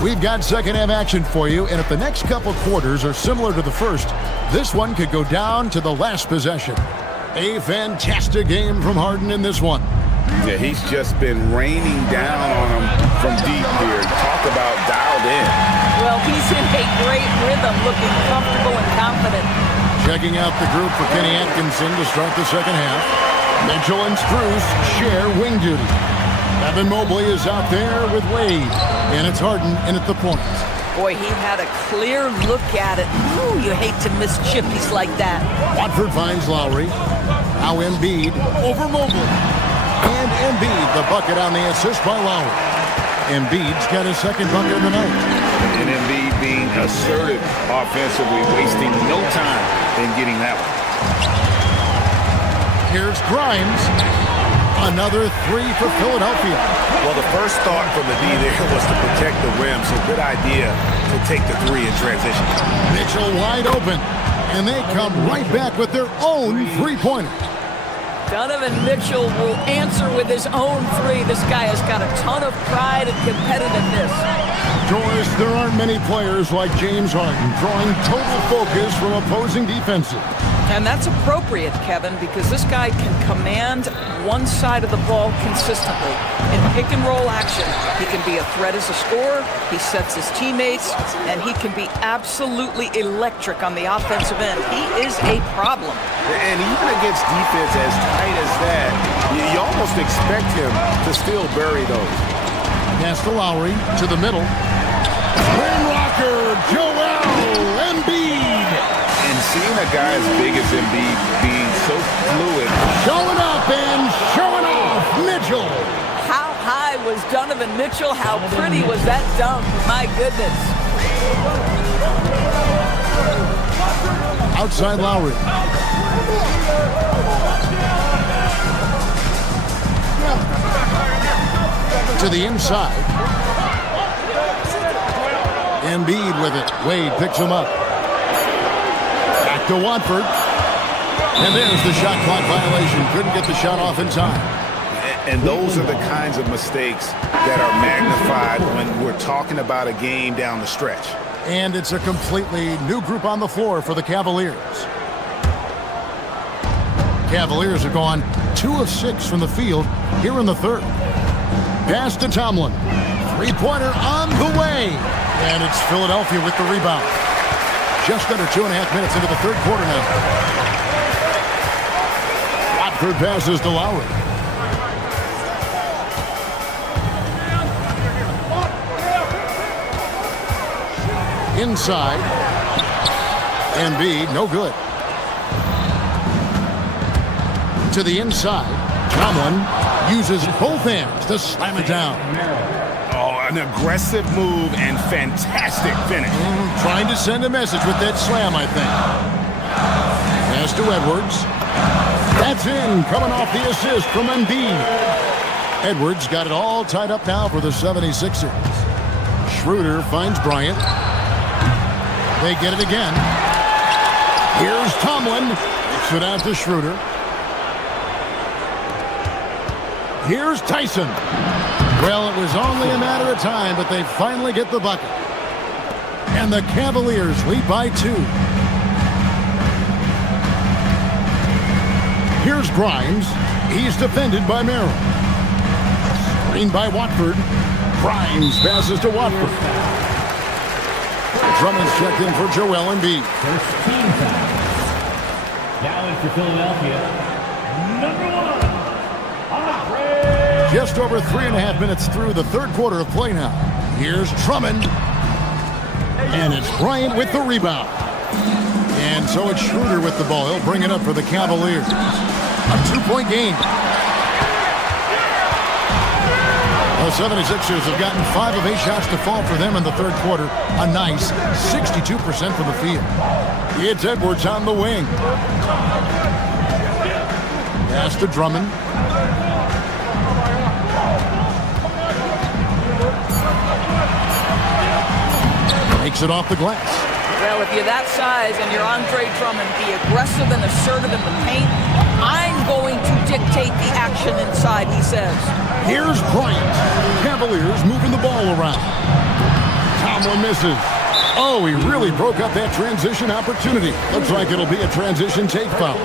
We've got second half action for you, and if the next couple quarters are similar to the first, this one could go down to the last possession. A fantastic game from Harden in this one. Yeah, he's just been raining down on him from deep here. Talk about dialed in. Well, he's in a great rhythm, looking comfortable and confident. Checking out the group for Kenny Atkinson to start the second half. Mitchell and Strus share wing duty. Evan Mobley is out there with Wade, and it's Harden in at the point. Boy, he had a clear look at it. Ooh, you hate to miss chippies like that. Watford finds Lowry. Now Embiid over Mobley. And Embiid, the bucket on the assist by Lowry. Embiid's got his second bucket of the night. And Embiid being assertive offensively, wasting no time in getting that one. Here's Grimes. Another three for Philadelphia. Well, the first thought from the D there was to protect the rim, so good idea to take the three in transition. Mitchell wide open, and they come right back with their own three-pointer. Donovan Mitchell will answer with his own three. This guy has got a ton of pride and competitiveness. Doris, there aren't many players like James Harden drawing total focus from opposing defenses. And that's appropriate, Kevin, because this guy can command one side of the ball consistently. In pick-and-roll action, he can be a threat as a scorer, he sets his teammates, and he can be absolutely electric on the offensive end. He is a problem. And even against defense as tight as that, you almost expect him to still bury those. Pass to Lowry, to the middle. Rim rocker, Joel Embiid. And seeing a guy as big as Embiid being so fluid. Showing up and showing off, Mitchell. How high was Donovan Mitchell? How pretty was that dunk? My goodness. Outside Lowry. To the inside. Embiid with it. Wade picks him up. Back to Watford. And there's the shot clock violation. Couldn't get the shot off in time. And those are the kinds of mistakes that are magnified when we're talking about a game down the stretch. And it's a completely new group on the floor for the Cavaliers. Cavaliers are gone 2 of 6 from the field here in the third. Pass to Tomlin. Three-pointer on the way. And it's Philadelphia with the rebound. Just under 2.5 minutes into the third quarter now. Watford passes to Lowry. Inside. Embiid, no good. To the inside. Tomlin uses both hands to slam it down. Oh, an aggressive move and fantastic finish. Trying to send a message with that slam, I think. Pass to Edwards. That's in, coming off the assist from Embiid. Edwards got it all tied up now for the 76ers. Schroeder finds Bryant. They get it again. Here's Tomlin. Kicks it out to Schroeder. Here's Tyson. Well, it was only a matter of time, but they finally get the bucket. And the Cavaliers lead by 2. Here's Grimes. He's defended by Merrill. Screened by Watford. Grimes passes to Watford. Drummond's checked in for Joel Embiid. First team foul. Now in for Philadelphia, number 1, Just over 3.5 minutes through the third quarter of play now. Here's Drummond. And it's Bryant with the rebound. And so it's Schroeder with the ball. He'll bring it up for the Cavaliers. A 2-point game. The 76ers have gotten 5 of 8 shots to fall for them in the third quarter. A nice 62% from the field. It's Edwards on the wing. Pass to Drummond. Makes it off the glass. Well, if you're that size and you're Andre Drummond, be aggressive and assertive in the paint. I'm going to dictate the action inside, he says. Here's Bryant. Cavaliers moving the ball around. Tomlin misses. Oh, he really broke up that transition opportunity. Looks like it'll be a transition take foul.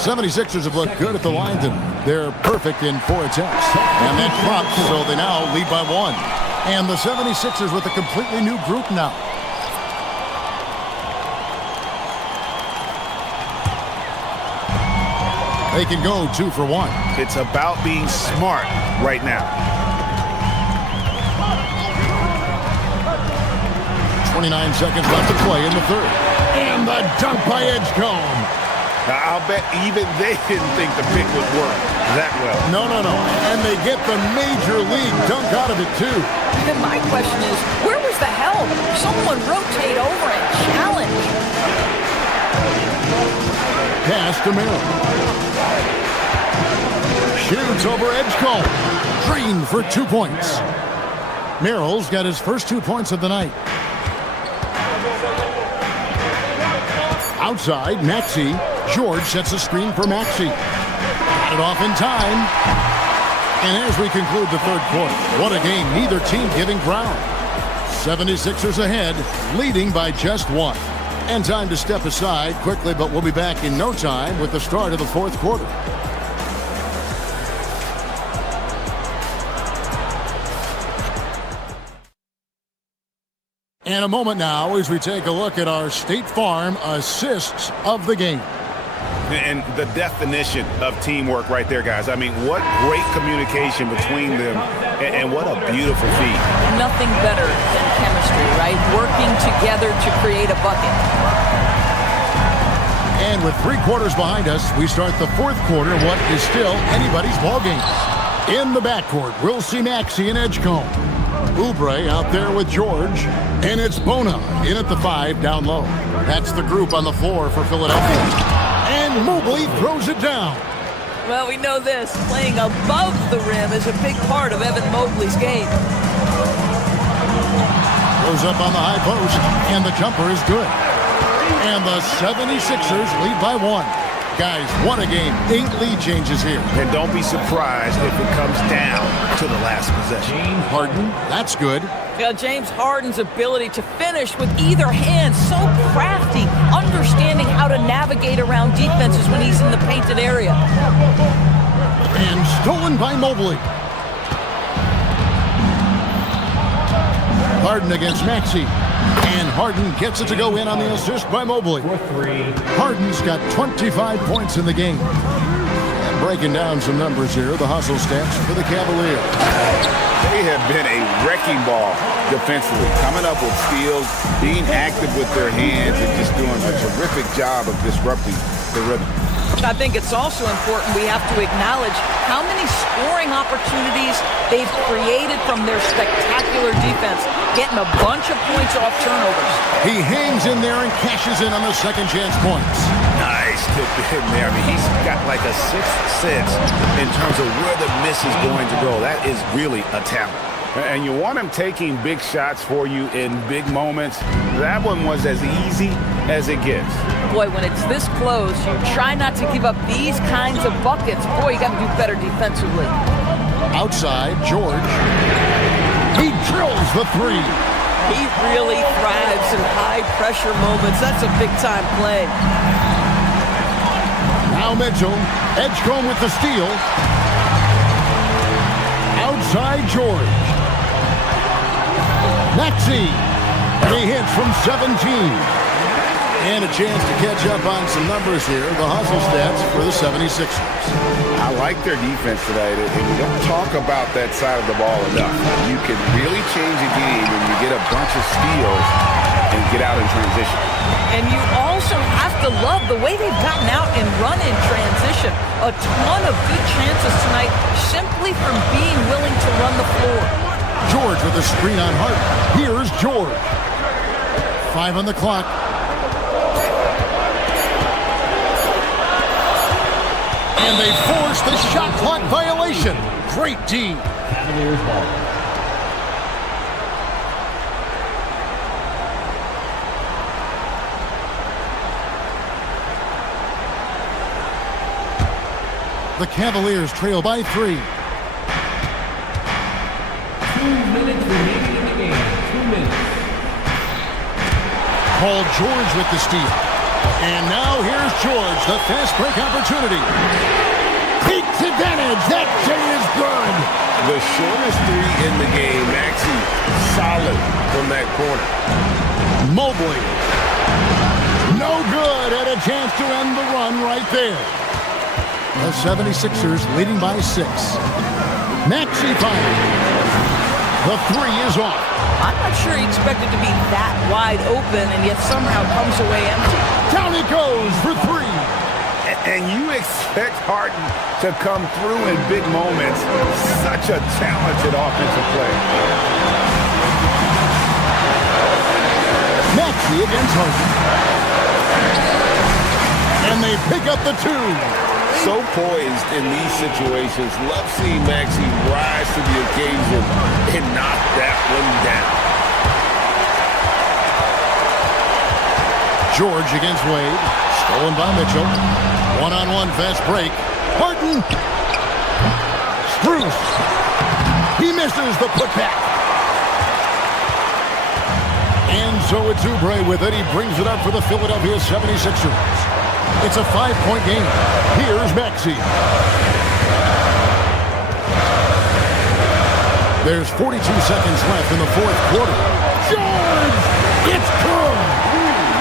76ers have looked good at the line tonight. They're perfect in 4 attempts. And that drops, so they now lead by 1. And the 76ers with a completely new group now. They can go 2 for 1. It's about being smart right now. 29 seconds left to play in the third. And the dunk by Edgecombe. I'll bet even they didn't think the pick would work that well. No. And they get the major league dunk out of it, too. And my question is, where was the help? Someone rotate over and challenge. Pass to Merrill. Shoots over Edgecombe. Green for 2 points. Merrill's got his first 2 points of the night. Outside, Maxey. George sets a screen for Maxey. Got it off in time. And as we conclude the third quarter, what a game. Neither team giving ground. 76ers ahead, leading by just 1. And time to step aside quickly, but we'll be back in no time with the start of the fourth quarter. And a moment now as we take a look at our State Farm assists of the game. And the definition of teamwork right there, guys. I mean, what great communication between them, and what a beautiful feat. Nothing better than chemistry, right? Working together to create a bucket. And with 3 quarters behind us, we start the fourth quarter, what is still anybody's ballgame. In the backcourt, we'll see Maxey and Edgecombe. Oubre out there with George. And it's Bona in at the 5 down low. That's the group on the floor for Philadelphia. And Mobley throws it down. Well, we know this. Playing above the rim is a big part of Evan Mobley's game. Goes up on the high post, and the jumper is good. And the 76ers lead by 1. Guys, what a game. 8 lead changes here. And don't be surprised if it comes down to the last possession. Harden, that's good. Yeah, James Harden's ability to finish with either hand, so crafty, understanding how to navigate around defenses when he's in the painted area. And stolen by Mobley. Harden against Maxey. And Harden gets it to go in on the assist by Mobley. Harden's got 25 points in the game. And breaking down some numbers here, the hustle stats for the Cavaliers. They have been a wrecking ball defensively, coming up with steals, being active with their hands, and just doing a terrific job of disrupting the rhythm. I think it's also important we have to acknowledge how many scoring opportunities they've created from their spectacular defense, getting a bunch of points off turnovers. He hangs in there and cashes in on the second chance points. Nice tip in there. I mean, he's got like a sixth sense in terms of where the miss is going to go. That is really a talent. And you want him taking big shots for you in big moments. That one was as easy as it gets. Boy, when it's this close, you try not to give up these kinds of buckets. Boy, you got to do better defensively. Outside, George. He drills the 3. He really thrives in high-pressure moments. That's a big-time play. Now Mitchell. Edgecombe with the steal. Outside, George. Maxey. And he hits from 17. And a chance to catch up on some numbers here. The hustle stats for the 76ers. I like their defense today, and we don't talk about that side of the ball enough. You can really change a game when you get a bunch of steals and get out in transition. And you also have to love the way they've gotten out and run in transition. A ton of good chances tonight simply from being willing to run the floor. George with a screen on Harden. Here's George. 5 on the clock. And they force the shot clock violation. Great D. Cavaliers ball. The Cavaliers trail by 3. 2 minutes remaining in the game. 2 minutes. Paul George with the steal. And now here's George, the fast break opportunity. Takes advantage. That J is good. The shortest 3 in the game. Maxey solid from that corner. Mobley. No good. Had a chance to end the run right there. The 76ers leading by 6. Maxey fires. The 3 is off. I'm not sure he expected to be that wide open and yet somehow comes away empty. Down he goes for 3. And you expect Harden to come through in big moments. Such a talented offensive play. Maxey against Harden. And they pick up the 2. So poised in these situations. Love seeing Maxey rise to the occasion and knock that one down. George against Wade. Stolen by Mitchell. One-on-one fast break. Harden. Strus. He misses the putback. And so it's Oubre with it. He brings it up for the Philadelphia 76ers. It's a 5-point game. Here's Maxey. There's 42 seconds left in the 4th quarter. George! It's good!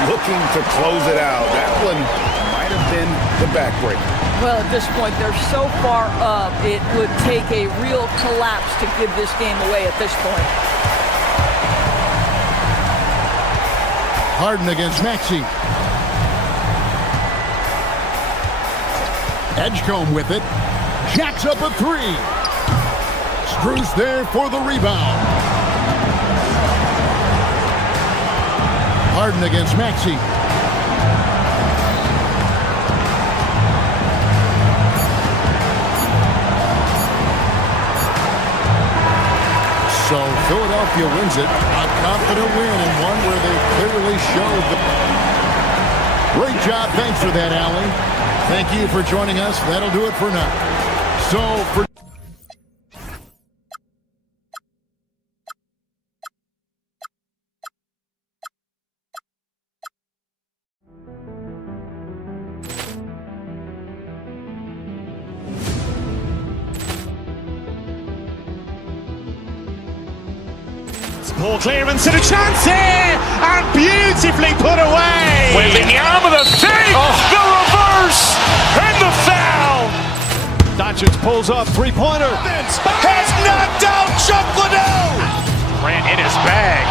Looking to close it out. That one might have been the backbreaker. Well, at this point, they're so far up, it would take a real collapse to give this game away at this point. Harden against Maxey. Edgecombe with it. Jacks up a 3. Strus there for the rebound. Harden against Maxey. So Philadelphia wins it. A confident win and one where they clearly showed the... Great job. Thanks for that, Allie. Thank you for joining us. That'll do it for now. So for... Poor clearance and a chance here, and beautifully put away. Wembanyama the fake, the reverse, and the foul. Doncic pulls up, three-pointer. Has knocked out Chuck Liddell. Grant in his bag.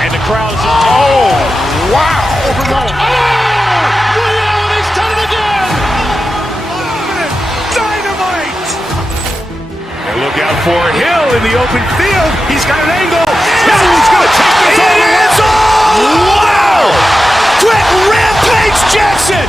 And the crowd is... Oh, wow. He's done it again. Dynamite. And look out for Hill in the open field. He's got an angle. Hill's going to take this all the way. Wow! Quick rampage Jackson.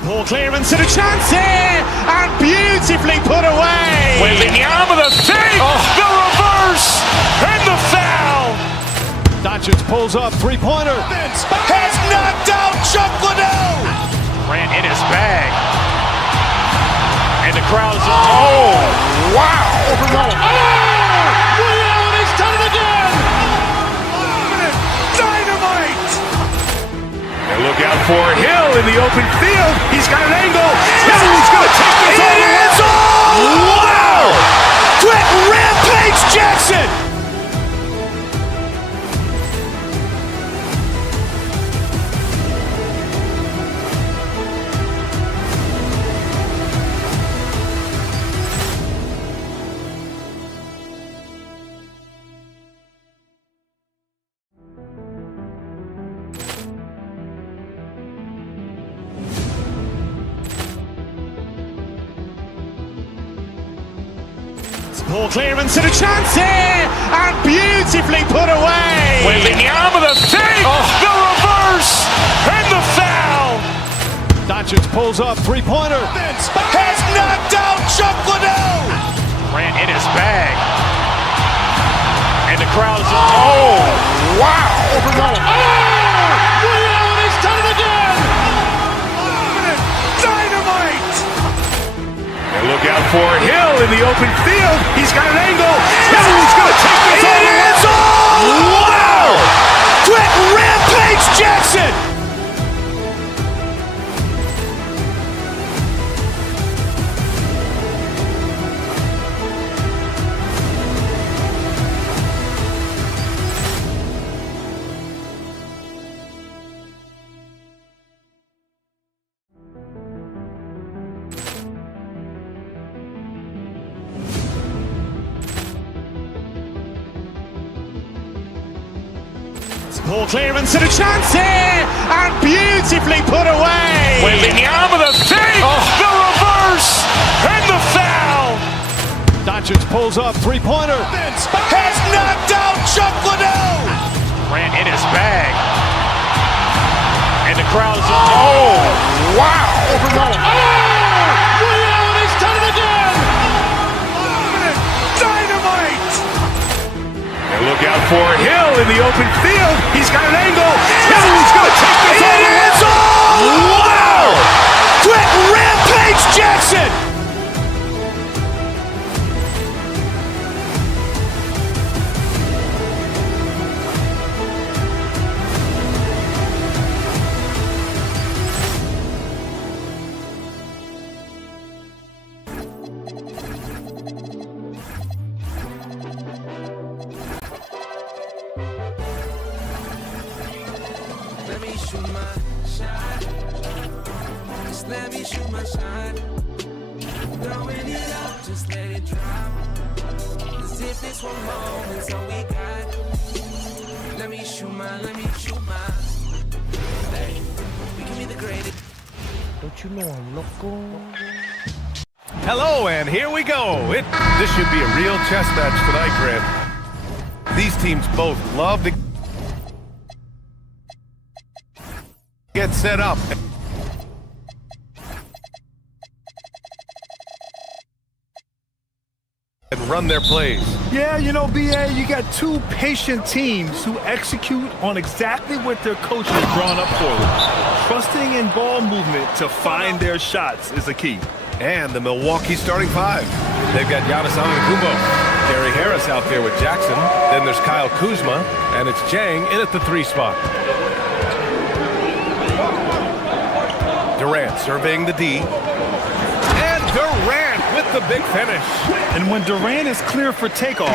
Poor clearance and a chance here, and beautifully put away. Wembanyama the fake, the reverse, and the foul. Doncic pulls up, three-pointer. Has knocked out Chuck Liddell. Grant in his bag. And the crowd is... Oh, wow. He's done it again. Dynamite. And look out for Hill in the open field. He's got an angle. Hill's going to take this all the way. Wow! Quick rampage Jackson. Poor clearance and a chance here, and beautifully put away. Wembanyama the fake, the reverse, and the foul. Doncic pulls up, three-pointer. Has knocked out Chuck Liddell. Grant in his bag. And the crowd is... Oh, wow. He's done it again. Dynamite. And look out for Hill in the open field. He's got an angle. Hill's going to take this all the way. Wow! Quick rampage Jackson. Poor clearance and a chance here, and beautifully put away. Wembanyama the fake, the reverse, and the foul. Doncic pulls up, three-pointer. Has knocked out Chuck Liddell. Grant in his bag. And the crowd is... Oh, wow. He's done it again. Dynamite. And look out for Hill in the open field. He's got an angle. Hill's going to take this all the way. Wow! Quick rampage Jackson. Let me shoot my shot. Just let me shoot my shot. Throwing it up, just let it drop. As if this one moment's all we got. shoot mine, let me shoot mine. Hey, we can be the greatest. Don't you know I'm loco? Hello, and here we go. This should be a real chess match tonight, Grant. These teams both love to get set up and run their plays. Yeah, you know, BA, you got two patient teams who execute on exactly what their coach has drawn up for them. Trusting in ball movement to find their shots is a key. And the Milwaukee starting five. They've got Giannis Antetokounmpo, Gary Harris out there with Jackson. Then there's Kyle Kuzma, and it's Jang in at the 3 spot. Durant surveying the D. And Durant with the big finish. And when Durant is clear for takeoff,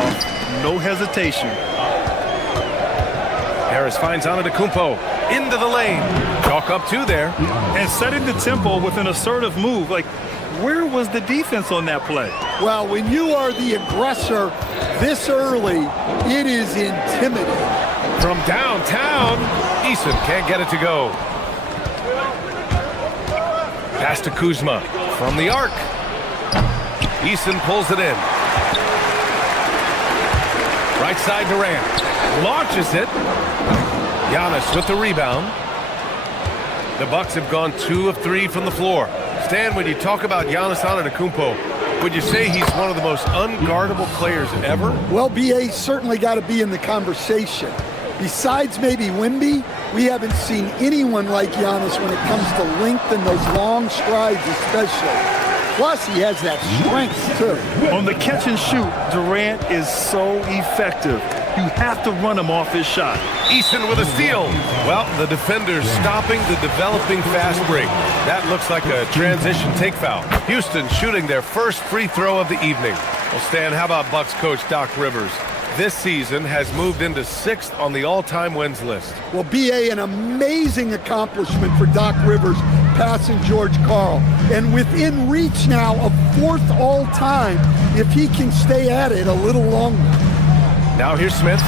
no hesitation. Harris finds Antetokounmpo into the lane. Chalk up 2 there. And setting the tempo with an assertive move. Like, where was the defense on that play? Well, when you are the aggressor this early, it is intimidating. From downtown, Eason can't get it to go. Pass to Kuzma from the arc. Eason pulls it in. Right side Durant. Launches it. Giannis with the rebound. The Bucks have gone 2 of 3 from the floor. Stan, when you talk about Giannis Antetokounmpo, would you say he's one of the most unguardable players ever? Well, BA certainly got to be in the conversation. Besides maybe Wemby, we haven't seen anyone like Giannis when it comes to length and those long strides especially. Plus, he has that strength, too. On the catch and shoot, Durant is so effective. You have to run him off his shot. Eason with a steal. Well, the defender's stopping the developing fast break. That looks like a transition take foul. Houston shooting their first free throw of the evening. Well, Stan, how about Bucks coach Doc Rivers? This season has moved into 6th on the all-time wins list. Well, BA, an amazing accomplishment for Doc Rivers passing George Karl. And within reach now of 4th all-time if he can stay at it a little longer. Now here's Smith.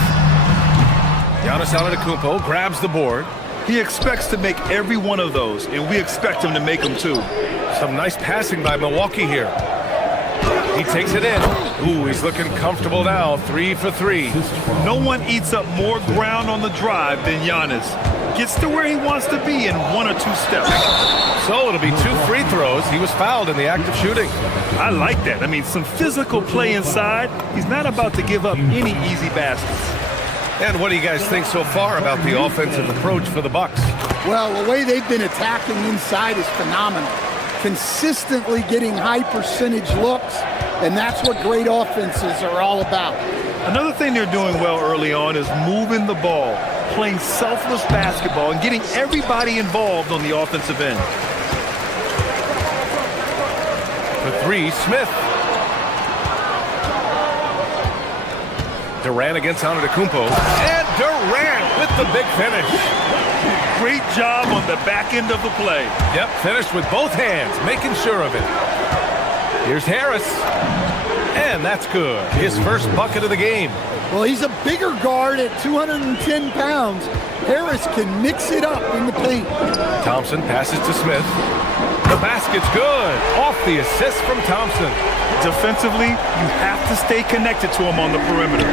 Giannis Antetokounmpo grabs the board. He expects to make every one of those, and we expect him to make them too. Some nice passing by Milwaukee here. He takes it in. Ooh, he's looking comfortable now. 3 for 3. No one eats up more ground on the drive than Giannis. Gets to where he wants to be in 1 or 2 steps. So it'll be 2 free throws. He was fouled in the act of shooting. I like that. I mean, some physical play inside. He's not about to give up any easy baskets. And what do you guys think so far about the offensive approach for the Bucks? Well, the way they've been attacking inside is phenomenal. Consistently getting high percentage looks, and that's what great offenses are all about. Another thing they're doing well early on is moving the ball, playing selfless basketball, and getting everybody involved on the offensive end. For 3, Smith. Durant against Antetokounmpo. And Durant with the big finish. Great job on the back end of the play. Yep, finished with both hands, making sure of it. Here's Harris. And that's good. His first bucket of the game. Well, he's a bigger guard at 210 pounds. Harris can mix it up in the paint. Thompson passes to Smith. The basket's good. Off the assist from Thompson. Defensively, you have to stay connected to him on the perimeter.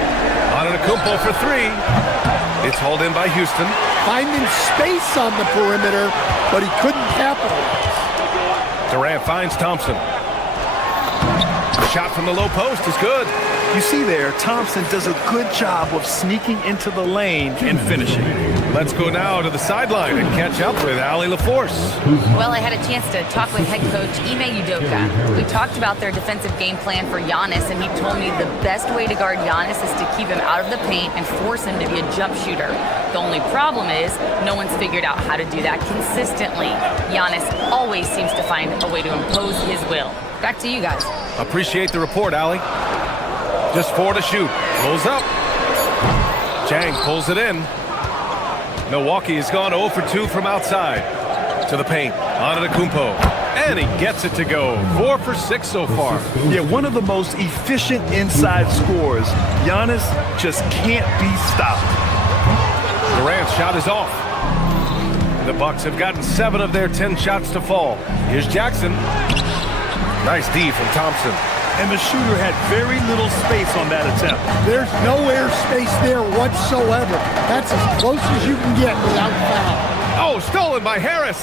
Antetokounmpo for 3. It's hauled in by Houston. Finding space on the perimeter, but he couldn't capitalize. Durant finds Thompson. Shot from the low post is good. You see there, Thompson does a good job of sneaking into the lane and finishing. Let's go now to the sideline and catch up with Allie LaForce. Well, I had a chance to talk with head coach Ime Udoka. We talked about their defensive game plan for Giannis, and he told me the best way to guard Giannis is to keep him out of the paint and force him to be a jump shooter. The only problem is no one's figured out how to do that consistently. Giannis always seems to find a way to impose his will. Back to you guys. Appreciate the report, Allie. Just 4 to shoot. Pulls up. Chang pulls it in. Milwaukee has gone 0 for 2 from outside. To the paint. Antetokounmpo. And he gets it to go. 4 for 6 so far. Yeah, one of the most efficient inside scorers. Giannis just can't be stopped. Durant's shot is off. The Bucks have gotten 7 of their 10 shots to fall. Here's Jackson. Nice D from Thompson. And the shooter had very little space on that attempt. There's no air space there whatsoever. That's as close as you can get without foul. Oh, stolen by Harris.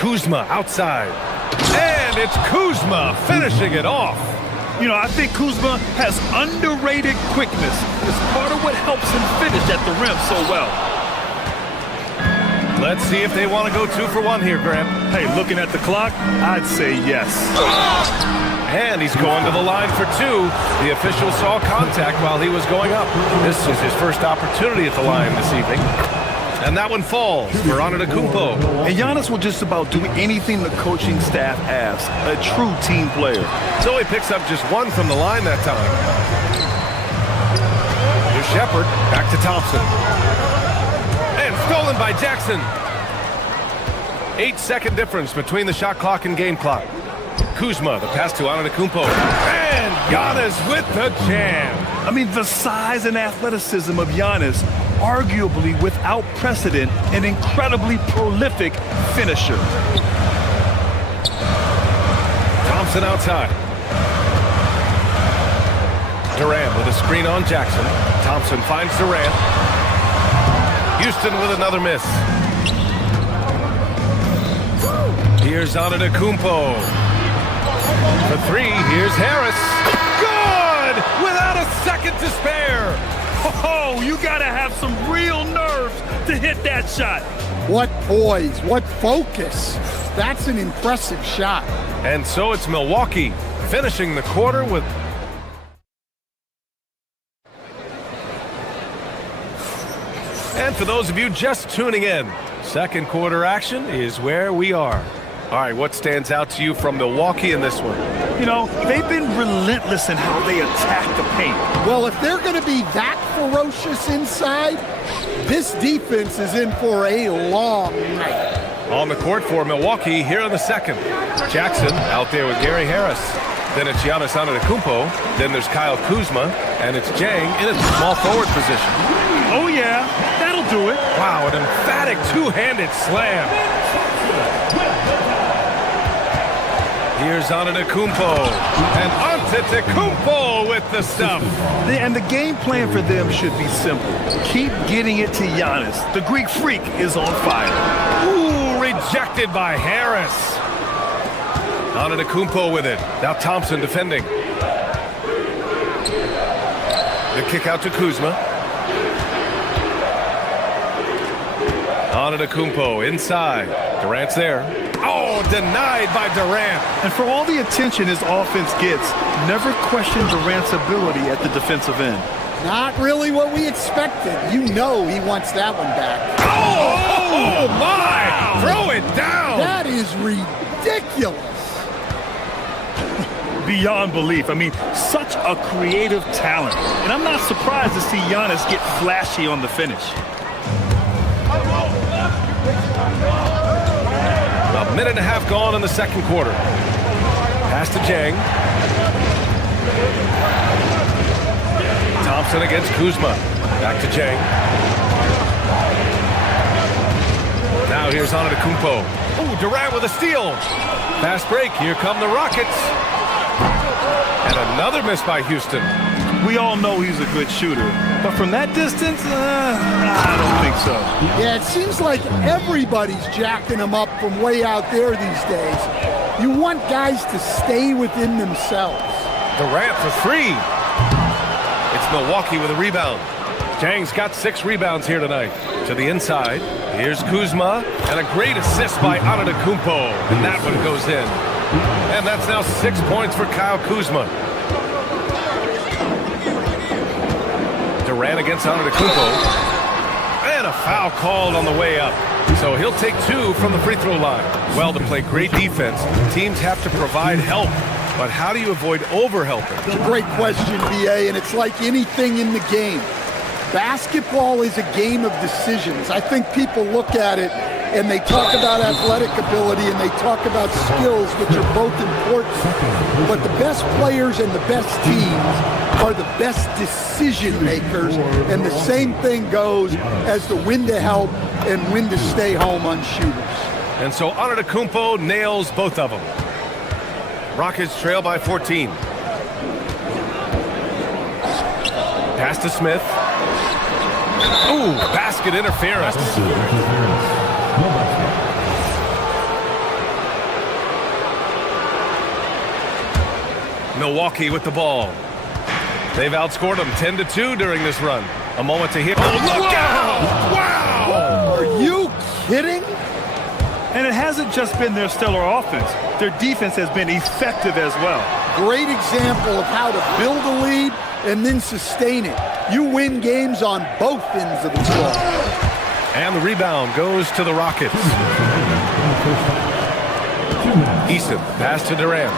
Kuzma outside. And it's Kuzma finishing it off. You know, I think Kuzma has underrated quickness. It's part of what helps him finish at the rim so well. Let's see if they want to go 2 for 1 here, Graham. Hey, looking at the clock, I'd say yes. And he's going to the line for 2. The official saw contact while he was going up. This is his first opportunity at the line this evening. And that one falls for Antetokounmpo. And Giannis will just about do anything the coaching staff asks. A true team player. So he picks up just 1 from the line that time. Here's Shepard. Back to Thompson. And stolen by Jackson. 8-second difference between the shot clock and game clock. Kuzma, the pass to Antetokounmpo. And Giannis with the jam. I mean, the size and athleticism of Giannis, arguably without precedent, an incredibly prolific finisher. Thompson outside. Durant with a screen on Jackson. Thompson finds Durant. Houston with another miss. Here's Antetokounmpo. For 3, here's Harris. Good! Without a second to spare. Oh, you gotta have some real nerves to hit that shot. What poise, what focus. That's an impressive shot. And so it's Milwaukee finishing the quarter with... And for those of you just tuning in, second quarter action is where we are. All right, what stands out to you from Milwaukee in this one? You know, they've been relentless in how they attack the paint. Well, if they're going to be that ferocious inside, this defense is in for a long night. On the court for Milwaukee here in the second. Jackson out there with Gary Harris. Then it's Giannis Antetokounmpo. Then there's Kyle Kuzma. And it's Jang in a small forward position. Oh, yeah, that'll do it. Wow, an emphatic two-handed slam. Here's Antetokounmpo, and Antetokounmpo with the stuff. And the game plan for them should be simple. Keep getting it to Giannis. The Greek freak is on fire. Ooh, rejected by Harris. Antetokounmpo with it. Now Thompson defending. The kick out to Kuzma. Antetokounmpo inside. Durant's there. Oh, denied by Durant. And for all the attention his offense gets, never question Durant's ability at the defensive end. Not really what we expected. You know he wants that one back. Oh my! Wow. Throw it down! That is ridiculous. Beyond belief. I mean, such a creative talent. And I'm not surprised to see Giannis get flashy on the finish. A minute and a half gone in the second quarter. Pass to Jang. Thompson against Kuzma. Back to Jang. Now here's Antetokounmpo. Ooh, Durant with a steal. Fast break. Here come the Rockets. And another miss by Houston. We all know he's a good shooter. But from that distance, I don't think so. Yeah, it seems like everybody's jacking him up from way out there these days. You want guys to stay within themselves. Durant for 3. It's Milwaukee with a rebound. Jang's got 6 rebounds here tonight. To the inside. Here's Kuzma. And a great assist by Antetokounmpo. And that one goes in. And that's now 6 points for Kyle Kuzma. Durant against Antetokounmpo. And a foul called on the way up. So he'll take 2 from the free throw line. Well, to play great defense, teams have to provide help. But how do you avoid overhelping? It's a great question, BA, and it's like anything in the game. Basketball is a game of decisions. I think people look at it and they talk about athletic ability and they talk about skills, which are both important. But the best players and the best teams are the best decision makers, and the same thing goes as the when to help and when to stay home on shooters. And so Antetokounmpo nails both of them. Rockets trail by 14. Pass to Smith. Ooh, basket interference. Milwaukee with the ball. They've outscored them 10-2 during this run. A moment to hit. Oh, look out! Wow! Are you kidding? And it hasn't just been their stellar offense. Their defense has been effective as well. Great example of how to build a lead and then sustain it. You win games on both ends of the floor. And the rebound goes to the Rockets. Eason, pass to Durant.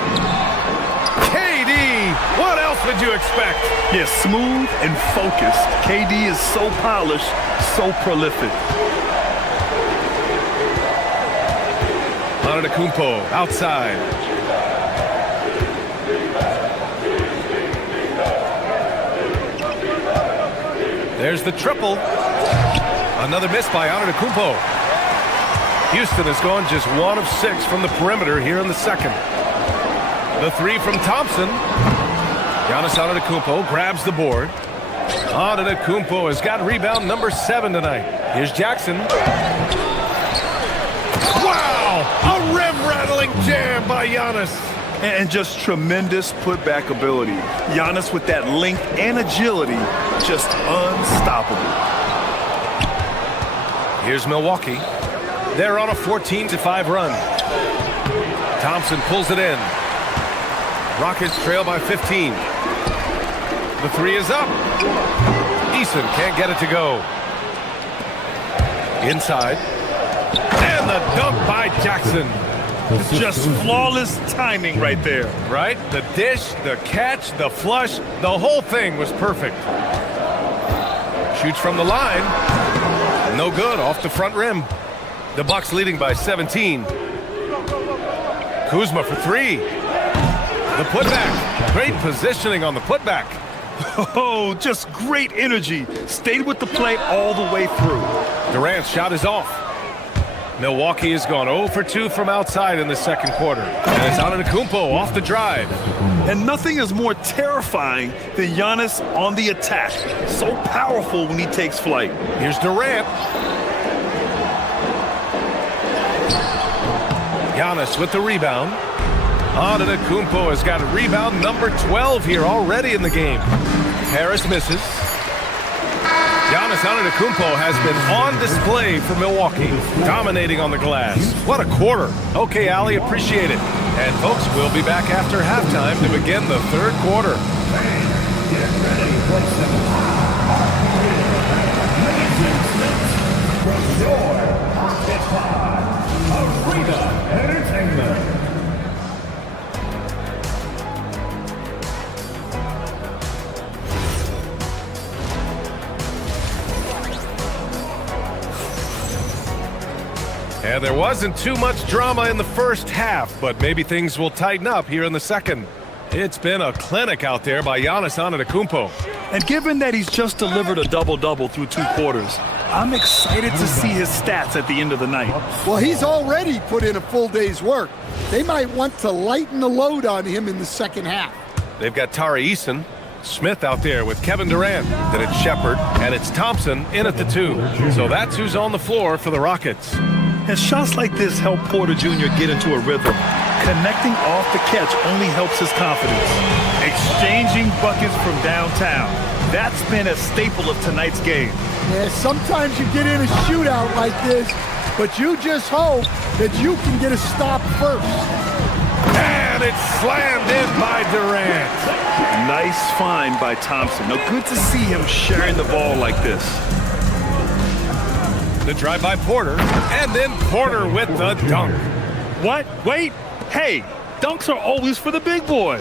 KD, what else would you expect? Yeah, smooth and focused. KD is so polished, so prolific. Antetokounmpo outside. There's the triple. Another miss by Antetokounmpo. Houston has gone just 1 of 6 from the perimeter here in the second. The three from Thompson. Giannis Antetokounmpo grabs the board. Antetokounmpo has got rebound number 7 tonight. Here's Jackson. Wow! A rim-rattling jam by Giannis. And just tremendous putback ability. Giannis with that length and agility, just unstoppable. Here's Milwaukee. They're on a 14-5 run. Thompson pulls it in. Rockets trail by 15. The three is up. Eason can't get it to go. Inside. And the dunk by Jackson. Just flawless timing right there. Right? The dish, the catch, the flush, the whole thing was perfect. Shoots from the line. No good, off the front rim. The Bucks leading by 17. Kuzma for 3. The putback. Great positioning on the putback. Oh, just great energy. Stayed with the play all the way through. Durant's shot is off. Milwaukee has gone 0 for 2 from outside in the second quarter. And it's Antetokounmpo off the drive. And nothing is more terrifying than Giannis on the attack. So powerful when he takes flight. Here's Durant. Giannis with the rebound. Antetokounmpo has got a rebound number 12 here already in the game. Harris misses. Giannis Antetokounmpo has been on display for Milwaukee, dominating on the glass. What a quarter. Okay, Ali, appreciate it. And folks, we'll be back after halftime to begin the third quarter. Get ready for some from your pocket pod, Arena Entertainment. And there wasn't too much drama in the first half, but maybe things will tighten up here in the second. It's been a clinic out there by Giannis Antetokounmpo. And given that he's just delivered a double-double through 2 quarters, I'm excited to see his stats at the end of the night. Well, he's already put in a full day's work. They might want to lighten the load on him in the second half. They've got Tari Eason. Smith out there with Kevin Durant. Then it's Shepard, and it's Thompson in at the 2. So that's who's on the floor for the Rockets. And shots like this help Porter Jr. get into a rhythm. Connecting off the catch only helps his confidence. Exchanging buckets from downtown. That's been a staple of tonight's game. Yeah, sometimes you get in a shootout like this, but you just hope that you can get a stop first. And it's slammed in by Durant. Nice find by Thompson. Now, good to see him sharing the ball like this. The drive by Porter, and then Porter with the dunk. What? Wait. Hey, dunks are always for the big boys.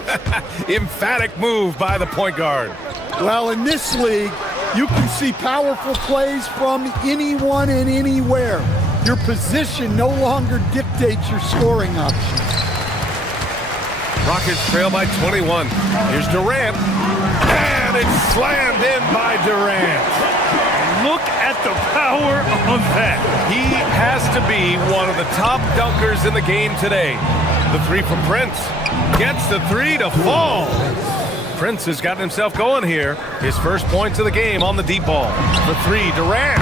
Emphatic move by the point guard. Well, in this league, you can see powerful plays from anyone and anywhere. Your position no longer dictates your scoring options. Rockets trail by 21. Here's Durant. And it's slammed in by Durant. Look at the power of that. He has to be one of the top dunkers in the game today. The three from Prince. Gets the three to fall. Prince has gotten himself going here. His first points of the game on the deep ball. The three, Durant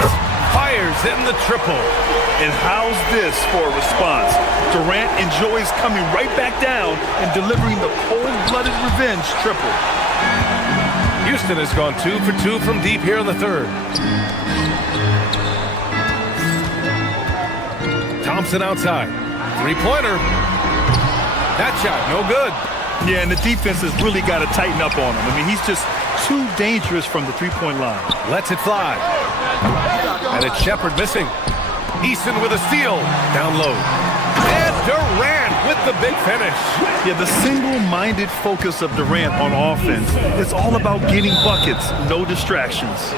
fires in the triple. And how's this for a response? Durant enjoys coming right back down and delivering the cold-blooded revenge triple. Houston has gone 2 for 2 from deep here in the third. Thompson outside. Three-pointer. That shot, no good. Yeah, and the defense has really got to tighten up on him. I mean, he's just too dangerous from the three-point line. Lets it fly. And it's Shepard missing. Easton with a steal. Down low. And Durant with the big finish. Yeah, the single-minded focus of Durant on offense. It's all about getting buckets, no distractions.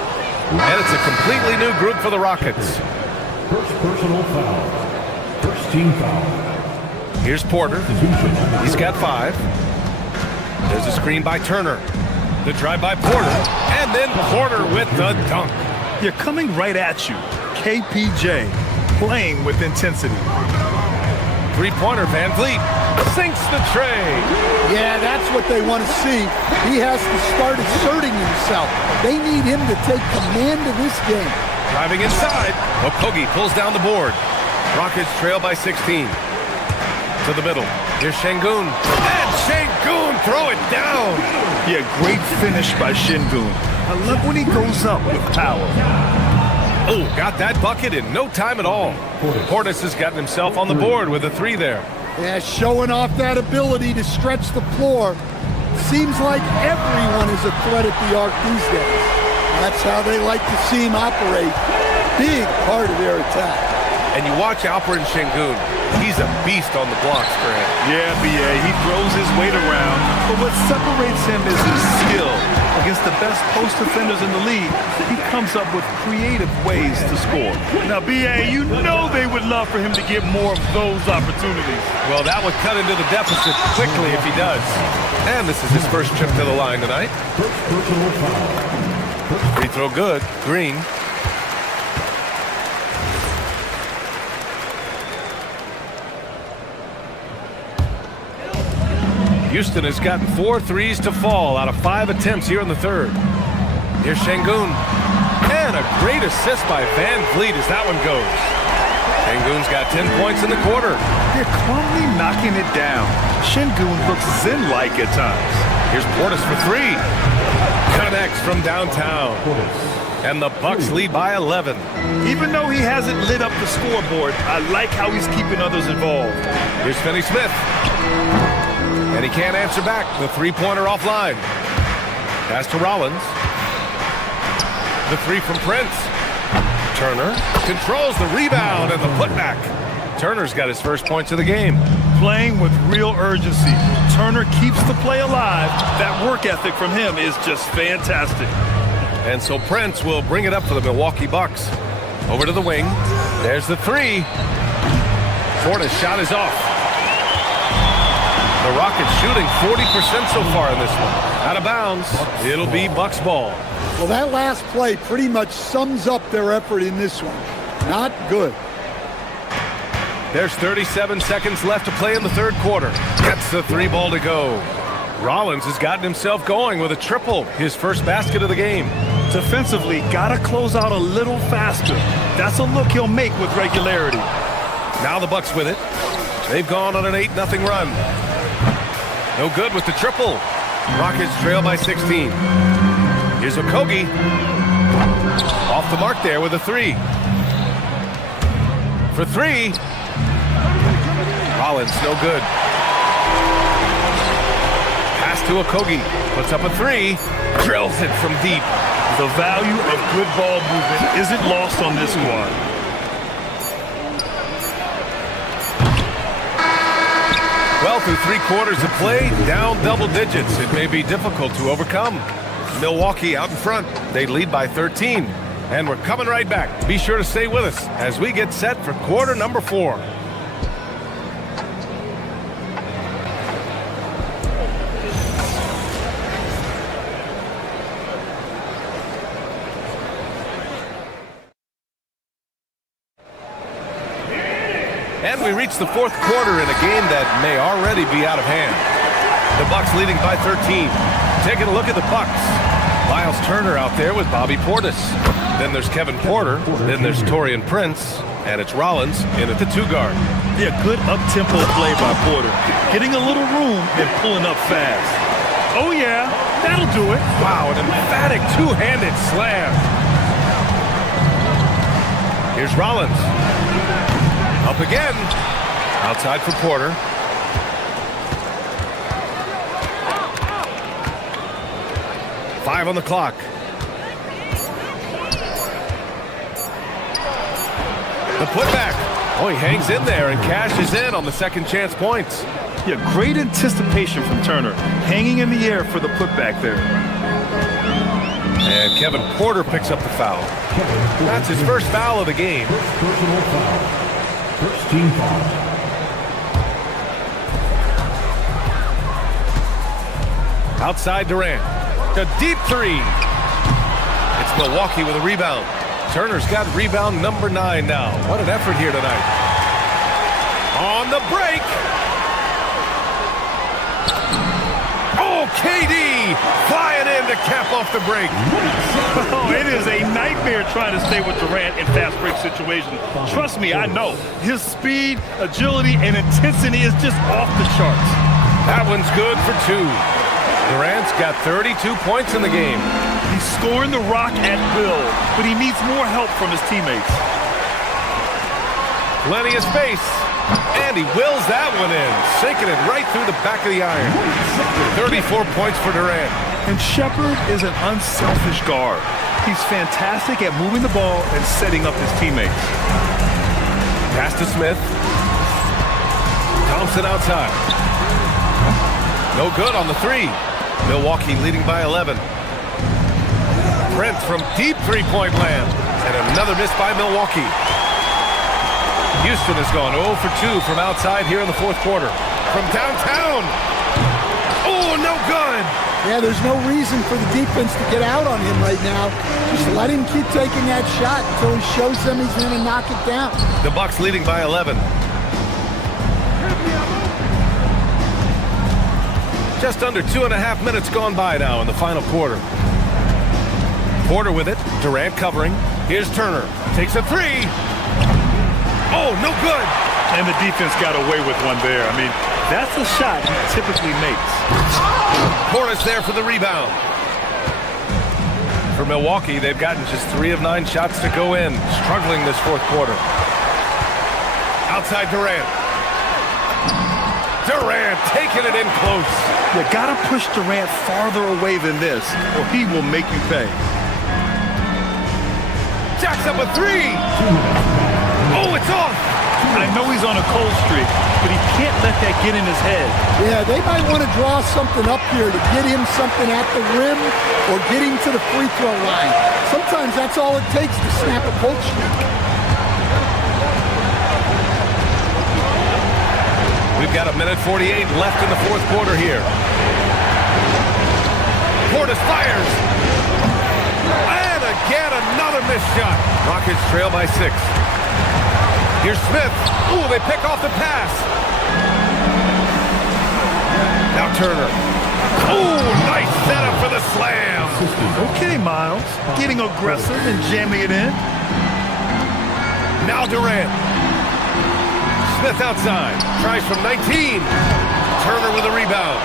And it's a completely new group for the Rockets. First personal foul. First team foul. Here's Porter. He's got 5. There's a screen by Turner. The drive by Porter. And then Porter with the dunk. They're coming right at you. KPJ playing with intensity. Three-pointer, Van Vliet sinks the tray. Yeah, that's what they want to see. He has to start asserting himself. They need him to take command of this game. Driving inside, Okogie pulls down the board. Rockets trail by 16. To the middle. Here's Şengün. And Şengün throw it down. Yeah, great finish by Şengün. I love when he goes up with power. Oh, got that bucket in no time at all. Portis has gotten himself on the board with a 3 there. Yeah, showing off that ability to stretch the floor. Seems like everyone is a threat at the arc these days. That's how they like to see him operate. Big part of their attack. And you watch Alperen Şengün. He's a beast on the blocks, Grant. Yeah, B.A., he throws his weight around. But what separates him is his skill. Against the best post defenders in the league, he comes up with creative ways to score. Now, B.A., you know they would love for him to get more of those opportunities. Well, that would cut into the deficit quickly if he does. And this is his first trip to the line tonight. Free throw good. Green. Houston has gotten 4 threes to fall out of 5 attempts here in the third. Here's Şengün. And a great assist by Van Vliet as that one goes. Şengün's got 10 points in the quarter. They're calmly knocking it down. Şengün looks zen-like at times. Here's Portis for 3. Connects from downtown. And the Bucks lead by 11. Even though he hasn't lit up the scoreboard, I like how he's keeping others involved. Here's Finney-Smith. And he can't answer back. The three-pointer offline. Pass to Rollins. The 3 from Prince. Turner controls the rebound and the putback. Turner's got his first points of the game. Playing with real urgency. Turner keeps the play alive. That work ethic from him is just fantastic. And so Prince will bring it up for the Milwaukee Bucks. Over to the wing. There's the 3. Portis' shot is off. The Rockets shooting 40% so far in this one. Out of bounds. It'll be Bucks ball. Well, that last play pretty much sums up their effort in this one. Not good. There's 37 seconds left to play in the third quarter. Gets the 3 ball to go. Rollins has gotten himself going with a triple. His first basket of the game. Defensively, gotta close out a little faster. That's a look he'll make with regularity. Now the Bucks with it. They've gone on an 8-0 run. No good with the triple. Rockets trail by 16. Here's Okogie. Off the mark there with a 3. For 3. Rollins, no good. Pass to Okogie. Puts up a 3. Drills it from deep. The value of good ball movement isn't lost on this squad. Well, through 3 quarters of play, down double digits. It may be difficult to overcome. Milwaukee out in front. They lead by 13. And we're coming right back. Be sure to stay with us as we get set for quarter number 4. And we reach the 4th quarter in a game that may already be out of hand. The Bucks leading by 13. Taking a look at the Bucks. Miles Turner out there with Bobby Portis. Then there's Kevin Porter. Then there's Taurean Prince. And it's Rollins in at the 2 guard. Yeah, good up-tempo play by Porter. Getting a little room and pulling up fast. Oh, yeah, that'll do it. Wow, an emphatic two-handed slam. Here's Rollins. Up again. Outside for Porter. Five on the clock. The putback. Oh, he hangs in there and cashes in on the second chance points. Yeah, great anticipation from Turner. Hanging in the air for the putback there. And Kevin Porter picks up the foul. That's his first foul of the game. Personal foul. First team foul. Outside Durant. A deep 3. It's Milwaukee with a rebound. Turner's got rebound number 9 now. What an effort here tonight. On the break. Oh, KD flying in to cap off the break. Oh, it is a nightmare trying to stay with Durant in fast break situations. Trust me, I know. His speed, agility, and intensity is just off the charts. That one's good for 2. Durant's got 32 points in the game. He's scoring the rock at will, but he needs more help from his teammates. Plenty of space. And he wills that one in, sinking it right through the back of the iron. 34 points for Durant. And Shepherd is an unselfish guard. He's fantastic at moving the ball and setting up his teammates. Pass to Smith. Thompson outside. No good on the 3. Milwaukee leading by 11. Prince from deep three-point land. And another miss by Milwaukee. Houston has gone 0 for 2 from outside here in the 4th quarter. From downtown. Oh, no good. Yeah, there's no reason for the defense to get out on him right now. Just let him keep taking that shot until he shows them he's going to knock it down. The Bucks leading by 11. Just under 2.5 minutes gone by now in the final quarter. Porter with it. Durant covering. Here's Turner. Takes a 3. Oh, no good. And the defense got away with one there. I mean, that's a shot he typically makes. Portis there for the rebound. For Milwaukee, they've gotten just 3 of 9 shots to go in. Struggling this 4th quarter. Outside Durant. Durant taking it in close. You gotta push Durant farther away than this, or he will make you pay. Jacks up a 3. Oh, it's off. I know he's on a cold streak, but he can't let that get in his head. Yeah, they might want to draw something up here to get him something at the rim or get him to the free throw line. Sometimes that's all it takes to snap a cold streak. We've got 1:48 left in the 4th quarter here. Portis fires. And again, another missed shot. Rockets trail by 6. Here's Smith. Ooh, they pick off the pass. Now Turner. Ooh, nice setup for the slam. Okay, Miles. Getting aggressive and jamming it in. Now Durant. Smith outside. Tries from 19. Turner with a rebound.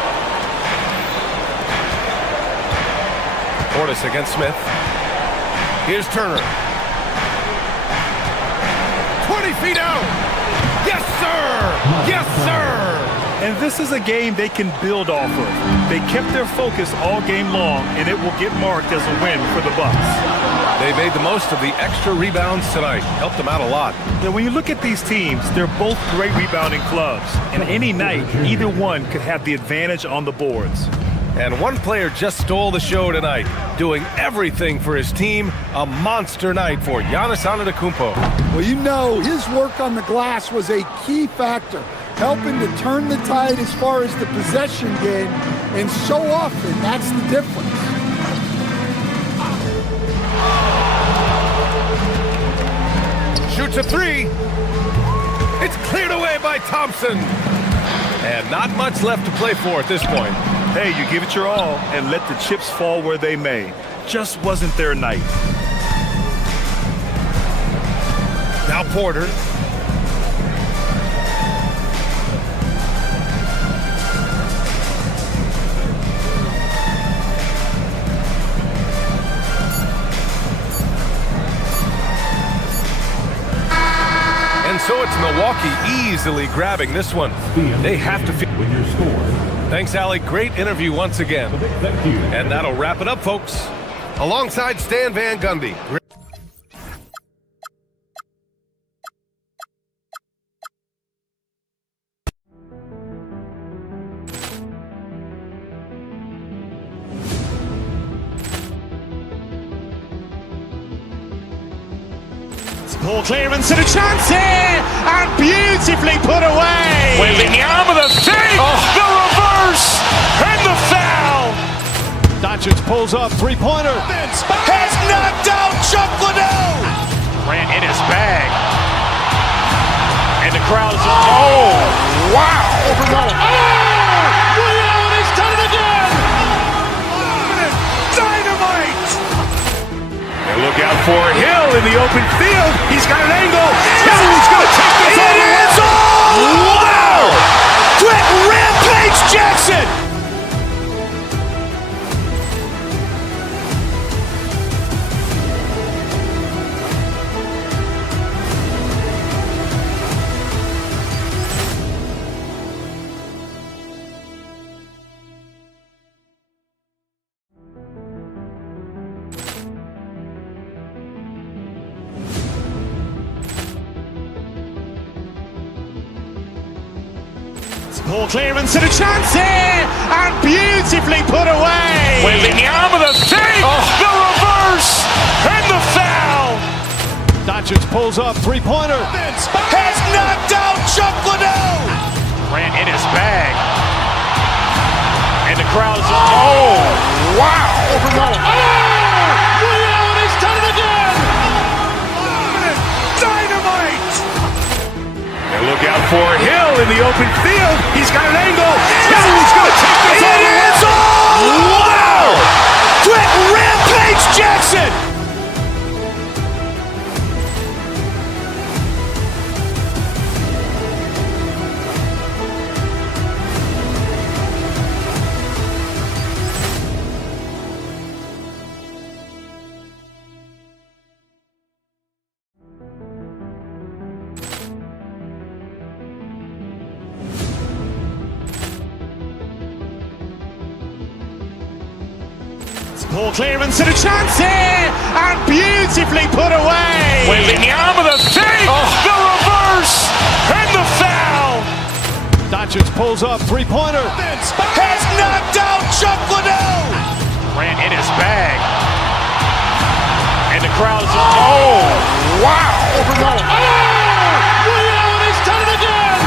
Portis against Smith. Here's Turner. 20 feet out. Yes, sir. Yes, sir. And this is a game they can build off of. They kept their focus all game long, and it will get marked as a win for the Bucks. They made the most of the extra rebounds tonight. Helped them out a lot. Yeah, when you look at these teams, they're both great rebounding clubs. And any night, either one could have the advantage on the boards. And one player just stole the show tonight, doing everything for his team. A monster night for Giannis Antetokounmpo. Well, you know, his work on the glass was a key factor, helping to turn the tide as far as the possession game, and so often that's the difference. Shoots a three. It's cleared away by Thompson. And not much left to play for at this point. Hey, you give it your all and let the chips fall where they may. Just wasn't their night. Now Porter. And so it's Milwaukee easily grabbing this one. They have to with your score. Thanks, Allie. Great interview once again. Thank you. And that'll wrap it up, folks. Alongside Stan Van Gundy. Ball clearance and a chance here, and beautifully put away. Wembanyama the fake, the reverse, and the foul. Doncic pulls up, three-pointer. Has knocked out Chuck Liddell. Ran in his bag. And the crowd is, oh, wow. Liddell, he's done it again. Dynamite. And look out for Hill in the open field. He's got an angle. Hill's going to take this all the way. Wow! Quick Rampage Jackson. Ball clearance and a chance here, and beautifully put away. Wembanyama the fake, the reverse, and the foul. Doncic pulls up, three-pointer. Has knocked out Chuck Liddell. Ran in his bag. And the crowd is, oh, wow. Liddell, he's done it again. Dynamite. And look out for Hill in the open field. He's got an angle. Hill's going to take this all the way. Wow! Quick Rampage Jackson. Ball clearance and a chance here, and beautifully put away. Wembanyama the fake, the reverse, and the foul. Doncic pulls up, three-pointer. Has knocked out Chuck Liddell. Ran in his bag. And the crowd is, oh, wow. Liddell, he's done it again.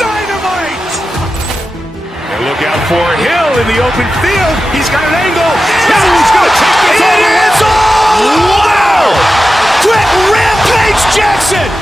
Dynamite. And look out for Hill in the open field. He's got an angle. Hill's going to take this all the way. Wow! Quick Rampage Jackson.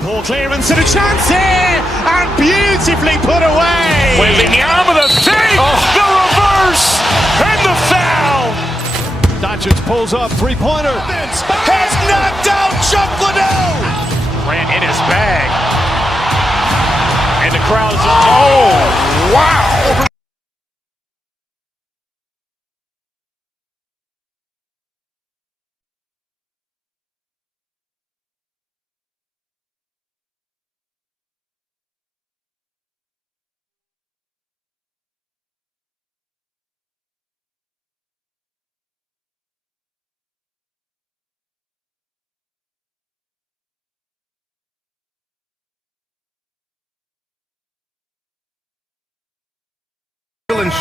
Ball clearance and a chance here, and beautifully put away. Wembanyama the fake, the reverse, and the foul. Doncic pulls up, three-pointer. Has knocked out Chuck Liddell. Ran in his bag. And the crowd is, oh, wow.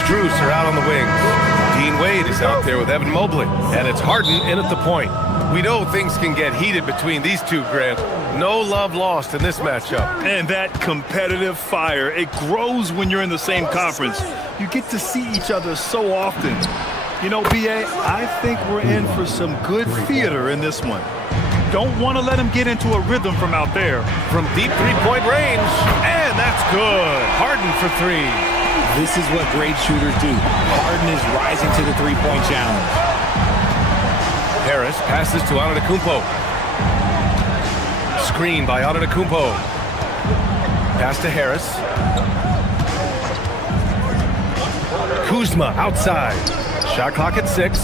Strus are out on the wings. Dean Wade is out there with Evan Mobley. And it's Harden in at the point. We know things can get heated between these two, Grant. No love lost in this matchup. And that competitive fire, it grows when you're in the same conference. You get to see each other so often. You know, B.A., I think we're in for some good theater in this one. Don't want to let him get into a rhythm from out there. From deep three-point range, and that's good. Harden for three. This is what great shooters do. Harden is rising to the three-point challenge. Harris passes to Antetokounmpo. Screen by Antetokounmpo. Pass to Harris. Kuzma outside. Shot clock at 6.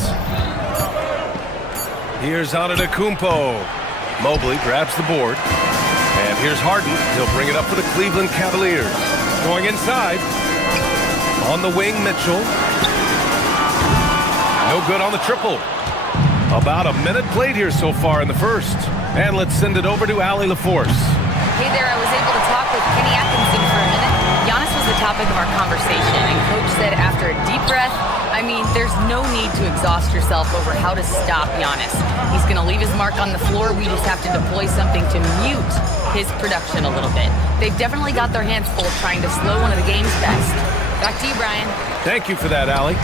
Here's Antetokounmpo. Mobley grabs the board. And here's Harden. He'll bring it up for the Cleveland Cavaliers. Going inside. On the wing, Mitchell. No good on the triple. About a minute played here so far in the first. And let's send it over to Allie LaForce. Hey there, I was able to talk with Kenny Atkinson for a minute. Giannis was the topic of our conversation, and Coach said after a deep breath, I mean, there's no need to exhaust yourself over how to stop Giannis. He's going to leave his mark on the floor. We just have to deploy something to mute his production a little bit. They've definitely got their hands full trying to slow one of the game's best. Back to you, Brian. Thank you for that, Allie.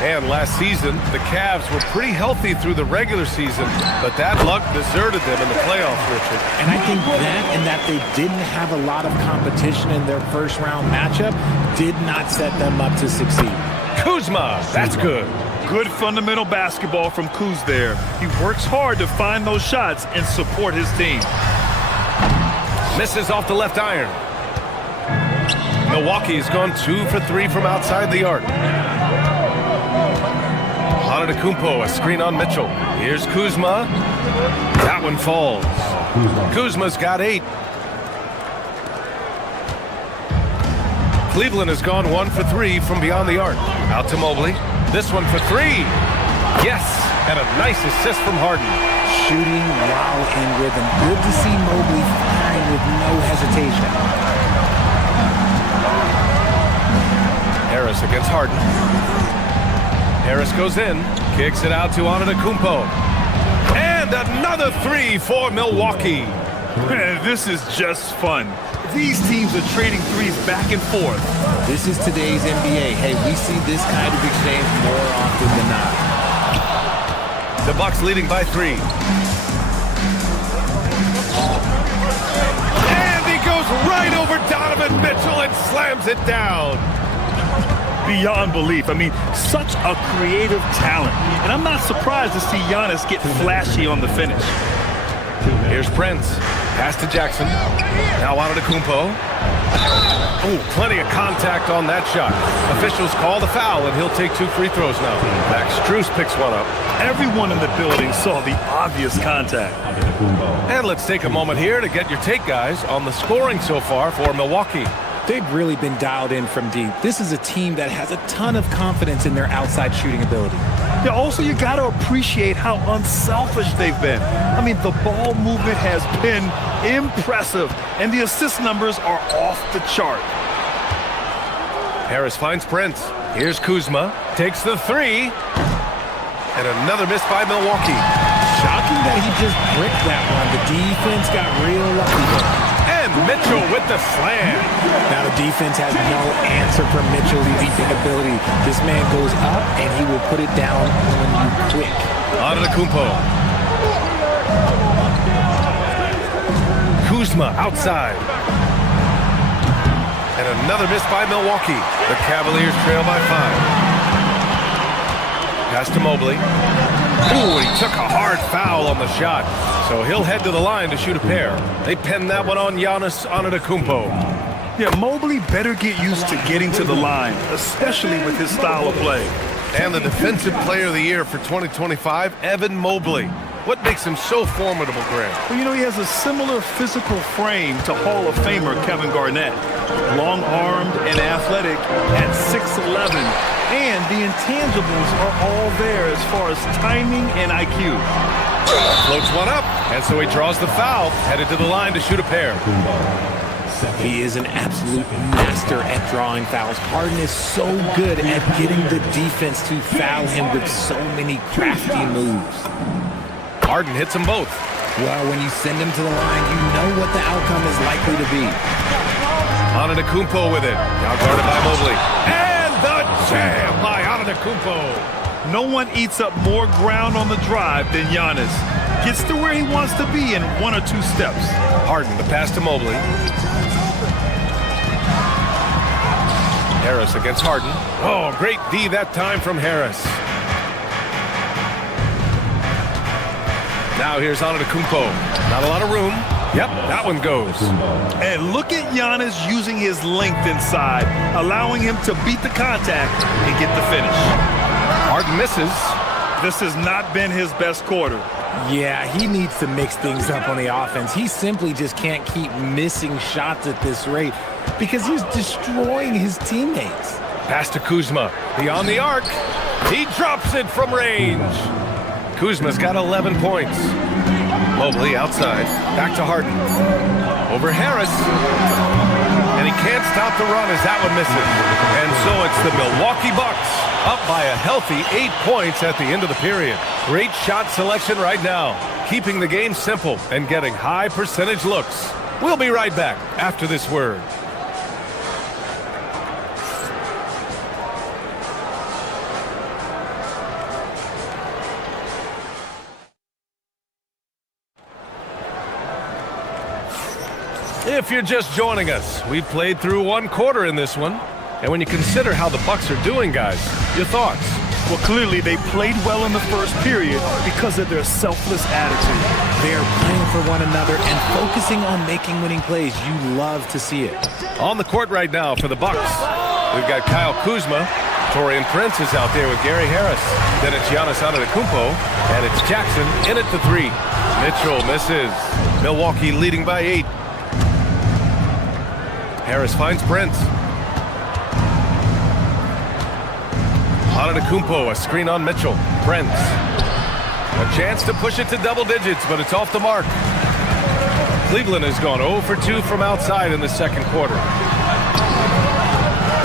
And last season, the Cavs were pretty healthy through the regular season, but that luck deserted them in the playoffs, Richard. And I think that and that they didn't have a lot of competition in their first-round matchup did not set them up to succeed. Kuzma, that's good. Good fundamental basketball from Kuz there. He works hard to find those shots and support his team. Misses off the left iron. Milwaukee has gone 2 for 3 from outside the arc. Antetokounmpo, a screen on Mitchell. Here's Kuzma. That one falls. Kuzma's got 8. Cleveland has gone 1 for 3 from beyond the arc. Out to Mobley. This one for 3. Yes, and a nice assist from Harden. Shooting while in rhythm. Good to see Mobley firing with no hesitation. Harris against Harden. Harris goes in, kicks it out to Antetokounmpo. And another 3 for Milwaukee. Man, this is just fun. These teams are trading threes back and forth. This is today's NBA. Hey, we see this kind of exchange more often than not. The Bucks leading by 3. And he goes right over Donovan Mitchell and slams it down. Beyond belief. I mean, such a creative talent. And I'm not surprised to see Giannis get flashy on the finish. Here's Prince. Pass to Jackson. Now Antetokounmpo. Oh, plenty of contact on that shot. Officials call the foul, and he'll take 2 free throws now. Max Strus picks one up. Everyone in the building saw the obvious contact. And let's take a moment here to get your take, guys, on the scoring so far for Milwaukee. They've really been dialed in from deep. This is a team that has a ton of confidence in their outside shooting ability. Yeah, also, you got to appreciate how unselfish they've been. I mean, the ball movement has been impressive, and the assist numbers are off the chart. Harris finds Prince. Here's Kuzma. Takes the 3. And another miss by Milwaukee. Shocking that he just bricked that one. The defense got real lucky there. And Mitchell with the slam. Now the defense has no answer for Mitchell's leaping ability. This man goes up and he will put it down on you quick. Antetokounmpo. Kuzma outside. And another miss by Milwaukee. The Cavaliers trail by 5. Pass to Mobley. Ooh, he took a hard foul on the shot. So he'll head to the line to shoot a pair. They pin that one on Giannis Antetokounmpo. Yeah, Mobley better get used to getting to the line, especially with his style of play. And the Defensive Player of the Year for 2025, Evan Mobley. What makes him so formidable, Grant? Well, you know, he has a similar physical frame to Hall of Famer Kevin Garnett. Long-armed and athletic at 6'11". And the intangibles are all there as far as timing and IQ. Floats one up, and so he draws the foul, headed to the line to shoot a pair. He is an absolute master at drawing fouls. Harden is so good at getting the defense to foul him with so many crafty moves. Harden hits them both. Well, when you send him to the line, you know what the outcome is likely to be. Antetokounmpo with it. Now guarded by Mobley. And the jam by Antetokounmpo. No one eats up more ground on the drive than Giannis. Gets to where he wants to be in 1 or 2 steps. Harden, the pass to Mobley. Harris against Harden. Oh, great D that time from Harris. Now here's Antetokounmpo. Not a lot of room. Yep, that one goes. And look at Giannis using his length inside, allowing him to beat the contact and get the finish. Harden misses. This has not been his best quarter. Yeah, he needs to mix things up on the offense. He simply just can't keep missing shots at this rate because he's destroying his teammates. Pass to Kuzma. Beyond the arc. He drops it from range. Kuzma's got 11 points. Mobley outside. Back to Harden. Over Harris. And he can't stop the run as that one misses. And so it's the Milwaukee Bucks up by a healthy 8 points at the end of the period. Great shot selection right now. Keeping the game simple and getting high percentage looks. We'll be right back after this word. If you're just joining us, we played through 1 quarter in this one. And when you consider how the Bucks are doing, guys, your thoughts? Well, clearly they played well in the first period because of their selfless attitude. They are playing for one another and focusing on making winning plays. You love to see it. On the court right now for the Bucks, we've got Kyle Kuzma. Torian Prince is out there with Gary Harris. Then it's Giannis Antetokounmpo, and it's Jackson in at the 3. Mitchell misses. Milwaukee leading by 8. Harris finds Prince. Antetokounmpo, a screen on Mitchell. Prince. A chance to push it to double digits, but it's off the mark. Cleveland has gone 0 for 2 from outside in the second quarter.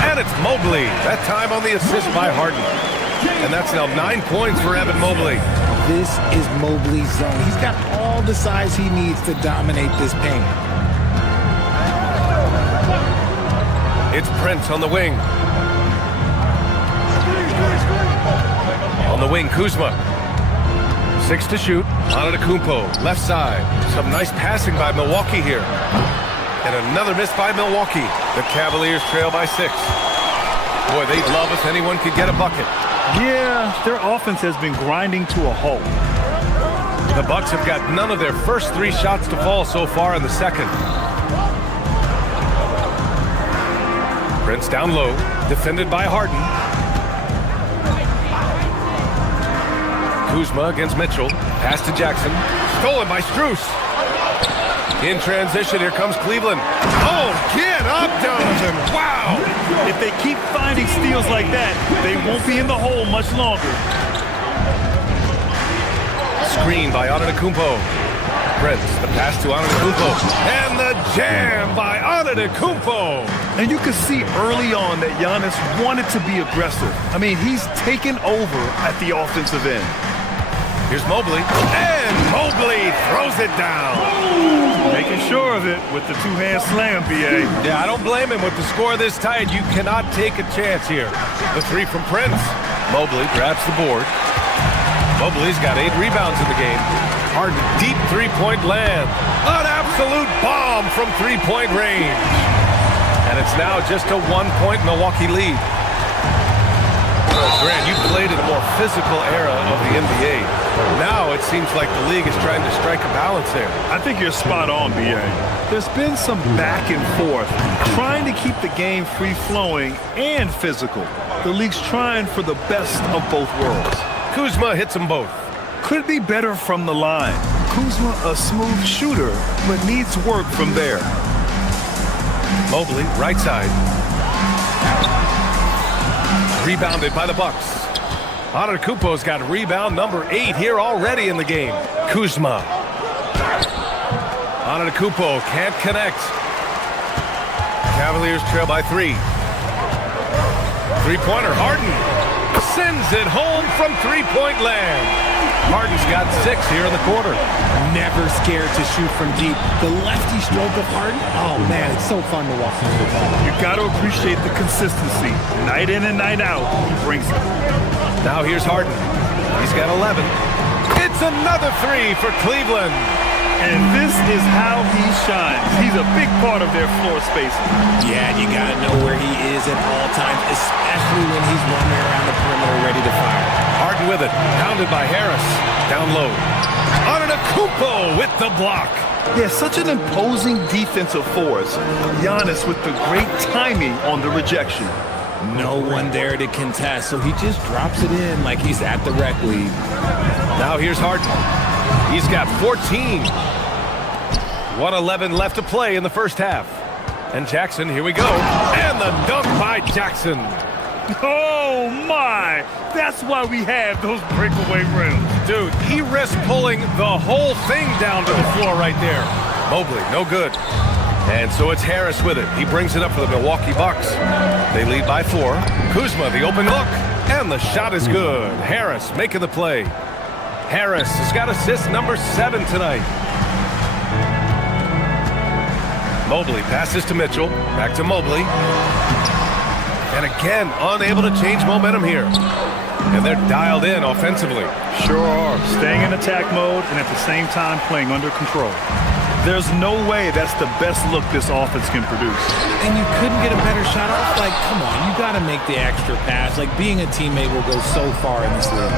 And it's Mobley. That time on the assist by Harden. And that's now 9 points for Evan Mobley. This is Mobley's zone. He's got all the size he needs to dominate this paint. It's Prince on the wing. On the wing, Kuzma. 6 to shoot. Antetokounmpo, left side. Some nice passing by Milwaukee here. And another miss by Milwaukee. The Cavaliers trail by 6. Boy, they'd love if anyone could get a bucket. Yeah, their offense has been grinding to a halt. The Bucks have got none of their first 3 shots to fall so far in the second. Prince down low, defended by Harden. Kuzma against Mitchell. Pass to Jackson. Stolen by Strus. In transition, here comes Cleveland. Oh, get up, Donovan. Wow. If they keep finding steals like that, they won't be in the hole much longer. Screen by Antetokounmpo. Prince, the pass to Antetokounmpo. And the jam by Antetokounmpo. And you could see early on that Giannis wanted to be aggressive. I mean, he's taken over at the offensive end. Here's Mobley. And Mobley throws it down. Making sure of it with the 2-hand slam, B.A. Yeah, I don't blame him with the score this tight. You cannot take a chance here. The 3 from Prince. Mobley grabs the board. Mobley's got 8 rebounds in the game. Harden, deep 3-point land. An absolute bomb from 3-point range. And it's now just a 1-point Milwaukee lead. Grant, you played in a more physical era of the NBA. Now it seems like the league is trying to strike a balance there. I think you're spot on, B.A. There's been some back and forth, trying to keep the game free-flowing and physical. The league's trying for the best of both worlds. Kuzma hits them both. Could be better from the line. Kuzma, a smooth shooter, but needs work from there. Mobley, right side. Rebounded by the Bucks. Antetokounmpo's got rebound number 8 here already in the game. Kuzma. Antetokounmpo can't connect. Cavaliers trail by 3. Three-pointer, Harden sends it home from three-point land. Harden's got 6 here in the quarter. Never scared to shoot from deep. The lefty stroke of Harden, oh man, it's so fun to watch him do that. You got to appreciate the consistency. Night in and night out, he brings it. Now here's Harden. He's got 11. It's another 3 for Cleveland. And this is how he shines. He's a big part of their floor spacing. Yeah, and you got to know where he is at all times, especially when he's roaming around the perimeter ready to fire. Harden with it, pounded by Harris. Down low. Antetokounmpo with the block. Yeah, such an imposing defensive force. Giannis with the great timing on the rejection. No one there to contest, so he just drops it in like he's at the rec league. Now here's Harden. He's got 14. 1:11 left to play in the first half. And Jackson, here we go. And the dunk by Jackson. Oh, my. That's why we have those breakaway rims. Dude, he risked pulling the whole thing down to the floor right there. Mobley, no good. And so it's Harris with it. He brings it up for the Milwaukee Bucks. They lead by 4. Kuzma, the open look. And the shot is good. Harris making the play. Harris has got assist number 7 tonight. Mobley passes to Mitchell. Back to Mobley. And again, unable to change momentum here. And they're dialed in offensively. Sure are. Staying in attack mode and at the same time playing under control. There's no way that's the best look this offense can produce. And you couldn't get a better shot off? Like, come on, you got to make the extra pass. Like, being a teammate will go so far in this league.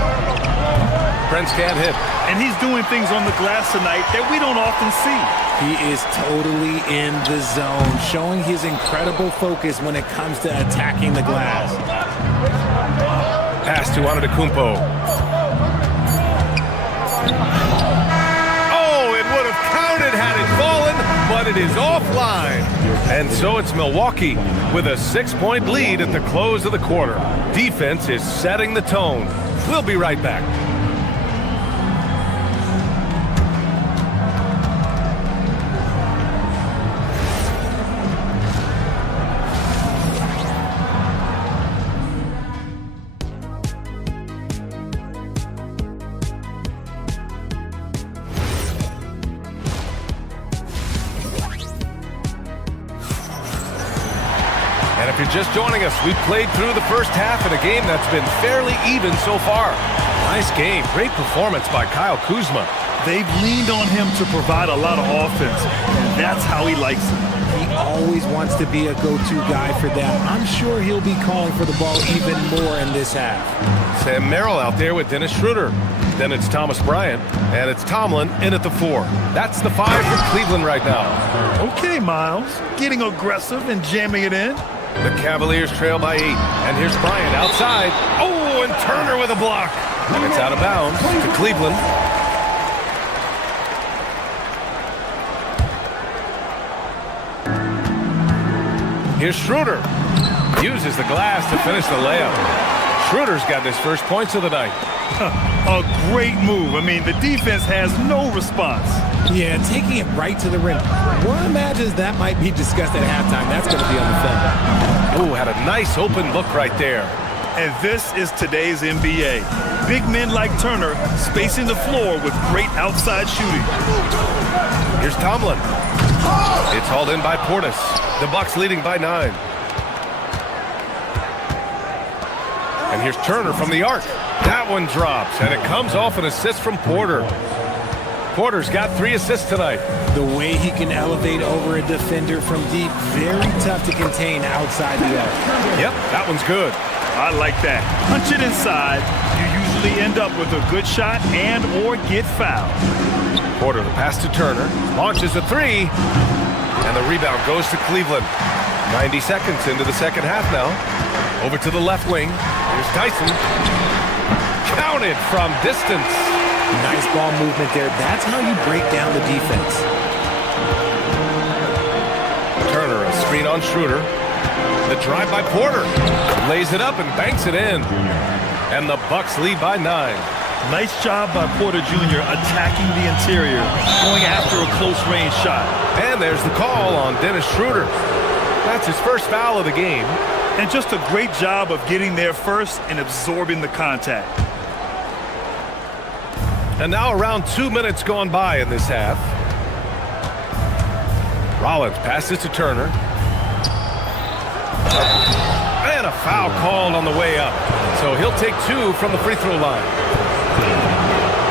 Prince can't hit. And he's doing things on the glass tonight that we don't often see. He is totally in the zone, showing his incredible focus when it comes to attacking the glass. Pass to Antetokounmpo. Oh, it would have counted had it fallen, but it is offline. And so it's Milwaukee with a 6-point lead at the close of the quarter. Defense is setting the tone. We'll be right back. And if you're just joining us, we played through the first half in a game that's been fairly even so far. Nice game. Great performance by Kyle Kuzma. They've leaned on him to provide a lot of offense, and that's how he likes it. He always wants to be a go-to guy for them. I'm sure he'll be calling for the ball even more in this half. Sam Merrill out there with Dennis Schroeder. Then it's Thomas Bryant, and it's Tomlin in at the 4. That's the 5 for Cleveland right now. Okay, Miles. Getting aggressive and jamming it in. The Cavaliers trail by 8. And here's Bryant outside. Oh, and Turner with a block. And it's out of bounds to Cleveland. Here's Schroeder. Uses the glass to finish the layup. Schroeder's got his first points of the night. A great move. I mean, the defense has no response. Yeah, taking it right to the rim. One imagines that might be discussed at halftime. That's going to be on the film. Oh, had a nice open look right there. And this is today's NBA. Big men like Turner spacing the floor with great outside shooting. Here's Tomlin. It's hauled in by Portis. The Bucks leading by 9. And here's Turner from the arc. That one drops, and it comes off an assist from Porter. Porter's got 3 assists tonight. The way he can elevate over a defender from deep, very tough to contain outside the arc. Yep, that one's good. I like that. Punch it inside. You usually end up with a good shot and or get fouled. Porter, the pass to Turner. Launches a 3. And the rebound goes to Cleveland. 90 seconds into the second half now. Over to the left wing. Here's Tyson. Counted from distance. Nice ball movement there. That's how you break down the defense. Turner, a screen on Schroeder. The drive by Porter. Lays it up and banks it in. And the Bucks lead by 9. Nice job by Porter Jr. attacking the interior, going after a close-range shot. And there's the call on Dennis Schroeder. That's his first foul of the game. And just a great job of getting there first and absorbing the contact. And now around 2 minutes gone by in this half. Rollins passes to Turner. And a foul called on the way up. So he'll take 2 from the free throw line.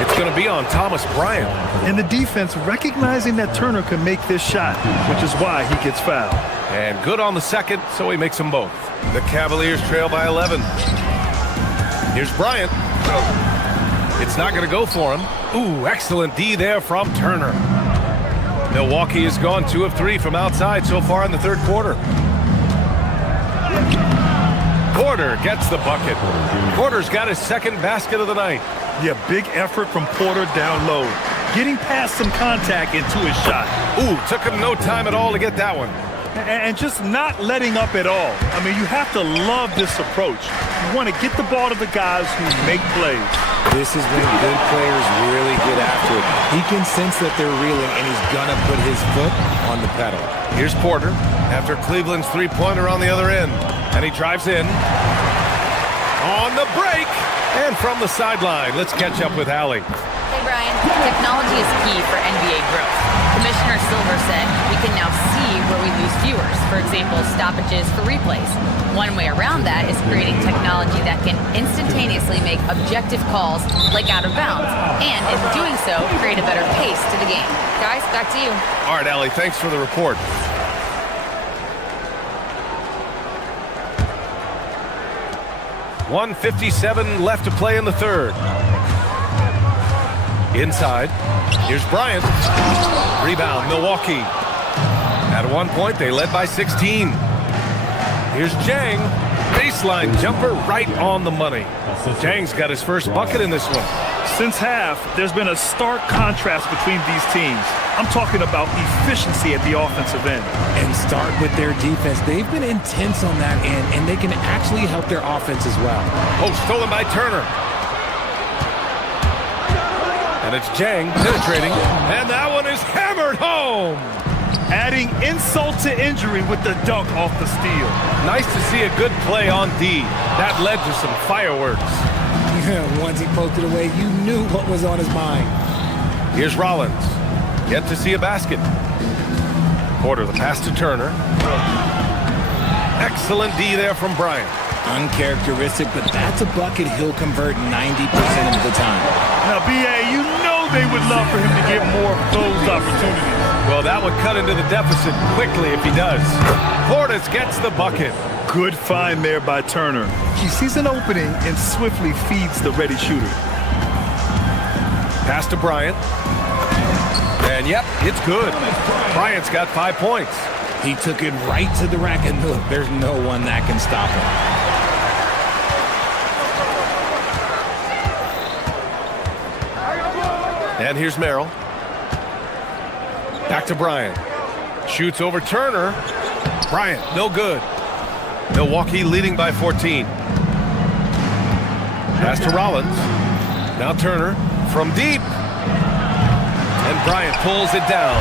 It's going to be on Thomas Bryant. And the defense recognizing that Turner can make this shot, which is why he gets fouled. And good on the second, so he makes them both. The Cavaliers trail by 11. Here's Bryant. It's not going to go for him. Ooh, excellent D there from Turner. Milwaukee has gone 2 of 3 from outside so far in the third quarter. Porter gets the bucket. Porter's got his second basket of the night. Yeah, big effort from Porter down low. Getting past some contact into his shot. Ooh, took him no time at all to get that one. And just not letting up at all. I mean, you have to love this approach. You want to get the ball to the guys who make plays. This is when good players really get after it. He can sense that they're reeling, and he's going to put his foot on the pedal. Here's Porter after Cleveland's three-pointer on the other end. And he drives in. On the break. And from the sideline, let's catch up with Allie. Hey, Brian. Technology is key for NBA growth. Commissioner Silver said we can now see where we lose viewers. For example, stoppages for replays. One way around that is creating technology that can instantaneously make objective calls like out of bounds. And in doing so, create a better pace to the game. Guys, back to you. All right, Allie, thanks for the report. .157 left to play in the third. Inside, here's Bryant. Rebound, Milwaukee. At one point, they led by 16. Here's Jang. Baseline jumper right on the money. Jang's got his first bucket in this one. Since half, there's been a stark contrast between these teams. I'm talking about efficiency at the offensive end. And start with their defense. They've been intense on that end, and they can actually help their offense as well. Oh, stolen by Turner. And it's Jang penetrating. And that one is hammered home. Adding insult to injury with the dunk off the steal. Nice to see a good play on D. That led to some fireworks. Once he poked it away, you knew what was on his mind. Here's Rollins. Yet to see a basket. Porter, the pass to Turner. Excellent D there from Bryant. Uncharacteristic, but that's a bucket he'll convert 90% of the time. Now, B.A., you know they would love for him to get more of those opportunities. Well, that would cut into the deficit quickly if he does. Portis gets the bucket. Good find there by Turner. He sees an opening and swiftly feeds the ready shooter. Pass to Bryant. And yep, it's good. Bryant's got 5 points. He took it right to the rack, and look, there's no one that can stop him. And here's Merrill. Back to Bryant. Shoots over Turner. Bryant, no good. Milwaukee leading by 14. Pass to Rollins. Now Turner from deep. And Bryant pulls it down.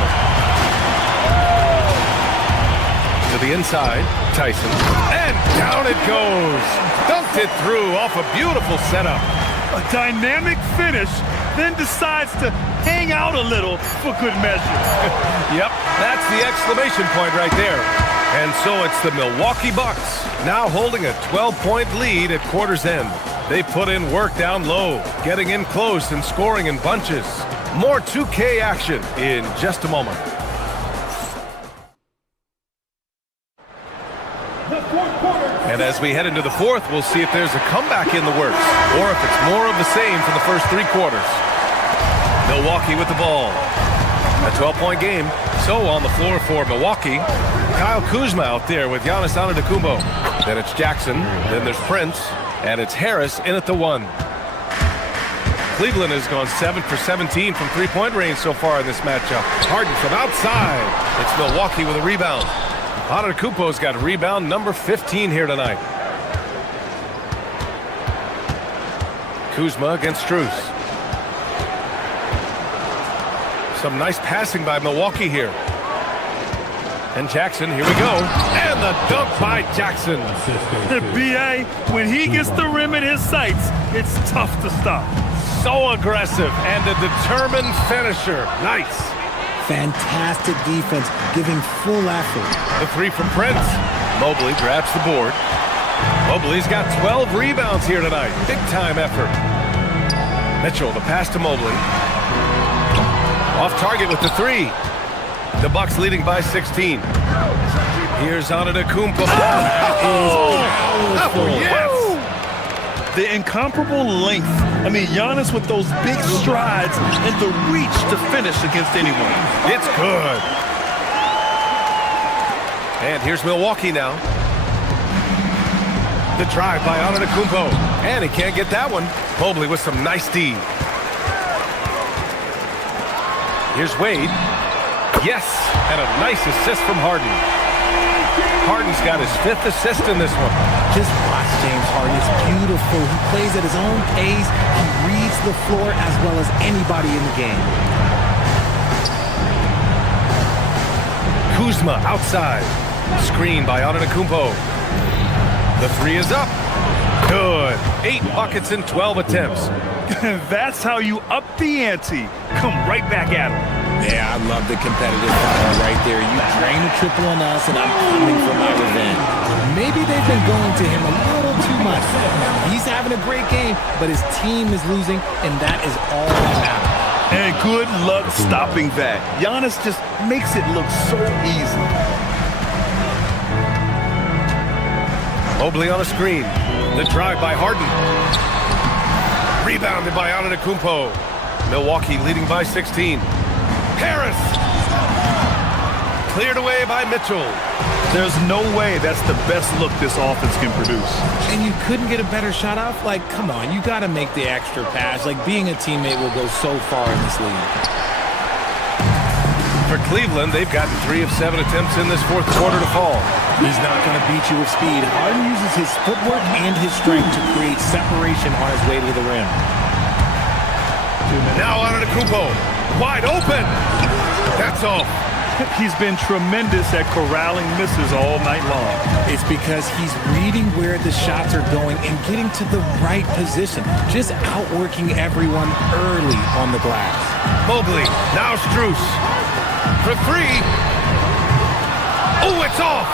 To the inside, Tyson. And down it goes. Dunked it through off a beautiful setup. A dynamic finish, then decides to hang out a little for good measure. Yep, that's the exclamation point right there. And so it's the Milwaukee Bucks now holding a 12-point lead at quarter's end. They put in work down low, getting in close and scoring in bunches. More 2K action in just a moment. And as we head into the fourth, we'll see if there's a comeback in the works or if it's more of the same for the first 3 quarters. Milwaukee with the ball. A 12-point game. So on the floor for Milwaukee, Kyle Kuzma out there with Giannis Antetokounmpo. Then it's Jackson. Then there's Prince. And it's Harris in at the 1. Cleveland has gone 7 for 17 from three-point range so far in this matchup. Harden from outside. It's Milwaukee with a rebound. Antetokounmpo's got rebound number 15 here tonight. Kuzma against Strus. Some nice passing by Milwaukee here. And Jackson, here we go. And the dunk by Jackson. B.A., when he gets the rim in his sights, it's tough to stop. So aggressive and a determined finisher. Nice. Fantastic defense, giving full effort. The three from Prince. Mobley grabs the board. Mobley's got 12 rebounds here tonight. Big time effort. Mitchell, the pass to Mobley. Off target with the three. The Bucks leading by 16. Here's Antetokounmpo. Yes! The incomparable length. I mean, Giannis with those big strides and the reach to finish against anyone. It's good. And here's Milwaukee now. The drive by Antetokounmpo. And he can't get that one. Mobley with some nice D. Here's Wade. Yes, and a nice assist from Harden. Harden's got his 5th assist in this one. Just watch James Harden. It's beautiful. He plays at his own pace. He reads the floor as well as anybody in the game. Kuzma outside. Screen by Antetokounmpo. The three is up. Good. 8 buckets in 12 attempts. That's how you up the ante. Come right back at him. Yeah, I love the competitive fire right there. You drain a triple on us, and I'm coming for my revenge. Maybe they've been going to him a little too much. He's having a great game, but his team is losing, and that is all that matters. And good luck stopping that. Giannis just makes it look so easy. Mobley on a screen. The drive by Harden. Rebounded by Antetokounmpo. Milwaukee leading by 16. Harris. Cleared away by Mitchell. There's no way that's the best look this offense can produce. And you couldn't get a better shot off? Like, come on, you got to make the extra pass. Like, being a teammate will go so far in this league. For Cleveland, they've gotten 3 of 7 attempts in this 4th quarter to fall. He's not going to beat you with speed. Harden uses his footwork and his strength to create separation on his way to the rim. Now Antetokounmpo, wide open. That's all. He's been tremendous at corralling misses all night long. It's because he's reading where the shots are going and getting to the right position. Just outworking everyone early on the glass. Mobley, now Strus. For 3. Oh, it's off.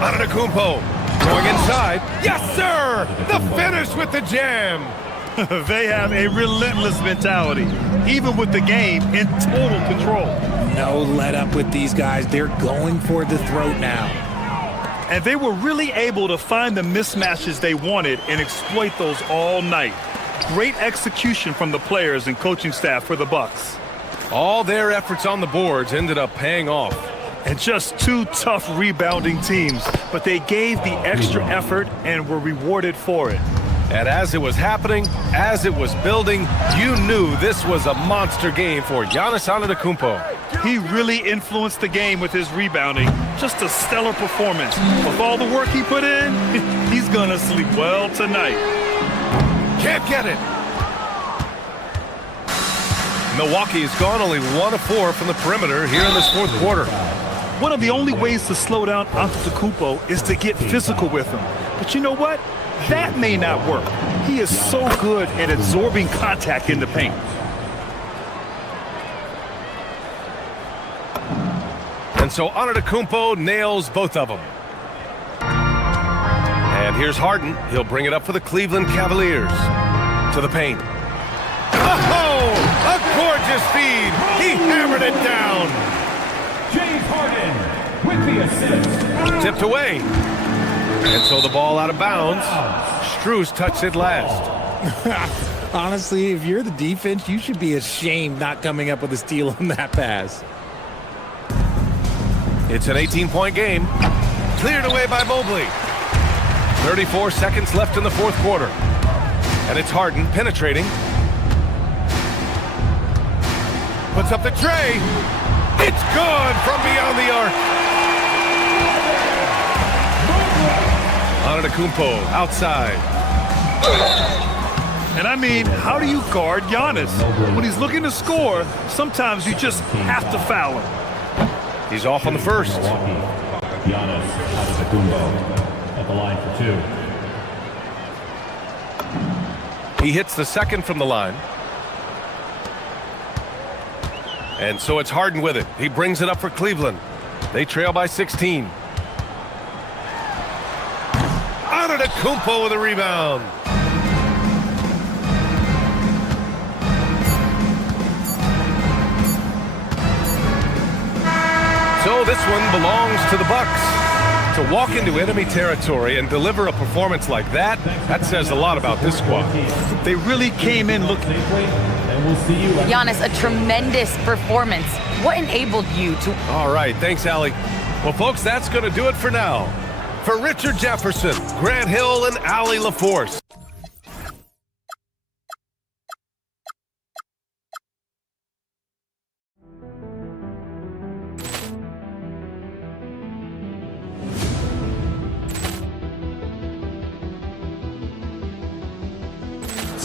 Antetokounmpo going inside. Yes, sir. The finish with the jam. They have a relentless mentality, even with the game in total control. No let up with these guys. They're going for the throat now. And they were really able to find the mismatches they wanted and exploit those all night. Great execution from the players and coaching staff for the Bucks. All their efforts on the boards ended up paying off. And just 2 tough rebounding teams, but they gave the extra effort and were rewarded for it. And as it was happening, as it was building, you knew this was a monster game for Giannis Antetokounmpo. He really influenced the game with his rebounding. Just a stellar performance. With all the work he put in, he's gonna sleep well tonight. Can't get it. Milwaukee has gone only 1 of 4 from the perimeter here in this 4th quarter. One of the only ways to slow down Antetokounmpo is to get physical with him. But you know what? That may not work. He is so good at absorbing contact in the paint. And so Antetokounmpo nails both of them. And here's Harden. He'll bring it up for the Cleveland Cavaliers. To the paint. Oh, a gorgeous feed. He hammered it down. James Harden with the assist. Tipped away. And so the ball out of bounds. Strus touched it last. Honestly, if you're the defense, you should be ashamed not coming up with a steal on that pass. It's an 18-point game. Cleared away by Mobley. 34 seconds left in the 4th quarter. And it's Harden penetrating. Puts up the tray. It's good from beyond the arc. Antetokounmpo outside. And I mean, how do you guard Giannis? When he's looking to score, sometimes you just have to foul him. He's off on the first. Giannis at the line for 2. He hits the second from the line. And so it's Harden with it. He brings it up for Cleveland. They trail by 16. Antetokounmpo with a rebound. So this one belongs to the Bucks. To walk into enemy territory and deliver a performance like that says a lot about this squad. They really came in looking. Giannis, a tremendous performance. What enabled you to... All right, thanks, Allie. Well, folks, that's going to do it for now. For Richard Jefferson, Grant Hill, and Allie LaForce.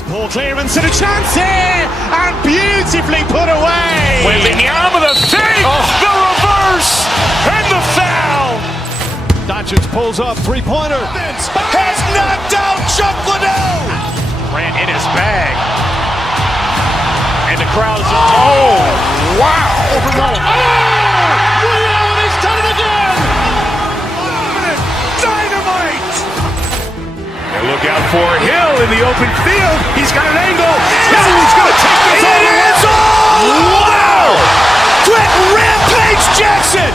Ball clearance and a chance here, and beautifully put away. Wembanyama the fake, the reverse, and the foul. Doncic pulls up, three-pointer. Has knocked out Chuck Liddell. Grant in his bag. And the crowd is, oh, wow. Ray Allen has done it again. Dynamite. And look out for Hill in the open field. He's got an angle. He's going to take this all the way. Wow. Quick Rampage Jackson.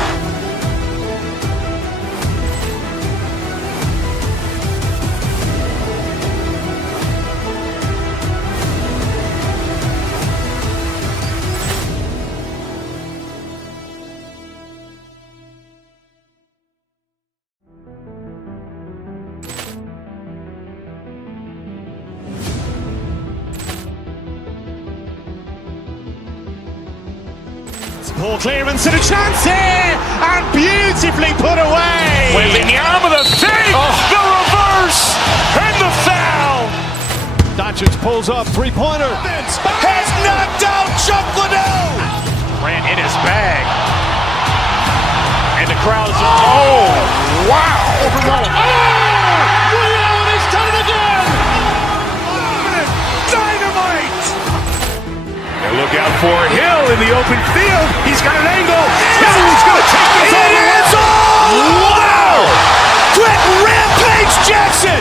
Ball clearance and a chance here, and beautifully put away. Wembanyama the fake, the reverse, and the foul. Doncic pulls up, three-pointer. Has knocked out Chuck Liddell. Grant in his bag. And the crowd is, oh, wow. Ray Allen has done it again. Dynamite. And look out for Hill in the open field. He's got an angle. He's going to take this all the way. Wow. Quick Rampage Jackson.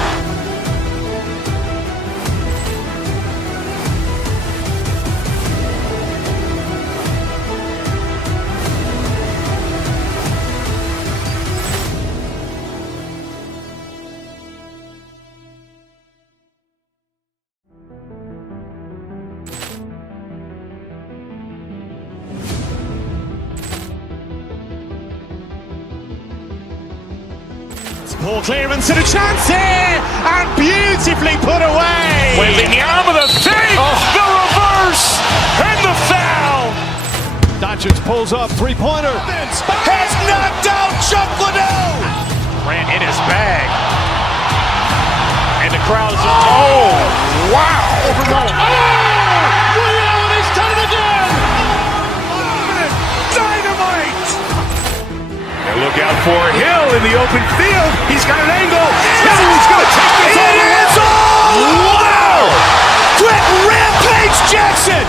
Ball clearance and a chance here, and beautifully put away. Wembanyama the fake, the reverse, and the foul. Doncic pulls up, three-pointer. Has knocked out Chuck Liddell. Grant in his bag. And the crowd is, oh, wow. Ray Allen has done it again. Dynamite. And look out for Hill in the open field. He's got an angle. He's going to take this all the way. Wow. Quick Rampage Jackson.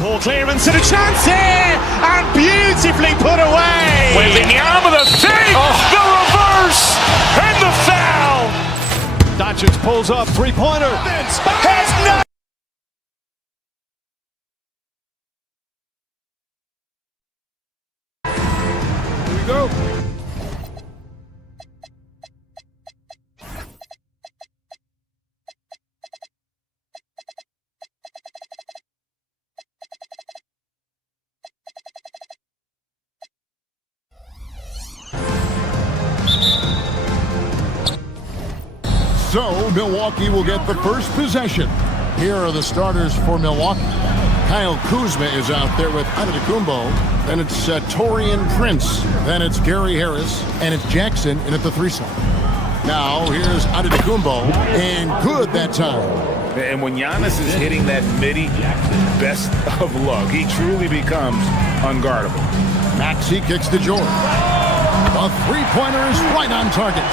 Ball clearance and a chance here, and beautifully put away. Wembanyama the fake, the reverse, and the foul. Doncic pulls up, three-pointer. Has not. Here we go. So Milwaukee will get the first possession. Here are the starters for Milwaukee. Kyle Kuzma is out there with Antetokounmpo. Then it's Taurean Prince. Then it's Gary Harris. And it's Jackson in at the 3 slot. Now here's Antetokounmpo. And good that time. And when Giannis is hitting that midi, best of luck. He truly becomes unguardable. Maxey kicks to George. The three-pointer is right on target.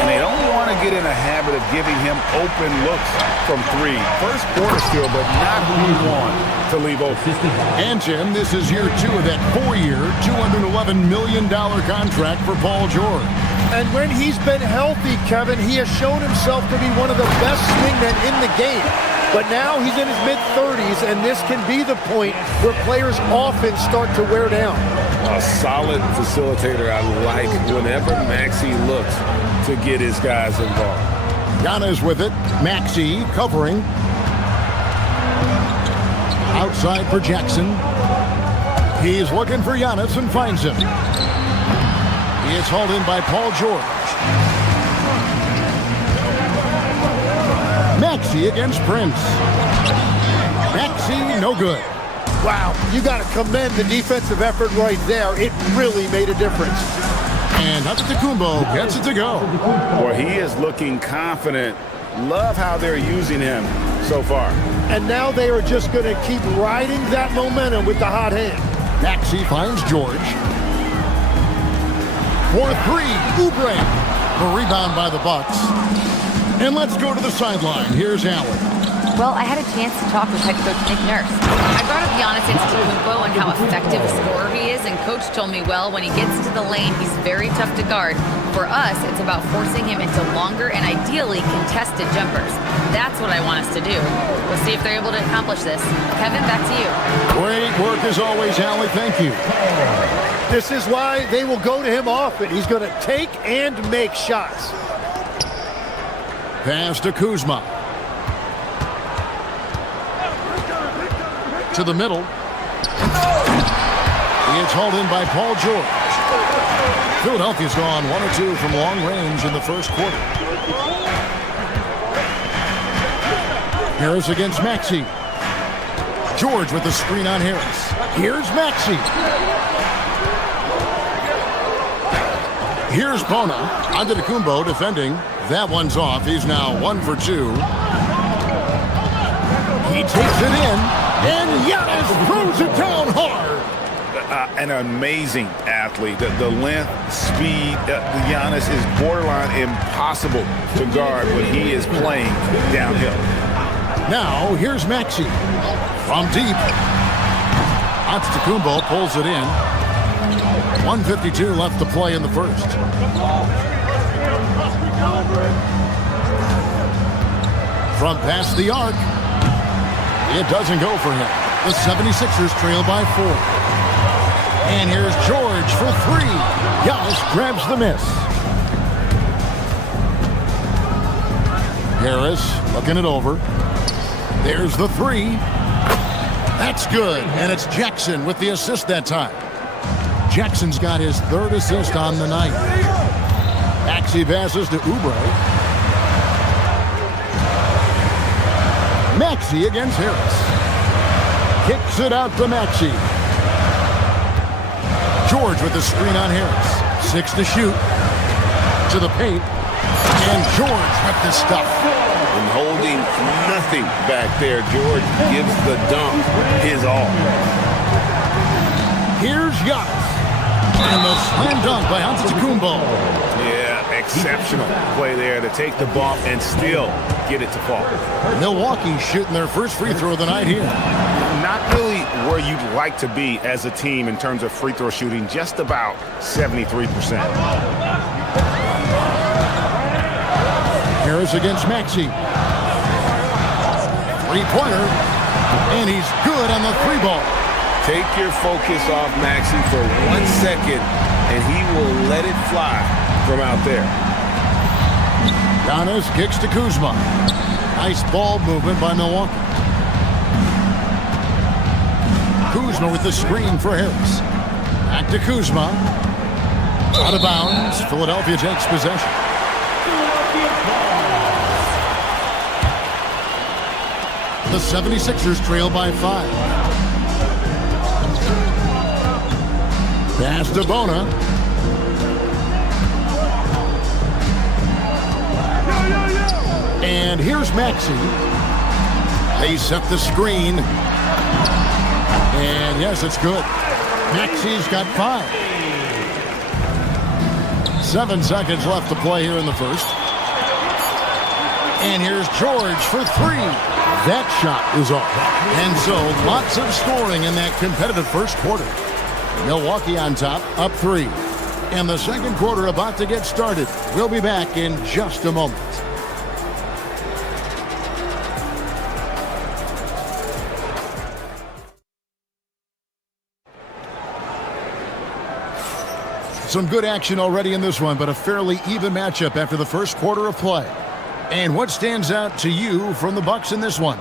And they don't want to get in a habit of giving him open looks from 3. First quarter still, but not who you want to leave open. And Jim, this is year 2 of that 4-year, $211 million contract for Paul George. And when he's been healthy, Kevin, he has shown himself to be one of the best swingmen in the game. But now he's in his mid-30s, and this can be the point where players often start to wear down. A solid facilitator. I like whenever Maxey looks to get his guys involved. Giannis with it. Maxey covering. Outside for Jackson. He's looking for Giannis and finds him. He is hauled in by Paul George. Maxey against Prince. Maxey, no good. Wow, you got to commend the defensive effort right there. It really made a difference. And Antetokounmpo gets it to go. Well, he is looking confident. Love how they're using him so far. And now they are just going to keep riding that momentum with the hot hand. Maxey finds George. For 3, Oubre. The rebound by the Bucks. And let's go to the sideline. Here's Allen. Well, I had a chance to talk with head coach Nick Nurse. I brought up Giannis Antetokounmpo and how effective a scorer he is, and coach told me, well, when he gets into the lane, he's very tough to guard. For us, it's about forcing him into longer and ideally contested jumpers. That's what I want us to do. We'll see if they're able to accomplish this. Kevin, back to you. Great work as always, Allie. Thank you. This is why they will go to him often. He's going to take and make shots. Pass to Kuzma. To the middle. He is hauled in by Paul George. Philadelphia's gone 1 or 2 from long range in the first quarter. Harris against Maxey. George with the screen on Harris. Here's Maxey. Here's Bona. Antetokounmpo defending. That one's off. He's now 1 for 2. He takes it in. And Giannis throws it down hard. An amazing athlete. The length, speed, Giannis is borderline impossible to guard when he is playing downhill. Now, here's Maxey. From deep. Antetokounmpo pulls it in. 1:52 left to play in the first. From past the arc. It doesn't go for him. The 76ers trail by 4. And here's George for 3. Giannis grabs the miss. Harris looking it over. There's the 3. That's good. And it's Jackson with the assist that time. Jackson's got his 3rd assist on the night. Maxey passes to Oubre. Maxey against Harris. Kicks it out to Maxey. George with the screen on Harris. 6 to shoot. To the paint. And George with the stuff. And holding nothing back there. George gives the dunk his all. Here's Giannis. And the slam dunk by Antetokounmpo. Yeah, exceptional play there to take the bump and still get it to fall. Milwaukee shooting their first free throw of the night here. Not really where you'd like to be as a team in terms of free throw shooting, just about 73%. Harris against Maxey. 3-pointer. And he's good on the 3-ball. Take your focus off Maxey for 1 second, and he will let it fly from out there. Giannis kicks to Kuzma. Nice ball movement by Milwaukee. Kuzma with the screen for Harris. Back to Kuzma. Out of bounds. Philadelphia takes possession. The 76ers trail by 5. Pass to Bona. And here's Maxey. They set the screen. And yes, it's good. Maxey's got 5. 7 seconds left to play here in the first. And here's George for 3. That shot is off. And so lots of scoring in that competitive first quarter. Milwaukee on top, up 3. And the second quarter about to get started. We'll be back in just a moment. Some good action already in this one, but a fairly even matchup after the first quarter of play. And what stands out to you from the Bucks in this one?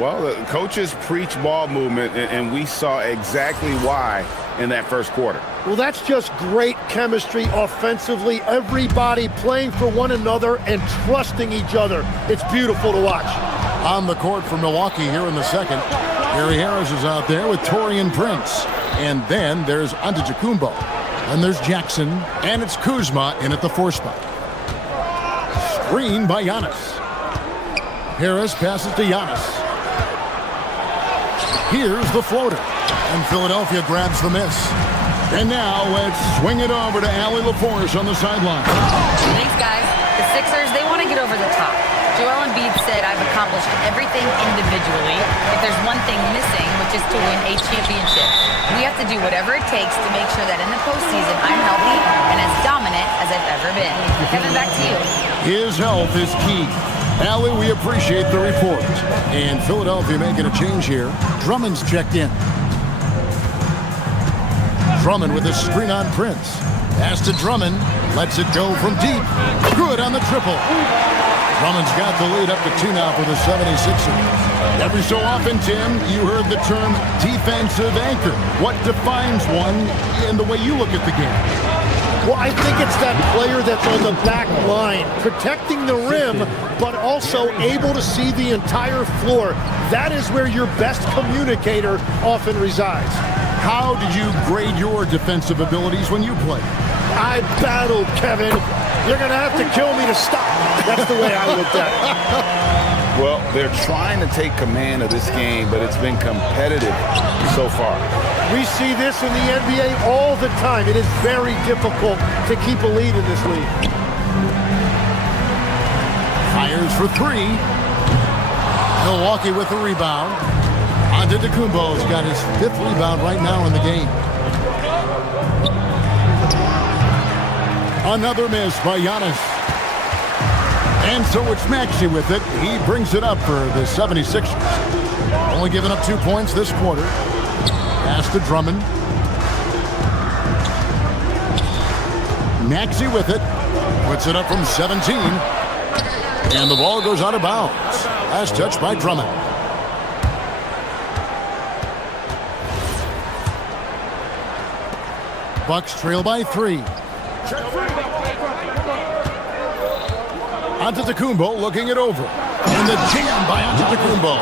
Well, the coaches preach ball movement, and we saw exactly why in that first quarter. Well, that's just great chemistry offensively. Everybody playing for one another and trusting each other. It's beautiful to watch. On the court for Milwaukee here in the second. Gary Harris is out there with Taurean Prince. And then there's Antetokounmpo. And there's Jackson. And it's Kuzma in at the 4 spot. Screen by Giannis. Harris passes to Giannis. Here's the floater. And Philadelphia grabs the miss. And now let's swing it over to Allie LaForce on the sideline. Thanks, guys. The Sixers, they want to get over the top. Joel Embiid said, I've accomplished everything individually. If there's one thing missing, which is to win a championship. We have to do whatever it takes to make sure that in the postseason I'm healthy and as dominant as I've ever been. Kevin, back to you. His health is key. Allie, we appreciate the report. And Philadelphia making a change here. Drummond's checked in. Drummond with a screen on Prince. Pass to Drummond. Lets it go from deep. Good on the triple. Drummond's got the lead up to 2 now for the 76ers. Every so often, Tim, you heard the term defensive anchor. What defines one in the way you look at the game? Well, I think it's that player that's on the back line, protecting the rim, but also able to see the entire floor. That is where your best communicator often resides. How did you grade your defensive abilities when you played? I battled, Kevin. You're going to have to kill me to stop. That's the way I looked at it. Well, they're trying to take command of this game, but it's been competitive so far. We see this in the NBA all the time. It is very difficult to keep a lead in this league. Fires for 3. Milwaukee with the rebound. Antetokounmpo's got his 5th rebound right now in the game. Another miss by Giannis. And so it's Maxey with it. He brings it up for the 76ers. Only giving up 2 points this quarter. Pass to Drummond. Maxey with it. Puts it up from 17. And the ball goes out of bounds. Last touch by Drummond. Bucks trail by 3. Antetokounmpo looking it over. And the jam by Antetokounmpo.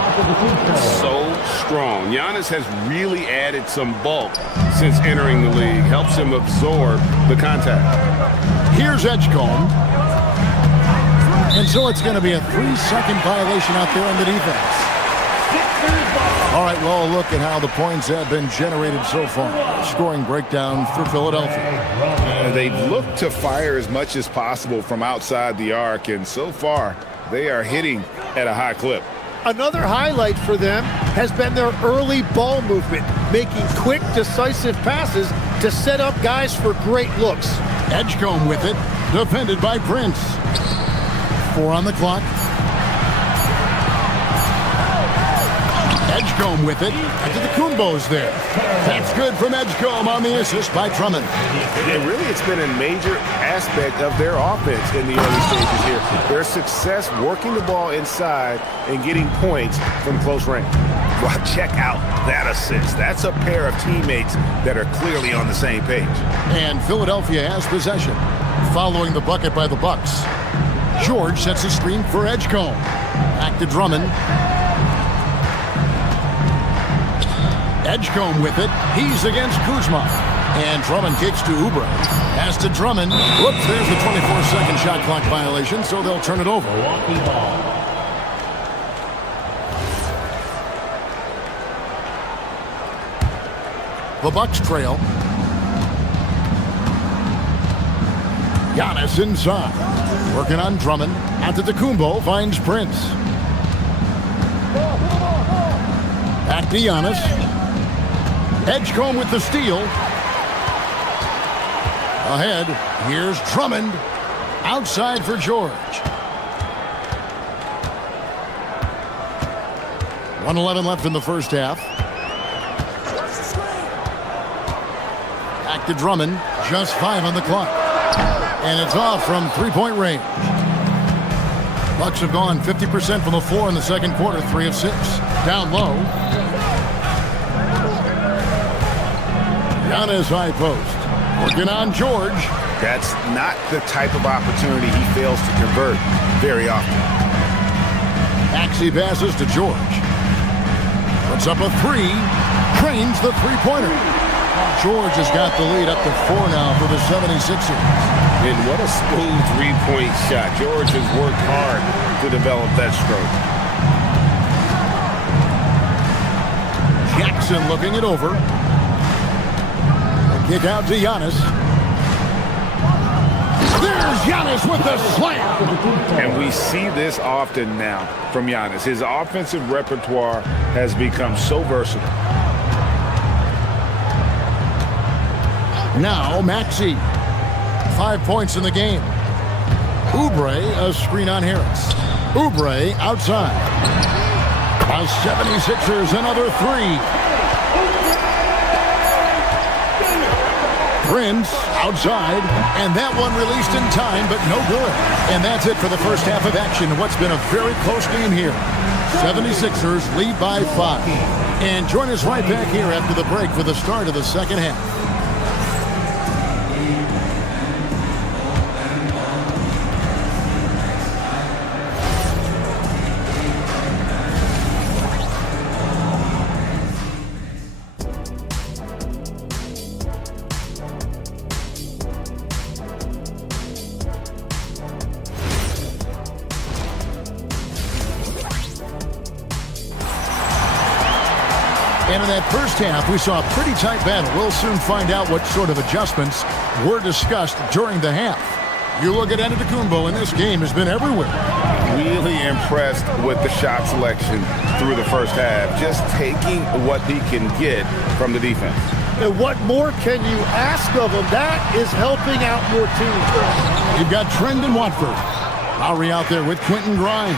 So strong. Giannis has really added some bulk since entering the league. Helps him absorb the contact. Here's Edgecombe. And so it's going to be a 3-second violation out there on the defense. All right, well, look at how the points have been generated so far. Scoring breakdown for Philadelphia. They've looked to fire as much as possible from outside the arc, and so far they are hitting at a high clip. Another highlight for them has been their early ball movement, making quick, decisive passes to set up guys for great looks. Edgecombe with it, defended by Prince. 4 on the clock. Edgecombe with it. Antetokounmpo's there. That's good from Edgecombe on the assist by Drummond. And really, it's been a major aspect of their offense in the early stages here. Their success working the ball inside and getting points from close range. Well, check out that assist. That's a pair of teammates that are clearly on the same page. And Philadelphia has possession. Following the bucket by the Bucks. George sets a screen for Edgecombe. Back to Drummond. Edgecombe with it. He's against Kuzma. And Drummond kicks to Oubre. Pass to Drummond. Whoops, there's the 24-second shot clock violation, so they'll turn it over. The Bucks trail. Giannis inside. Working on Drummond. Antetokounmpo finds Prince. Back to Giannis. Edgecombe with the steal. Ahead. Here's Drummond. Outside for George. 1:11 left in the first half. Back to Drummond. Just 5 on the clock. And it's off from three-point range. Bucks have gone 50% from the floor in the second quarter, 3 of 6. Down low. Giannis high post. Working on George. That's not the type of opportunity he fails to convert very often. Maxey passes to George. Puts up a 3. Trains the three-pointer. George has got the lead up to 4 now for the 76ers. And what a smooth three-point shot. George has worked hard to develop that stroke. Jackson looking it over. A kick out to Giannis. There's Giannis with the slam. And we see this often now from Giannis. His offensive repertoire has become so versatile. Now Maxey. 5 points in the game. Oubre, a screen on Harris. Oubre outside. The 76ers, another 3. Prince outside, and that one released in time, but no good. And that's it for the first half of action. What's been a very close game here. 76ers lead by 5. And join us right back here after the break for the start of the second half. And in that first half, we saw a pretty tight battle. We'll soon find out what sort of adjustments were discussed during the half. You look at Antetokounmpo, and this game has been everywhere. Really impressed with the shot selection through the first half. Just taking what he can get from the defense. And what more can you ask of him? That is helping out your team. You've got Trendon Watford. Lowry out there with Quentin Grimes.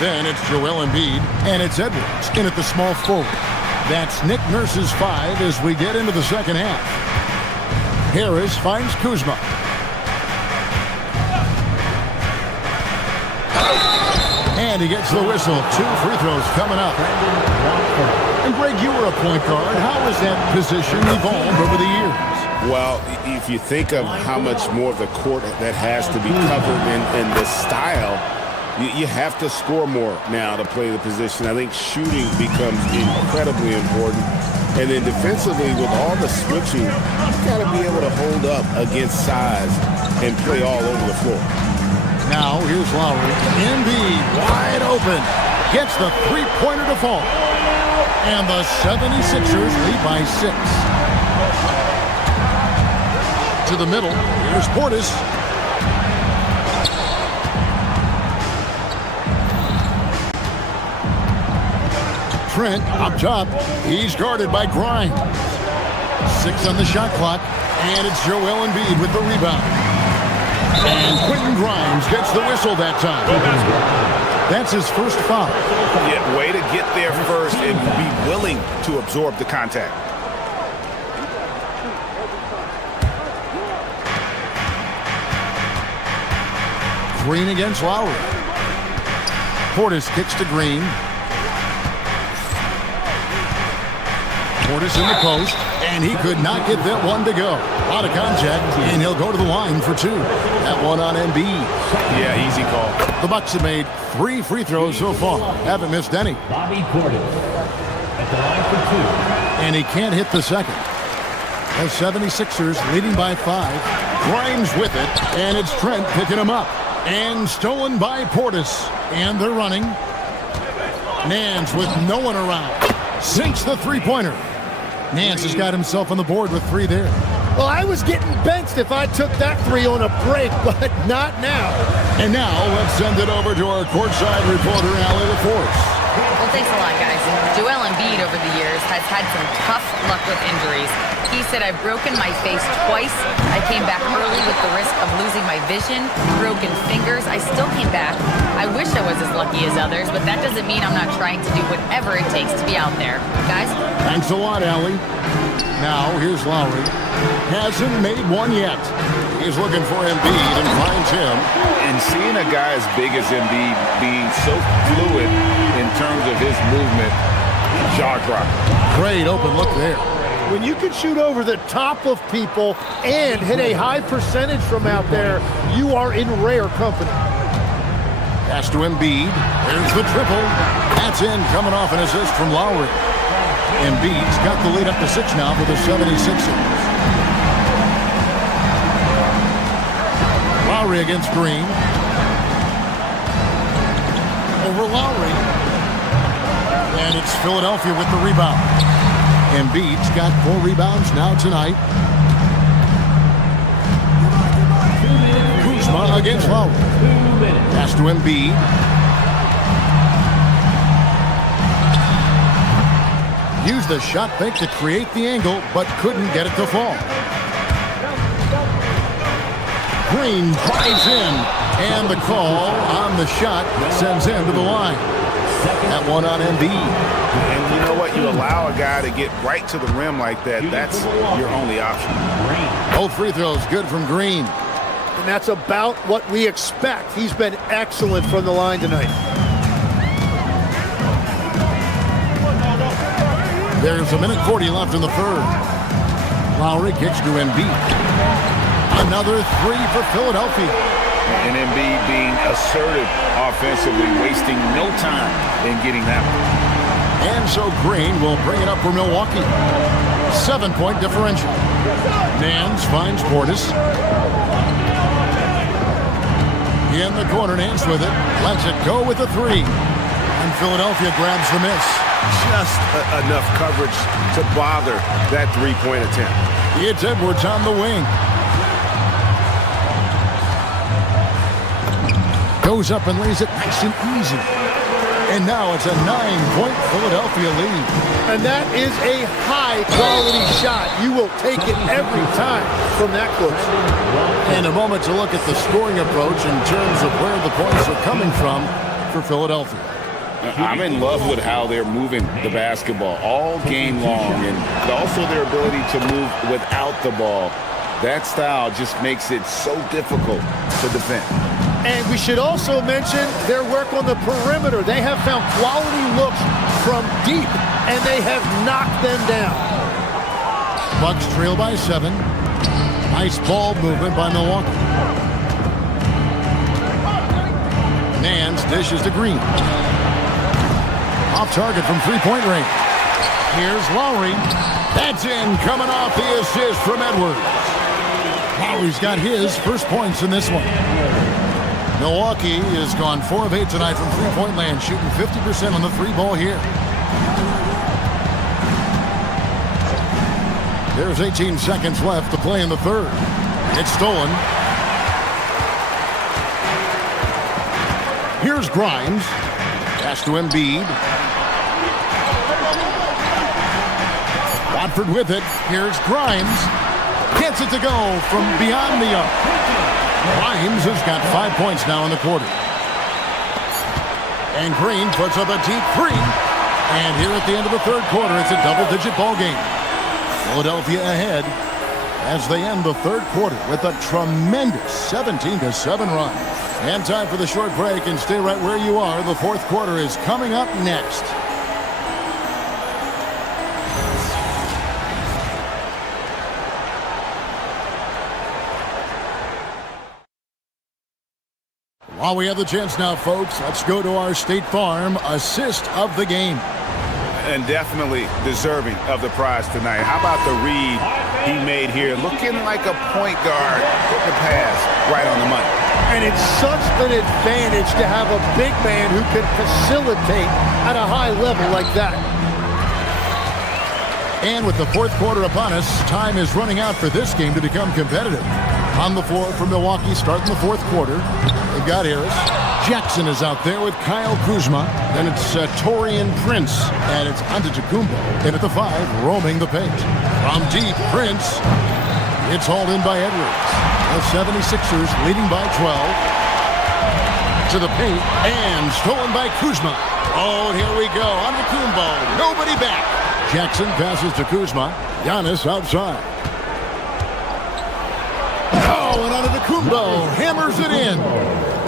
Then it's Joel Embiid, and it's Edwards in at the small forward. That's Nick Nurse's 5 as we get into the second half. Harris finds Kuzma. And he gets the whistle. 2 free throws coming up. And Greg, you were a point guard. How has that position evolved over the years? Well, if you think of how much more of the court that has to be covered in the style, you have to score more now to play the position. I think shooting becomes incredibly important. And then defensively, with all the switching, you've got to be able to hold up against size and play all over the floor. Now, here's Lowry. Embiid wide open. Gets the three-pointer to fall. And the 76ers lead by 6. To the middle. Here's Portis. Trent up top. He's guarded by Grimes. 6 on the shot clock. And it's Joel Embiid with the rebound. And Quentin Grimes gets the whistle that time. That's his first foul. Yeah, way to get there first and be willing to absorb the contact. Green against Lowry. Portis kicks to Green. Portis in the post, and he could not get that one to go. A lot of contact, and he'll go to the line for 2. That one on Embiid. Yeah, easy call. The Bucks have made 3 free throws so far. Haven't missed any. Bobby Portis at the line for 2. And he can't hit the second. The 76ers leading by 5. Grimes with it, and it's Trent picking him up. And stolen by Portis. And they're running. Nance with no one around. Sinks the three-pointer. Nance has got himself on the board with 3 there. Well, I was getting benched if I took that 3 on a break, but not now. And now let's send it over to our courtside reporter, Allie LaForce. Well, thanks a lot, guys. Joel Embiid over the years has had some tough luck with injuries. He said, I've broken my face twice. I came back early with the risk of losing my vision, broken fingers. I still came back. I wish I was as lucky as others, but that doesn't mean I'm not trying to do whatever it takes to be out there. Guys? Thanks a lot, Allie. Now, here's Lowry. Hasn't made one yet. He's looking for Embiid and finds him. And seeing a guy as big as Embiid being so fluid in terms of his movement, jaw-dropping. Great open look there. When you can shoot over the top of people and hit a high percentage from out there, you are in rare company. Pass to Embiid. There's the triple. That's in, coming off an assist from Lowry. Embiid's got the lead up to 6 now for the 76ers. Lowry against Green. Over Lowry. And it's Philadelphia with the rebound. Embiid's got 4 rebounds now tonight. Kuzma against Lowry. Pass to Embiid. Used the shot fake to create the angle, but couldn't get it to fall. Green drives in, and the call on the shot sends him to the line. That one on Embiid. And you know what? You allow a guy to get right to the rim like that, that's your only option. Both free throws good from Green. And that's about what we expect. He's been excellent from the line tonight. There's 1:40 left in the third. Lowry kicks to Embiid. Another 3 for Philadelphia. And Embiid being assertive offensively, wasting no time in getting that one. And so Green will bring it up for Milwaukee. 7-point differential. Nance finds Portis. In the corner, Nance with it. Lets it go with the 3. And Philadelphia grabs the miss. Just enough coverage to bother that 3-point attempt. It's Edwards on the wing. Goes up and lays it nice and easy. And now it's a 9-point Philadelphia lead. And that is a high-quality shot. You will take it every time from that close. And a moment to look at the scoring approach in terms of where the points are coming from for Philadelphia. I'm in love with how they're moving the basketball all game long, and also their ability to move without the ball. That style just makes it so difficult to defend. And we should also mention their work on the perimeter. They have found quality looks from deep, and they have knocked them down. Bucks trail by 7. Nice ball movement by Milwaukee. Nance dishes to Green. Off target from 3-point range. Here's Lowry. That's in, coming off the assist from Edwards. Lowry's got his first points in this one. Milwaukee has gone 4 of 8 tonight from 3-point land, shooting 50% on the 3-ball here. There's 18 seconds left to play in the third. It's stolen. Here's Grimes. Pass to Embiid. Watford with it. Here's Grimes. Gets it to go from beyond the arc. Grimes has got 5 points now in the quarter. And Green puts up a deep 3. And here at the end of the third quarter, it's a double-digit ball game. Philadelphia ahead as they end the third quarter with a tremendous 17-7 run. And time for the short break, and stay right where you are. The fourth quarter is coming up next. While we have the chance now, folks, let's go to our State Farm assist of the game. And definitely deserving of the prize tonight. How about the read he made here? Looking like a point guard, putting the pass right on the money. And it's such an advantage to have a big man who can facilitate at a high level like that. And with the fourth quarter upon us, time is running out for this game to become competitive. On the floor for Milwaukee, starting the fourth quarter. They've got Harris. Jackson is out there with Kyle Kuzma. Then it's Taurean Prince. And it's Antetokounmpo in at the 5, roaming the paint. From deep, Prince. It's hauled in by Edwards. The 76ers leading by 12. To the paint. And stolen by Kuzma. Oh, here we go. Antetokounmpo. Nobody back. Jackson passes to Kuzma. Giannis outside. Oh, and Antetokounmpo hammers it in.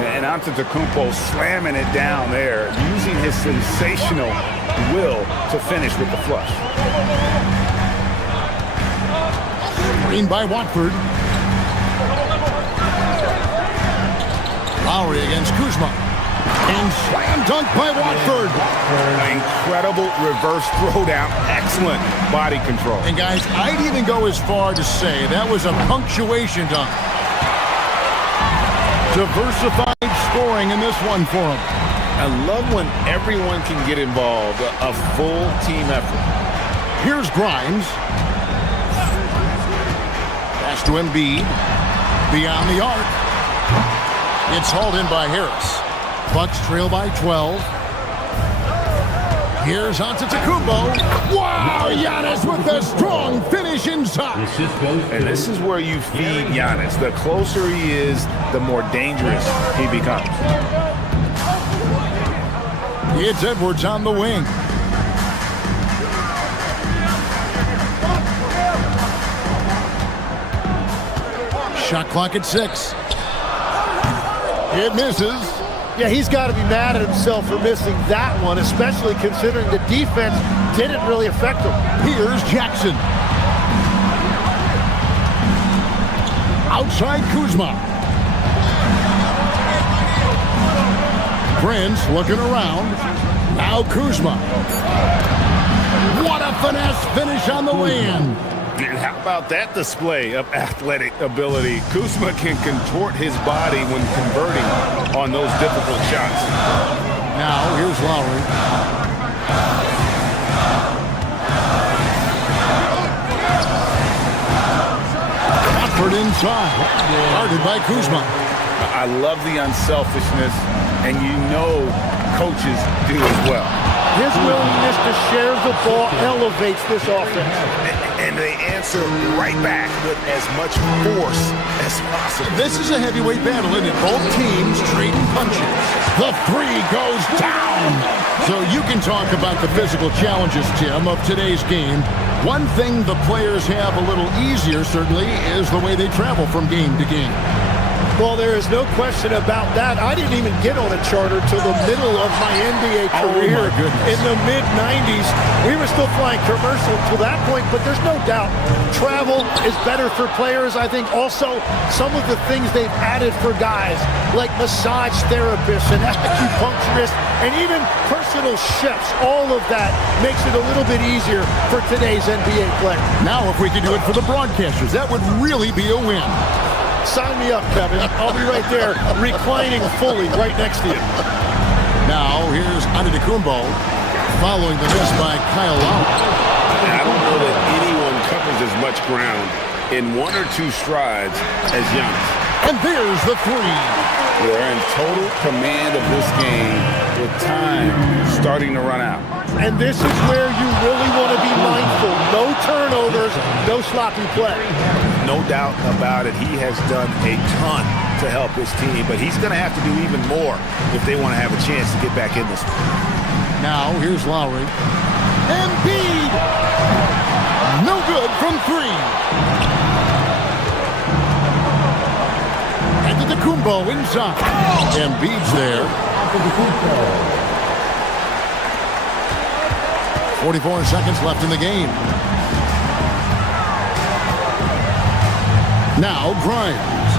And Antetokounmpo slamming it down there, using his sensational will to finish with the flush. Screen by Watford. Lowry against Kuzma. And slam dunk by Watford. An incredible reverse throwdown. Excellent body control. And guys, I'd even go as far to say that was a punctuation dunk. Diversified scoring in this one for him. I love when everyone can get involved. A full team effort. Here's Grimes. Pass to Embiid. Beyond the arc. It's hauled in by Harris. Bucks trail by 12. Here's Antetokounmpo. Wow, Giannis with a strong finish inside. And this is where you feed Giannis. The closer he is, the more dangerous he becomes. It's Edwards on the wing. Shot clock at 6. It misses. Yeah, he's got to be mad at himself for missing that one, especially considering the defense didn't really affect him. Here's Jackson. Outside Kuzma. Prince looking around. Now Kuzma. What a finesse finish on the way-in. And how about that display of athletic ability? Kuzma can contort his body when converting on those difficult shots. Now, here's Lowry. Watford inside. Guarded by Kuzma. I love the unselfishness, and you know coaches do as well. His willingness to share the ball elevates this offense. And they answer right back with as much force as possible. This is a heavyweight battle, isn't it? Both teams trading punches. The 3 goes down. So you can talk about the physical challenges, Tim, of today's game. One thing the players have a little easier, certainly, is the way they travel from game to game. Well, there is no question about that. I didn't even get on a charter till the middle of my NBA career in the mid-90s. We were still flying commercial to that point, but there's no doubt travel is better for players. I think also some of the things they've added for guys like massage therapists and acupuncturists and even personal chefs, all of that makes it a little bit easier for today's NBA player. Now, if we could do it for the broadcasters, that would really be a win. Sign me up, Kevin. I'll be right there, reclining fully right next to you. Now, here's Antetokounmpo, following the miss by Kyle Lowry. I don't know that anyone covers as much ground in 1 or 2 strides as Giannis. And there's the 3. They're in total command of this game with time starting to run out. And this is where you really want to be mindful. No turnovers, no sloppy play. No doubt about it. He has done a ton to help his team, but he's going to have to do even more if they want to have a chance to get back in this one. Now, here's Lowry. Embiid! No good from 3. Antetokounmpo inside. Embiid's there. 44 seconds left in the game. Now Grimes.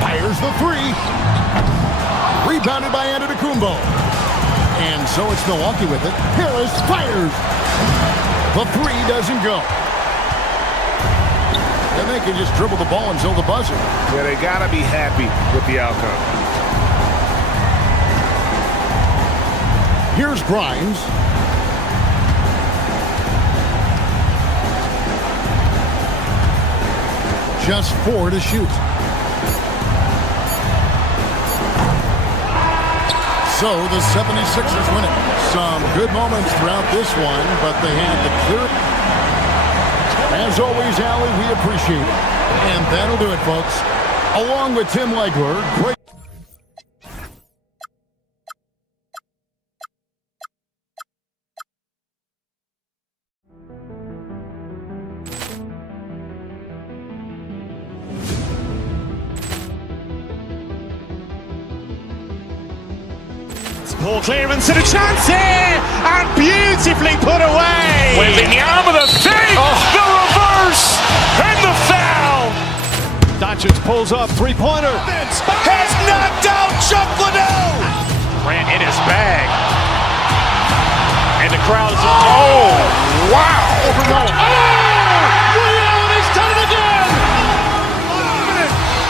Fires the 3. Rebounded by Antetokounmpo. And so it's Milwaukee with it. Harris fires. The three doesn't go. And they can just dribble the ball until the buzzer. Yeah, they got to be happy with the outcome. Here's Grimes. Just 4 to shoot. So the 76ers win it. Some good moments throughout this one, but they had the clear. As always, Allie, we appreciate it. And that'll do it, folks. Along with Tim Legler, great. Ball clearance and a chance here, and beautifully put away. Wembanyama the fake, the reverse, and the foul. Doncic pulls up, three-pointer. Has knocked out Chuck Liddell. Ran in his bag. And the crowd is, oh, wow. Ray Allen has done it again.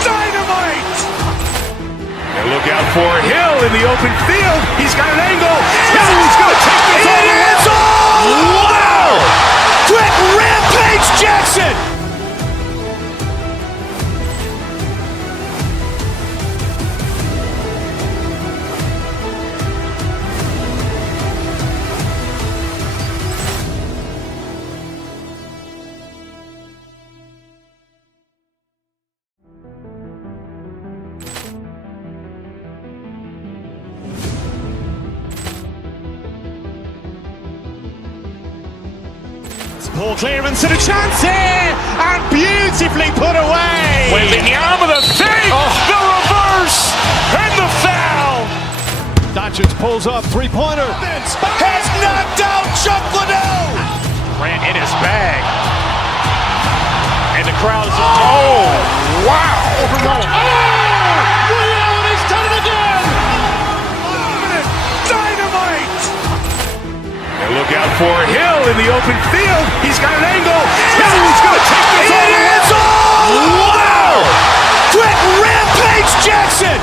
Dynamite. And look out for Hill in the open field. He's got an angle. Hill's going to take this all the way. Wow! Quick rampage Jackson. Ball clearance and a chance here, and beautifully put away. Wembanyama the fake, the reverse, and the foul. Doncic pulls up, three-pointer. Has knocked out Chuck Liddell. Ran in his bag. And the crowd is, oh, wow. Ray Allen has done it again. Dynamite. And look out for Hill in the open field. He's got an angle. Hill's going to take this all the way. Wow! Quick rampage Jackson.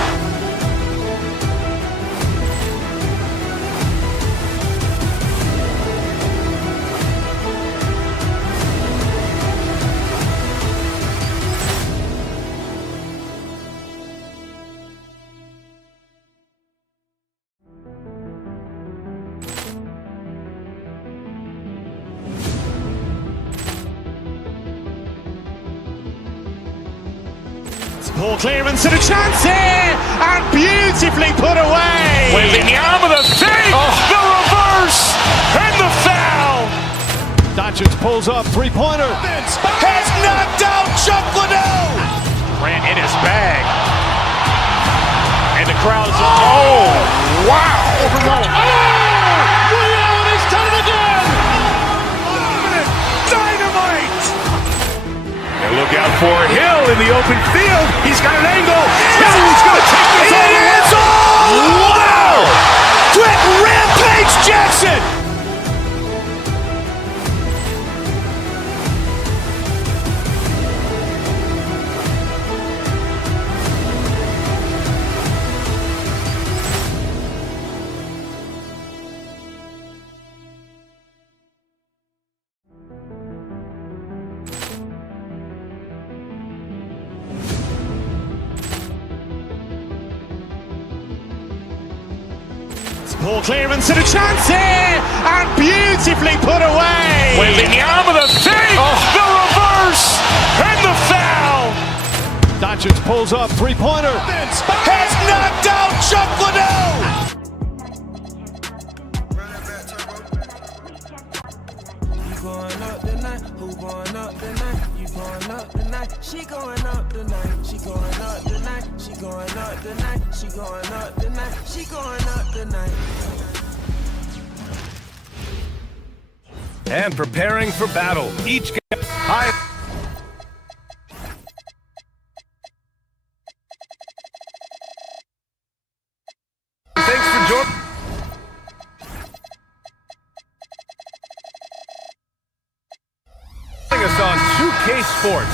Ball clearance and a chance here, and beautifully put away. Wembanyama the fake, the reverse, and the foul. Doncic pulls up, three-pointer. Has knocked out Chuck Liddell. Ran in his bag. And the crowd is, oh, wow. Ray Allen has done it again. Dynamite. And look out for Hill in the open field. He's got an angle. Hill's going to take this all the way. Wow! Quick rampage Jackson. Ball clearance and a chance here, and beautifully put away. Wembanyama the fake, the reverse, and the foul. Doncic pulls up, three-pointer. Has knocked out Chuck Liddell. You going up tonight? Who going up tonight? You going up tonight? She going up tonight. She going up tonight. She going up tonight. She going up tonight. She going up tonight. And preparing for battle. Each game high. Thanks for joining.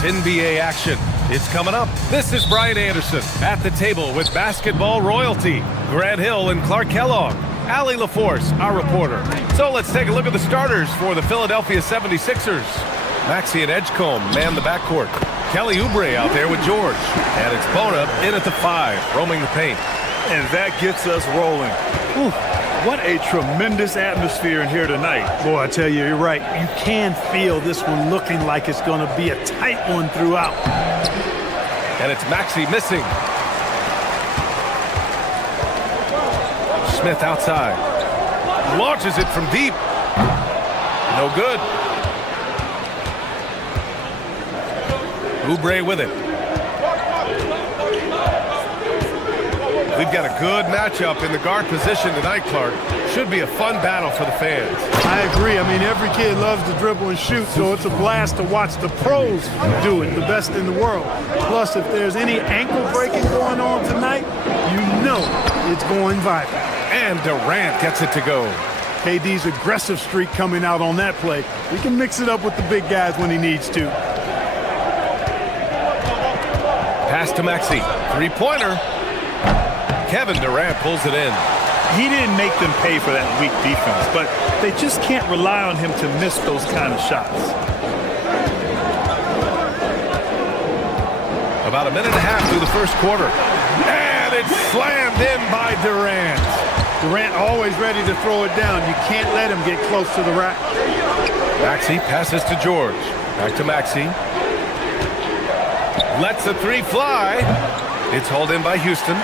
NBA action. It's coming up. This is Brian Anderson at the table with basketball royalty. Grant Hill and Clark Kellogg. Allie LaForce, our reporter. So let's take a look at the starters for the Philadelphia 76ers. Maxey and Edgecombe man the backcourt. Kelly Oubre out there with George. And it's Bona in at the 5, roaming the paint. And that gets us rolling. Ooh, what a tremendous atmosphere in here tonight. Boy, I tell you, you're right. You can feel this one looking like it's going to be a tight one throughout. And it's Maxey missing. Smith outside. Launches it from deep. No good. Oubre with it. We've got a good matchup in the guard position tonight, Clark. Should be a fun battle for the fans. I agree. I mean, every kid loves to dribble and shoot, so it's a blast to watch the pros do it, the best in the world. Plus, if there's any ankle breaking going on tonight, you know it's going viral. And Durant gets it to go. KD's aggressive streak coming out on that play. He can mix it up with the big guys when he needs to. Pass to Maxey. Three-pointer. Kevin Durant pulls it in. He didn't make them pay for that weak defense, but they just can't rely on him to miss those kind of shots. About a minute and a half through the first quarter. And it's slammed in by Durant. Durant always ready to throw it down. You can't let him get close to the rack. Maxey passes to George. Back to Maxey. Lets the three fly. It's hauled in by Houston.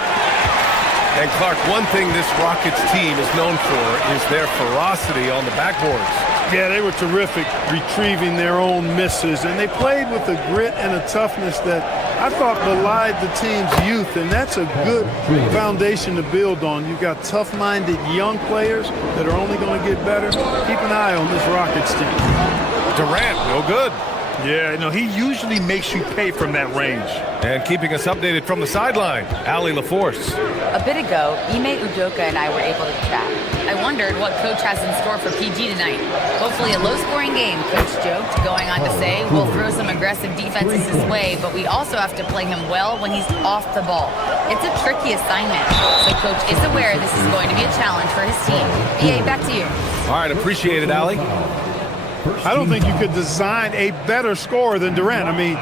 And Clark, one thing this Rockets team is known for is their ferocity on the backboards. Yeah, they were terrific retrieving their own misses, and they played with a grit and a toughness that I thought belied the team's youth, and that's a good foundation to build on. You've got tough-minded young players that are only going to get better. Keep an eye on this Rockets team. Durant, no good. Yeah, no, he usually makes you pay from that range. And keeping us updated from the sideline, Allie LaForce. A bit ago, Ime Udoka and I were able to chat. I wondered what Coach has in store for PG tonight. Hopefully a low-scoring game, Coach joked, going on to say, we'll throw some aggressive defenses his way, but we also have to play him well when he's off the ball. It's a tricky assignment, so Coach is aware this is going to be a challenge for his team. BA, back to you. All right, appreciate it, Allie. I don't think you could design a better scorer than Durant. I mean,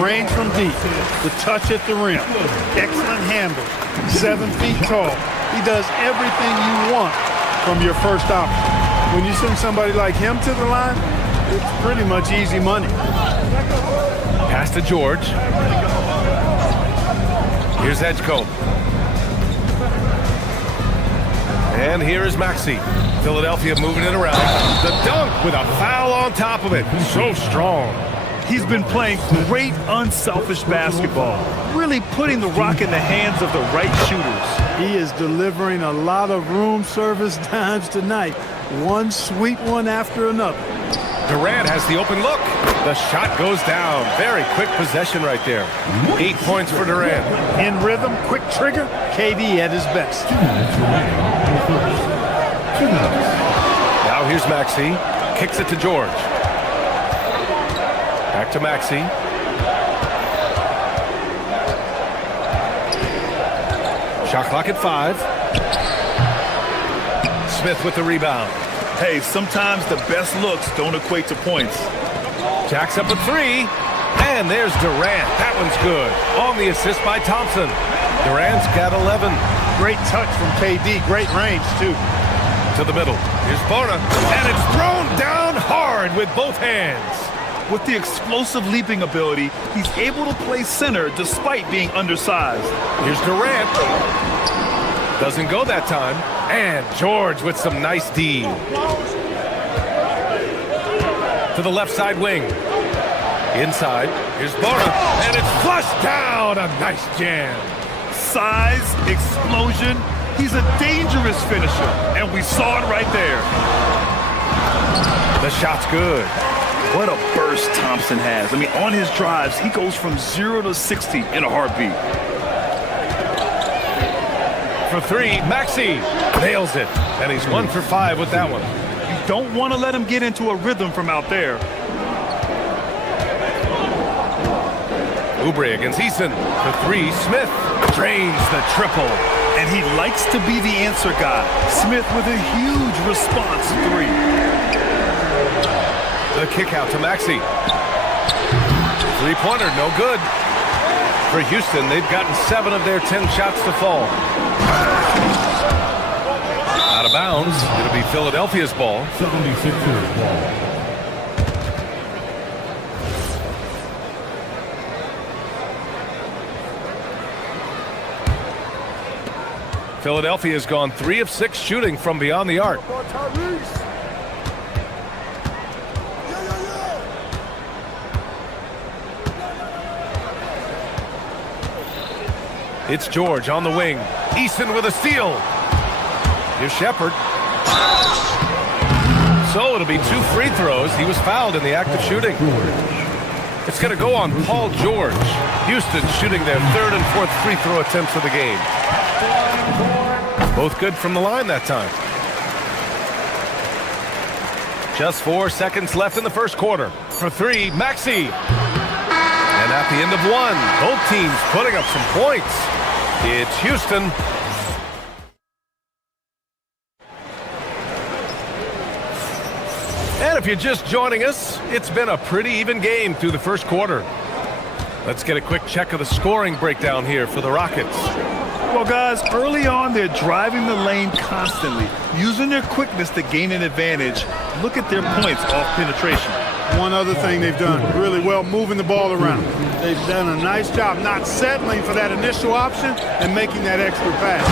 range from deep, the touch at the rim, excellent handle, 7 feet tall. He does everything you want from your first option. When you send somebody like him to the line, it's pretty much easy money. Pass to George. Here's Edgecombe. And here is Maxey. Philadelphia moving it around. The dunk with a foul on top of it. So strong. He's been playing great unselfish basketball, really putting the rock in the hands of the right shooters. He is delivering a lot of room service dimes tonight. One sweet one after another. Durant has the open look. The shot goes down. Very quick possession right there. 8 points for Durant. In rhythm, quick trigger, KD at his best. Now here's Maxey. Kicks it to George. Back to Maxey. Shot clock at 5. Smith with the rebound. Hey, sometimes the best looks don't equate to points. Jacks up a 3. And there's Durant. That one's good. On the assist by Thompson. Durant's got 11. Great touch from KD. Great range, too. To the middle. Here's Bona. And it's thrown down hard with both hands. With the explosive leaping ability, he's able to play center despite being undersized. Here's Durant. Doesn't go that time. And George with some nice D. To the left side wing. Inside. Here's Bona. And it's flushed down. A nice jam. Size, explosion. He's a dangerous finisher, and we saw it right there. The shot's good. What a burst Thompson has. I mean, on his drives, he goes from 0 to 60 in a heartbeat. For 3, Maxey nails it, and he's 1 for 5 with that one. You don't want to let him get into a rhythm from out there. Oubre against Eason. For three, Smith drains the triple. And he likes to be the answer guy. Smith with a huge response three. The kick out to Maxey. Three-pointer, no good. For Houston, they've gotten 7 of their 10 shots to fall. Out of bounds. It'll be Philadelphia's ball. 76ers ball. Philadelphia has gone 3 of 6 shooting from beyond the arc. It's George on the wing. Eason with a steal. Here's Shepard. So it'll be 2 free throws. He was fouled in the act of shooting. It's going to go on Paul George. Houston shooting their 3rd and 4th free throw attempts of the game. Both good from the line that time. Just 4 seconds left in the first quarter. For 3, Maxey. And at the end of 1, both teams putting up some points. It's Houston. And if you're just joining us, it's been a pretty even game through the first quarter. Let's get a quick check of the scoring breakdown here for the Rockets. Well, guys, early on, they're driving the lane constantly, using their quickness to gain an advantage. Look at their points off penetration. One other thing they've done really well, moving the ball around. They've done a nice job not settling for that initial option and making that extra pass.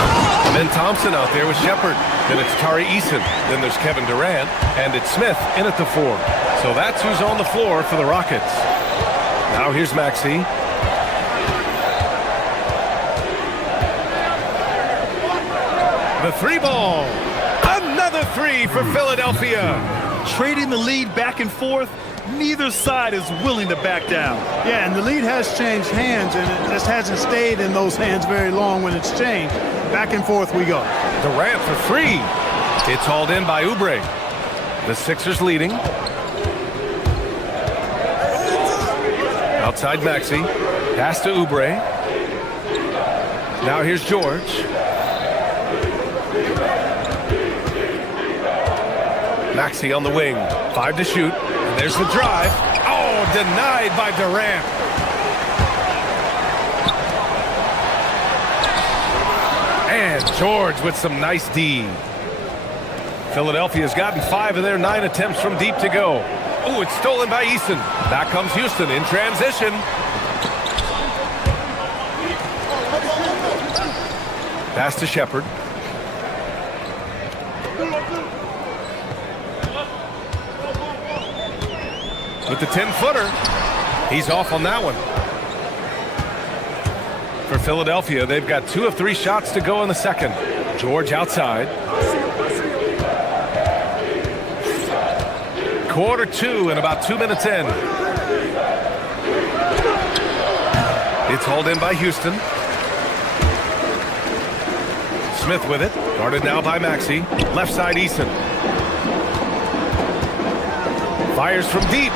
And then Thompson out there with Shepard. Then it's Tari Eason. Then there's Kevin Durant. And it's Smith in at the 4. So that's who's on the floor for the Rockets. Now here's Maxey. The 3 ball. Another 3 for Philadelphia. Trading the lead back and forth, neither side is willing to back down. Yeah, and the lead has changed hands, and it just hasn't stayed in those hands very long when it's changed. Back and forth we go. Durant for 3. It's hauled in by Oubre. The Sixers leading. Outside Maxey. Pass to Oubre. Now here's George. Maxey on the wing. 5 to shoot. And there's the drive. Oh, denied by Durant. And George with some nice D. Philadelphia's gotten 5 of their 9 attempts from deep to go. Oh, it's stolen by Eason. Back comes Houston in transition. Pass to Shepard. With the 10-footer. He's off on that one. For Philadelphia, they've got 2 of 3 shots to go in the second. George outside. Quarter 2 and about 2 minutes in. It's hauled in by Houston. Smith with it. Guarded now by Maxey. Left side Eason. Fires from deep.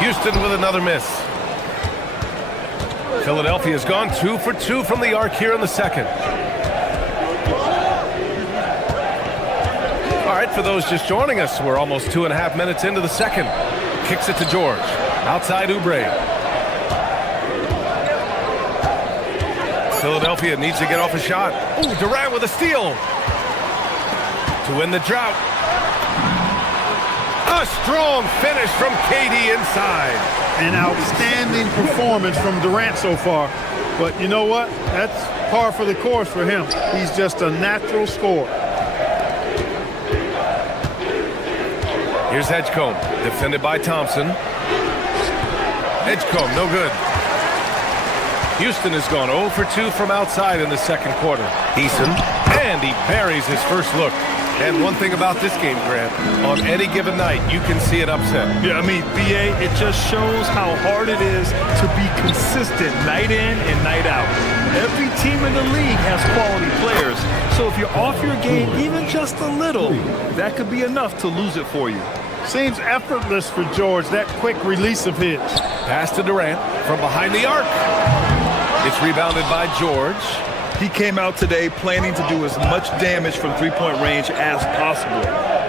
Houston with another miss. Philadelphia's gone 2 for 2 from the arc here in the second. All right, for those just joining us, we're almost 2.5 minutes into the second. Kicks it to George. Outside Oubre. Philadelphia needs to get off a shot. Ooh, Durant with a steal. To win the drought. A strong finish from KD inside. An outstanding performance from Durant so far. But you know what? That's par for the course for him. He's just a natural scorer. Here's Edgecombe, defended by Thompson. Edgecombe, no good. Houston has gone 0 for 2 from outside in the second quarter. Eason, and he buries his first look. And one thing about this game, Grant, on any given night, you can see an upset. Yeah, I mean, BA, it just shows how hard it is to be consistent night in and night out. Every team in the league has quality players. So if you're off your game even just a little, that could be enough to lose it for you. Seems effortless for George, that quick release of his. Pass to Durant from behind the arc. It's rebounded by George. He came out today planning to do as much damage from three-point range as possible.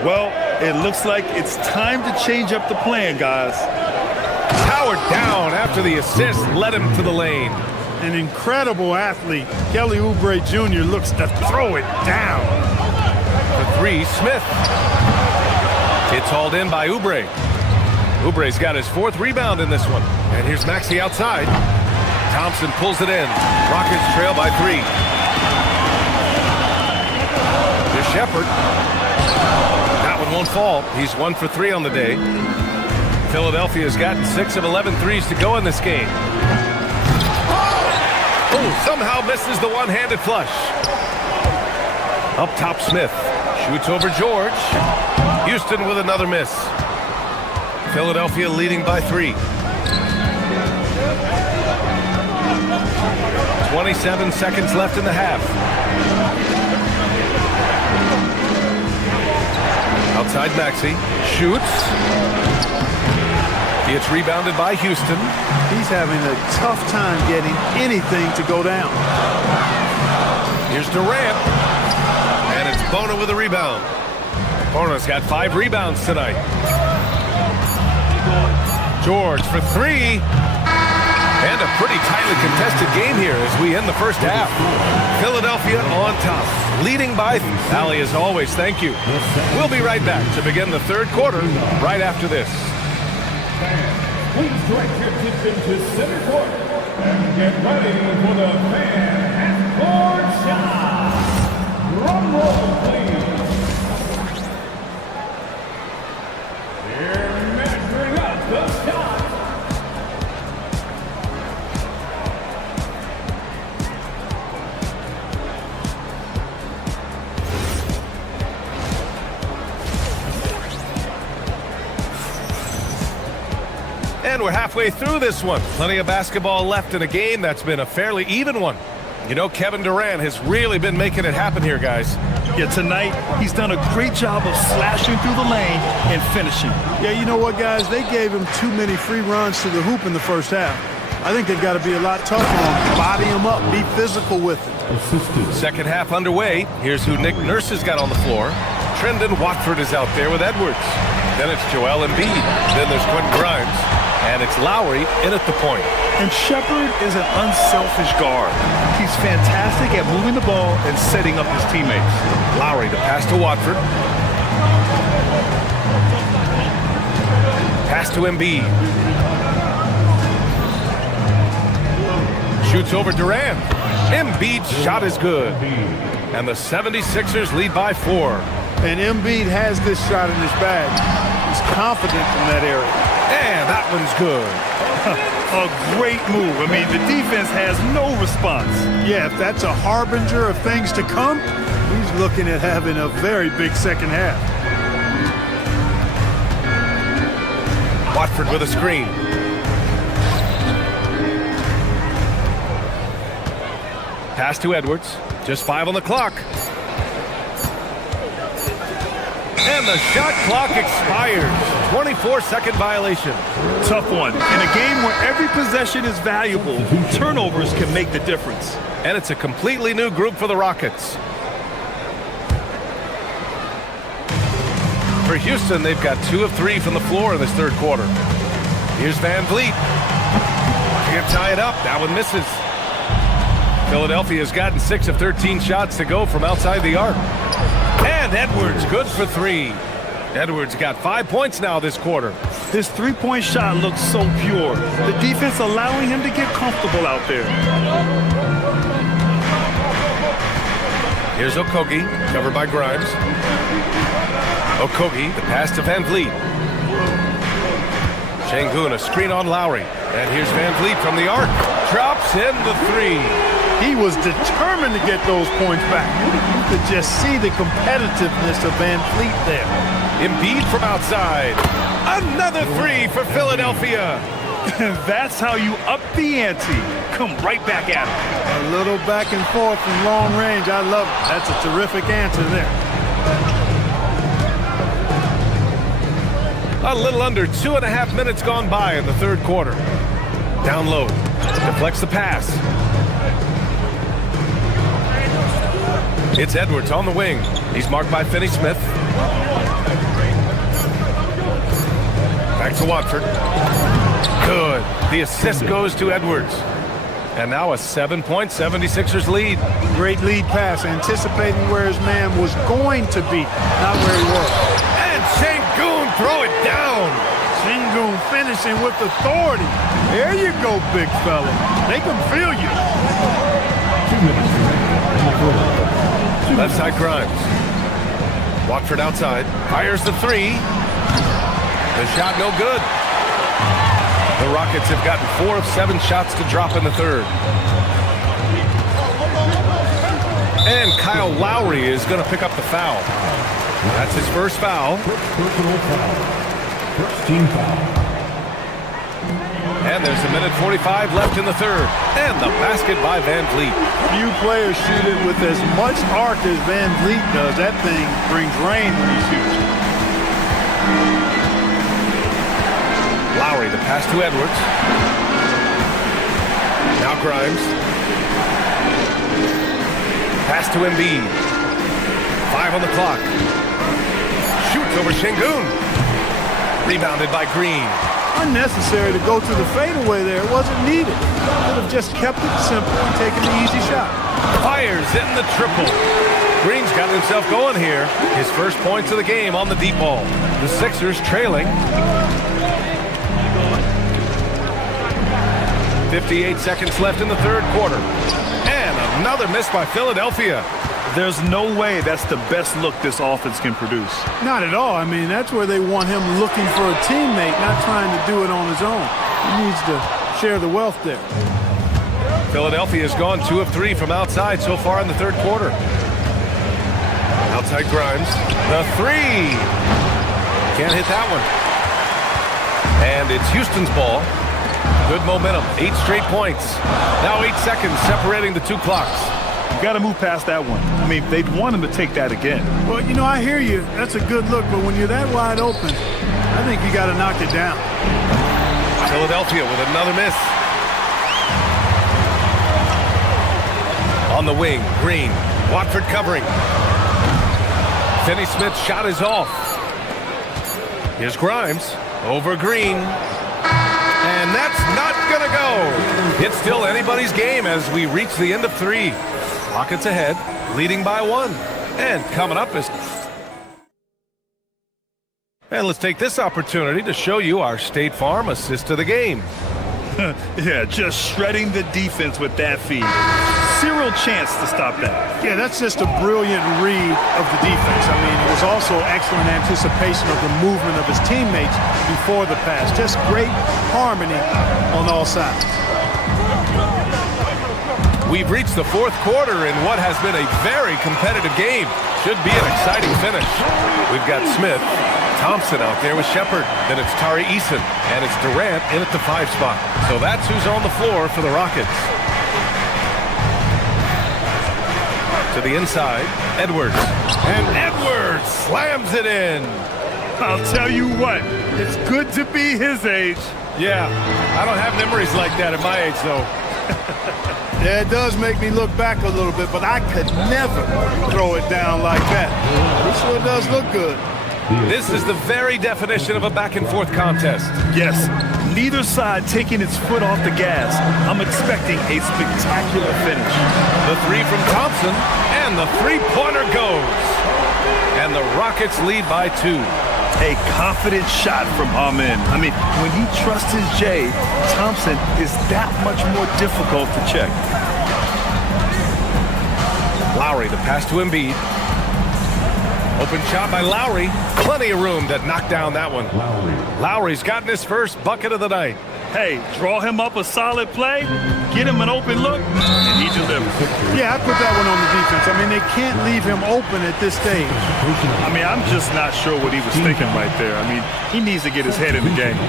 Well, it looks like it's time to change up the plan, guys. Powered down after the assist led him to the lane. An incredible athlete. Kelly Oubre Jr. looks to throw it down. For three, Smith. It's hauled in by Oubre. Oubre's got his 4th rebound in this one. And here's Maxey outside. Thompson pulls it in. Rockets trail by 3. Here's Shepherd. That one won't fall. He's 1 for 3 on the day. Philadelphia's gotten 6 of 11 threes to go in this game. Oh, somehow misses the one-handed flush. Up top, Smith. Shoots over George. Houston with another miss. Philadelphia leading by 3. 27 seconds left in the half. Outside Maxey. Shoots. It's rebounded by Houston. He's having a tough time getting anything to go down. Here's Durant. And it's Bona with a rebound. Bona's got 5 rebounds tonight. George for 3. And a pretty tightly contested game here as we end the first half. Philadelphia on top, leading by Allie, as always, thank you. We'll be right back to begin the third quarter right after this. Please direct your attention to center court and get ready for the fan half-court shot. Drum roll, please. Here measuring up the shot. And we're halfway through this one. Plenty of basketball left in a game that's been a fairly even one. You know, Kevin Durant has really been making it happen here, guys. Yeah, tonight he's done a great job of slashing through the lane and finishing. Yeah, you know what, guys? They gave him too many free runs to the hoop in the first half. I think they've got to be a lot tougher on him. Body him up, be physical with him. Second half underway. Here's who Nick Nurse has got on the floor. Trendon Watford is out there with Edwards. Then it's Joel Embiid. Then there's Quentin Grimes. And it's Lowry in at the point. And Shepherd is an unselfish guard. He's fantastic at moving the ball and setting up his teammates. Lowry to pass to Watford. Pass to Embiid. Shoots over Durant. Embiid's shot is good. And the 76ers lead by 4. And Embiid has this shot in his bag. He's confident in that area. And that one's good. A great move. I mean, the defense has no response. Yeah, if that's a harbinger of things to come, he's looking at having a very big second half. Watford with a screen. Pass to Edwards. Just 5 on the clock. And the shot clock expires. 24-second violation. Tough one. In a game where every possession is valuable, turnovers can make the difference. And it's a completely new group for the Rockets. For Houston, they've got 2 of 3 from the floor in this third quarter. Here's Van Vliet. Can't tie it up. That one misses. Philadelphia's gotten 6 of 13 shots to go from outside the arc. And Edwards good for 3. Edwards got 5 points now this quarter. His three-point shot looks so pure. The defense allowing him to get comfortable out there. Here's Okogie, covered by Grimes. Okogie, the pass to Van Vliet. Şengün, a screen on Lowry. And here's Van Vliet from the arc. Drops in the 3. He was determined to get those points back. You could just see the competitiveness of Van Vliet there. Embiid from outside. Another 3 for Philadelphia. That's how you up the ante. Come right back at him. A little back and forth from long range. I love it. That's a terrific answer there. A little under 2.5 minutes gone by in the third quarter. Down low. Deflects the pass. It's Edwards on the wing. He's marked by Finney-Smith. Back to Watford. Good. The assist goes to Edwards. And now a 7-point 76ers lead. Great lead pass, anticipating where his man was going to be, not where he was. And Sengun throw it down. Sengun finishing with authority. There you go, big fella. They can feel you. 2 minutes remaining. Left side Grimes. Watford outside. Fires the three. The shot no good. The Rockets have gotten 4 of 7 shots to drop in the third. And Kyle Lowry is going to pick up the foul. That's his first foul. Personal foul. First team foul. And there's 1:45 left in the third. And the basket by Van Vliet. Few players shoot it with as much arc as Van Vliet does. That thing brings rain when he shoots. Lowry, the pass to Edwards. Now Grimes. Pass to Embiid. 5 on the clock. Shoots over Sengun. Rebounded by Green. Unnecessary to go to the fadeaway there. It wasn't needed. Could have just kept it simple and taken the easy shot. Fires in the triple. Green's got himself going here. His first points of the game on the deep ball. The Sixers trailing. 58 seconds left in the third quarter. And another miss by Philadelphia. There's no way that's the best look this offense can produce. Not at all. I mean, that's where they want him looking for a teammate, not trying to do it on his own. He needs to share the wealth there. Philadelphia has gone 2 of 3 from outside so far in the third quarter. Outside Grimes. The three. Can't hit that one. And it's Houston's ball. Good momentum. 8 straight points. Now 8 seconds separating the 2 clocks. You got to move past that one. I mean, they'd want him to take that again. Well, you know, I hear you. That's a good look, but when you're that wide open, I think you got to knock it down. Philadelphia with another miss. On the wing, Green. Watford covering. Finney-Smith's shot is off. Here's Grimes over Green. And that's not going to go. It's still anybody's game as we reach the end of 3. Rockets ahead, leading by 1. And coming up is... And let's take this opportunity to show you our State Farm assist of the game. Yeah, just shredding the defense with that feed. Zero chance to stop that. Yeah, that's just a brilliant read of the defense. I mean, it was also excellent anticipation of the movement of his teammates before the pass. Just great harmony on all sides. We've reached the 4th quarter in what has been a very competitive game. Should be an exciting finish. We've got Smith, Thompson out there with Shepard. Then it's Tari Eason, and it's Durant in at the 5 spot. So that's who's on the floor for the Rockets. To the inside, Edwards. And Edwards slams it in. I'll tell you what, it's good to be his age. Yeah, I don't have memories like that at my age, though. Yeah, it does make me look back a little bit, but I could never throw it down like that. This one does look good. This is the very definition of a back-and-forth contest. Yes, neither side taking its foot off the gas. I'm expecting a spectacular finish. The three from Thompson, and the three-pointer goes. And the Rockets lead by 2. A confident shot from Amin. I mean, when he trusts his J, Thompson is that much more difficult to check. Lowry, the pass to Embiid. Open shot by Lowry. Plenty of room to knock down that one. Lowry's gotten his first bucket of the night. Hey, draw him up a solid play, get him an open look, and he delivers. Yeah, I put that one on the defense. I mean, they can't leave him open at this stage. I mean, I'm just not sure what he was thinking right there. I mean, he needs to get his head in the game.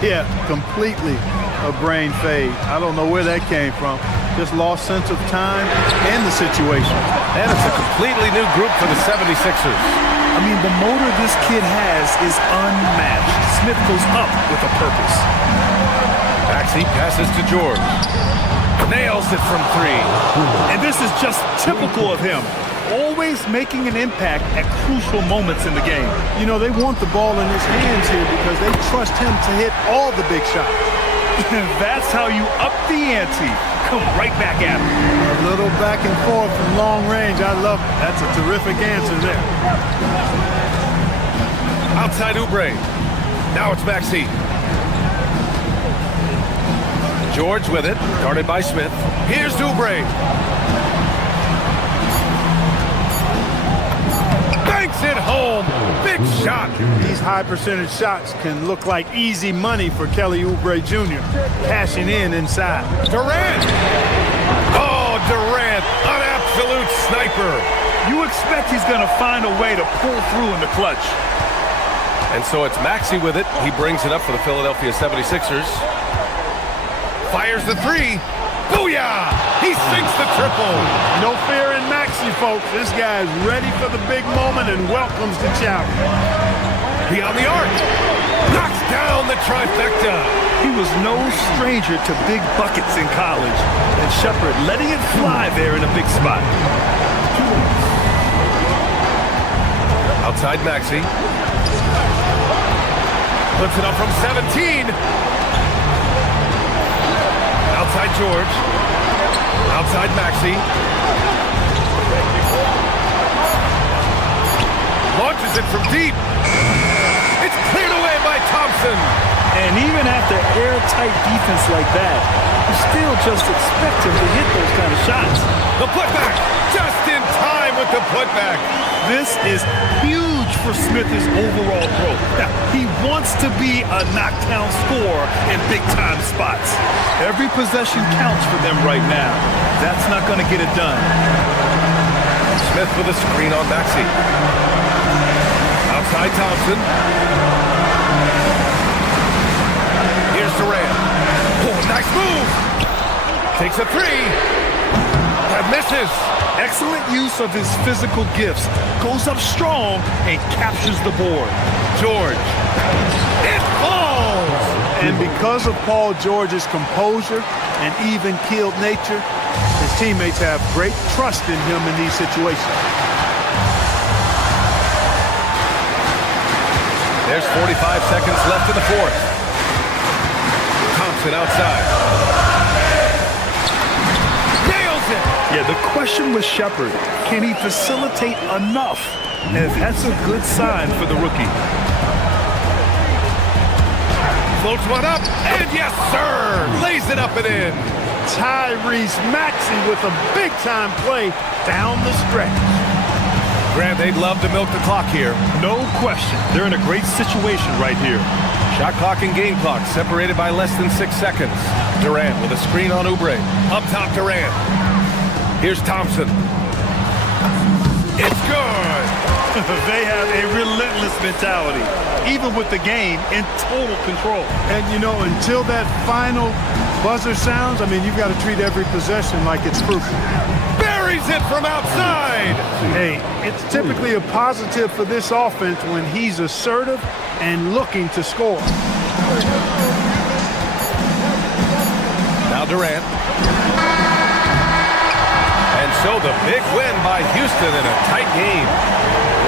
Yeah, completely a brain fade. I don't know where that came from. Just lost sense of time and the situation. And it's a completely new group for the 76ers. I mean, the motor this kid has is unmatched. Smith goes up with a purpose. Maxey passes to George. Nails it from three. And this is just typical of him. Always making an impact at crucial moments in the game. You know, they want the ball in his hands here because they trust him to hit all the big shots. That's how you up the ante. Come right back at him. A little back and forth from long range. I love it. That's a terrific answer there. Outside Oubre. Now it's Maxey. George with it. Guarded by Smith. Here's Oubre. Banks it home. Big shot. These high percentage shots can look like easy money for Kelly Oubre Jr. Cashing in inside. Durant. Oh, Durant. An absolute sniper. You expect he's going to find a way to pull through in the clutch. And so it's Maxey with it. He brings it up for the Philadelphia 76ers. Fires the three. Booyah! He sinks the triple. No fear in Maxey, folks. This guy is ready for the big moment and welcomes the challenge. Beyond the arc. Knocks down the trifecta. He was no stranger to big buckets in college. And Shepard letting it fly there in a big spot. Outside Maxey. Puts it up from 17. Outside George. Outside Maxey. Launches it from deep. It's cleared away by Thompson. And even after airtight defense like that, you still just expect him to hit those kind of shots. The putback. Just in time with the putback. This is huge for Smith's overall growth. Now, he wants to be a knockdown scorer in big-time spots. Every possession counts for them right now. That's not going to get it done. Smith with a screen on Maxey. Outside Thompson. Here's Durant. Oh, nice move. Takes a three. That misses. Excellent use of his physical gifts. Goes up strong and captures the board. George. It falls! And because of Paul George's composure and even-keeled nature, his teammates have great trust in him in these situations. There's 45 seconds left in the fourth. Thompson outside. Yeah, the question with Shepard, can he facilitate enough? And that's a good sign for the rookie. Floats one up, and yes, sir! Lays it up and in. Tyrese Maxey with a big-time play down the stretch. Grant, they'd love to milk the clock here. No question. They're in a great situation right here. Shot clock and game clock separated by less than 6 seconds. Durant with a screen on Oubre. Up top, Durant. Here's Thompson. It's good. They have a relentless mentality, even with the game in total control. And, you know, until that final buzzer sounds, I mean, you've got to treat every possession like it's crucial. Buries it from outside. Hey, it's typically a positive for this offense when he's assertive and looking to score. Now Durant. And so the big win by Houston in a tight game.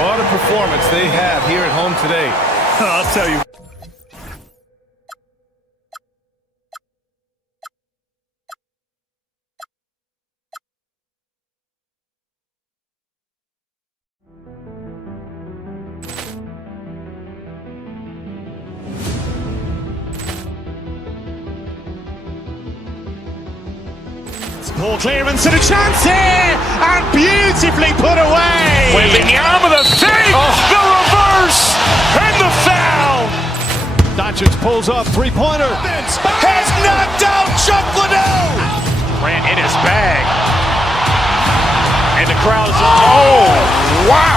What a performance they have here at home today. I'll tell you. Ball clearance and a chance here, and beautifully put away. With the arm of the fake, the reverse, and the foul. Doncic pulls up, three-pointer. Has knocked out Chuck Liddell. Ran in his bag. And the crowd is, oh, wow.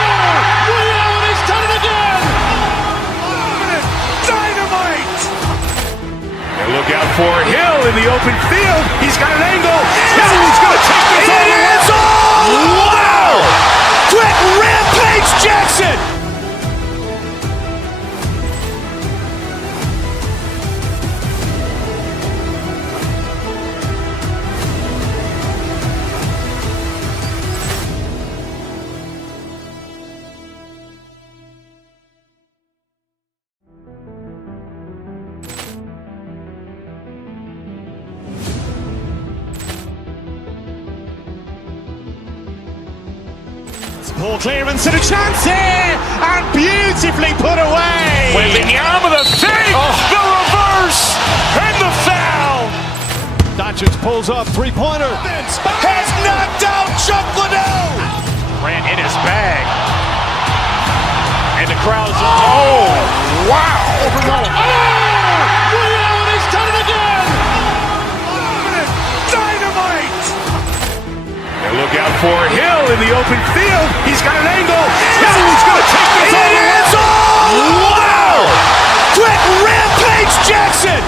Allen has done it again. Dynamite. Look out for Hill in the open field. He's got an angle. He's going to take this all the way. Wow! Quick rampage Jackson. Ball clearance and a chance here, and beautifully put away. Wembanyama the fake, the reverse, and the foul. Doncic pulls up, three-pointer. Has knocked out Chuck Liddell. Ran in his bag. And the crowd's, wow. Ray Allen has done it again. Dynamite. And look out for Hill in the open field. He's got an angle. Hill's going to take this all the way. Wow. Quick rampage Jackson.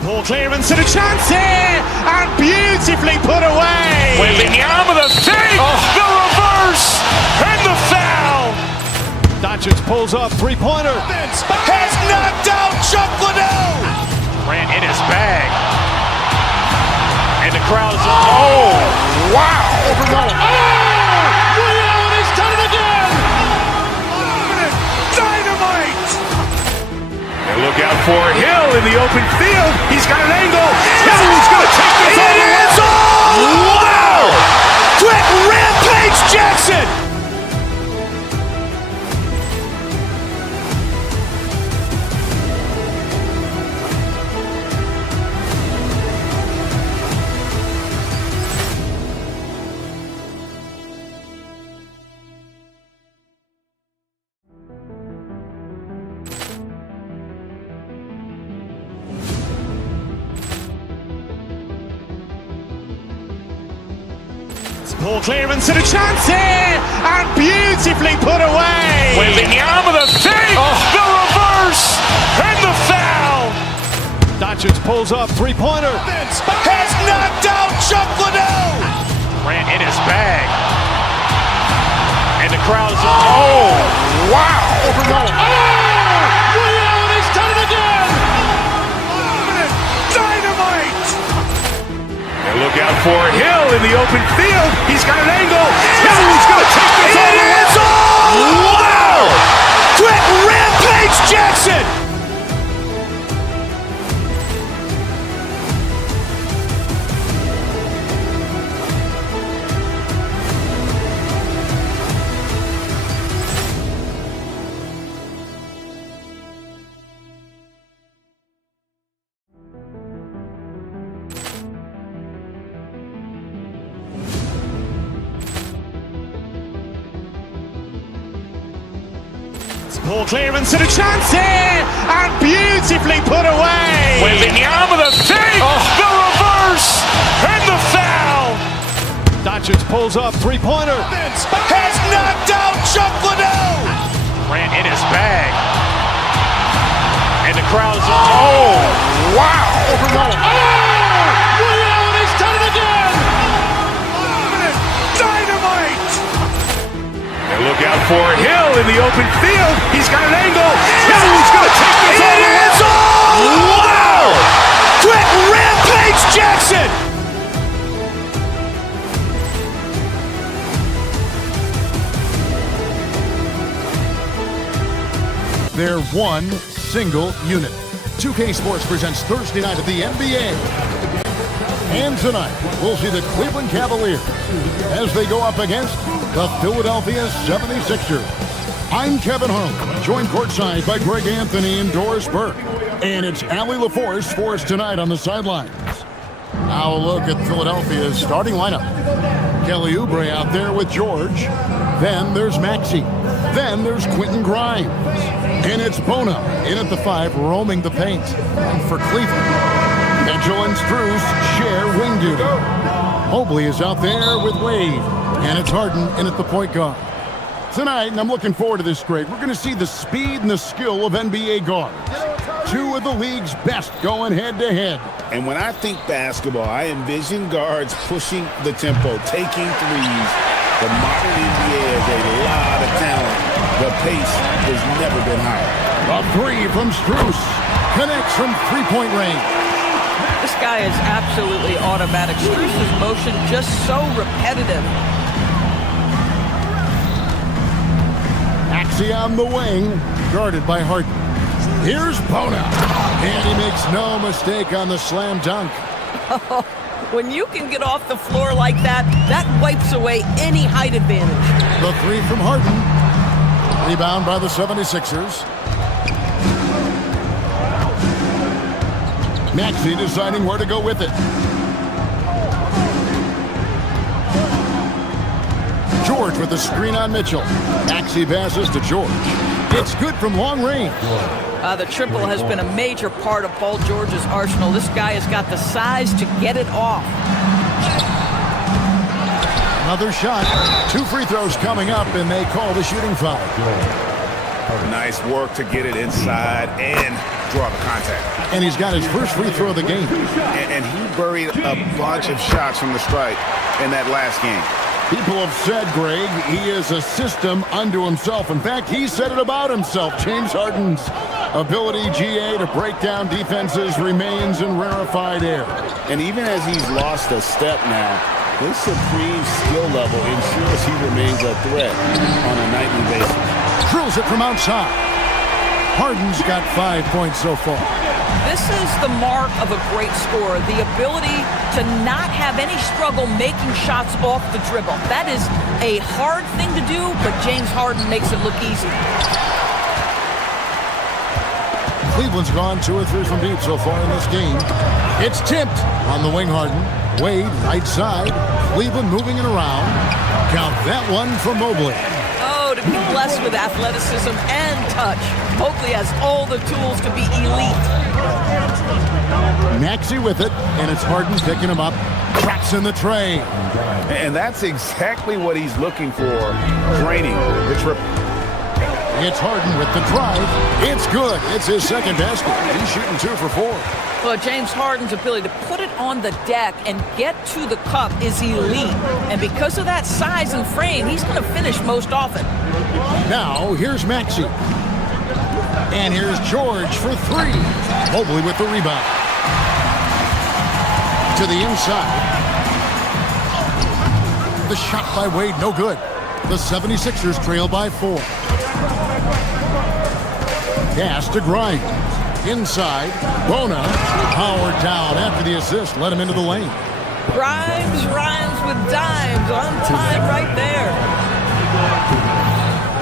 Ball clearance and a chance here, and beautifully put away. Wembanyama the fake, the reverse, and the foul. Doncic pulls up, three-pointer. Has knocked out Chuck Liddell. Ran in his bag. And the crowd's, wow. Ray Allen has done it again. Dynamite. And look out for Hill in the open field. He's got an angle. Hill's going to take this all the way. Wow. Quick rampage Jackson. Ball clearance and a chance here, and beautifully put away. Wembanyama the fake, the reverse, and the foul. Doncic pulls up, three-pointer. Has knocked out Chuck Liddell. Ran in his bag. And the crowd's, wow. Ray Allen has done it again. Dynamite. And look out for Hill in the open field. He's got an angle. Hill's going to take this all the way. Wow. Quick rampage Jackson. Ball clearance and a chance here, and beautifully put away. Wembanyama the fake, the reverse, and the foul. Doncic pulls up, three-pointer. Has knocked out Chuck Liddell. Ran in his bag. And the crowd's, wow. Ray Allen has done it again. Dynamite. And look out for Hill in the open field. He's got an angle. Hill's going to take this all the way. Wow. Quick rampage Jackson. They're one single unit. 2K Sports presents Thursday night of the NBA. And tonight, we'll see the Cleveland Cavaliers as they go up against the Philadelphia 76ers. I'm Kevin Harlan, joined courtside by Greg Anthony and Doris Burke. And it's Allie LaForce for us tonight on the sidelines. Now a look at Philadelphia's starting lineup. Kelly Oubre out there with George. Then there's Maxey. Then there's Quentin Grimes. And it's Bona in at the 5, roaming the paint. And for Cleveland, Mitchell and Strus share wing duty. Mobley is out there with Wade. And it's Harden in at the point guard. Tonight, and I'm looking forward to this, Greg, we're going to see the speed and the skill of NBA guards. Two of the league's best going head-to-head. And when I think basketball, I envision guards pushing the tempo, taking threes, The modern NBA has a lot of talent. The pace has never been higher. A three from Strus. Connects from three-point range. This guy is absolutely automatic. Strus's motion just so repetitive. Maxey on the wing, guarded by Harden. Here's Bona, and he makes no mistake on the slam dunk. When you can get off the floor like that, that wipes away any height advantage. The three from Harden. Rebound by the 76ers. Maxey deciding where to go with it. George with the screen on Mitchell. Maxey passes to George. It's good from long range. The triple has been a major part of Paul George's arsenal. This guy has got the size to get it off. Another shot. 2 free throws coming up, and they call the shooting foul. Nice work to get it inside and draw the contact. And he's got his first free throw of the game. And he buried a bunch of shots from the stripe in that last game. People have said, Greg, he is a system unto himself. In fact, he said it about himself. James Harden's ability, GA, to break down defenses remains in rarefied air. And even as he's lost a step now, his supreme skill level ensures he remains a threat on a nightly basis. Drills it from outside. Harden's got 5 points so far. This is the mark of a great scorer, the ability to not have any struggle making shots off the dribble. That is a hard thing to do, but James Harden makes it look easy. Cleveland's gone 2 or 3 from deep so far in this game. It's tipped on the wing. Harden. Wade, right side. Cleveland moving it around. Count that one for Mobley. Oh, to be blessed with athleticism and touch. Mobley has all the tools to be elite. Maxey with it, and it's Harden picking him up. Traps in the tray. And that's exactly what he's looking for, draining the triple. It's Harden with the drive. It's good. It's his second basket. He's shooting 2 for 4. Well, James Harden's ability to put it on the deck and get to the cup is elite. And because of that size and frame, he's going to finish most often. Now, here's Maxey. And here's George for 3. Mobley with the rebound. To the inside. The shot by Wade, no good. The 76ers trail by 4. Pass to Grimes. Inside. Bona. Powered down after the assist. Let him into the lane. Grimes rhymes with dimes. On time right there.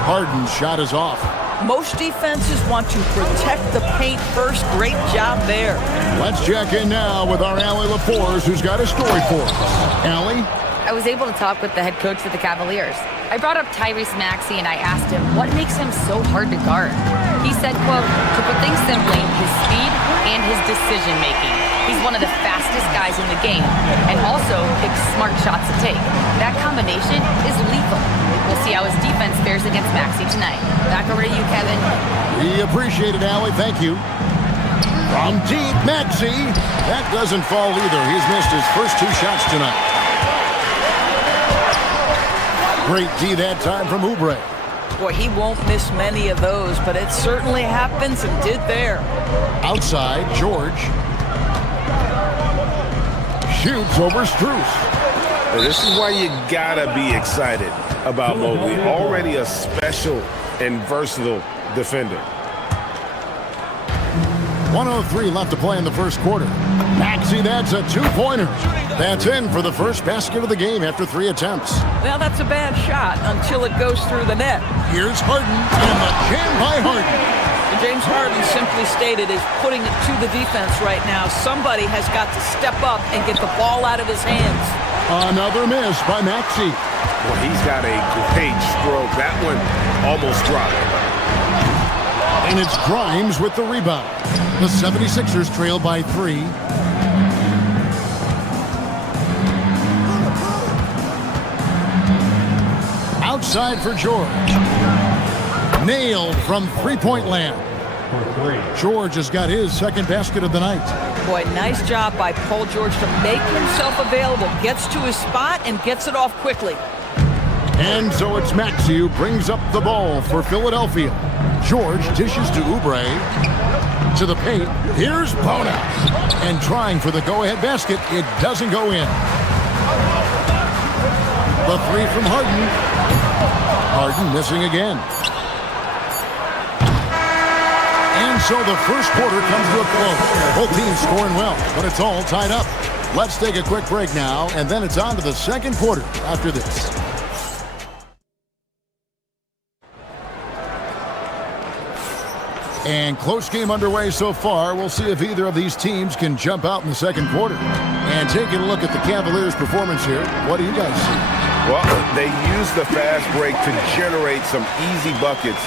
Harden's shot is off. Most defenses want to protect the paint first. Great job there. Let's check in now with our Allie LaForce, who's got a story for us. Allie? I was able to talk with the head coach for the Cavaliers. I brought up Tyrese Maxey and I asked him what makes him so hard to guard. He said, quote, to put things simply, his speed and his decision making. He's one of the fastest guys in the game and also picks smart shots to take. That combination is lethal. We'll see how his defense fares against Maxey tonight. Back over to you, Kevin. We appreciate it, Allie. Thank you. From deep, Maxey. That doesn't fall either. He's missed his first 2 shots tonight. Great D that time from Oubre. Boy, he won't miss many of those, but it certainly happens and did there. Outside, George. Shoots over Strus. This is why you gotta be excited about Mobley. Already a special and versatile defender. 1:03 left to play in the first quarter. Maxey, that's a 2-pointer. That's in for the first basket of the game after 3 attempts. Well, that's a bad shot until it goes through the net. Here's Harden, and the jam by Harden. James Harden simply stated is putting it to the defense right now. Somebody has got to step up and get the ball out of his hands. Another miss by Maxey. Well, he's got a great stroke. That one almost dropped. And it's Grimes with the rebound. The 76ers trail by 3. Outside for George. Nailed from 3-point land. George has got his second basket of the night. Boy, nice job by Paul George to make himself available. Gets to his spot and gets it off quickly. And so it's Maxey who brings up the ball for Philadelphia. George dishes to Oubre. To the paint. Here's Bona. And trying for the go-ahead basket. It doesn't go in. The three from Harden. Harden missing again. And so the first quarter comes to a close. Both teams scoring well, but it's all tied up. Let's take a quick break now, and then it's on to the second quarter after this. And close game underway so far. We'll see if either of these teams can jump out in the second quarter. And taking a look at the Cavaliers' performance here, what do you guys see? Well, they used the fast break to generate some easy buckets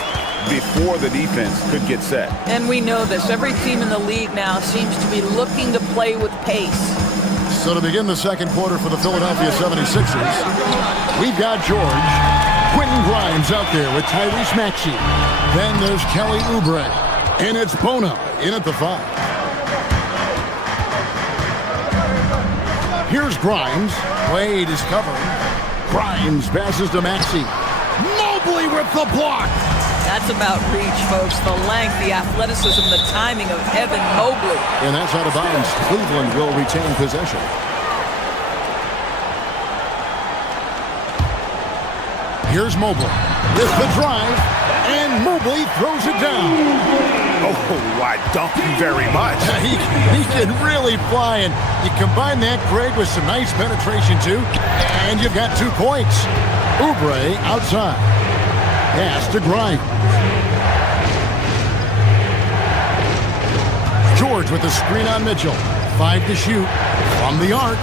before the defense could get set. And we know this. Every team in the league now seems to be looking to play with pace. So to begin the second quarter for the Philadelphia 76ers, we've got George. Quentin Grimes out there with Tyrese Maxey. Then there's Kelly Oubre. And it's Bona in at the 5. Here's Grimes. Wade is covering. Grimes passes to Maxey. Mobley with the block. That's about reach, folks. The length, the athleticism, the timing of Evan Mobley. And that's out of bounds. Cleveland will retain possession. Here's Mobley with the drive, and Mobley throws it down. Oh, I dunk you very much. He can really fly, and you combine that, Greg, with some nice penetration, too, and you've got 2 points. Oubre outside. Pass to Grimes. George with the screen on Mitchell. 5 to shoot from the arc.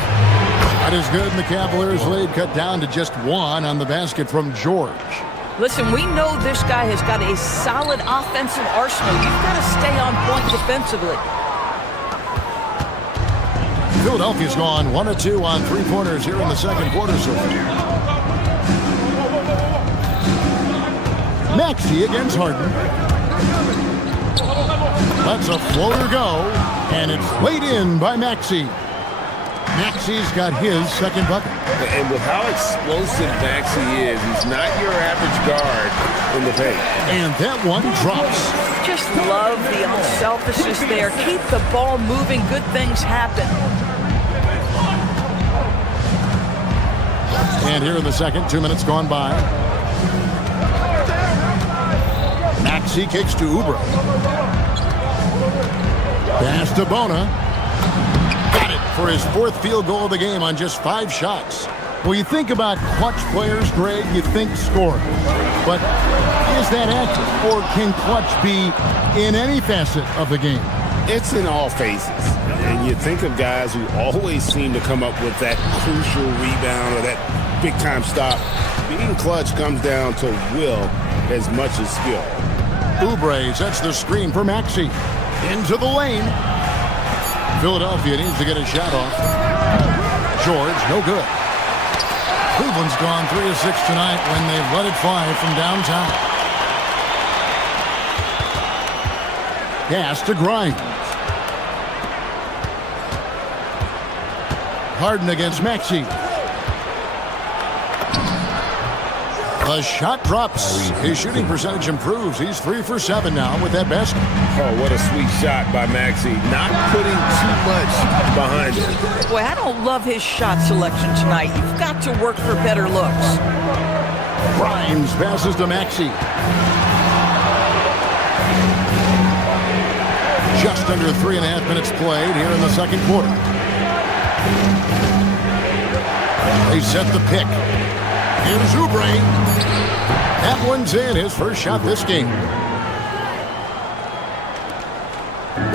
That is good, and the Cavaliers lead cut down to just 1 on the basket from George. Listen, we know this guy has got a solid offensive arsenal. You've got to stay on point defensively. Philadelphia's gone 1 of 2 on 3-pointers here in the second quarter so far. Maxey against Harden. Lets a floater go, and it's laid in by Maxey. Maxey's got his second bucket. And with how explosive Maxey is, he's not your average guard in the paint. And that one drops. Just love the unselfishness there. Keep the ball moving. Good things happen. And here in the second, 2 minutes gone by. Maxey kicks to Oubre. Pass to Bona. Got it for his 4th field goal of the game on just 5 shots. Well, you think about clutch players, Greg, you think scoring. But is that accurate, or can clutch be in any facet of the game? It's in all phases. And you think of guys who always seem to come up with that crucial rebound or that big-time stop. Being clutch comes down to will as much as skill. Oubre sets the screen for Maxey. Into the lane. Philadelphia needs to get a shot off. George, no good. Cleveland's gone 3 of 6 tonight when they've let it fly from downtown. Pass to Grimes. Harden against Maxey. The shot drops. His shooting percentage improves. He's 3 for 7 now with that basket. Oh, what a sweet shot by Maxey. Not putting too much behind it. Boy, I don't love his shot selection tonight. You've got to work for better looks. Grimes passes to Maxey. Just under 3.5 minutes played here in the second quarter. They set the pick. Here's Oubre. That one's in, his first shot this game.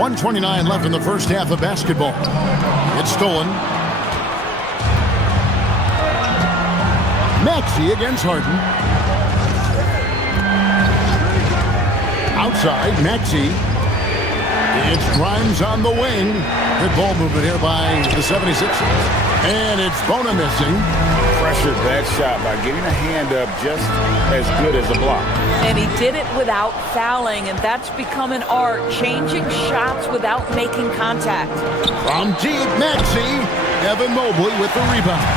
1:29 left in the first half of basketball. It's stolen. Maxey against Harden. Outside, Maxey. It's Grimes on the wing. Good ball movement here by the 76ers. And it's Bona missing. Pressured that shot by getting a hand up just as good as a block. And he did it without fouling, and that's become an art, changing shots without making contact. From deep, Maxey. Evan Mobley with the rebound.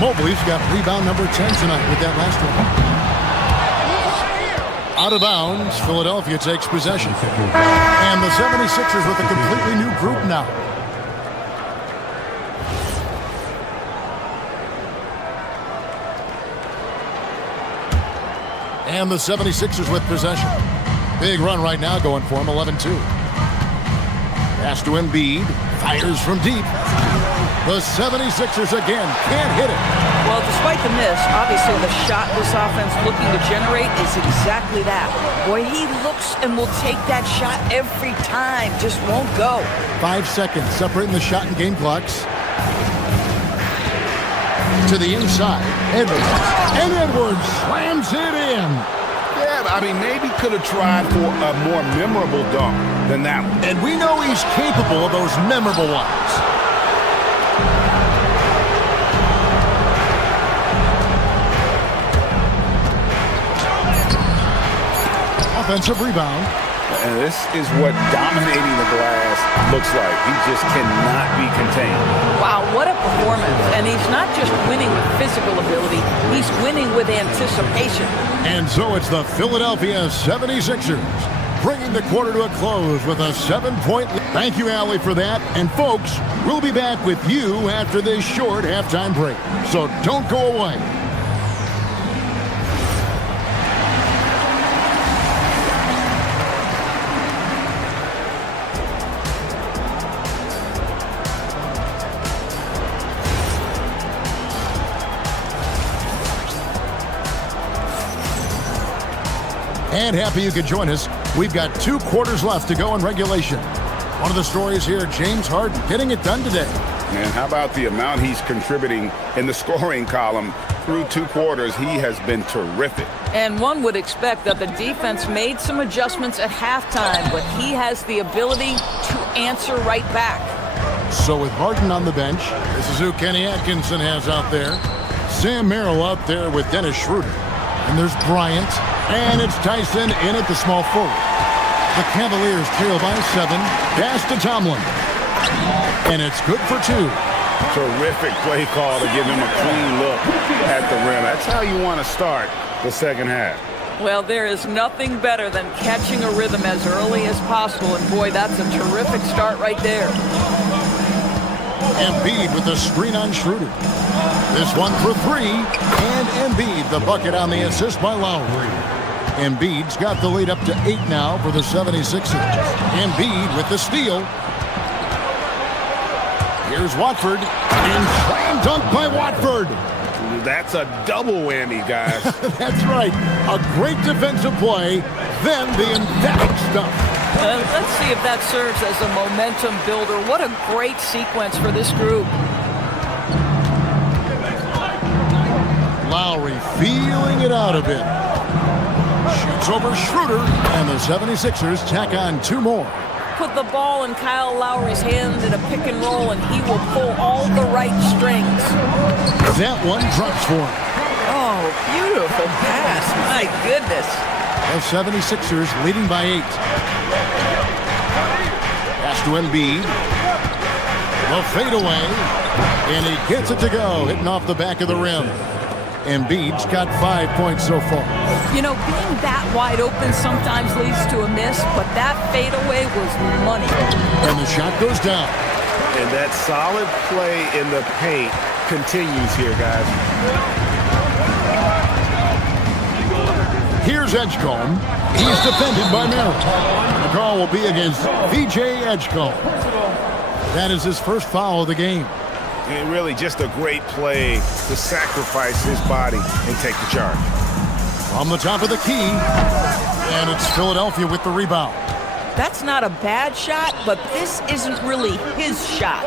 Mobley's got rebound number 10 tonight with that last one. Out of bounds, Philadelphia takes possession. And the 76ers with a completely new group now. And the 76ers with possession. Big run right now going for him, 11-2. Pass to Embiid, fires from deep. The 76ers again can't hit it. Well, despite the miss, obviously the shot this offense looking to generate is exactly that. Boy, he looks and will take that shot every time, just won't go. 5 seconds separating the shot and game clocks. To the inside, Edwards. And Edwards slams it in. Yeah, I mean, maybe could have tried for a more memorable dunk than that one. And we know he's capable of those memorable ones. Offensive rebound. And this is what dominating the glass looks like. He just cannot be contained. Wow, what a performance. And he's not just winning with physical ability, he's winning with anticipation. And so it's the Philadelphia 76ers bringing the quarter to a close with a 7-point lead. Thank you, Allie, for that. And folks, we'll be back with you after this short halftime break. So don't go away. And happy you could join us. We've got 2 quarters left to go in regulation. One of the stories here, James Harden getting it done today. Man, how about the amount he's contributing in the scoring column through 2 quarters? He has been terrific. And one would expect that the defense made some adjustments at halftime, but he has the ability to answer right back. So with Harden on the bench, this is who Kenny Atkinson has out there. Sam Merrill out there with Dennis Schroeder. And there's Bryant. And it's Tyson in at the small forward. The Cavaliers trail by 7. Pass to Tomlin. And it's good for 2. Terrific play call to give him a clean look at the rim. That's how you want to start the second half. Well, there is nothing better than catching a rhythm as early as possible. And boy, that's a terrific start right there. Embiid with the screen on Schroeder. This one for 3. And Embiid, the bucket on the assist by Lowry. Embiid's got the lead up to 8 now for the 76ers. Embiid with the steal. Here's Watford. And slam dunk by Watford. That's a double whammy, guys. That's right. A great defensive play, then the emphatic stuff. Let's see if that serves as a momentum builder. What a great sequence for this group. Lowry feeling it out a bit. Shoots over Schroeder, and the 76ers tack on 2 more. Put the ball in Kyle Lowry's hands in a pick and roll, and he will pull all the right strings. That one drops for him. Oh, beautiful pass. My goodness. The 76ers leading by 8. Pass to Embiid. The fadeaway. And he gets it to go, hitting off the back of the rim. Embiid's got 5 points so far. You know, being that wide open sometimes leads to a miss, but that fadeaway was money. And the shot goes down. And that solid play in the paint continues here, guys. Here's Edgecombe. He's defended by Merrill. The call will be against VJ Edgecombe. That is his first foul of the game. And really just a great play to sacrifice his body and take the charge. On the top of the key, and it's Philadelphia with the rebound. That's not a bad shot, but this isn't really his shot.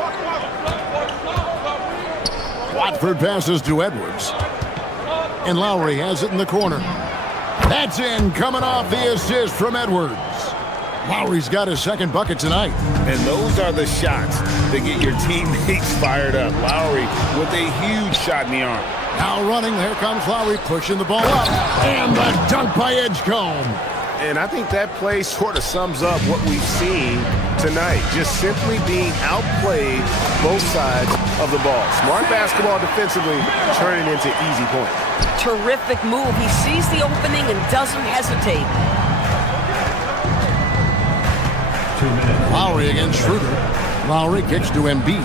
Watford passes to Edwards. And Lowry has it in the corner. That's in, coming off the assist from Edwards. Lowry's got his second bucket tonight. And those are the shots that get your teammates fired up. Lowry with a huge shot in the arm. Now running, here comes Lowry pushing the ball up. And the dunk by Edgecombe. And I think that play sort of sums up what we've seen tonight. Just simply being outplayed both sides of the ball. Smart basketball defensively, turning into easy points. Terrific move. He sees the opening and doesn't hesitate. Lowry against Schroeder. Lowry kicks to Embiid.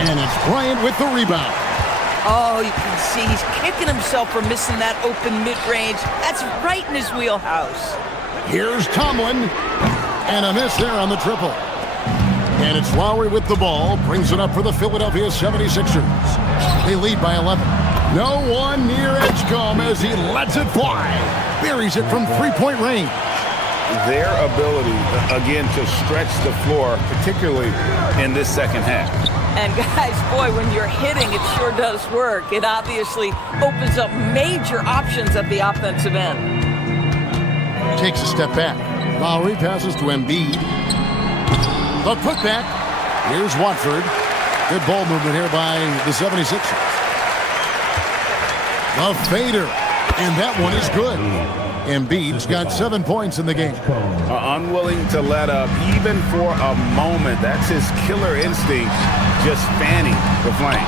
And it's Bryant with the rebound. Oh, you can see he's kicking himself for missing that open mid-range. That's right in his wheelhouse. Here's Tomlin. And a miss there on the triple. And it's Lowry with the ball. Brings it up for the Philadelphia 76ers. They lead by 11. No one near Edgecombe as he lets it fly. Buries it from three-point range. Their ability, again, to stretch the floor, particularly in this second half. And guys, boy, when you're hitting, it sure does work. It obviously opens up major options at the offensive end. Takes a step back. Lowry passes to Embiid. The putback. Here's Watford. Good ball movement here by the 76ers. The fader. And that one is good. Embiid's got 7 points in the game. Unwilling to let up even for a moment. That's his killer instinct, just fanning the flame.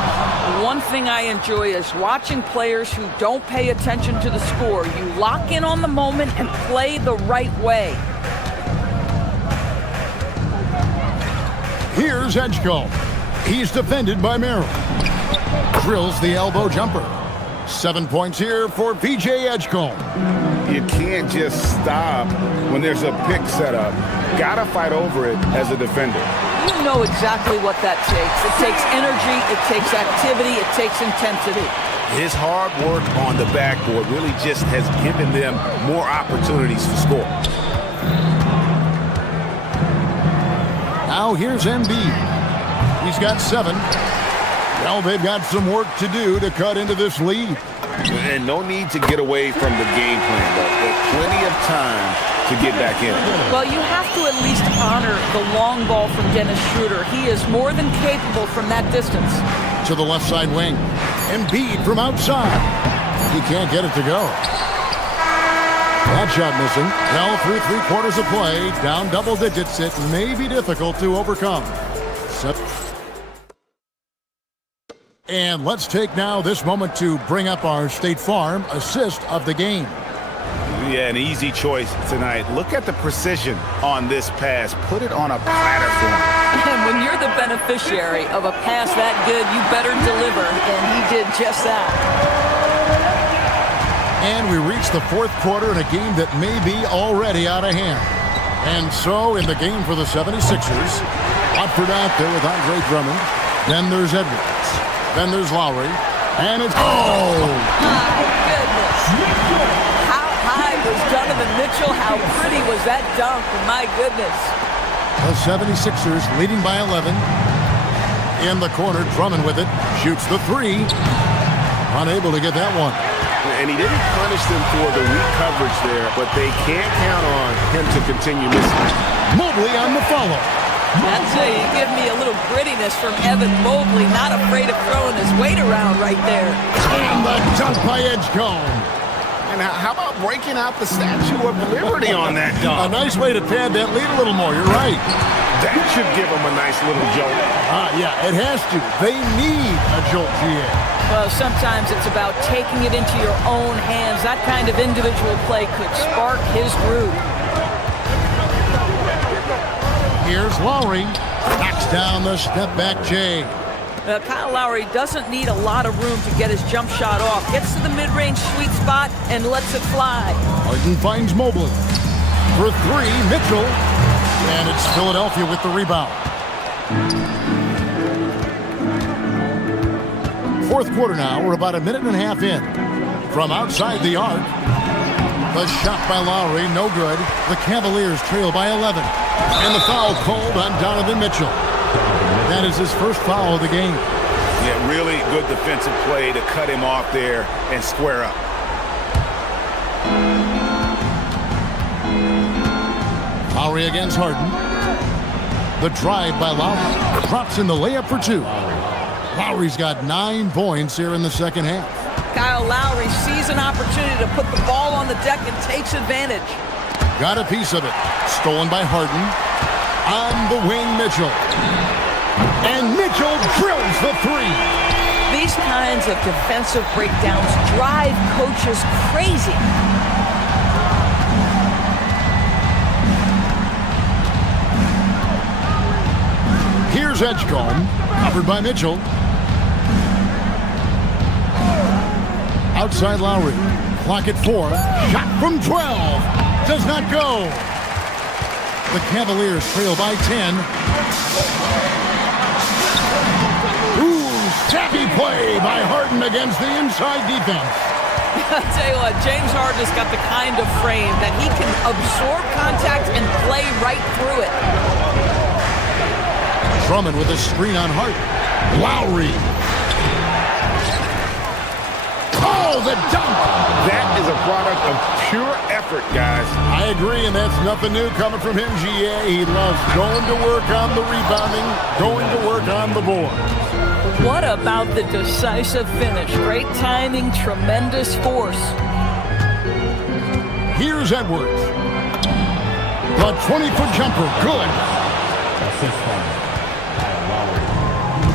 One thing I enjoy is watching players who don't pay attention to the score. You lock in on the moment and play the right way. Here's Edgecombe. He's defended by Merrill. Drills the elbow jumper. 7 points here for PJ Edgecombe. You can't just stop when there's a pick set up. Gotta fight over it as a defender. You know exactly what that takes. It takes energy, it takes activity, it takes intensity. His hard work on the backboard really just has given them more opportunities to score. Now here's Embiid. He's got 7. Well, they've got some work to do to cut into this lead. And no need to get away from the game plan, but plenty of time to get back in. Well, you have to at least honor the long ball from Dennis Schroeder. He is more than capable from that distance. To the left side wing. Embiid from outside. He can't get it to go. That shot missing. Well, through 3 quarters of play, down double digits, it may be difficult to overcome. And let's take now this moment to bring up our State Farm assist of the game. Yeah, an easy choice tonight. Look at the precision on this pass. Put it on a platter for him. And when you're the beneficiary of a pass that good, you better deliver, and he did just that. And we reach the 4th quarter in a game that may be already out of hand. And so in the game for the 76ers, Watford out there with Andre Drummond. Then there's Edwards. Then there's Lowry. And it's... Oh! My goodness. How high was Donovan Mitchell? How pretty was that dunk? My goodness. The 76ers leading by 11. In the corner, Drummond with it. Shoots the 3. Unable to get that one. And he didn't punish them for the weak coverage there, but they can't count on him to continue missing. Mobley on the follow. That's it. You give me a little grittiness from Evan Mobley. Not afraid of throwing his weight around right there. And the dunk by Edgecombe. And how about breaking out the Statue of Liberty on that dunk? A nice way to pad that lead a little more. You're right. That should give them a nice little jolt. Yeah, it has to. They need a jolt, GA. Well, sometimes it's about taking it into your own hands. That kind of individual play could spark his groove. Here's Lowry. Knocks down the step-back J. Kyle Lowry doesn't need a lot of room to get his jump shot off. Gets to the mid-range sweet spot and lets it fly. Harden finds Mobley. For 3, Mitchell. And it's Philadelphia with the rebound. 4th quarter now. We're about a minute and a half in. From outside the arc. The shot by Lowry, no good. The Cavaliers trail by 11. And the foul called on Donovan Mitchell. That is his first foul of the game. Yeah, really good defensive play to cut him off there and square up. Lowry against Harden. The drive by Lowry. Drops in the layup for 2. Lowry's got 9 points here in the second half. Kyle Lowry sees an opportunity to put the ball on the deck and takes advantage. Got a piece of it. Stolen by Harden. On the wing, Mitchell. And Mitchell drills the three. These kinds of defensive breakdowns drive coaches crazy. Here's Edgecombe, covered by Mitchell. Outside Lowry, clock at 4. Shot from 12, does not go. The Cavaliers trail by 10. Ooh, savvy play by Harden against the inside defense. I'll tell you what, James Harden has got the kind of frame that he can absorb contact and play right through it. Drummond with a screen on Harden. Lowry. Oh, the dunk! That is a product of pure effort, guys. I agree, and that's nothing new coming from him, GA. He loves going to work on the rebounding, going to work on the board. What about the decisive finish? Great timing, tremendous force. Here's Edwards. The 20-foot jumper, good.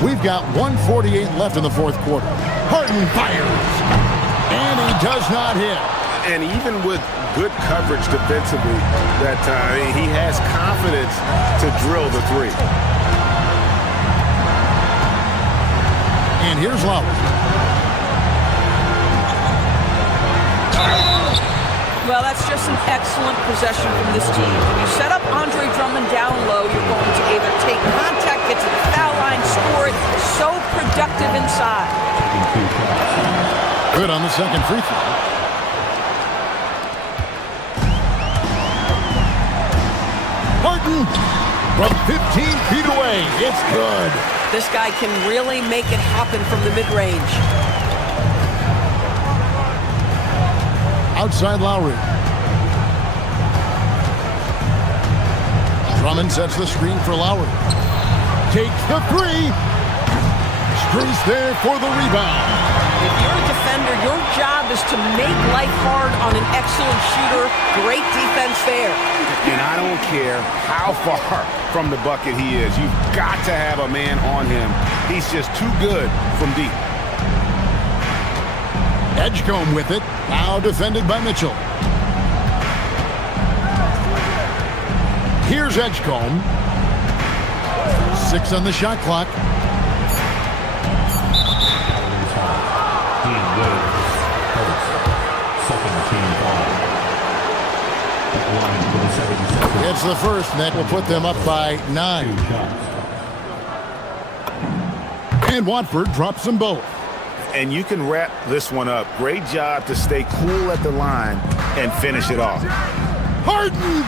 We've got 1:48 left in the fourth quarter. Harden fires, and he does not hit. And even with good coverage defensively that time, he has confidence to drill the three. And here's Lowry. Well, that's just an excellent possession from this team. When you set up Andre Drummond down low, you're going to either take contact, get to the foul line, score it. So productive inside. Good on the second free throw. Harden from 15 feet away. It's good. This guy can really make it happen from the mid-range. Outside Lowry. Drummond sets the screen for Lowry. Takes the three. Strus there for the rebound. If you're a defender, your job is to make life hard on an excellent shooter. Great defense there. And I don't care how far from the bucket he is. You've got to have a man on him. He's just too good from deep. Edgecombe with it. Now defended by Mitchell. Here's Edgecombe. 6 on the shot clock. It's the first, and that will put them up by 9. And Watford drops them both. And you can wrap this one up. Great job to stay cool at the line and finish it off. Harden!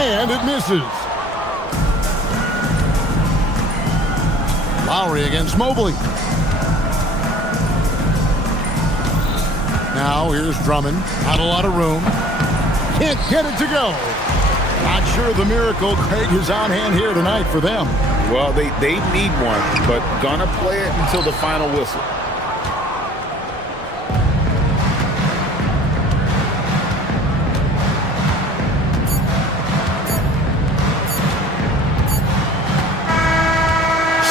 And it misses. Lowry against Mobley. Now here's Drummond. Not a lot of room. Can't get it to go. Not sure the miracle Craig is on hand here tonight for them. Well, they need one, but gonna play it until the final whistle.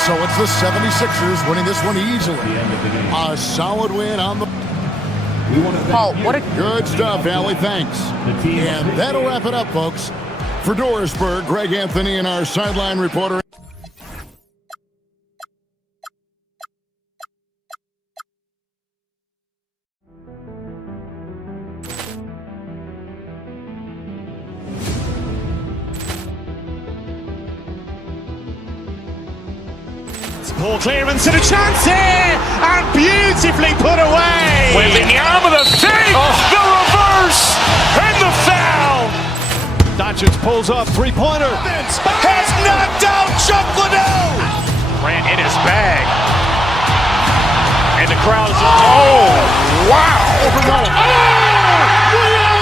So it's the 76ers winning this one easily. A solid win on the... Paul, what a... Good stuff, Allie. Thanks. And that'll wrap it up, folks. For Dorisburg, Greg Anthony and our sideline reporter. Poor clearance and a chance here, and beautifully put away. Wembanyama the fake, the reverse, and the foul. Doncic pulls up, three-pointer. Has knocked out Chuck Liddell. Ran in his bag. And the crowd is, oh, wow.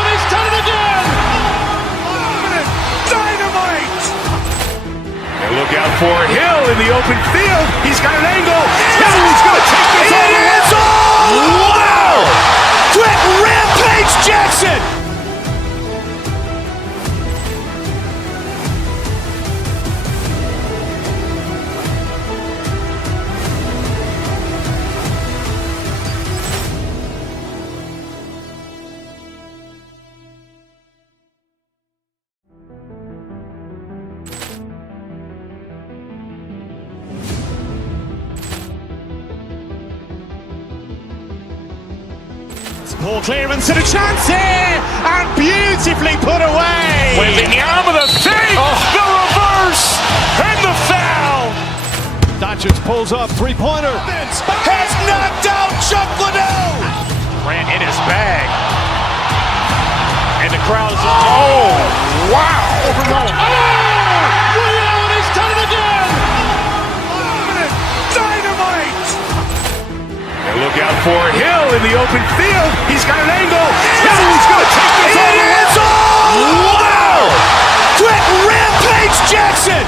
He's done it again. Dynamite. And look out for Hill in the open field. He's got an angle. Hill's going to take this all the way. Wow. Quick rampage Jackson. Ball clearance and a chance here, and beautifully put away. Wembanyama the fake, the reverse, and the foul. Doncic pulls up, three-pointer. Has knocked out Chuck Liddell. Ran in his bag. And the crowd is, oh, wow. Liddell, and he's done it again. Dynamite. And look out for Hill in the open field. He's got an angle. Hill's going to take this all the way. Wow! Quick rampage Jackson.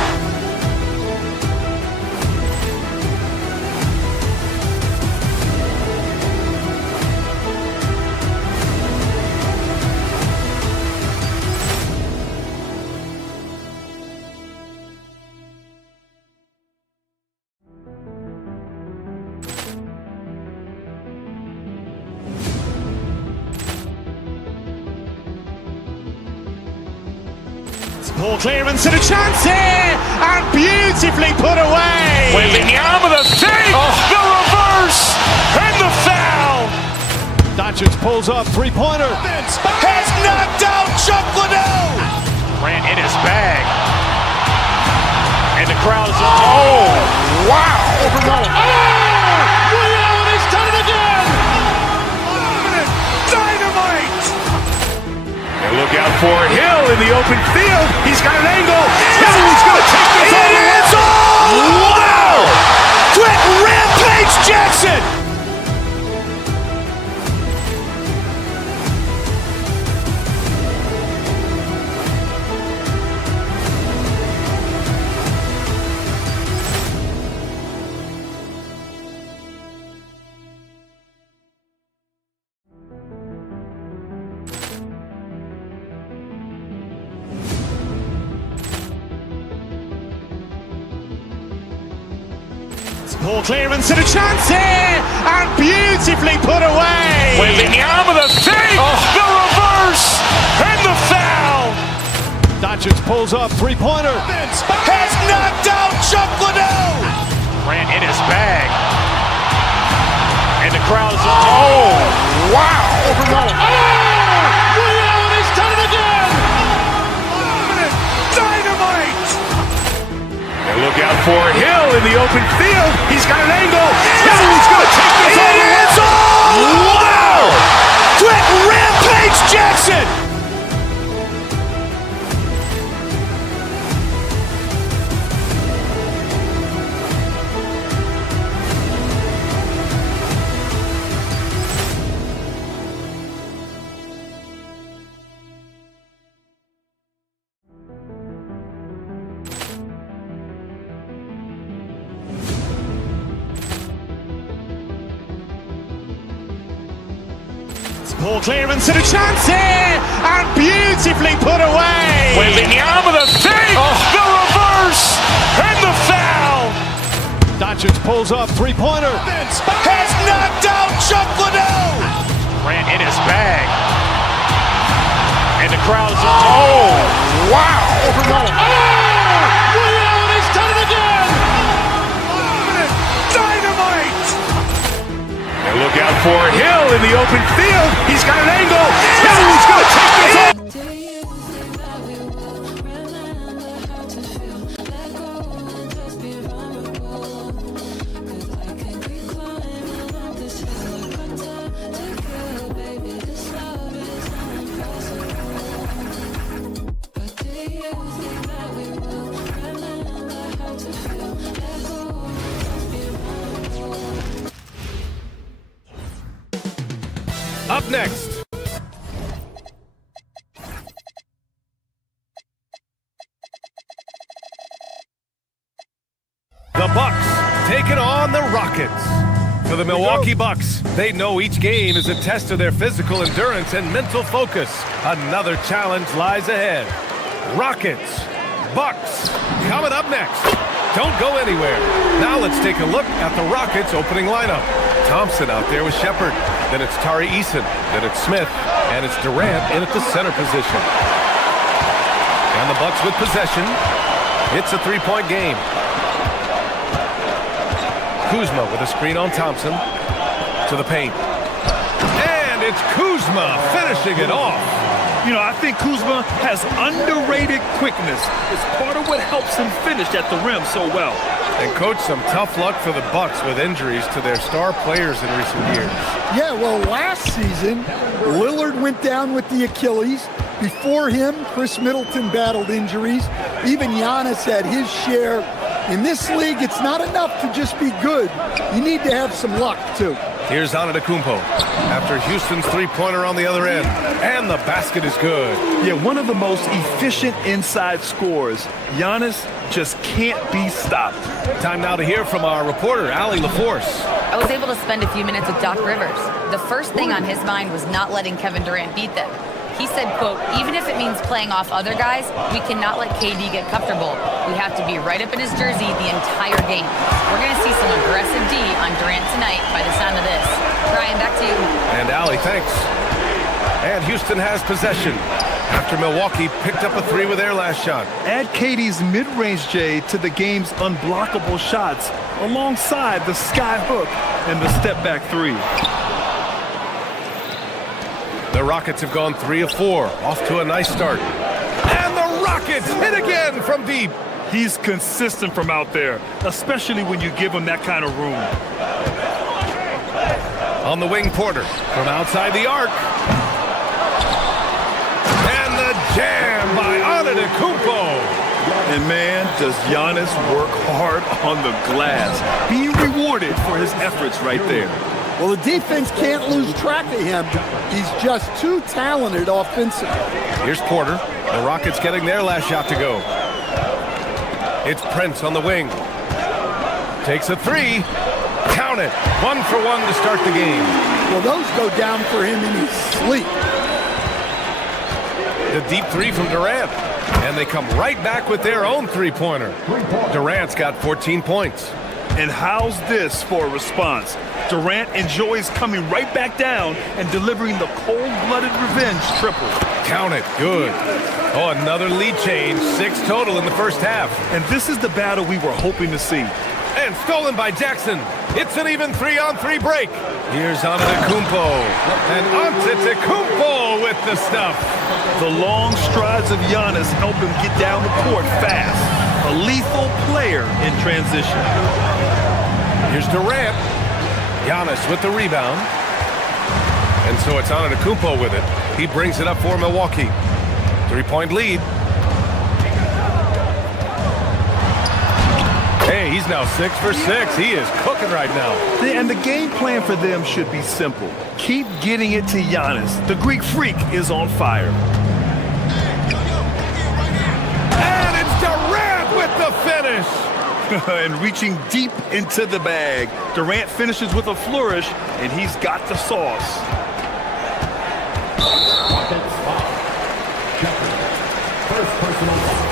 Ball clearance and a chance here, and beautifully put away. Wembanyama the fake, the reverse, and the foul. Doncic pulls up, three-pointer. Has knocked out Chuck Liddell. Ran in his bag. And the crowd is, oh, wow. Liddell, and he's done it again. Dynamite. And look out for Hill in the open field. He's got an angle. Hill's going to take this all the way. Wow! Quick rampage Jackson. Ball clearance and a chance here, and beautifully put away. Wembanyama the fake, the reverse, and the foul. Doncic pulls up, three-pointer. Has knocked out Chuck Liddell. Ran in his bag. And the crowd is, oh, wow. Liddell, and he's done it again. Dynamite. And look out for Hill in the open field. He's got an angle. Hill's going to take this all the way. Wow! Quick rampage Jackson. Ball clearance and a chance here, and beautifully put away. Wembanyama the fake, the reverse, and the foul. Doncic pulls up, three-pointer. Has knocked out Chuck Liddell. Ran in his bag. And the crowd is, oh, wow. Liddell, and he's done it again. Dynamite. And look out for Hill in the open field. He's got an angle. Hill's going to take this all. Up next. The Bucks taking on the Rockets. For the Milwaukee Bucks, they know each game is a test of their physical endurance and mental focus. Another challenge lies ahead. Rockets, Bucks, coming up next. Don't go anywhere. Now let's take a look at the Rockets' opening lineup. Thompson out there with Shepard. Then it's Tari Eason. Then it's Smith. And it's Durant in at the center position. And the Bucks with possession. It's a three-point game. Kuzma with a screen on Thompson. To the paint. And And it's Kuzma finishing it off. You know, I think Kuzma has underrated quickness. It's part of what helps him finish at the rim so well. And, Coach, some tough luck for the Bucks with injuries to their star players in recent years. Yeah, well, last season, Lillard went down with the Achilles. Before him, Chris Middleton battled injuries. Even Giannis had his share. In this league, it's not enough to just be good. You need to have some luck, too. Here's Antetokounmpo after Houston's three-pointer on the other end. And the basket is good. Yeah, one of the most efficient inside scorers. Giannis just can't be stopped. Time now to hear from our reporter, Allie LaForce. I was able to spend a few minutes with Doc Rivers. The first thing on his mind was not letting Kevin Durant beat them. He said, quote, even if it means playing off other guys, we cannot let KD get comfortable. We have to be right up in his jersey the entire game. We're going to see some aggressive D on Durant tonight by the sound of this. Brian, back to you. And Allie, thanks. And Houston has possession after Milwaukee picked up a three with their last shot. Add KD's mid-range J to the game's unblockable shots alongside the sky hook and the step-back three. The Rockets have gone 3 of 4, off to a nice start. And the Rockets hit again from deep. He's consistent from out there, especially when you give him that kind of room. On the wing, Porter from outside the arc. And the jam by Antetokounmpo. And man, does Giannis work hard on the glass. Be rewarded for his efforts right there. Well, the defense can't lose track of him. He's just too talented offensively. Here's Porter. The Rockets getting their last shot to go. It's Prince on the wing. Takes a three. Count it. 1 for 1 to start the game. Well, those go down for him in his sleep. The deep three from Durant. And they come right back with their own three-pointer. Durant's got 14 points. And how's this for a response? Durant enjoys coming right back down and delivering the cold-blooded revenge triple. Count it. Good. Oh, another lead change. 6 total in the first half. And this is the battle we were hoping to see. And stolen by Jackson. It's an even 3-on-3 break. Here's Antetokounmpo. And Antetokounmpo with the stuff. The long strides of Giannis help him get down the court fast. A lethal player in transition. Here's Durant. Giannis with the rebound. And so it's Antetokounmpo with it. He brings it up for Milwaukee. 3-point lead. Hey, he's now 6 for 6. He is cooking right now. And the game plan for them should be simple. Keep getting it to Giannis. The Greek freak is on fire. And it's Durant with the finish. And reaching deep into the bag. Durant finishes with a flourish, and he's got the sauce. First personal foul.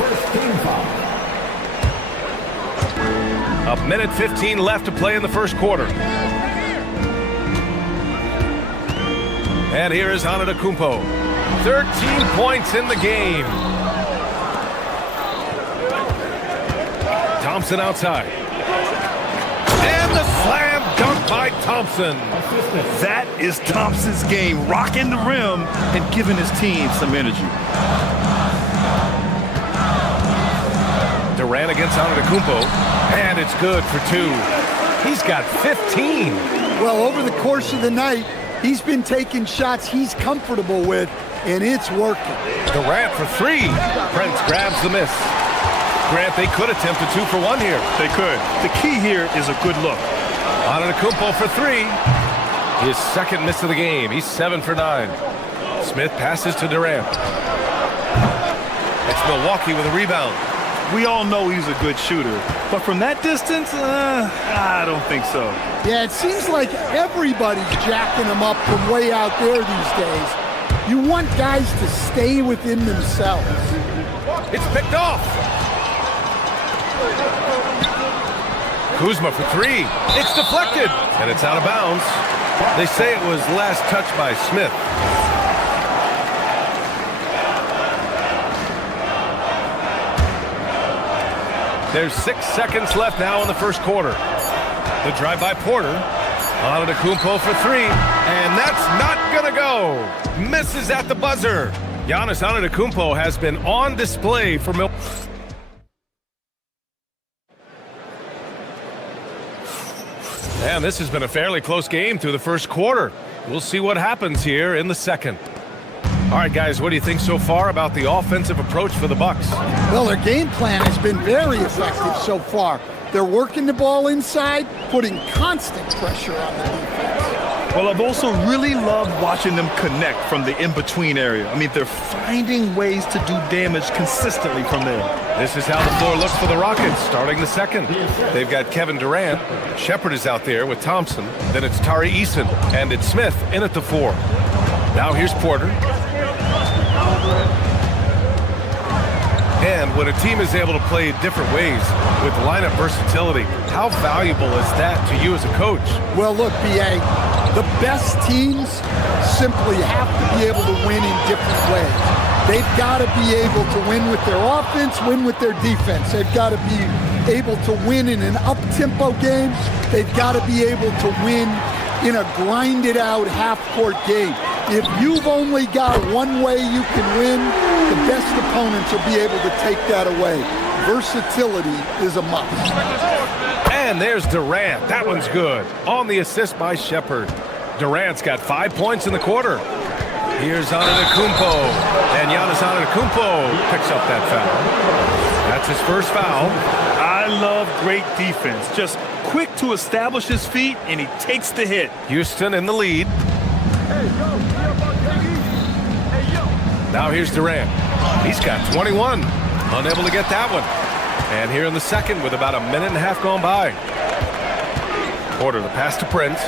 First team foul. A minute 15 left to play in the first quarter. And here is Antetokounmpo. 13 points in the game. Thompson outside. And the slam dunk by Thompson. That is Thompson's game, rocking the rim and giving his team some energy. Durant against Antetokounmpo, and it's good for 2. He's got 15. Well, over the course of the night, he's been taking shots he's comfortable with, and it's working. Durant for 3. Prince grabs the miss. Grant, they could attempt a 2 for 1 here. They could. The key here is a good look. Antetokounmpo for 3. His second miss of the game. He's 7 for 9. Smith passes to Durant. It's Milwaukee with a rebound. We all know he's a good shooter, but from that distance, I don't think so. Yeah, it seems like everybody's jacking him up from way out there these days. You want guys to stay within themselves. It's picked off. Kuzma for 3. It's deflected, and it's out of bounds. They say it was last touched by Smith. There's 6 seconds left now in the first quarter. The drive by Porter. Antetokounmpo for three, and that's not gonna go. Misses at the buzzer. Giannis Antetokounmpo has been on display for Milwaukee. And this has been a fairly close game through the first quarter. We'll see what happens here in the second. All right, guys, what do you think so far about the offensive approach for the Bucks? Well, their game plan has been very effective so far. They're working the ball inside, putting constant pressure on the defense. Well, I've also really loved watching them connect from the in-between area. I mean, they're finding ways to do damage consistently from there. This is how the floor looks for the Rockets starting the second. They've got Kevin Durant. Shepard is out there with Thompson. Then it's Tari Eason, and it's Smith in at the 4. Now here's Porter. And when a team is able to play different ways with lineup versatility, how valuable is that to you as a coach? Well, look, B.A., the best teams simply have to be able to win in different ways. They've got to be able to win with their offense, win with their defense. They've got to be able to win in an up-tempo game. They've got to be able to win in a grinded-out half-court game. If you've only got one way you can win, the best opponents will be able to take that away. Versatility is a must. And there's Durant. That one's good. On the assist by Shepard. Durant's got 5 points in the quarter. Here's Antetokounmpo. And Giannis Antetokounmpo picks up that foul. That's his first foul. I love great defense. Just quick to establish his feet, and he takes the hit. Houston in the lead. Now here's Durant. He's got 21. Unable to get that one. And here in the second with about a minute and a half gone by. Porter, the pass to Prince.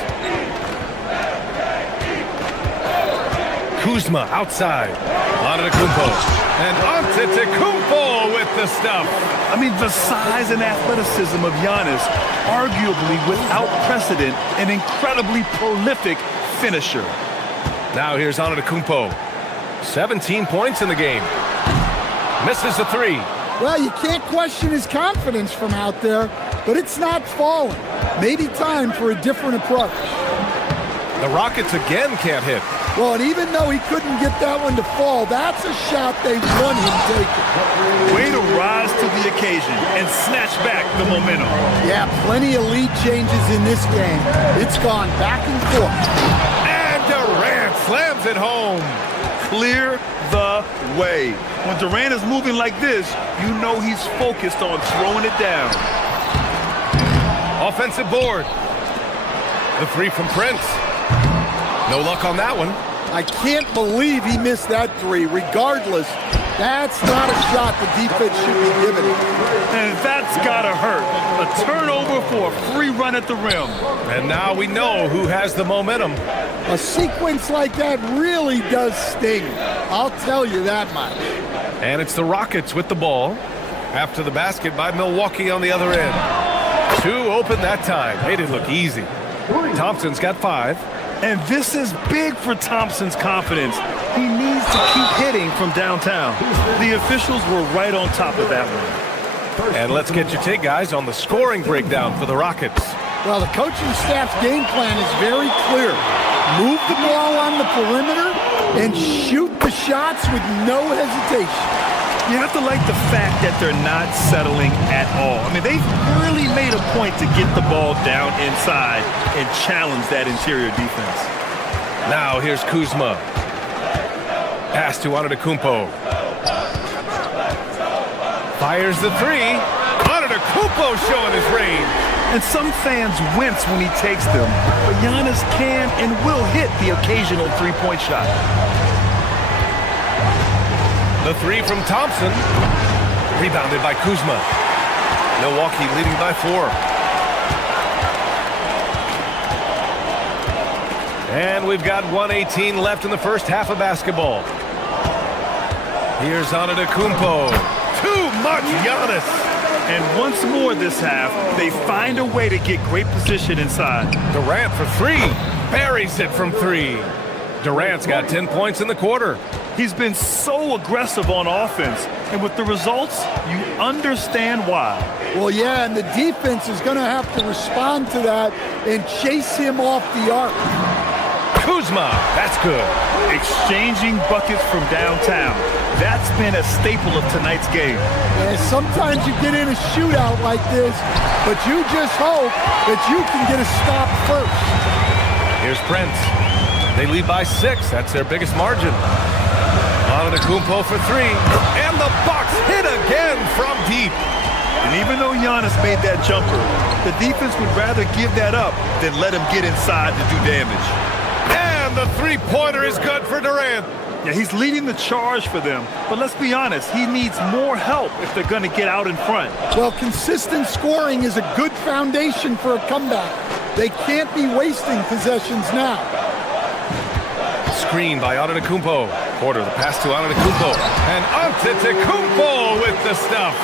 Kuzma outside. Antetokounmpo. And Antetokounmpo with the stuff. I mean, the size and athleticism of Giannis, arguably without precedent, an incredibly prolific finisher. Now here's Antetokounmpo. 17 points in the game. Misses the 3. Well, you can't question his confidence from out there, but it's not falling. Maybe time for a different approach. The Rockets again can't hit. Well, and even though he couldn't get that one to fall, that's a shot they want him taking. Way to rise to the occasion and snatch back the momentum. Yeah, plenty of lead changes in this game. It's gone back and forth. And Durant slams it home. Clear the way. When Durant is moving like this, you know he's focused on throwing it down. Offensive board. The 3 from Prince. No luck on that one. I can't believe he missed that 3. Regardless, that's not a shot the defense should be giving him. And that's gotta hurt. A turnover for a free run at the rim. And now we know who has the momentum. A sequence like that really does sting. I'll tell you that much. And it's the Rockets with the ball. After the basket by Milwaukee on the other end. 2 open that time. Made it look easy. Thompson's got 5. And this is big for Thompson's confidence. He needs to keep hitting from downtown. The officials were right on top of that one. And let's get your take, guys, on the scoring breakdown for the Rockets. Well, the coaching staff's game plan is very clear. Move the ball on the perimeter and shoot the shots with no hesitation. You have to like the fact that they're not settling at all. I mean, they've really made a point to get the ball down inside and challenge that interior defense. Now here's Kuzma. Pass to Antetokounmpo. Fires the 3. Antetokounmpo showing his range. And some fans wince when he takes them, but Giannis can and will hit the occasional three-point shot. The 3 from Thompson. Rebounded by Kuzma. Milwaukee leading by 4. And we've got 1:18 left in the first half of basketball. Here's Antetokounmpo. Too much Giannis. And once more this half, they find a way to get great position inside. Durant for 3. Buries it from 3. Durant's got 10 points in the quarter. He's been so aggressive on offense, and with the results, you understand why. Well, yeah, and the defense is going to have to respond to that and chase him off the arc. Kuzma, that's good. Exchanging buckets from downtown. That's been a staple of tonight's game. And sometimes you get in a shootout like this, but you just hope that you can get a stop first. Here's Prince. They lead by 6. That's their biggest margin. Antetokounmpo for 3. And the Bucks hit again from deep. And even though Giannis made that jumper, the defense would rather give that up than let him get inside to do damage. And the three-pointer is good for Durant. Yeah, he's leading the charge for them. But let's be honest, he needs more help if they're going to get out in front. Well, consistent scoring is a good foundation for a comeback. They can't be wasting possessions now. Screen by Antetokounmpo. Porter, the pass to Antetokounmpo. And Antetokounmpo with the stuff.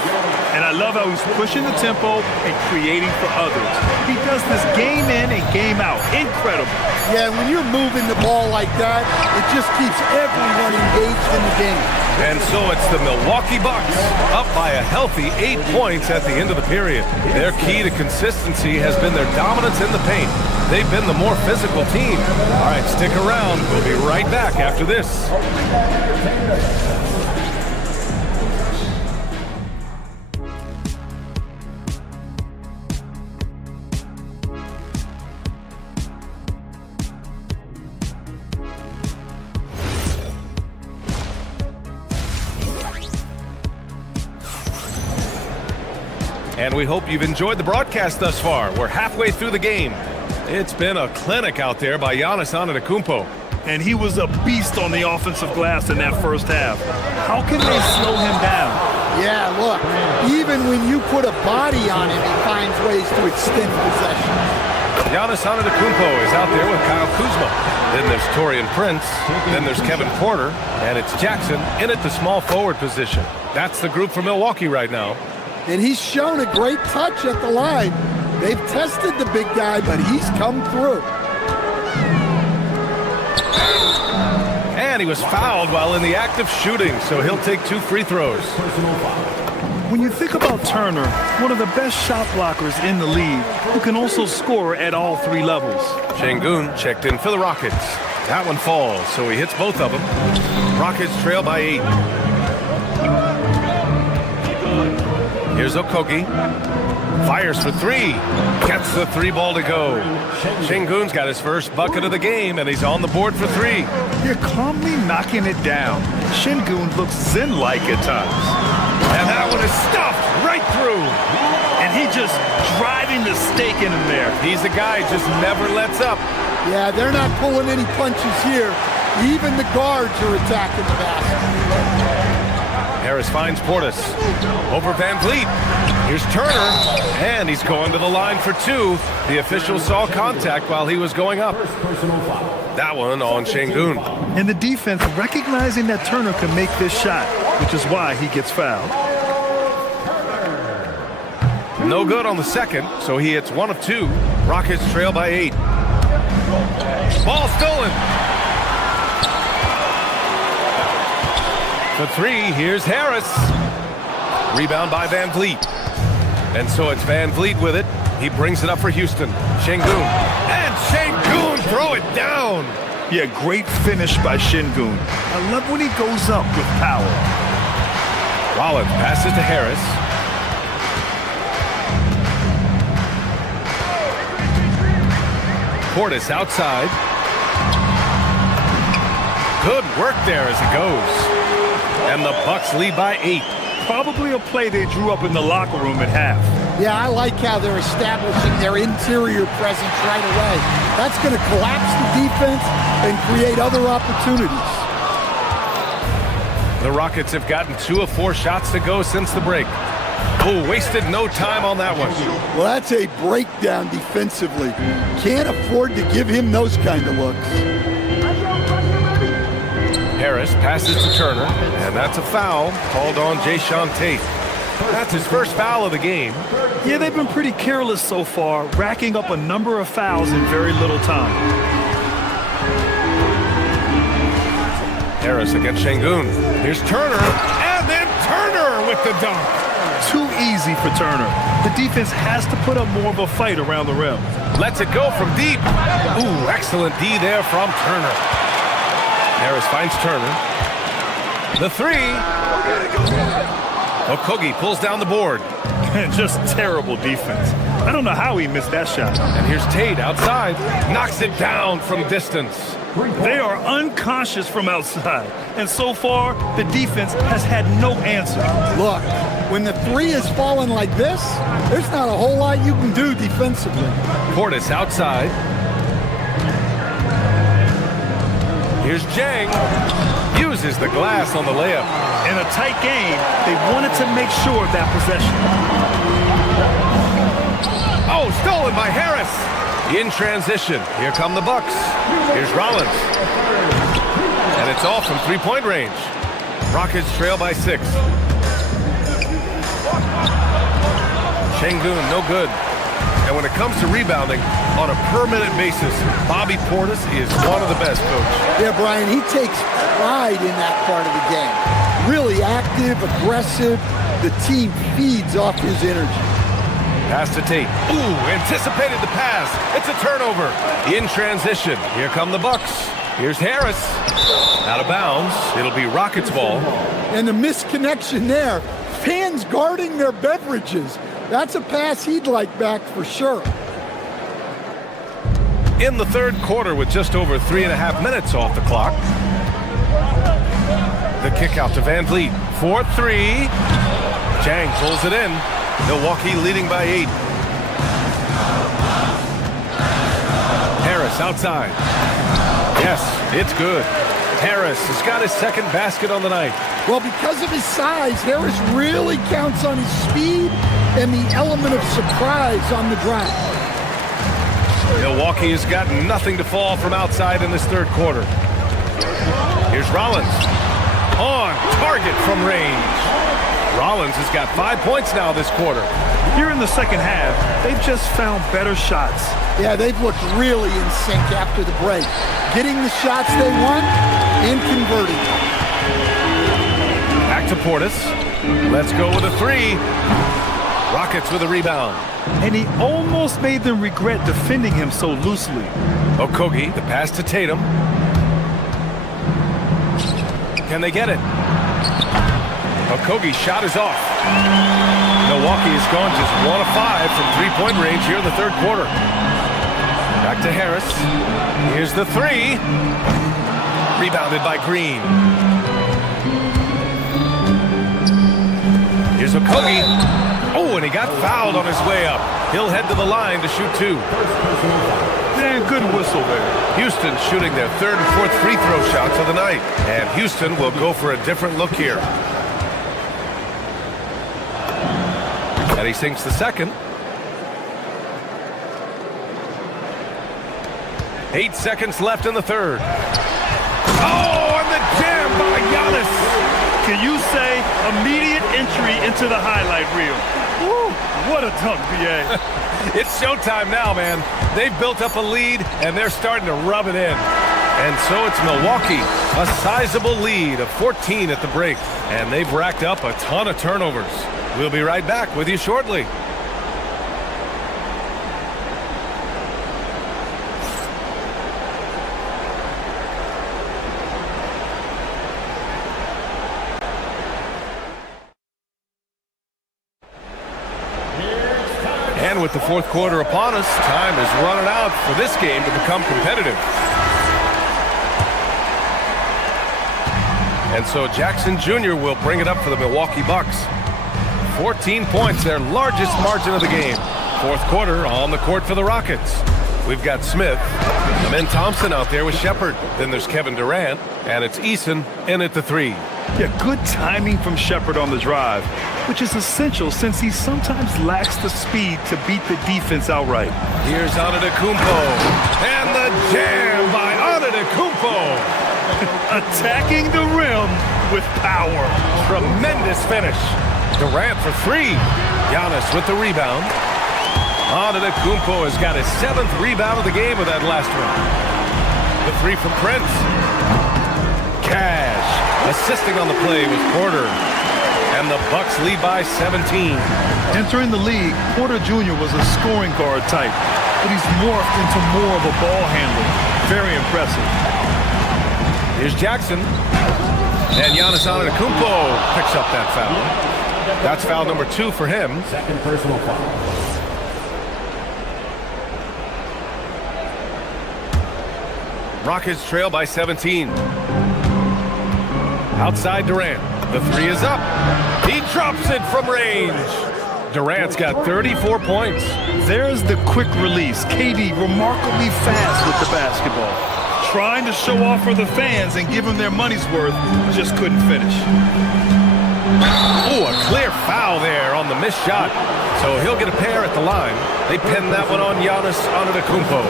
And I love how he's pushing the tempo and creating for others. He does this game in and game out. Incredible. Yeah, when you're moving the ball like that, it just keeps everyone engaged in the game. And so it's the Milwaukee Bucks up by a healthy 8 points at the end of the period. Their key to consistency has been their dominance in the paint. They've been the more physical team. All right, stick around. We'll be right back after this. And we hope you've enjoyed the broadcast thus far. We're halfway through the game. It's been a clinic out there by Giannis Antetokounmpo. And he was a beast on the offensive glass in that first half. How can they slow him down? Yeah, look, even when you put a body on him, he finds ways to extend possession. Giannis Antetokounmpo is out there with Kyle Kuzma. Then there's Taurean Prince. Then there's Kevin Porter. And it's Jackson in at the small forward position. That's the group for Milwaukee right now. And he's shown a great touch at the line. They've tested the big guy, but he's come through. And he was fouled while in the act of shooting, so he'll take 2 free throws. When you think about Turner, one of the best shot blockers in the league, who can also score at all 3 levels. Şengün checked in for the Rockets. That one falls, so he hits both of them. Rockets trail by 8. Here's Okogie. Fires for 3. Gets the 3-ball to go. Şengün's got his first bucket of the game, and he's on the board for 3. You're calmly knocking it down. Şengün looks zen-like at times. And that one is stuffed right through. And he just driving the stake in him there. He's the guy who just never lets up. Yeah, they're not pulling any punches here. Even the guards are attacking the basket. Harris finds Portis. Over Van Vliet. Here's Turner. And he's going to the line for 2. The official saw contact while he was going up. That one on Şengün. And the defense recognizing that Turner can make this shot, which is why he gets fouled. No good on the second, so he hits 1 of 2. Rockets trail by 8. Ball stolen. For 3, here's Harris. Rebound by Van Vliet. And so it's Van Vliet with it. He brings it up for Houston. Şengün. And Şengün throw it down. Yeah, great finish by Şengün. I love when he goes up with power. Rollins passes to Harris. Portis outside. Good work there as he goes. And the Bucks lead by 8. Probably a play they drew up in the locker room at half. Yeah, I like how they're establishing their interior presence right away. That's going to collapse the defense and create other opportunities. The Rockets have gotten 2 of 4 shots to go since the break. Oh, wasted no time on that one. Well, that's a breakdown defensively. Can't afford to give him those kind of looks. Harris passes to Turner, and that's a foul called on Jae'Sean Tate. That's his first foul of the game. Yeah, they've been pretty careless so far, racking up a number of fouls in very little time. Harris against Şengün. Here's Turner, and then Turner with the dunk. Too easy for Turner. The defense has to put up more of a fight around the rim. Lets it go from deep. Ooh, excellent D there from Turner. Harris finds Turner. The three. Okogie pulls down the board. Just terrible defense. I don't know how he missed that shot. And here's Tate outside. Knocks it down from distance. They are unconscious from outside. And so far, the defense has had no answer. Look, when the three is falling like this, there's not a whole lot you can do defensively. Portis outside. Here's Jang. Uses the glass on the layup. In a tight game, they wanted to make sure of that possession. Oh, stolen by Harris. In transition. Here come the Bucks. Here's Rollins. And it's off from three-point range. Rockets trail by 6. Şengün, no good. And when it comes to rebounding, on a per-minute basis, Bobby Portis is one of the best, Coach. Yeah, Brian, he takes pride in that part of the game. Really active, aggressive. The team feeds off his energy. Pass to Tate. Ooh, anticipated the pass. It's a turnover. In transition. Here come the Bucks. Here's Harris. Out of bounds. It'll be Rockets ball. And the misconnection there. Fans guarding their beverages. That's a pass he'd like back for sure. In the third quarter with just over 3.5 minutes off the clock. The kick out to Van Vliet. 4-3. Jang pulls it in. Milwaukee leading by 8. Harris outside. Yes, it's good. Harris has got his second basket on the night. Well, because of his size, Harris really counts on his speed and the element of surprise on the drive. Milwaukee has got nothing to fall from outside in this third quarter. Here's Rollins. On target from range. Rollins has got 5 points now this quarter. Here in the second half, they've just found better shots. Yeah, they've looked really in sync after the break. Getting the shots they want and converting. Back to Portis. Let's go with a 3. Rockets with a rebound. And he almost made them regret defending him so loosely. Okogie, the pass to Tatum. Can they get it? Okogie's shot is off. Milwaukee has gone just 1 of 5 from three-point range here in the third quarter. Back to Harris. Here's the 3. Rebounded by Green. Here's Okogie. Oh, and he got fouled on his way up. He'll head to the line to shoot 2. Man, good whistle there. Houston shooting their third and fourth free throw shots of the night. And Houston will go for a different look here. And he sinks the second. 8 seconds left in the third. Oh, and the jam by Giannis. Can you say immediate entry into the highlight reel? Woo, what a dunk, B.A. It's showtime now, man. They've built up a lead, and they're starting to rub it in. And so it's Milwaukee, a sizable lead of 14 at the break. And they've racked up a ton of turnovers. We'll be right back with you shortly. And with the fourth quarter upon us, time is running out for this game to become competitive. And so Jackson Jr. will bring it up for the Milwaukee Bucks. 14 points, their largest margin of the game. Fourth quarter on the court for the Rockets. We've got Smith, and then Thompson out there with Shepard. Then there's Kevin Durant, and it's Eason in at the 3. Yeah, good timing from Shepard on the drive, which is essential since he sometimes lacks the speed to beat the defense outright. Here's Antetokounmpo, and the jam by Antetokounmpo. Attacking the rim with power. Tremendous finish. Durant for 3. Giannis with the rebound. Antetokounmpo has got his 7th rebound of the game with that last one. The 3 from Prince. cash. Assisting on the play was Porter. And the Bucks lead by 17. Entering the league, Porter Jr. was a scoring guard type, but he's morphed into more of a ball handler. Very impressive. Here's Jackson. And Giannis Antetokounmpo picks up that foul. That's foul number 2 for him. Second personal foul. Rockets trail by 17. Outside Durant. The 3 is up. He drops it from range. Durant's got 34 points. There's the quick release. KD remarkably fast with the basketball. Trying to show off for the fans and give them their money's worth, just couldn't finish. Oh, a clear foul there on the missed shot. So he'll get a pair at the line. They pin that one on Giannis Antetokounmpo.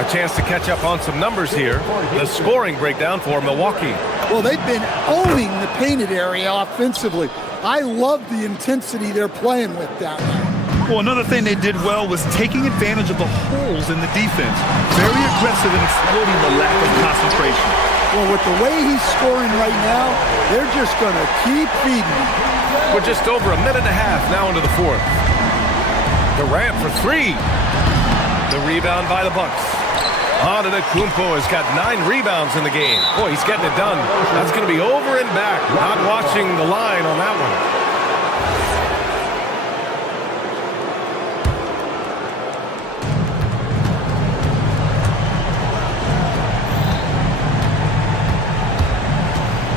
A chance to catch up on some numbers here. The scoring breakdown for Milwaukee. Well, they've been owning the painted area offensively. I love the intensity they're playing with down there. Well, another thing they did well was taking advantage of the holes in the defense. Very aggressive in exploiting the lack of concentration. Well, with the way he's scoring right now, they're just going to keep feeding him. We're just over a minute and a half now into the 4th. Durant for 3. The rebound by the Bucks. Antetokounmpo has got 9 rebounds in the game. Boy, he's getting it done. That's going to be over and back. Not watching the line on that one.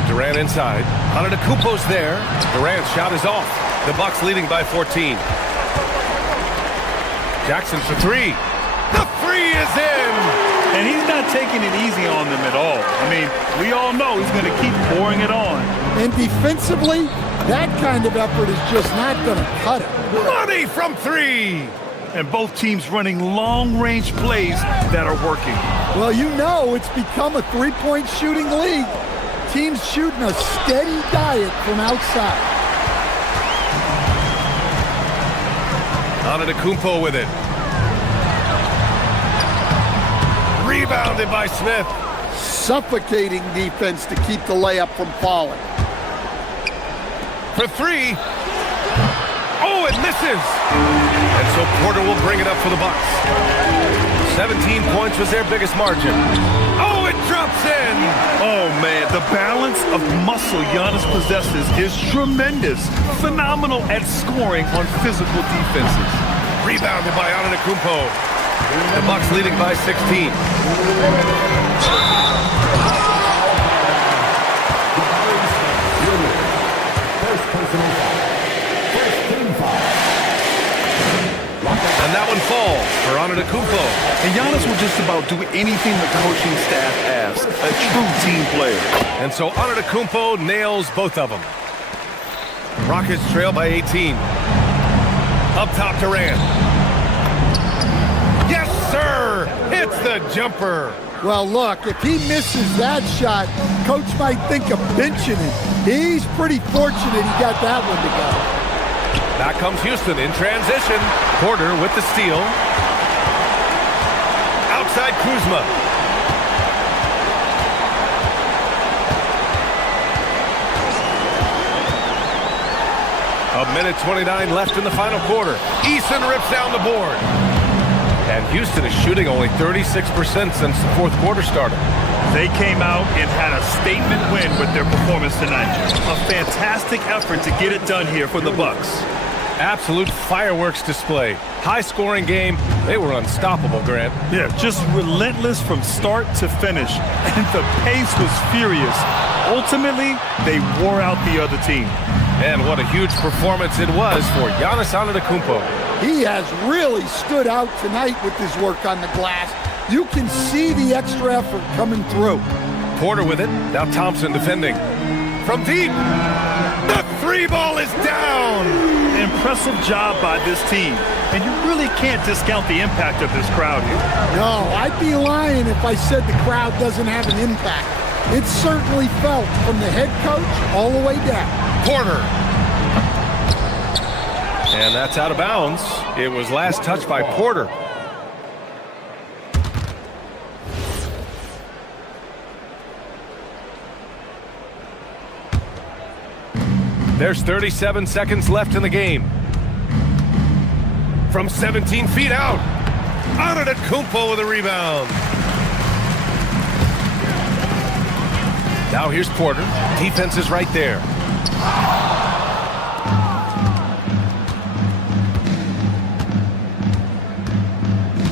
Durant inside. Antetokounmpo's there. Durant's shot is off. The Bucks leading by 14. Jackson for 3. The 3 is in! And he's not taking it easy on them at all. I mean, we all know he's going to keep pouring it on. And defensively, that kind of effort is just not going to cut it. Money from 3! And both teams running long-range plays that are working. Well, you know it's become a three-point shooting league. Teams shooting a steady diet from outside. Antetokounmpo with it. Rebounded by Smith. Suffocating defense to keep the layup from falling. For 3. Oh, it misses. And so Porter will bring it up for the Bucks. 17 points was their biggest margin. Oh, it drops in. Oh, man, the balance of muscle Giannis possesses is tremendous. Phenomenal at scoring on physical defenses. Rebounded by Antetokounmpo. The Bucks leading by 16. And that one falls for Antetokounmpo. And Giannis will just about do anything the coaching staff asks. A true team player. And so Antetokounmpo nails both of them. Rockets trail by 18. Up top, Durant. Yes, sir! Hits the jumper. Well, look, if he misses that shot, coach might think of benching him. He's pretty fortunate he got that one to go. Back comes Houston in transition. Porter with the steal. Outside Kuzma. A minute 29 left in the final quarter. Eason rips down the board. And Houston is shooting only 36% since the 4th quarter started. They came out and had a statement win with their performance tonight. A fantastic effort to get it done here for the Bucks. Absolute fireworks display. High-scoring game. They were unstoppable, Grant. Yeah, just relentless from start to finish. And the pace was furious. Ultimately, they wore out the other team. And what a huge performance it was for Giannis Antetokounmpo. He has really stood out tonight with his work on the glass. You can see the extra effort coming through. Porter with it. Now Thompson defending. From deep. The 3 ball is down. Impressive job by this team. And you really can't discount the impact of this crowd here. No, I'd be lying if I said the crowd doesn't have an impact. It's certainly felt from the head coach all the way down. Porter. And that's out of bounds. It was last touched by Porter. There's 37 seconds left in the game. From 17 feet out. Antetokounmpo with a rebound. Now here's Porter. Defense is right there.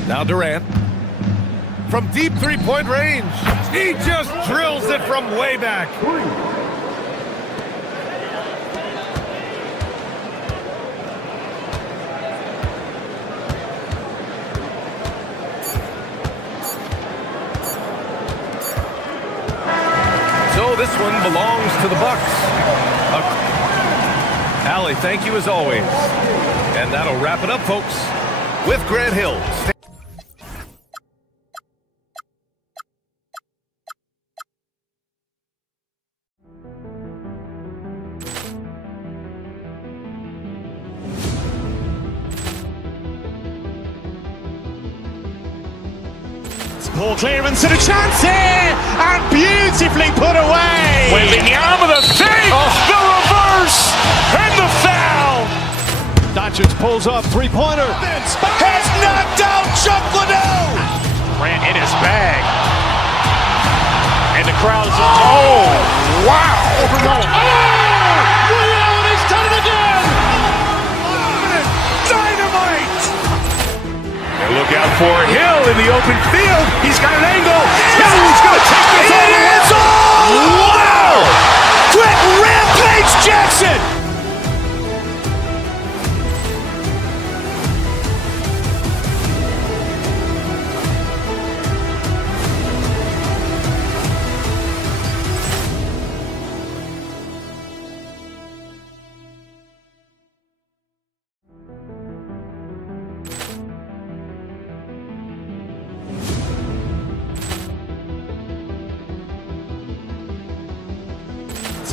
Now Durant. From deep three-point range. He just drills it from way back. So this one belongs to the Bucks. Allie, thank you as always. And that'll wrap it up, folks, with Grant Hill. Ball clearance and a chance here, and beautifully put away. Wembanyama the fake, the reverse, and the foul. Doncic pulls up, three-pointer. Has knocked out Chuck Liddell. Grant in his bag. And the crowd is, oh, wow. He's done it again. Dynamite. And look out for Hill in the open field. He's got an angle. Hill's going to take this all the way. Wow. Quick rampage Jackson.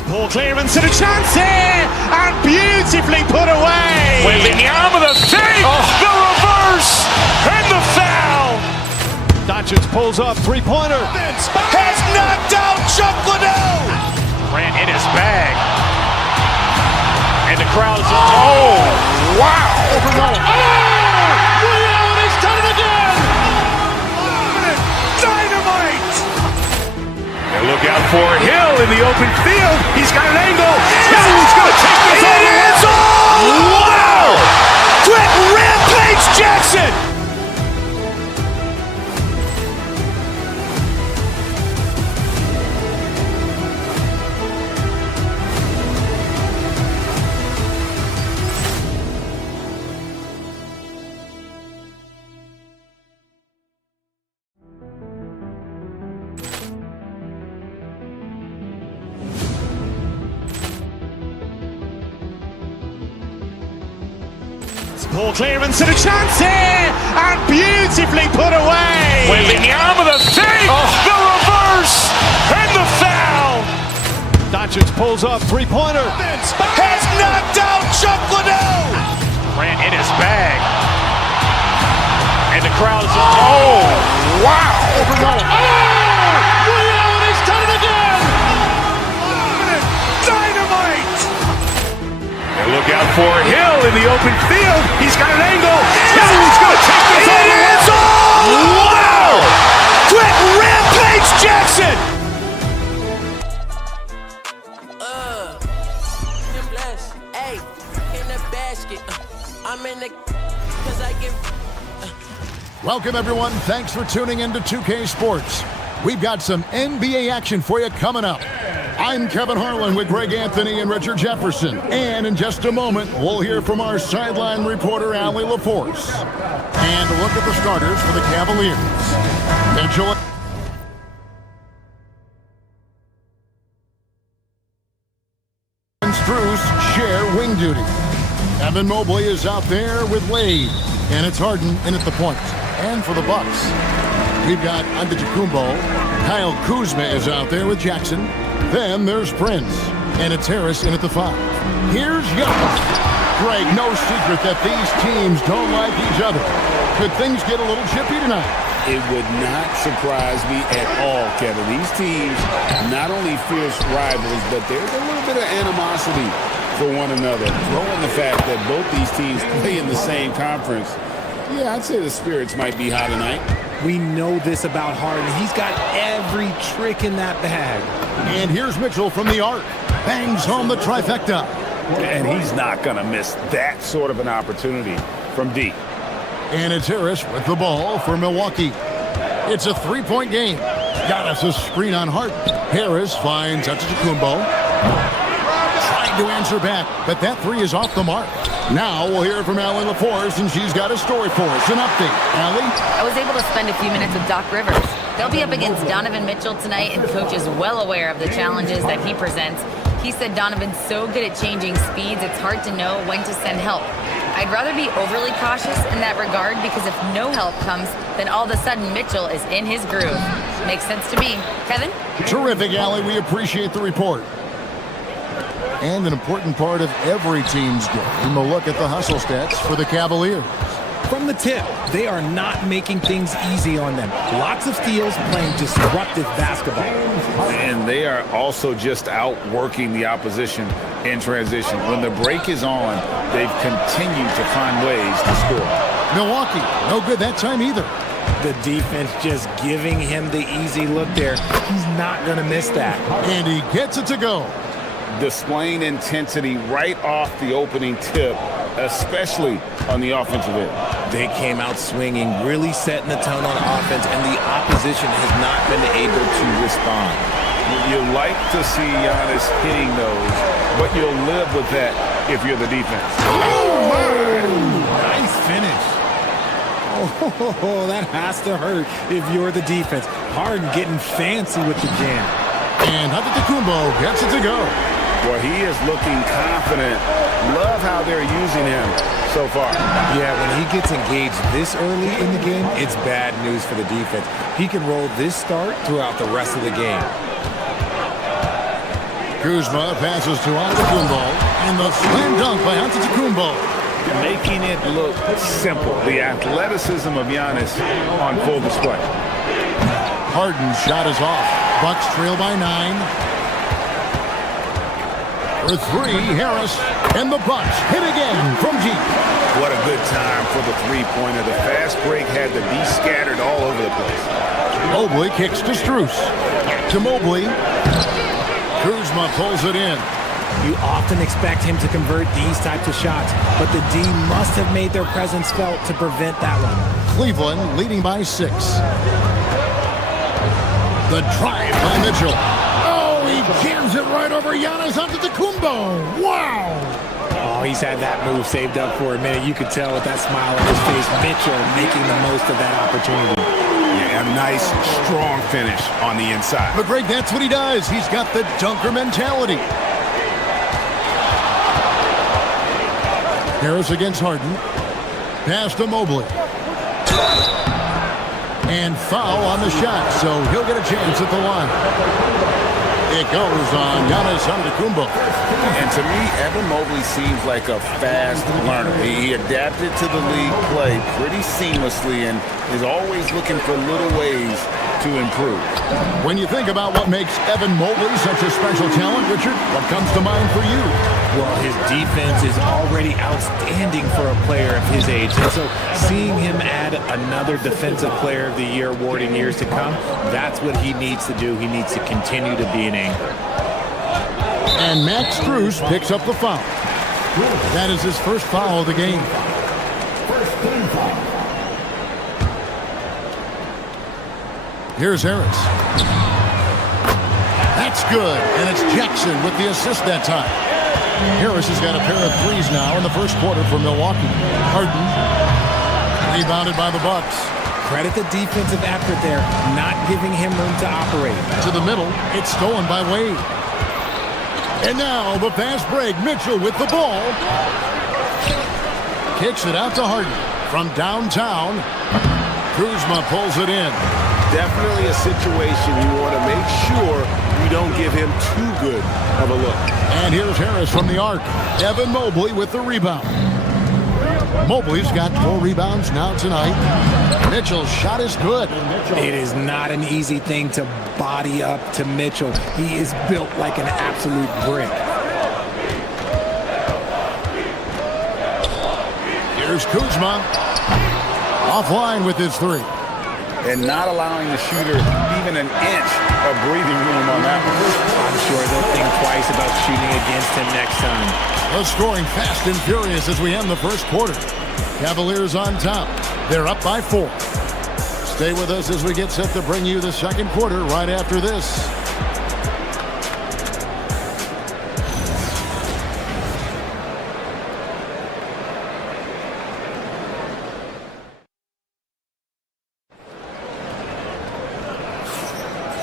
Ball clearance and a chance here, and beautifully put away. Wembanyama the fake, the reverse, and the foul. Doncic pulls up, three-pointer. Has knocked out Chuck Liddell. Grant in his bag. And the crowd is, oh, wow. He's done it again. Dynamite. And look out for Hill in the open field. He's got an angle. Hill's going to take this all the way. Wow. Quick rampage Jackson. Ball clearance and a chance here, and beautifully put away. Wembanyama the fake, the reverse, and the foul. Doncic pulls up, three-pointer. Has knocked out Chuck Liddell. Grant in his bag. And the crowd is, oh, wow. He's done it again. Dynamite. And look out for Hill in the open field. He's got an angle. Hill's going to take this all the way. Wow. Quick rampage Jackson. Hey, in the basket. I'm in the, cause I give. Welcome, everyone. Thanks for tuning in to 2K Sports. We've got some NBA action for you coming up. I'm Kevin Harlan with Greg Anthony and Richard Jefferson. And in just a moment, we'll hear from our sideline reporter, Allie LaForce. And look at the starters for the Cavaliers. Enjoy. And Strus share wing duty. Evan Mobley is out there with Wade. And it's Harden in at the point. And for the Bucks, we've got Antetokounmpo. Kyle Kuzma is out there with Jackson. Then there's Prince. And it's Harris in at the 5. Here's Giannis. Greg, no secret that these teams don't like each other. Could things get a little chippy tonight? It would not surprise me at all, Kevin. These teams, not only fierce rivals, but there's a little bit of animosity for one another. Throw in the fact that both these teams play in the same conference. Yeah, I'd say the spirits might be high tonight. We know this about Harden. He's got every trick in that bag. And here's Mitchell from the arc. Bangs home the trifecta. And he's not going to miss that sort of an opportunity from deep. And it's Harris with the ball for Milwaukee. It's a three-point game. Giannis a screen on Harden. Harris finds Antetokounmpo. Trying to answer back, but that three is off the mark. Now we'll hear from Allie LaForce, and she's got a story for us. An update. Allie? I was able to spend a few minutes with Doc Rivers. They'll be up against Donovan Mitchell tonight, and Coach is well aware of the challenges that he presents. He said Donovan's so good at changing speeds, it's hard to know when to send help. I'd rather be overly cautious in that regard because if no help comes, then all of a sudden Mitchell is in his groove. Makes sense to me. Kevin? Terrific, Allie. We appreciate the report. And an important part of every team's game, a look at the hustle stats for the Cavaliers. From the tip, they are not making things easy on them. Lots of steals, playing disruptive basketball. And they are also just outworking the opposition in transition. When the break is on, they've continued to find ways to score. Milwaukee, no good that time either. The defense just giving him the easy look there. He's not going to miss that. And he gets it to go. Displaying intensity right off the opening tip, especially on the offensive end. They came out swinging, really setting the tone on offense, and the opposition has not been able to respond. You like to see Giannis hitting those, but you'll live with that if you're the defense. Oh, nice finish. Oh, that has to hurt if you're the defense. Harden getting fancy with the jam. And Antetokounmpo gets it to go. Boy, he is looking confident. Love how they're using him so far. Yeah, when he gets engaged this early in the game, it's bad news for the defense. He can roll this start throughout the rest of the game. Kuzma passes to Antetokounmpo, and the slam dunk by Antetokounmpo. Making it look simple. The athleticism of Giannis on full display. Harden's shot is off. Bucks trail by 9. For three, Harris, and the Bucks hit again from deep. What a good time for the three-pointer. The fast break had to be scattered all over the place. Mobley kicks to Strus. To Mobley. Kuzma pulls it in. You often expect him to convert these types of shots, but the D must have made their presence felt to prevent that one. Cleveland leading by 6. The drive by Mitchell. Oh, he jams it right over Giannis Antetokounmpo. Wow! Oh, he's had that move saved up for a minute. You could tell with that smile on his face, Mitchell making the most of that opportunity. Yeah, a nice, strong finish on the inside. But Greg, that's what he does. He's got the dunker mentality. Harris against Harden. Pass to Mobley. And foul on the shot, so he'll get a chance at the line. It goes on Giannis Antetokounmpo. And to me, Evan Mobley seems like a fast learner. He adapted to the league play pretty seamlessly and is always looking for little ways to improve. When you think about what makes Evan Mobley such a special talent, Richard, what comes to mind for you? Well, his defense is already outstanding for a player of his age. And so seeing him add another Defensive Player of the Year award in years to come, that's what he needs to do. He needs to continue to be an anchor. And Max Strus picks up the foul. That is his first foul of the game. Here's Harris. That's good, and it's Jackson with the assist that time. Harris has got a pair of threes now in the first quarter for Milwaukee. Harden, rebounded by the Bucks. Credit the defensive effort there, not giving him room to operate. To the middle, it's stolen by Wade. And now the fast break. Mitchell with the ball. Kicks it out to Harden. From downtown, Kuzma pulls it in. Definitely a situation you want to make sure you don't give him too good of a look. And here's Harris from the arc. Evan Mobley with the rebound. Mobley's got 4 rebounds now tonight. Mitchell's shot is good. It is not an easy thing to body up to Mitchell. He is built like an absolute brick. Here's Kuzma. Offline with his three. And not allowing the shooter even an inch of breathing room on that one. I'm sure they'll think twice about shooting against him next time. The scoring fast and furious as we end the first quarter. Cavaliers on top. They're up by 4. Stay with us as we get set to bring you the second quarter right after this.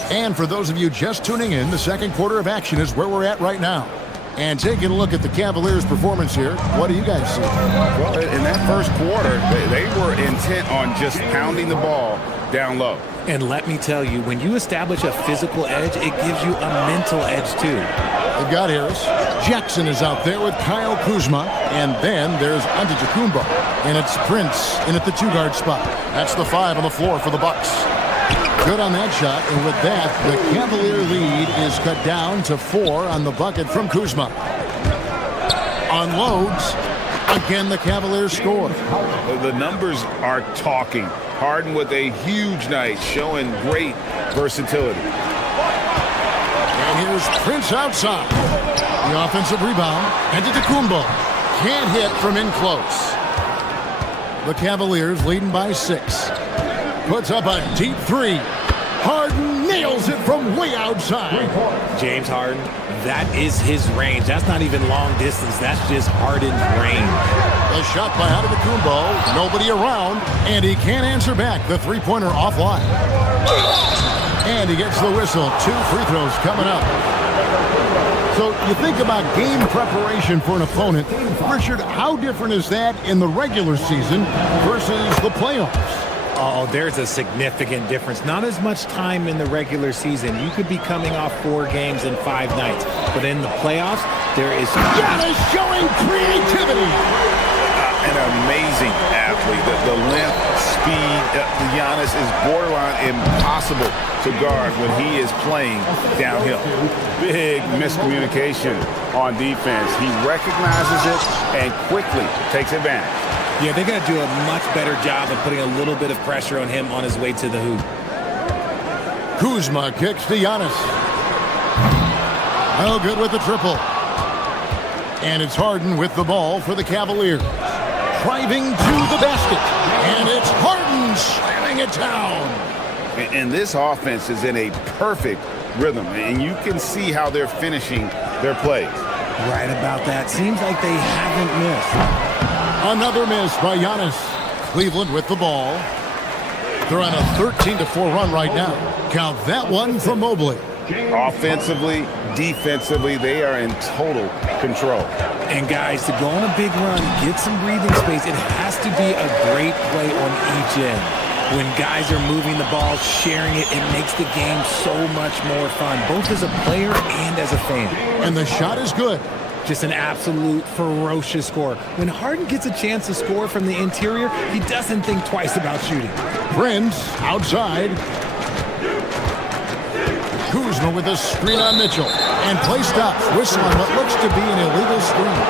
And for those of you just tuning in, the second quarter of action is where we're at right now. And taking a look at the Cavaliers' performance here, what do you guys see? Well, in that first quarter, they were intent on just pounding the ball down low. And let me tell you, when you establish a physical edge, it gives you a mental edge too. They've got Harris. Jackson is out there with Kyle Kuzma. And then there's Antetokounmpo. And it's Prince in at the 2-guard spot. That's the 5 on the floor for the Bucks. Good on that shot, and with that, the Cavalier lead is cut down to 4 on the bucket from Kuzma. Unloads. Again, the Cavaliers score. The numbers are talking. Harden with a huge night, showing great versatility. And here's Prince outside. The offensive rebound. Antetokounmpo can't hit from in close. The Cavaliers leading by 6. Puts up a deep 3. Harden nails it from way outside. James Harden, that is his range. That's not even long distance. That's just Harden's range. The shot by Antetokounmpo. Nobody around, and he can't answer back. The three-pointer offline. And he gets the whistle. 2 free throws coming up. So you think about game preparation for an opponent. Richard, how different is that in the regular season versus the playoffs? Oh, there's a significant difference. Not as much time in the regular season. You could be coming off 4 games in 5 nights. But in the playoffs, there is... Giannis showing creativity. An amazing athlete. The length, speed. Giannis is borderline impossible to guard when he is playing downhill. Big miscommunication on defense. He recognizes it and quickly takes advantage. Yeah, they got to do a much better job of putting a little bit of pressure on him on his way to the hoop. Kuzma kicks to Giannis. No good with the triple. And it's Harden with the ball for the Cavaliers. Driving to the basket. And it's Harden slamming it down. And this offense is in a perfect rhythm. And you can see how they're finishing their plays. Right about that. Seems like they haven't missed. Another miss by Giannis. Cleveland with the ball. They're on a 13-4 run right now. Count that one from Mobley. Offensively, defensively, they are in total control. And guys, to go on a big run, get some breathing space, it has to be a great play on each end. When guys are moving the ball, sharing it, it makes the game so much more fun, both as a player and as a fan. And the shot is good. Just an absolute ferocious score. When Harden gets a chance to score from the interior, he doesn't think twice about shooting. Prince outside. Kuzma with a screen on Mitchell. And play stops. Whistle on what looks to be an illegal screen.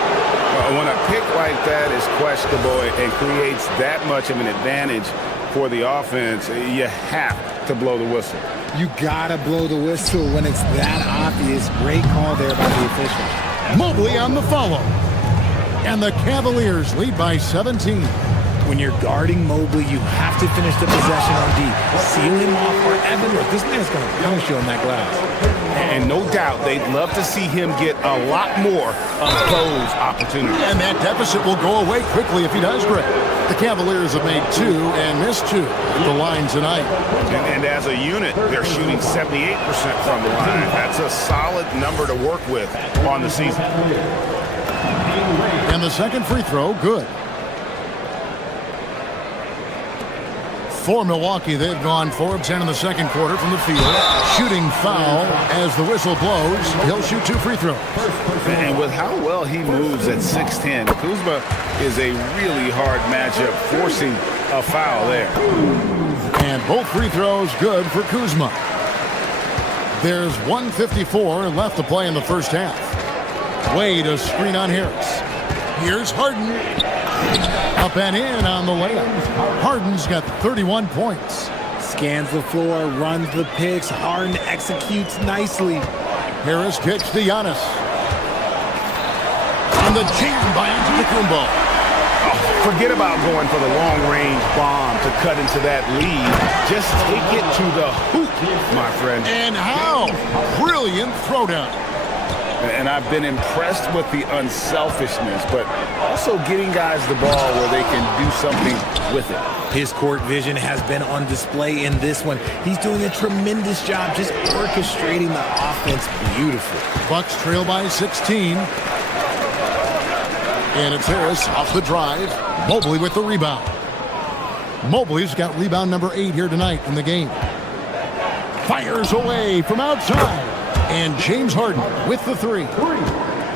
When a pick like that is questionable and creates that much of an advantage for the offense, you have to blow the whistle. You gotta blow the whistle when it's that obvious. Great call there by the official. Mobley on the follow. And the Cavaliers lead by 17. When you're guarding Mobley, you have to finish the possession on D. Seal him off, or Evan, look, this man's going to punish you on that glass. And no doubt, they'd love to see him get a lot more of those opportunities. And that deficit will go away quickly if he does, Greg. The Cavaliers have made 2 and missed 2 at the line tonight. And as a unit, they're shooting 78% from the line. That's a solid number to work with on the season. And the second free throw, good. For Milwaukee, they've gone 4 of 10 in the second quarter from the field. Shooting foul as the whistle blows. He'll shoot 2 free throws. And with how well he moves at 6'10", Kuzma is a really hard matchup, forcing a foul there. And both free throws good for Kuzma. There's 1:54 left to play in the first half. Wade a screen on Harris. Here's Harden. Up and in on the layup. Harden's got 31 points. Scans the floor, runs the picks. Harden executes nicely. Harris kicks to Giannis. And the jam by Antetokounmpo. Forget about going for the long-range bomb to cut into that lead. Just take it to the hoop, my friend. And how? Brilliant throwdown. And I've been impressed with the unselfishness, but also getting guys the ball where they can do something with it. His court vision has been on display in this one. He's doing a tremendous job just orchestrating the offense beautifully. Bucks trail by 16. And it's Harris off the drive. Mobley with the rebound. Mobley's got rebound number 8 here tonight in the game. Fires away from outside. And James Harden with the 3.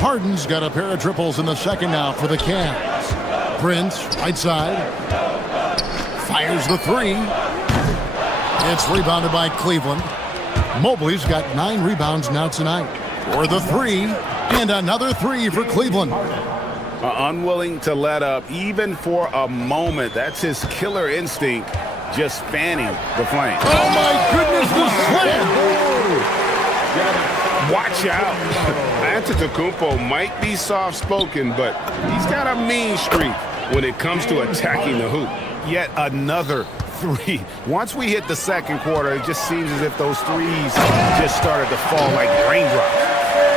Harden's got a pair of triples in the second now for the Cavs. Prince, right side. Fires the 3. It's rebounded by Cleveland. Mobley's got 9 rebounds now tonight. For the 3. And another 3 for Cleveland. Unwilling to let up even for a moment. That's his killer instinct, just fanning the flame. Oh my goodness, the slam! Watch out. Antetokounmpo might be soft-spoken, but he's got a mean streak when it comes to attacking the hoop. Yet another 3. Once we hit the second quarter, it just seems as if those threes just started to fall like raindrops.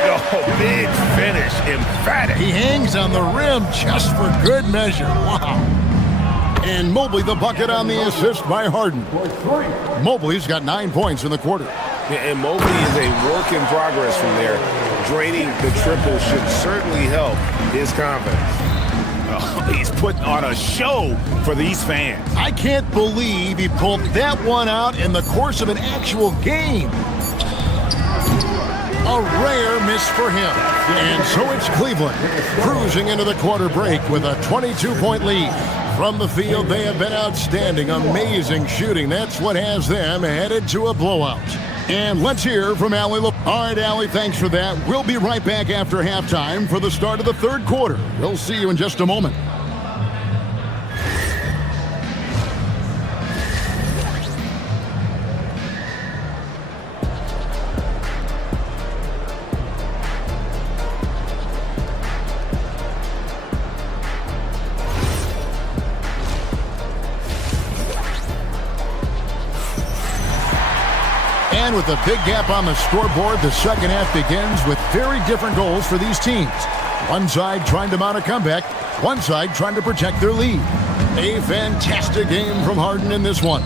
Oh, big finish, emphatic. He hangs on the rim just for good measure. Wow. And Mobley the bucket on the assist by Harden. Mobley's got 9 points in the quarter. And Mobley is a work in progress from there. Draining the triple should certainly help his confidence. Oh, he's putting on a show for these fans. I can't believe he pulled that one out in the course of an actual game. A rare miss for him. And so it's Cleveland cruising into the quarter break with a 22-point lead. From the field, they have been outstanding. Amazing shooting. That's what has them headed to a blowout. And let's hear from Allie. All right, Allie, thanks for that. We'll be right back after halftime for the start of the third quarter. We'll see you in just a moment. And with a big gap on the scoreboard, the second half begins with very different goals for these teams. One side trying to mount a comeback, one side trying to protect their lead. A fantastic game from Harden in this one.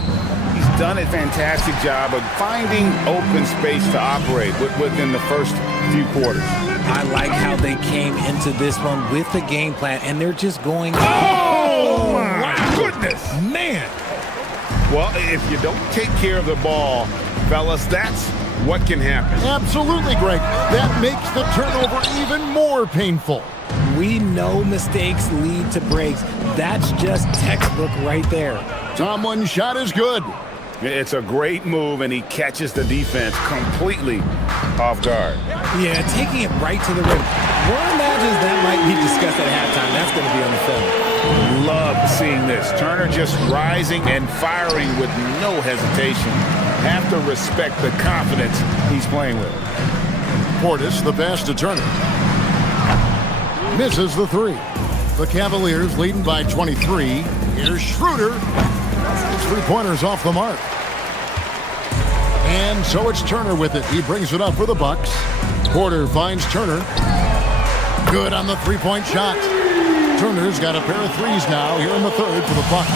He's done a fantastic job of finding open space to operate within the first few quarters. I like how they came into this one with the game plan, and they're just going... Oh, my goodness! Man! Well, if you don't take care of the ball, fellas, that's what can happen. Absolutely, Greg. That makes the turnover even more painful. We know mistakes lead to breaks. That's just textbook right there. Someone's shot is good. It's a great move, and he catches the defense completely off guard. Yeah, taking it right to the rim. One imagines that might be discussed at halftime. That's going to be on the film. Love seeing this. Turner just rising and firing with no hesitation. Have to respect the confidence he's playing with. Portis, the pass to Turner. Misses the 3. The Cavaliers leading by 23. Here's Schroeder. 3-pointers off the mark. And so it's Turner with it. He brings it up for the Bucks. Porter finds Turner. Good on the 3-point shot. Turner's got a pair of threes now here in the third for the Bucks.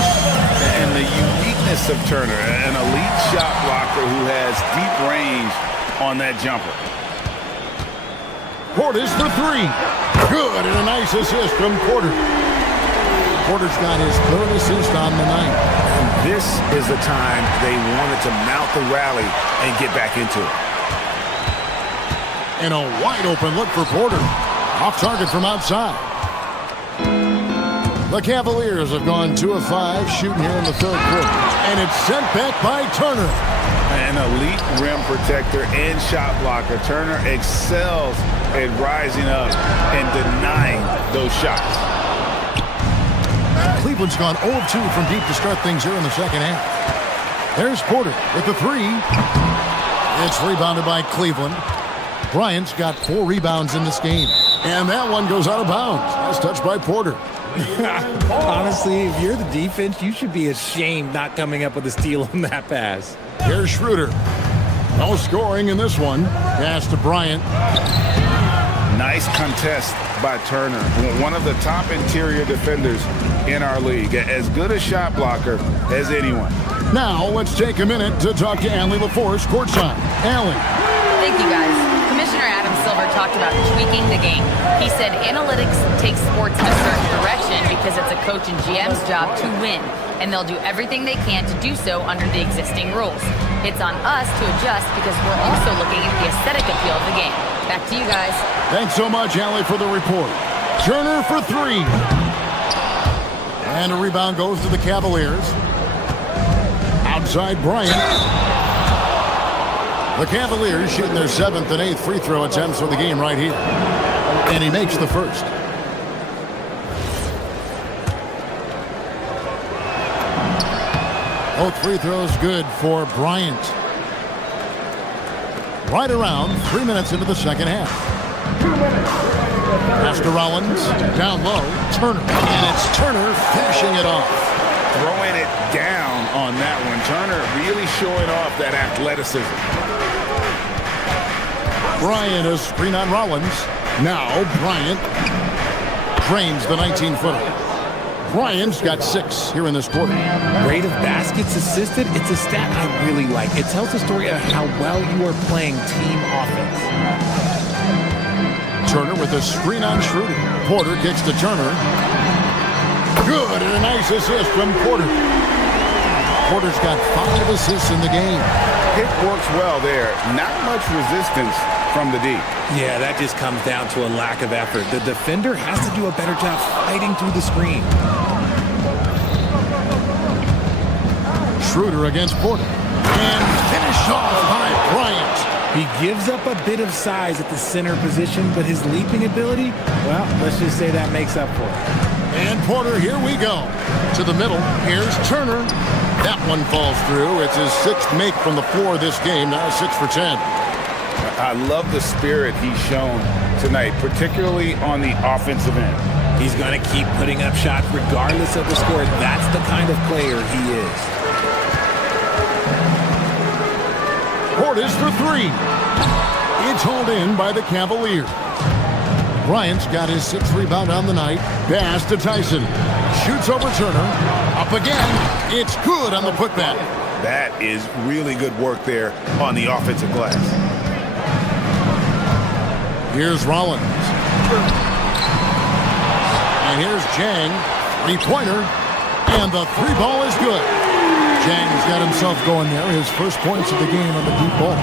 And the uniqueness of Turner, an elite shot blocker who has deep range on that jumper. Porter's for 3. Good, and a nice assist from Porter. Porter's got his third assist on the night. And this is the time they wanted to mount the rally and get back into it. And a wide open look for Porter. Off target from outside. The Cavaliers have gone 2 of 5 shooting here in the third quarter. And it's sent back by Turner. An elite rim protector and shot blocker. Turner excels at rising up and denying those shots. Cleveland's gone 0 of 2 from deep to start things here in the second half. There's Porter with the three. It's rebounded by Cleveland. Bryant's got 4 rebounds in this game. And that one goes out of bounds. Nice touch by Porter. Honestly, if you're the defense, you should be ashamed not coming up with a steal on that pass. Here's Schroeder. No scoring in this one. Pass to Bryant. Nice contest by Turner, one of the top interior defenders in our league. As good a shot blocker as anyone. Now, let's take a minute to talk to Allie LaForce courtside. Allie. Thank you, guys. Commissioner Adam Silver talked about tweaking the game. He said analytics takes sports in a certain direction because it's a coach and GM's job to win, and they'll do everything they can to do so under the existing rules. It's on us to adjust because we're also looking at the aesthetic appeal of the game. Back to you guys. Thanks so much, Allie, for the report. Turner for 3. And a rebound goes to the Cavaliers. Outside Bryant. The Cavaliers shooting their 7th and 8th free throw attempts for the game right here. And he makes the first. Both free throws good for Bryant. Right around 3 minutes into the second half. Pass to Rollins. Down low. Turner. And it's Turner finishing it off. Throwing it down on that one. Turner really showing off that athleticism. Bryant a screen on Rollins. Now Bryant drains the 19-footer. Bryant's got 6 here in this quarter. Rate of baskets assisted, it's a stat I really like. It tells the story of how well you are playing team offense. Turner with a screen on Schroeder. Porter kicks to Turner. Good, and a nice assist from Porter. Porter's got 5 assists in the game. It works well there. Not much resistance from the D. Yeah, that just comes down to a lack of effort. The defender has to do a better job fighting through the screen. Schroeder against Porter. And finished off by Bryant. He gives up a bit of size at the center position, but his leaping ability, well, let's just say that makes up for it. And Porter, here we go. To the middle, here's Turner. That one falls through. It's his 6th make from the floor this game, now 6 for 10. I love the spirit he's shown tonight, particularly on the offensive end. He's going to keep putting up shots regardless of the score. That's the kind of player he is. Portis for 3. It's hauled in by the Cavaliers. Bryant's got his 6th rebound on the night. Pass to Tyson. Shoots over Turner. Up again. It's good on the putback. That is really good work there on the offensive glass. Here's Rollins. And here's Jang. 3-pointer. And the 3 ball is good. Jang's got himself going there. His first points of the game on the deep ball.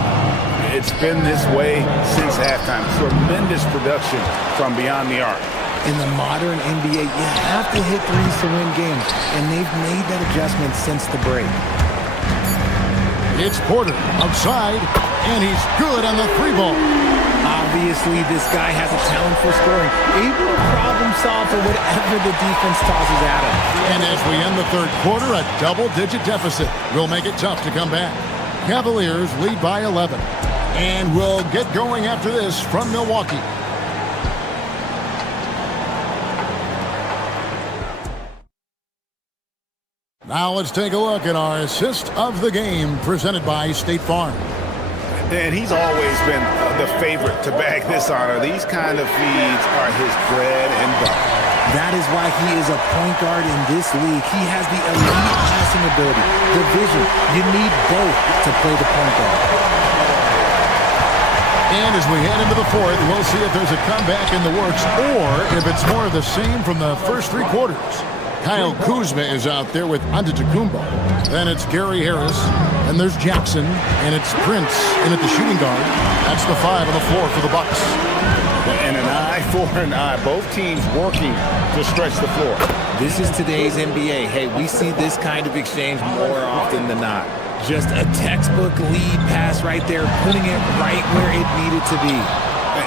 It's been this way since halftime. Tremendous production from beyond the arc. In the modern NBA, you have to hit threes to win games, and they've made that adjustment since the break. It's Porter outside, and he's good on the 3 ball. Obviously, this guy has a talent for scoring, able to problem solve for whatever the defense tosses at him. And as we end the 3rd quarter, a double-digit deficit will make it tough to come back. Cavaliers lead by 11. And we'll get going after this from Milwaukee. Now let's take a look at our assist of the game presented by State Farm. And he's always been the favorite to bag this honor. These kind of feeds are his bread and butter. That is why he is a point guard in this league. He has the elite passing ability, the vision. You need both to play the point guard. And as we head into the 4th, we'll see if there's a comeback in the works or if it's more of the same from the first 3 quarters. Kyle Kuzma is out there with Antetokounmpo. Then it's Gary Harris. And there's Jackson. And it's Prince in at the shooting guard. That's the 5 on the floor for the Bucks. And an eye for an eye. Both teams working to stretch the floor. This is today's NBA. Hey, we see this kind of exchange more often than not. Just a textbook lead pass right there, putting it right where it needed to be.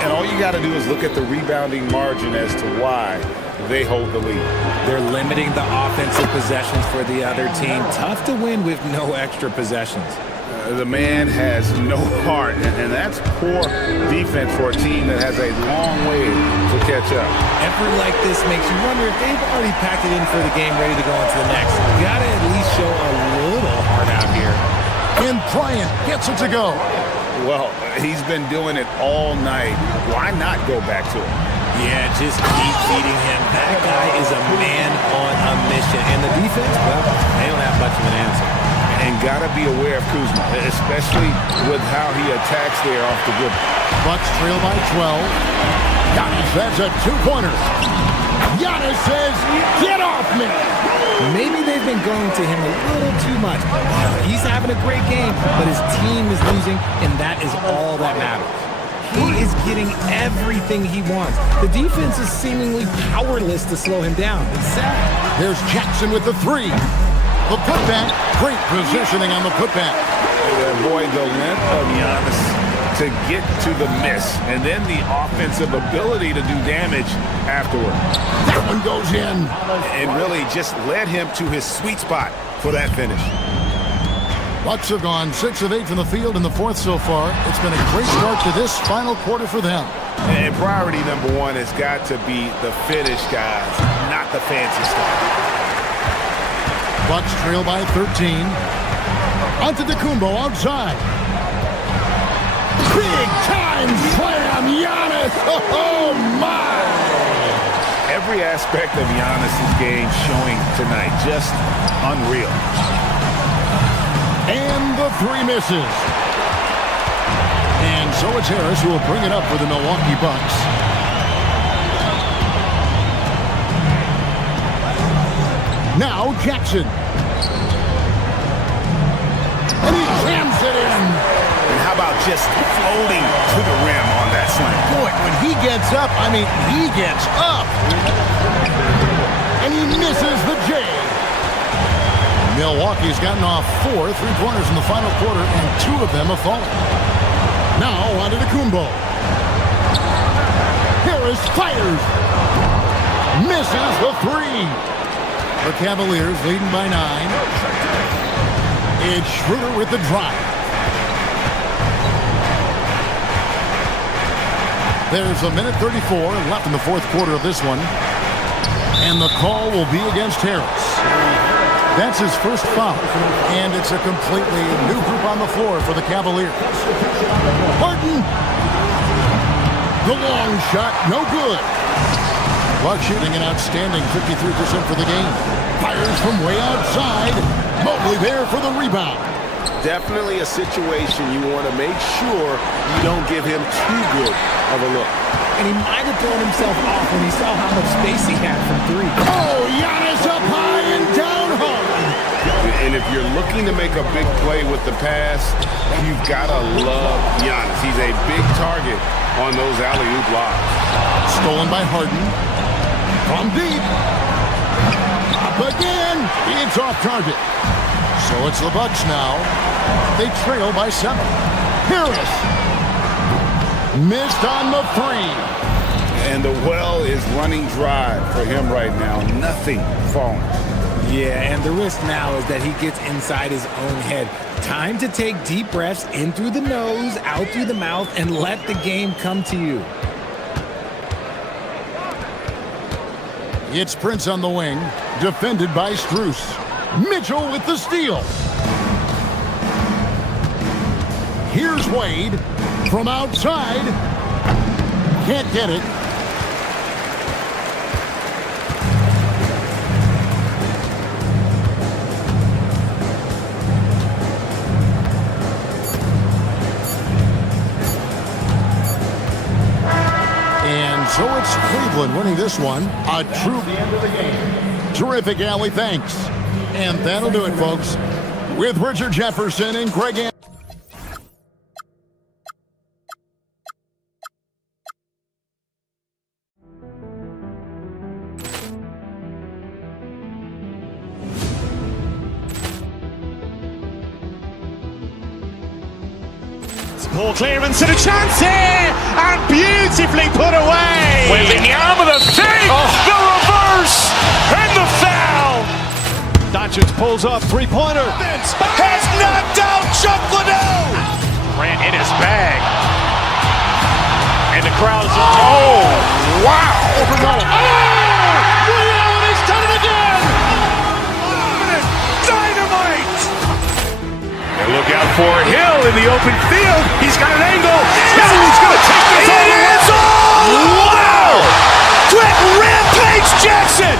And all you got to do is look at the rebounding margin as to why they hold the lead. They're limiting the offensive possessions for the other team. Tough to win with no extra possessions. The man has no heart, and that's poor defense for a team that has a long way to catch up. Effort like this makes you wonder if they've already packed it in for the game, ready to go into the next. You gotta at least show a little heart out here. And Bryant gets it to go. Well, he's been doing it all night. Why not go back to him? Yeah, just keep feeding him. That guy is a man on a mission. And the defense, well, they don't have much of an answer. And got to be aware of Kuzma, especially with how he attacks there off the good. Bucks trail by 12. Giannis, that's a two-pointer. Giannis says, get off me. Maybe they've been going to him a little too much. He's having a great game, but his team is losing, and that is all that matters. He is getting everything he wants. The defense is seemingly powerless to slow him down. It's sad. There's Jackson with the three. The putback, great positioning on the putback. Boy, the length of Giannis to get to the miss, and then the offensive ability to do damage afterward. That one goes in. And really just led him to his sweet spot for that finish. Bucks have gone 6 of 8 from the field in the fourth so far. It's been a great start to this final quarter for them. And priority number one has got to be the finish, guys, not the fancy stuff. Bucks trail by 13. Antetokounmpo outside. Big time slam, Giannis. Oh my! Every aspect of Giannis' game showing tonight, just unreal. And the three misses. And so it's Harris who will bring it up for the Milwaukee Bucks. Now Jackson. And he jams it in. And how about just floating to the rim on that slam? Boy, when he gets up, I mean, he gets up. And he misses the J. Milwaukee's gotten off 4 3-pointers in the final quarter, and 2 of them have fallen. Now on to Antetokounmpo. Harris fires. Misses the 3. The Cavaliers leading by 9. It's Schroeder with the drive. There's a minute 34 left in the fourth quarter of this one. And the call will be against Harris. That's his first foul. And it's a completely new group on the floor for the Cavaliers. Harden. The long shot, no good. Bucks shooting an outstanding 53% for the game. Fires from way outside. Mobley there for the rebound. Definitely a situation you want to make sure you don't give him too good of a look. And he might have thrown himself off when he saw how much space he had from 3. Oh, Giannis up high and down hard. And if you're looking to make a big play with the pass, you've got to love Giannis. He's a big target on those alley-oop lobs. Stolen by Harden. From deep. Up again. It's off target. So it's the Bucks now. They trail by 7. Harris. Missed on the 3. And the well is running dry for him right now. Nothing falling. Yeah, and the risk now is that he gets inside his own head. Time to take deep breaths in through the nose, out through the mouth, and let the game come to you. It's Prince on the wing, defended by Strus. Mitchell with the steal. Here's Wade from outside. Can't get it. And so it's Cleveland winning this one. A true end of the game. Terrific, Allie. Thanks. And that'll do it, folks. With Richard Jefferson and Greg Anthony. Ball clearance and a chance here, and beautifully put away. Wembanyama the fake, the reverse, and the foul. Doncic pulls up, three-pointer. Has knocked out Chuck Liddell. Grant in his bag. And the crowd is, oh, wow. Ray Allen has done it again. Dynamite. And look out for Hill in the open field. He's got an angle. Hill's going to take this all the way. Wow. Quick Rampage Jackson.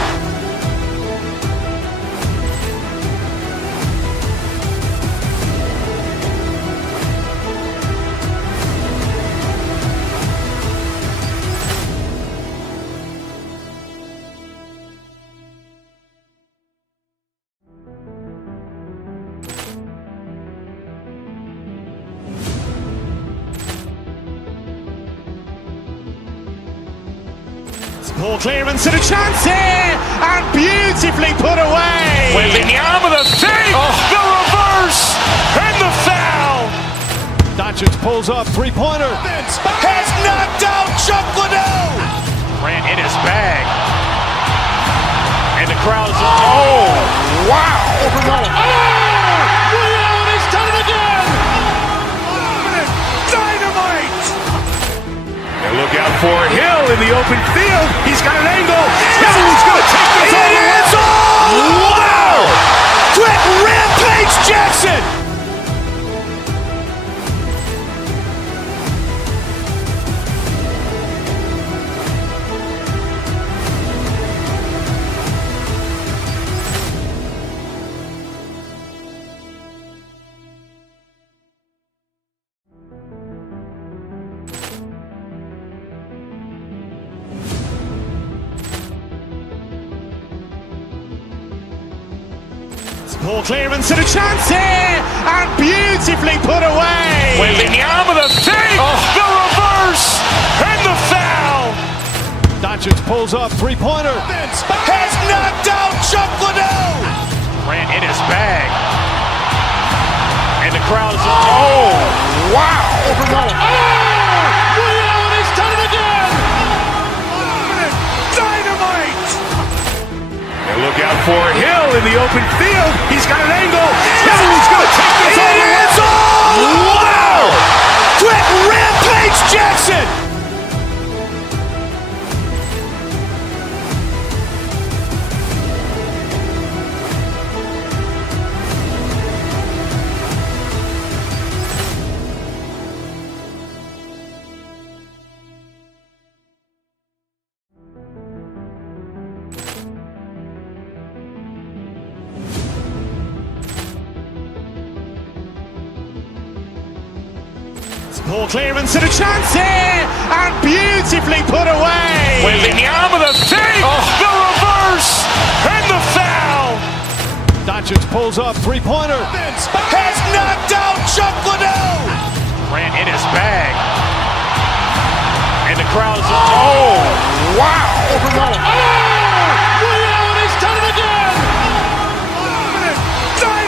Ball clearance and a chance here, and beautifully put away. Wembanyama the fake, the reverse, and the foul. Doncic pulls up, three-pointer. Has knocked out Chuck Liddell. Grant in his bag. And the crowd is, oh, wow. Ray Allen has done it again. Dynamite. And look out for Hill in the open field. He's got an angle. Hill's going to take this all the way. Wow. Quick Rampage Jackson. Ball clearance and a chance here, and beautifully put away. Wembanyama the fake, the reverse, and the foul. Doncic pulls up, three-pointer. Has knocked out Chuck Liddell. Grant in his bag. And the crowd is, oh, wow. Ray Allen has done it again. Dynamite. And look out for Hill in the open field. He's got an angle. Hill's going to take this all the way. Wow. Quick Rampage Jackson. Ball clearance and a chance here, and beautifully put away. Wembanyama the fake, the reverse, and the foul. Doncic pulls up, three-pointer. Has knocked out Chuck Liddell. Grant in his bag. And the crowd is, oh, wow.